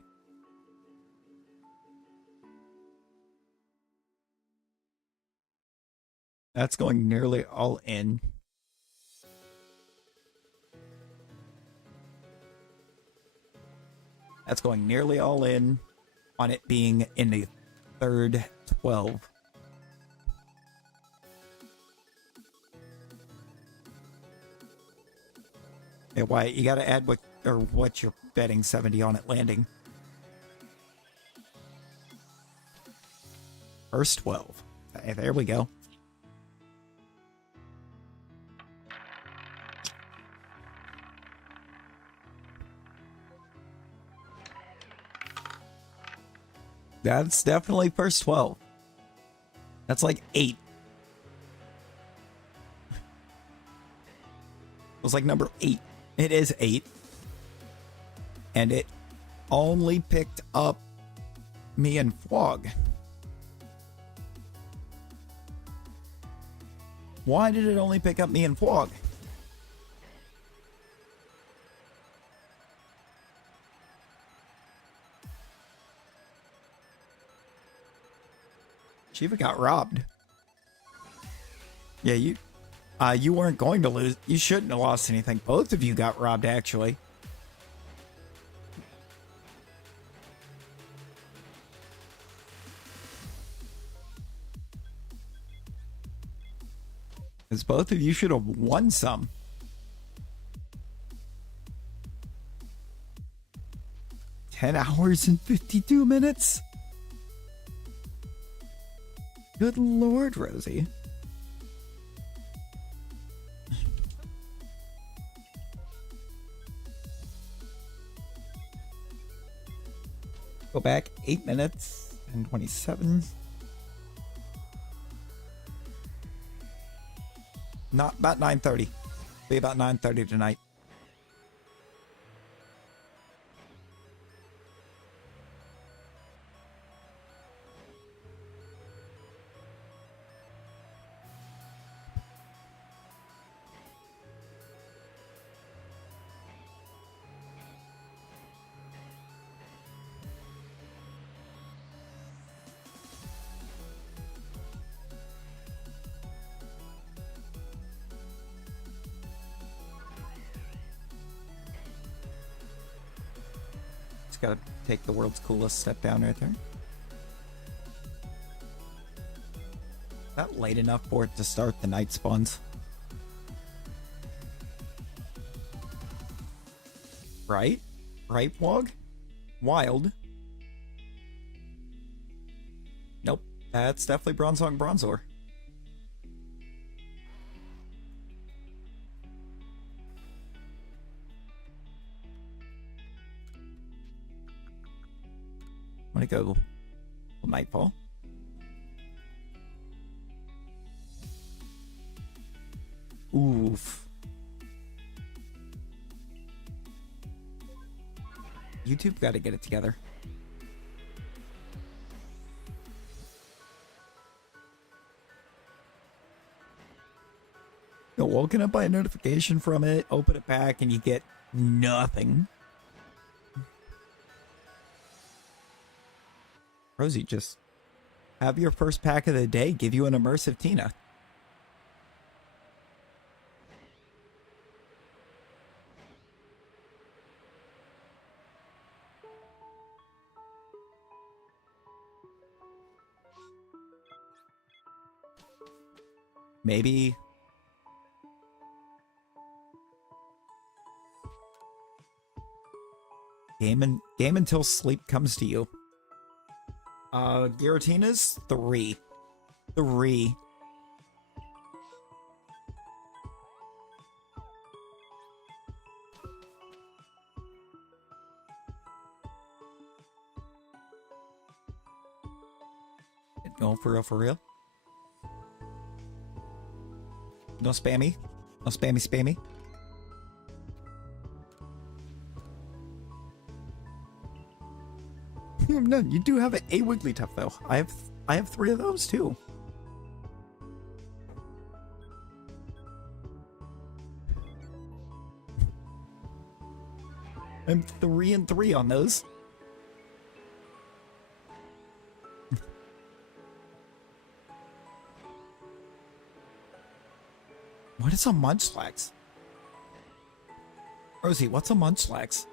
That's going nearly all in. That's going nearly all in on it being in the third 12. Yeah, why? You gotta add what you're betting 70 on it landing. First 12. Hey, there we go. That's definitely first 12. That's like 8. It was like number 8. It is 8. And it only picked up me and Fwog. Why did it only pick up me and Fwog? Shiva got robbed. Yeah, you weren't going to lose. You shouldn't have lost anything. Both of you got robbed, actually. Because both of you should have won some. $10 and 52 minutes? Good Lord, Rosie. Go back 8 minutes and 27. Not about 9:30. Be about 9:30 tonight. Gotta take the world's coolest step down right there. Not late enough for it to start the night spawns. Right? Right, Wog? Wild. Nope. That's definitely Bronzong Bronzor. I'm gonna go Nightfall. Oof. YouTube got to get it together. Got woken up by a notification from it, open it back, and you get nothing. Rosie, just have your first pack of the day give you an immersive Tina. Maybe Game until sleep comes to you. Giratina's 3. 3. No, for real, for real. No spammy. No spammy. No, you do have a Wigglytuff though. I have 3 of those too. I'm 3 and 3 on those. What is a Munchlax? Rosie, what's a Munchlax?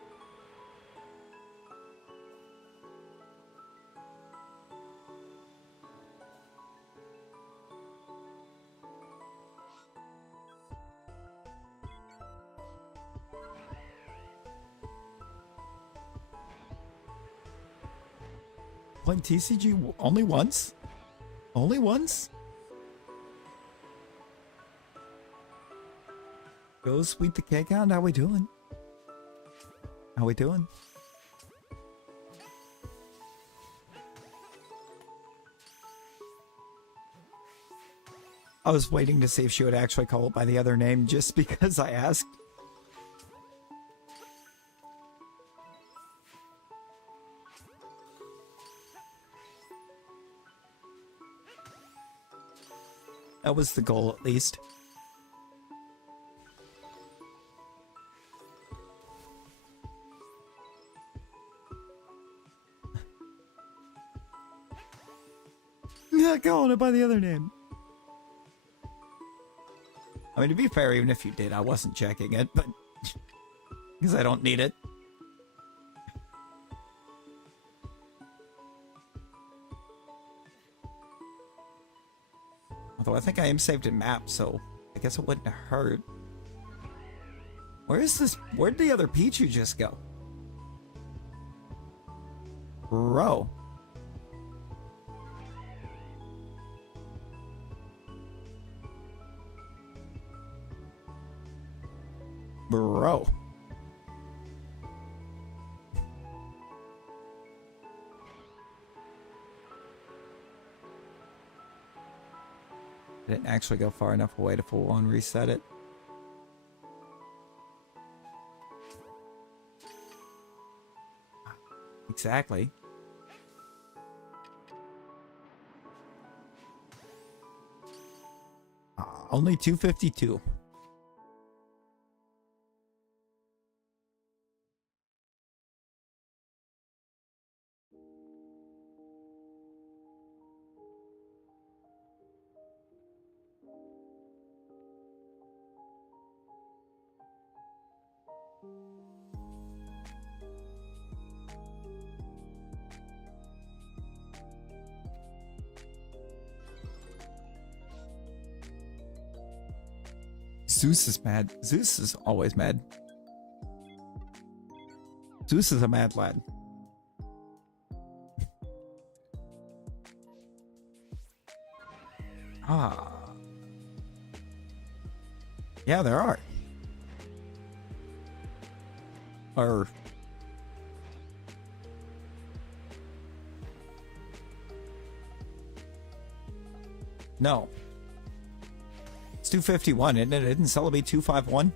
Playing TCG only once? Only once? Go sweet the cake out. How we doing? How we doing? I was waiting to see if she would actually call it by the other name just because I asked. That was the goal, at least. Not calling it by the other name. I mean, to be fair, even if you did, I wasn't checking it, but because I don't need it. Although I think I am saved in map, so I guess it wouldn't hurt. Where is this? Where'd the other Pichu just go? Bro. Bro. I didn't actually go far enough away to full on reset it. Exactly. Only 252. Zeus is mad. Zeus is always mad. Zeus is a mad lad. Ah. Yeah, there are. Or... No. It's 251, isn't it? Didn't Celebi 251?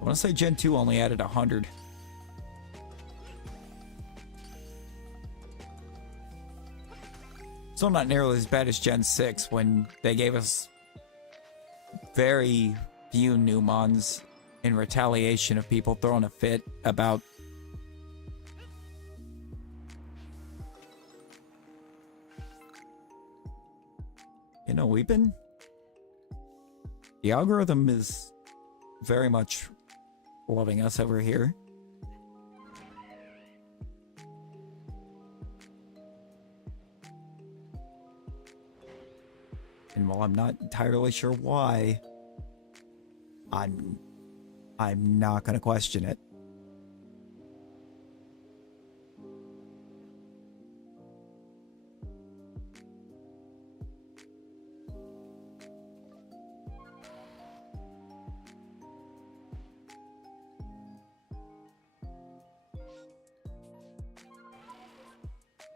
I want to say Gen 2 only added 100. Still not nearly as bad as Gen 6 when they gave us very few new mons in retaliation of people throwing a fit about we've been... The algorithm is very much loving us over here. while I'm not entirely sure why, I'm not gonna question it.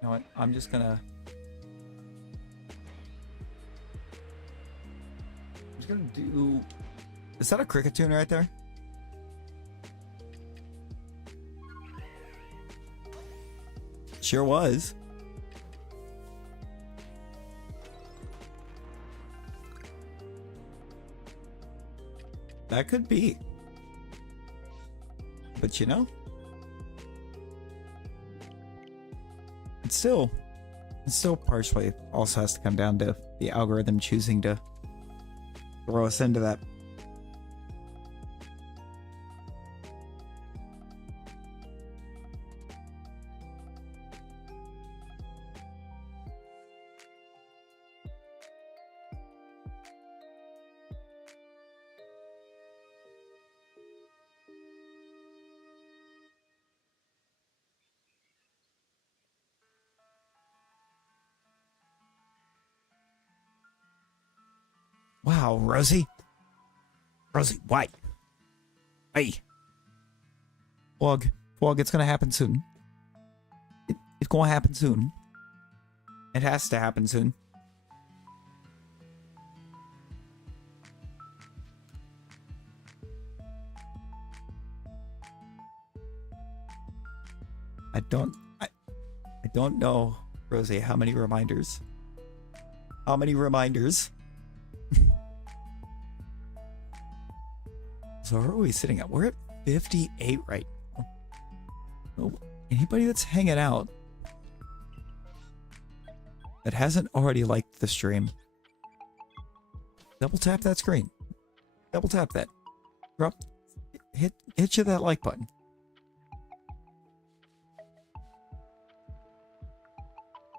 You know what? I'm just gonna do. Is that a cricket tune right there? Sure was. That could be. But you know, it's still partially also has to come down to the algorithm choosing to throw us into that. Wow, Rosie. Rosie, why? Hey. Wog, it's gonna happen soon. It's gonna happen soon. It has to happen soon. I don't know, Rosie, how many reminders? How many reminders? So where are we sitting at? We're at 58 right now. So anybody that's hanging out that hasn't already liked the stream, double tap that screen. Double tap that. Hit you that like button.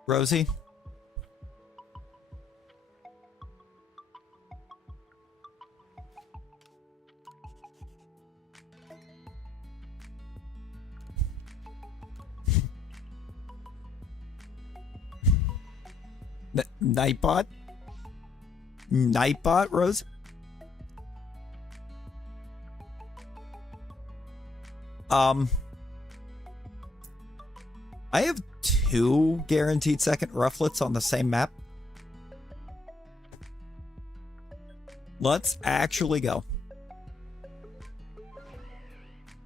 Rosie? Nightbot? Nightbot, Rose? I have 2 guaranteed second rufflets on the same map. Let's actually go.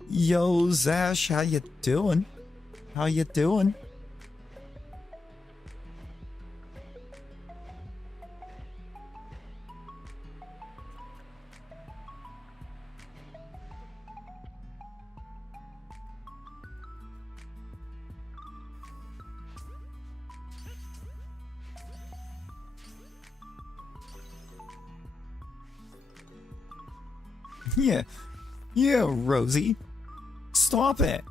Yo, Zash, how you doing? How you doing? Yeah, Rosie. Stop it.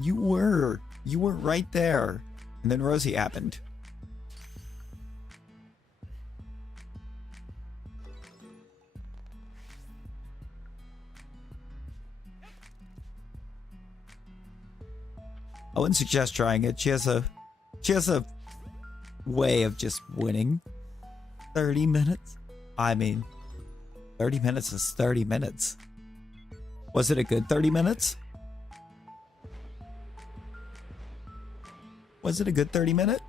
You were right there. And then Rosie happened. I wouldn't suggest trying it. She has a way of just winning. 30 minutes? I mean, 30 minutes is 30 minutes. Was it a good 30 minutes? Was it a good 30 minute?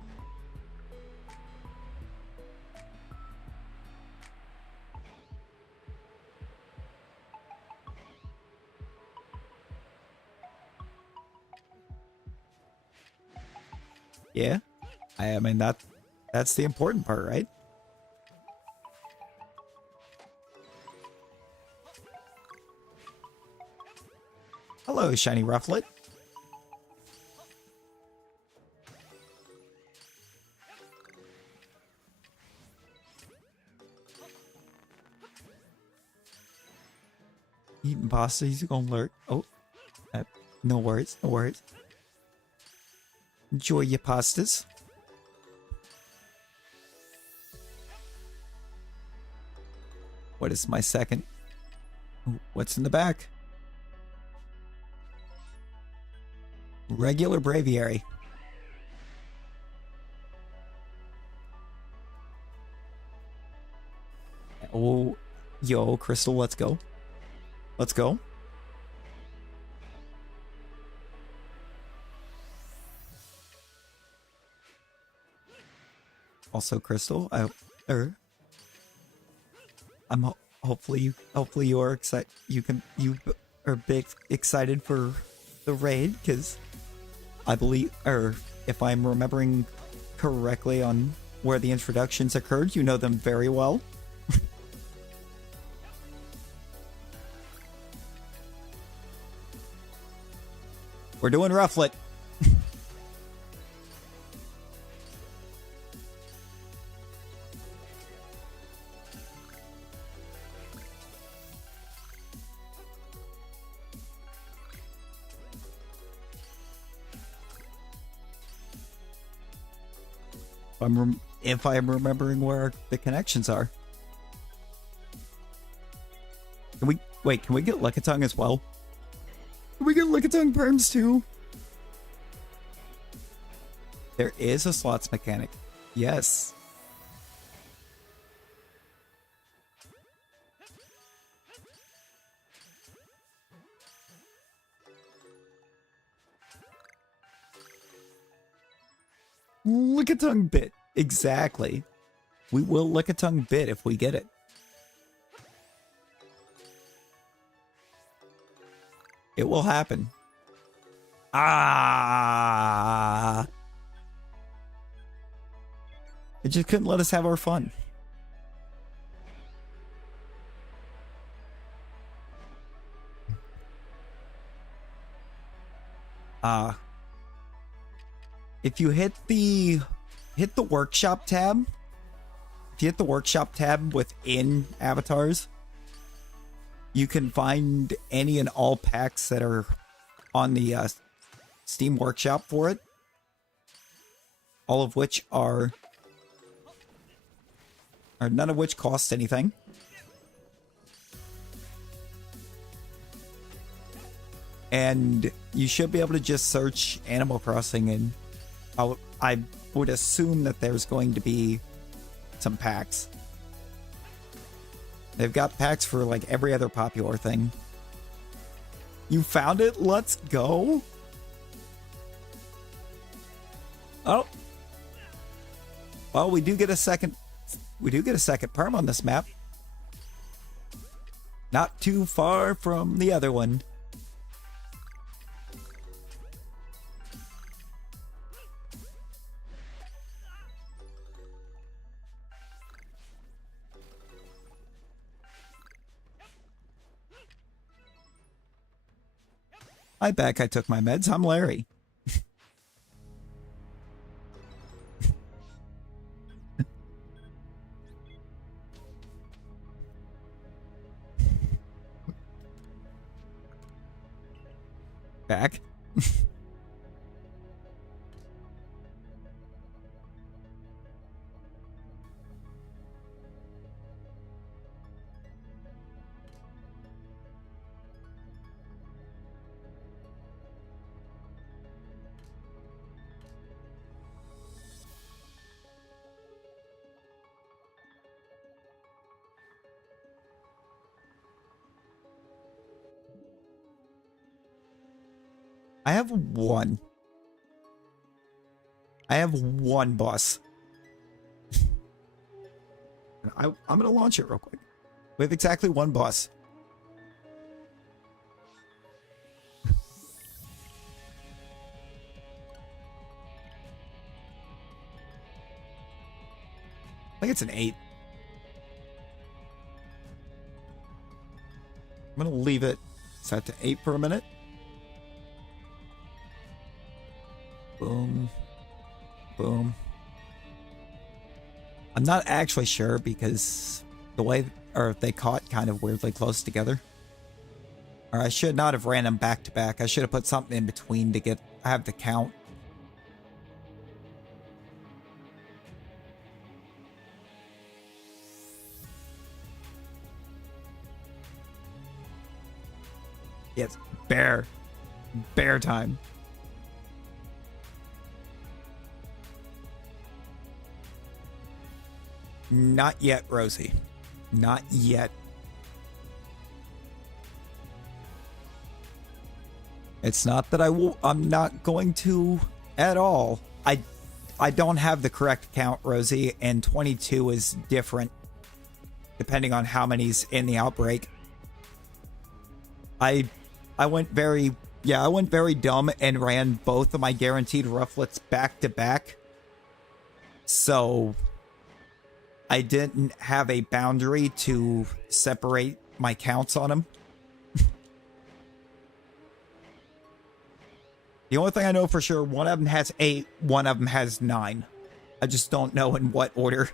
Yeah. I mean that's the important part, right? Hello, shiny rufflet. Eating pasta, he's gonna lurk. Oh, no worries, no worries. Enjoy your pastas. What is my second? Ooh, what's in the back? Regular Braviary. Oh, yo, Crystal, let's go. Let's go. Also, Crystal, hopefully you are excited. You are big excited for the raid, because I believe, or if I'm remembering correctly on where the introductions occurred, you know them very well. We're doing Rufflet. If I'm remembering where the connections are. Can we wait? Can we get Lickitung as well? Can we get Lickitung perms too? There is a slots mechanic. Yes. Lickitung bit. Exactly. We will Lickitung bit if we get it. It will happen. Ah! It just couldn't let us have our fun. If you hit the workshop tab, if you hit the workshop tab within avatars, you can find any and all packs that are on the Steam Workshop for it. All of which are none of which cost anything. And you should be able to just search Animal Crossing, and I would assume that there's going to be some packs. They've got packs for like every other popular thing. You found it? Let's go. Oh. Well, we do get a second perm on this map. Not too far from the other one. I back I took my meds. I'm Larry. Back. I have one. I have one boss. I'm going to launch it real quick. We have exactly one boss. I think it's an 8. I'm going to leave it set to 8 for a minute. Boom. Boom. I'm not actually sure because the way, or they caught kind of weirdly close together. Or I should not have ran them back to back. I should have put something in between to have the count. Yes, bear. Bear time. Not yet, Rosie. Not yet. It's not that I'm not going to at all. I don't have the correct count, Rosie, and 22 is different depending on how many's in the outbreak. I went very dumb and ran both of my guaranteed rufflets back to back. So I didn't have a boundary to separate my counts on them. The only thing I know for sure, one of them has 8, one of them has 9. I just don't know in what order.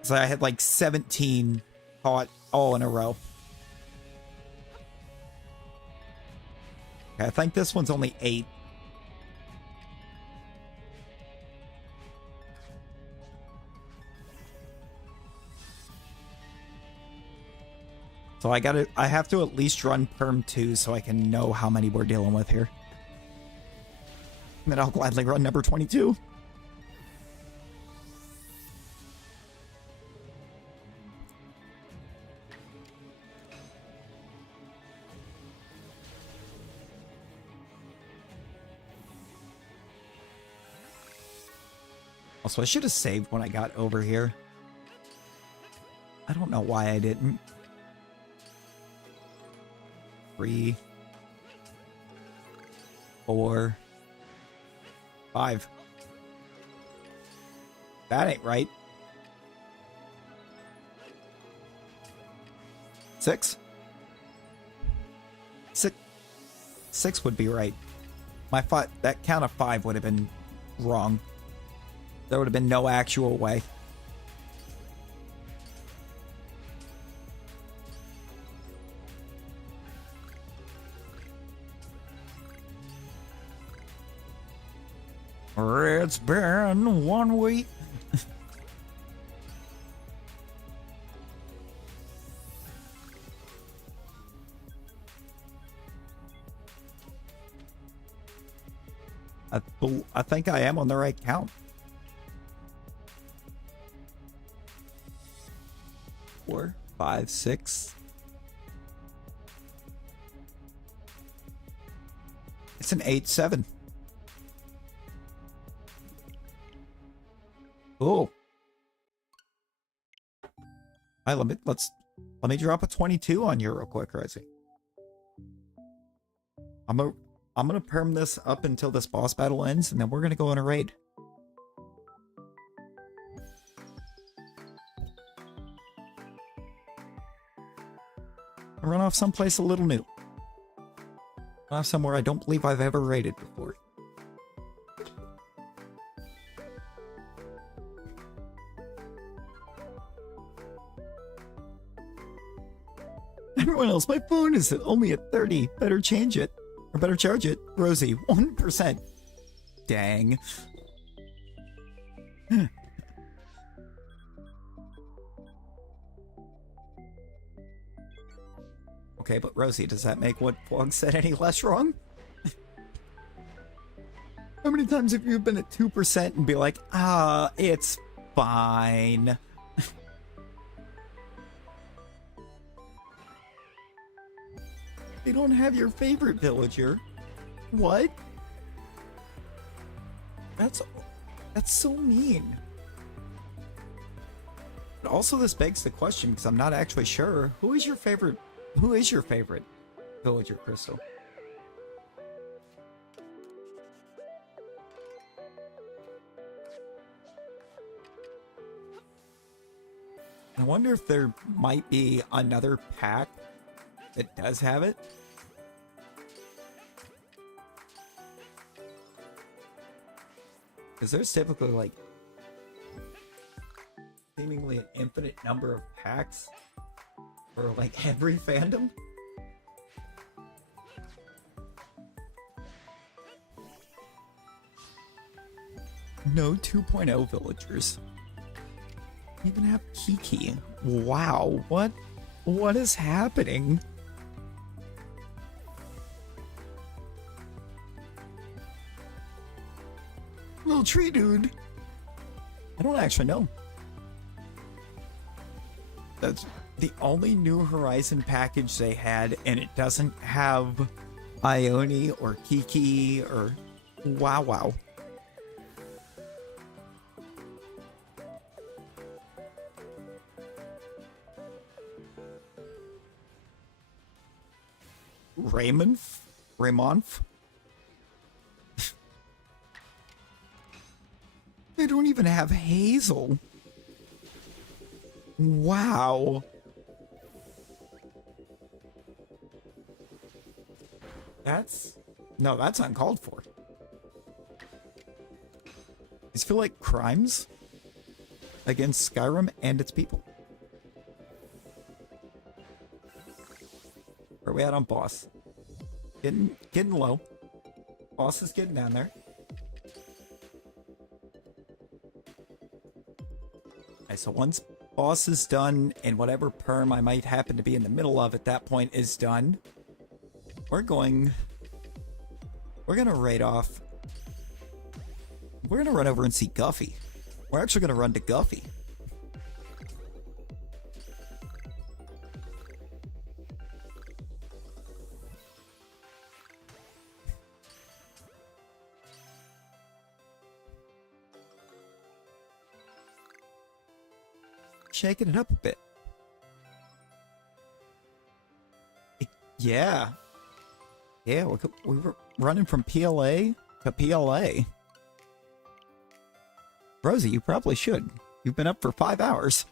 So I had like 17 caught all in a row. Okay, I think this one's only 8. So I have to at least run perm 2 so I can know how many we're dealing with here. And then I'll gladly run number 22. Also, I should have saved when I got over here. I don't know why I didn't. 3, 4, 5. That ain't right. 6. 6 would be right. That count of 5 would have been wrong. There would have been no actual way. It's been 1 week. I think I am on the right count. 4, 5, 6. It's an 8, 7. Oh. All right, let me drop a 22 on you real quick, Rosie. I'm gonna perm this up until this boss battle ends, and then we're gonna go on a raid. I'll run off someplace a little new. Run off somewhere I don't believe I've ever raided before. Everyone else, my phone is only at 30. Better change it. Or better charge it. Rosie, 1%. Dang. Okay, but Rosie, does that make what Flog said any less wrong? How many times have you been at 2% and be like, it's fine? They don't have your favorite villager. What? That's so mean. But also this begs the question, because I'm not actually sure. Who is your favorite villager, Crystal? I wonder if there might be another pack that does have it. Because there's typically like seemingly an infinite number of packs for like every fandom. No 2.0 villagers. Even have Kiki. Wow, what? What is happening? Little tree dude. I don't actually know. That's the only New Horizon package they had, and it doesn't have Ione or Kiki or Wow Wow. Raymonf? They don't even have Hazel. Wow. That's uncalled for. These feel like crimes against Skyrim and its people. Where are we at on boss? Getting low. Boss is getting down there. Okay, so once boss is done and whatever perm I might happen to be in the middle of at that point is done, we're gonna raid off. We're gonna run over and see Guffy. We're actually gonna run to Guffy. Shaking it up a bit. Yeah. Yeah, we were running from PLA to PLA. Rosie, you probably should. You've been up for 5 hours.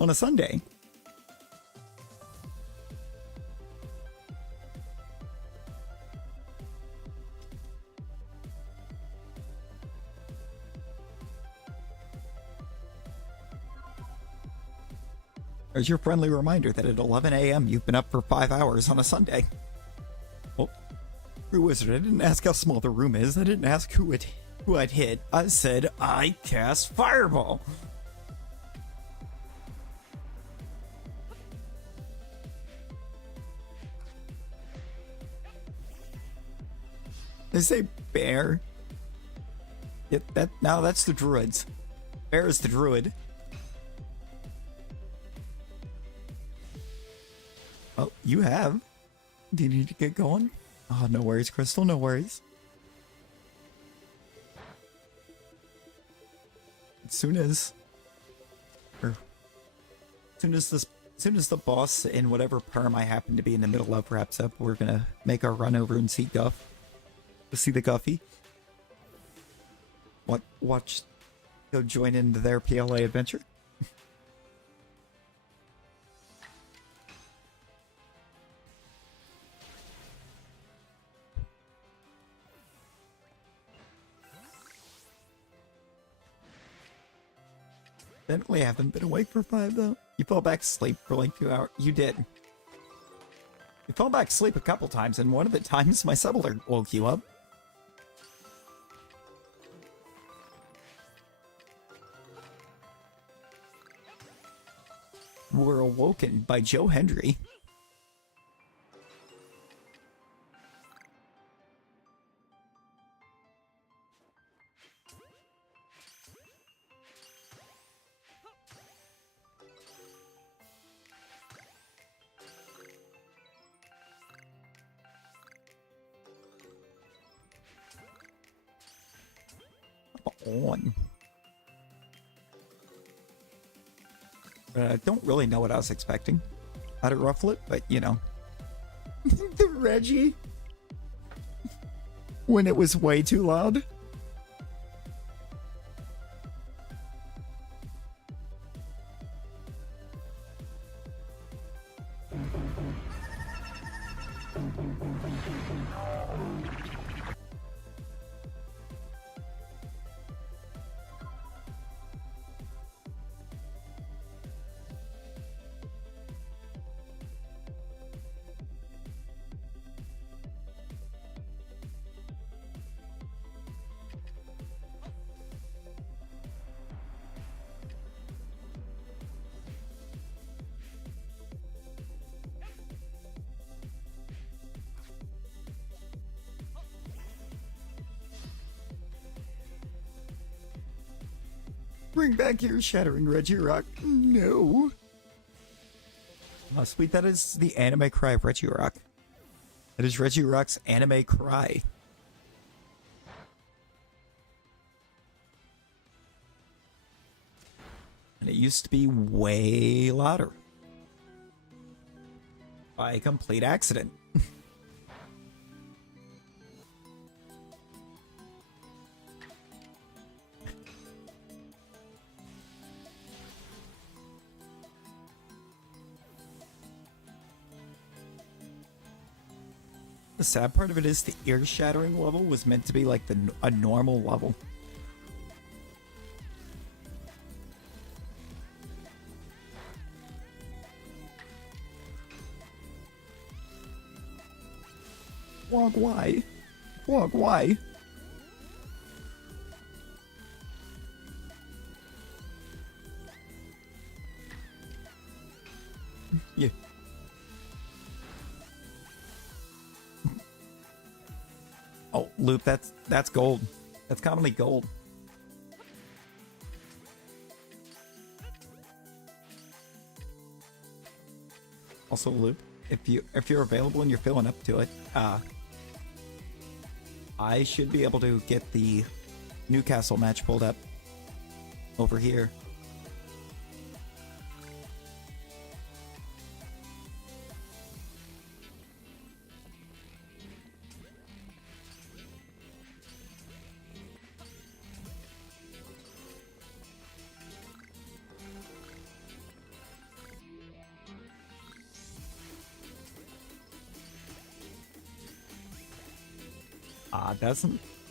On a Sunday. There's your friendly reminder that at 11 a.m. you've been up for 5 hours on a Sunday. Oh, True Wizard, I didn't ask how small the room is. I didn't ask who I'd hit. I said I cast Fireball. They say bear. Yep, now that's the druids. Bear is the druid. Oh, you have? Do you need to get going? Oh, no worries, Crystal, no worries. As soon as the boss and whatever perm I happen to be in the middle of wraps up, we're gonna make our run over and see Guff. To see the Guffy. Watch, go join into their PLA adventure. Definitely haven't been awake for 5 though. You fell back asleep for like 2 hours. You did. You fell back asleep a couple times, and one of the times my sub alert woke you up. Were awoken by Joe Hendry. On. I don't really know what I was expecting out of Rufflet, but you know. The Reggie. When it was way too loud. Bring back your shattering Regirock. No. Oh, sweet. That is the anime cry of Regirock. That is Regirock's anime cry. And it used to be way louder. By a complete accident. The sad part of it is the ear-shattering level was meant to be like a normal level. Wog, why? Wog, why? Yeah. Oh, Loop, that's gold. That's commonly gold. Also, Loop, if you're available and you're feeling up to it, I should be able to get the Newcastle match pulled up over here.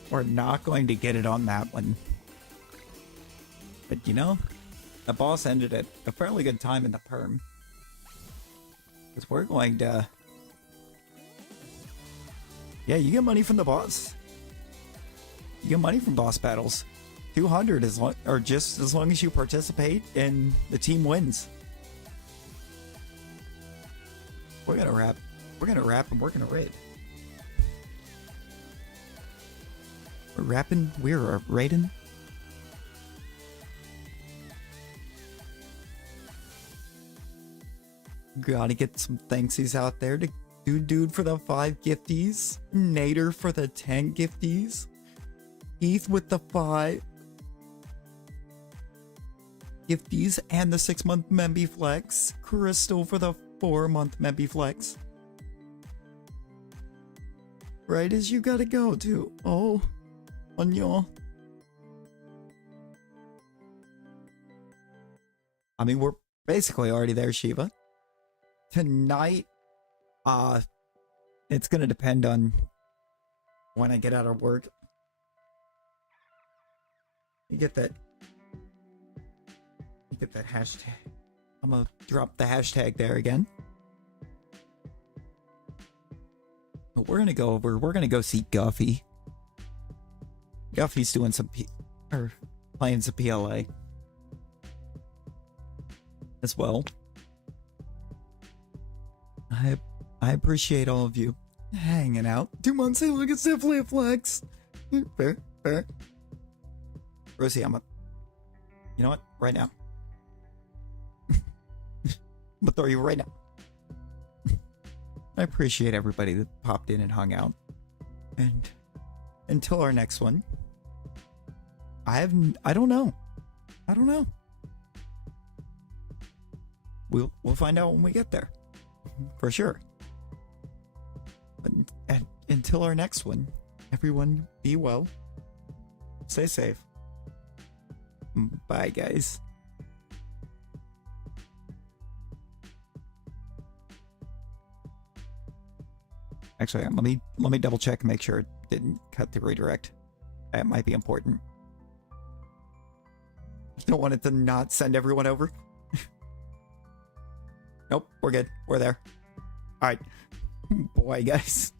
We're not going to get it on that one. But you know, the boss ended at a fairly good time in the perm. Because we're going to... Yeah, you get money from the boss. You get money from boss battles. 200 or just as long as you participate and the team wins. We're gonna wrap and we're gonna raid. We're rapping, we're raiding. Gotta get some thanksies out there to Dude for the 5 gifties, Nader for the 10 gifties, Heath with the 5 gifties and the 6-month Memby Flex, Crystal for the 4-month Memby Flex. Right as you gotta go to. Oh. On y'all. I mean, we're basically already there, Shiva. Tonight, it's gonna depend on when I get out of work. You get that hashtag. I'm gonna drop the hashtag there again. But we're gonna go see Guffy. Guffy's doing some playing some PLA as well. I appreciate all of you hanging out. 2 months, hey, look, it's definitely a flex. Fair. Rosie, you know what? Right now. I'm gonna throw you right now. I appreciate everybody that popped in and hung out. And until our next one, I don't know. We'll find out when we get there. For sure. But until our next one, everyone be well. Stay safe. Bye, guys. Actually, let me double check and make sure it didn't cut the redirect. That might be important. Don't want it to not send everyone over. Nope, we're good. We're there. All right. Boy, guys.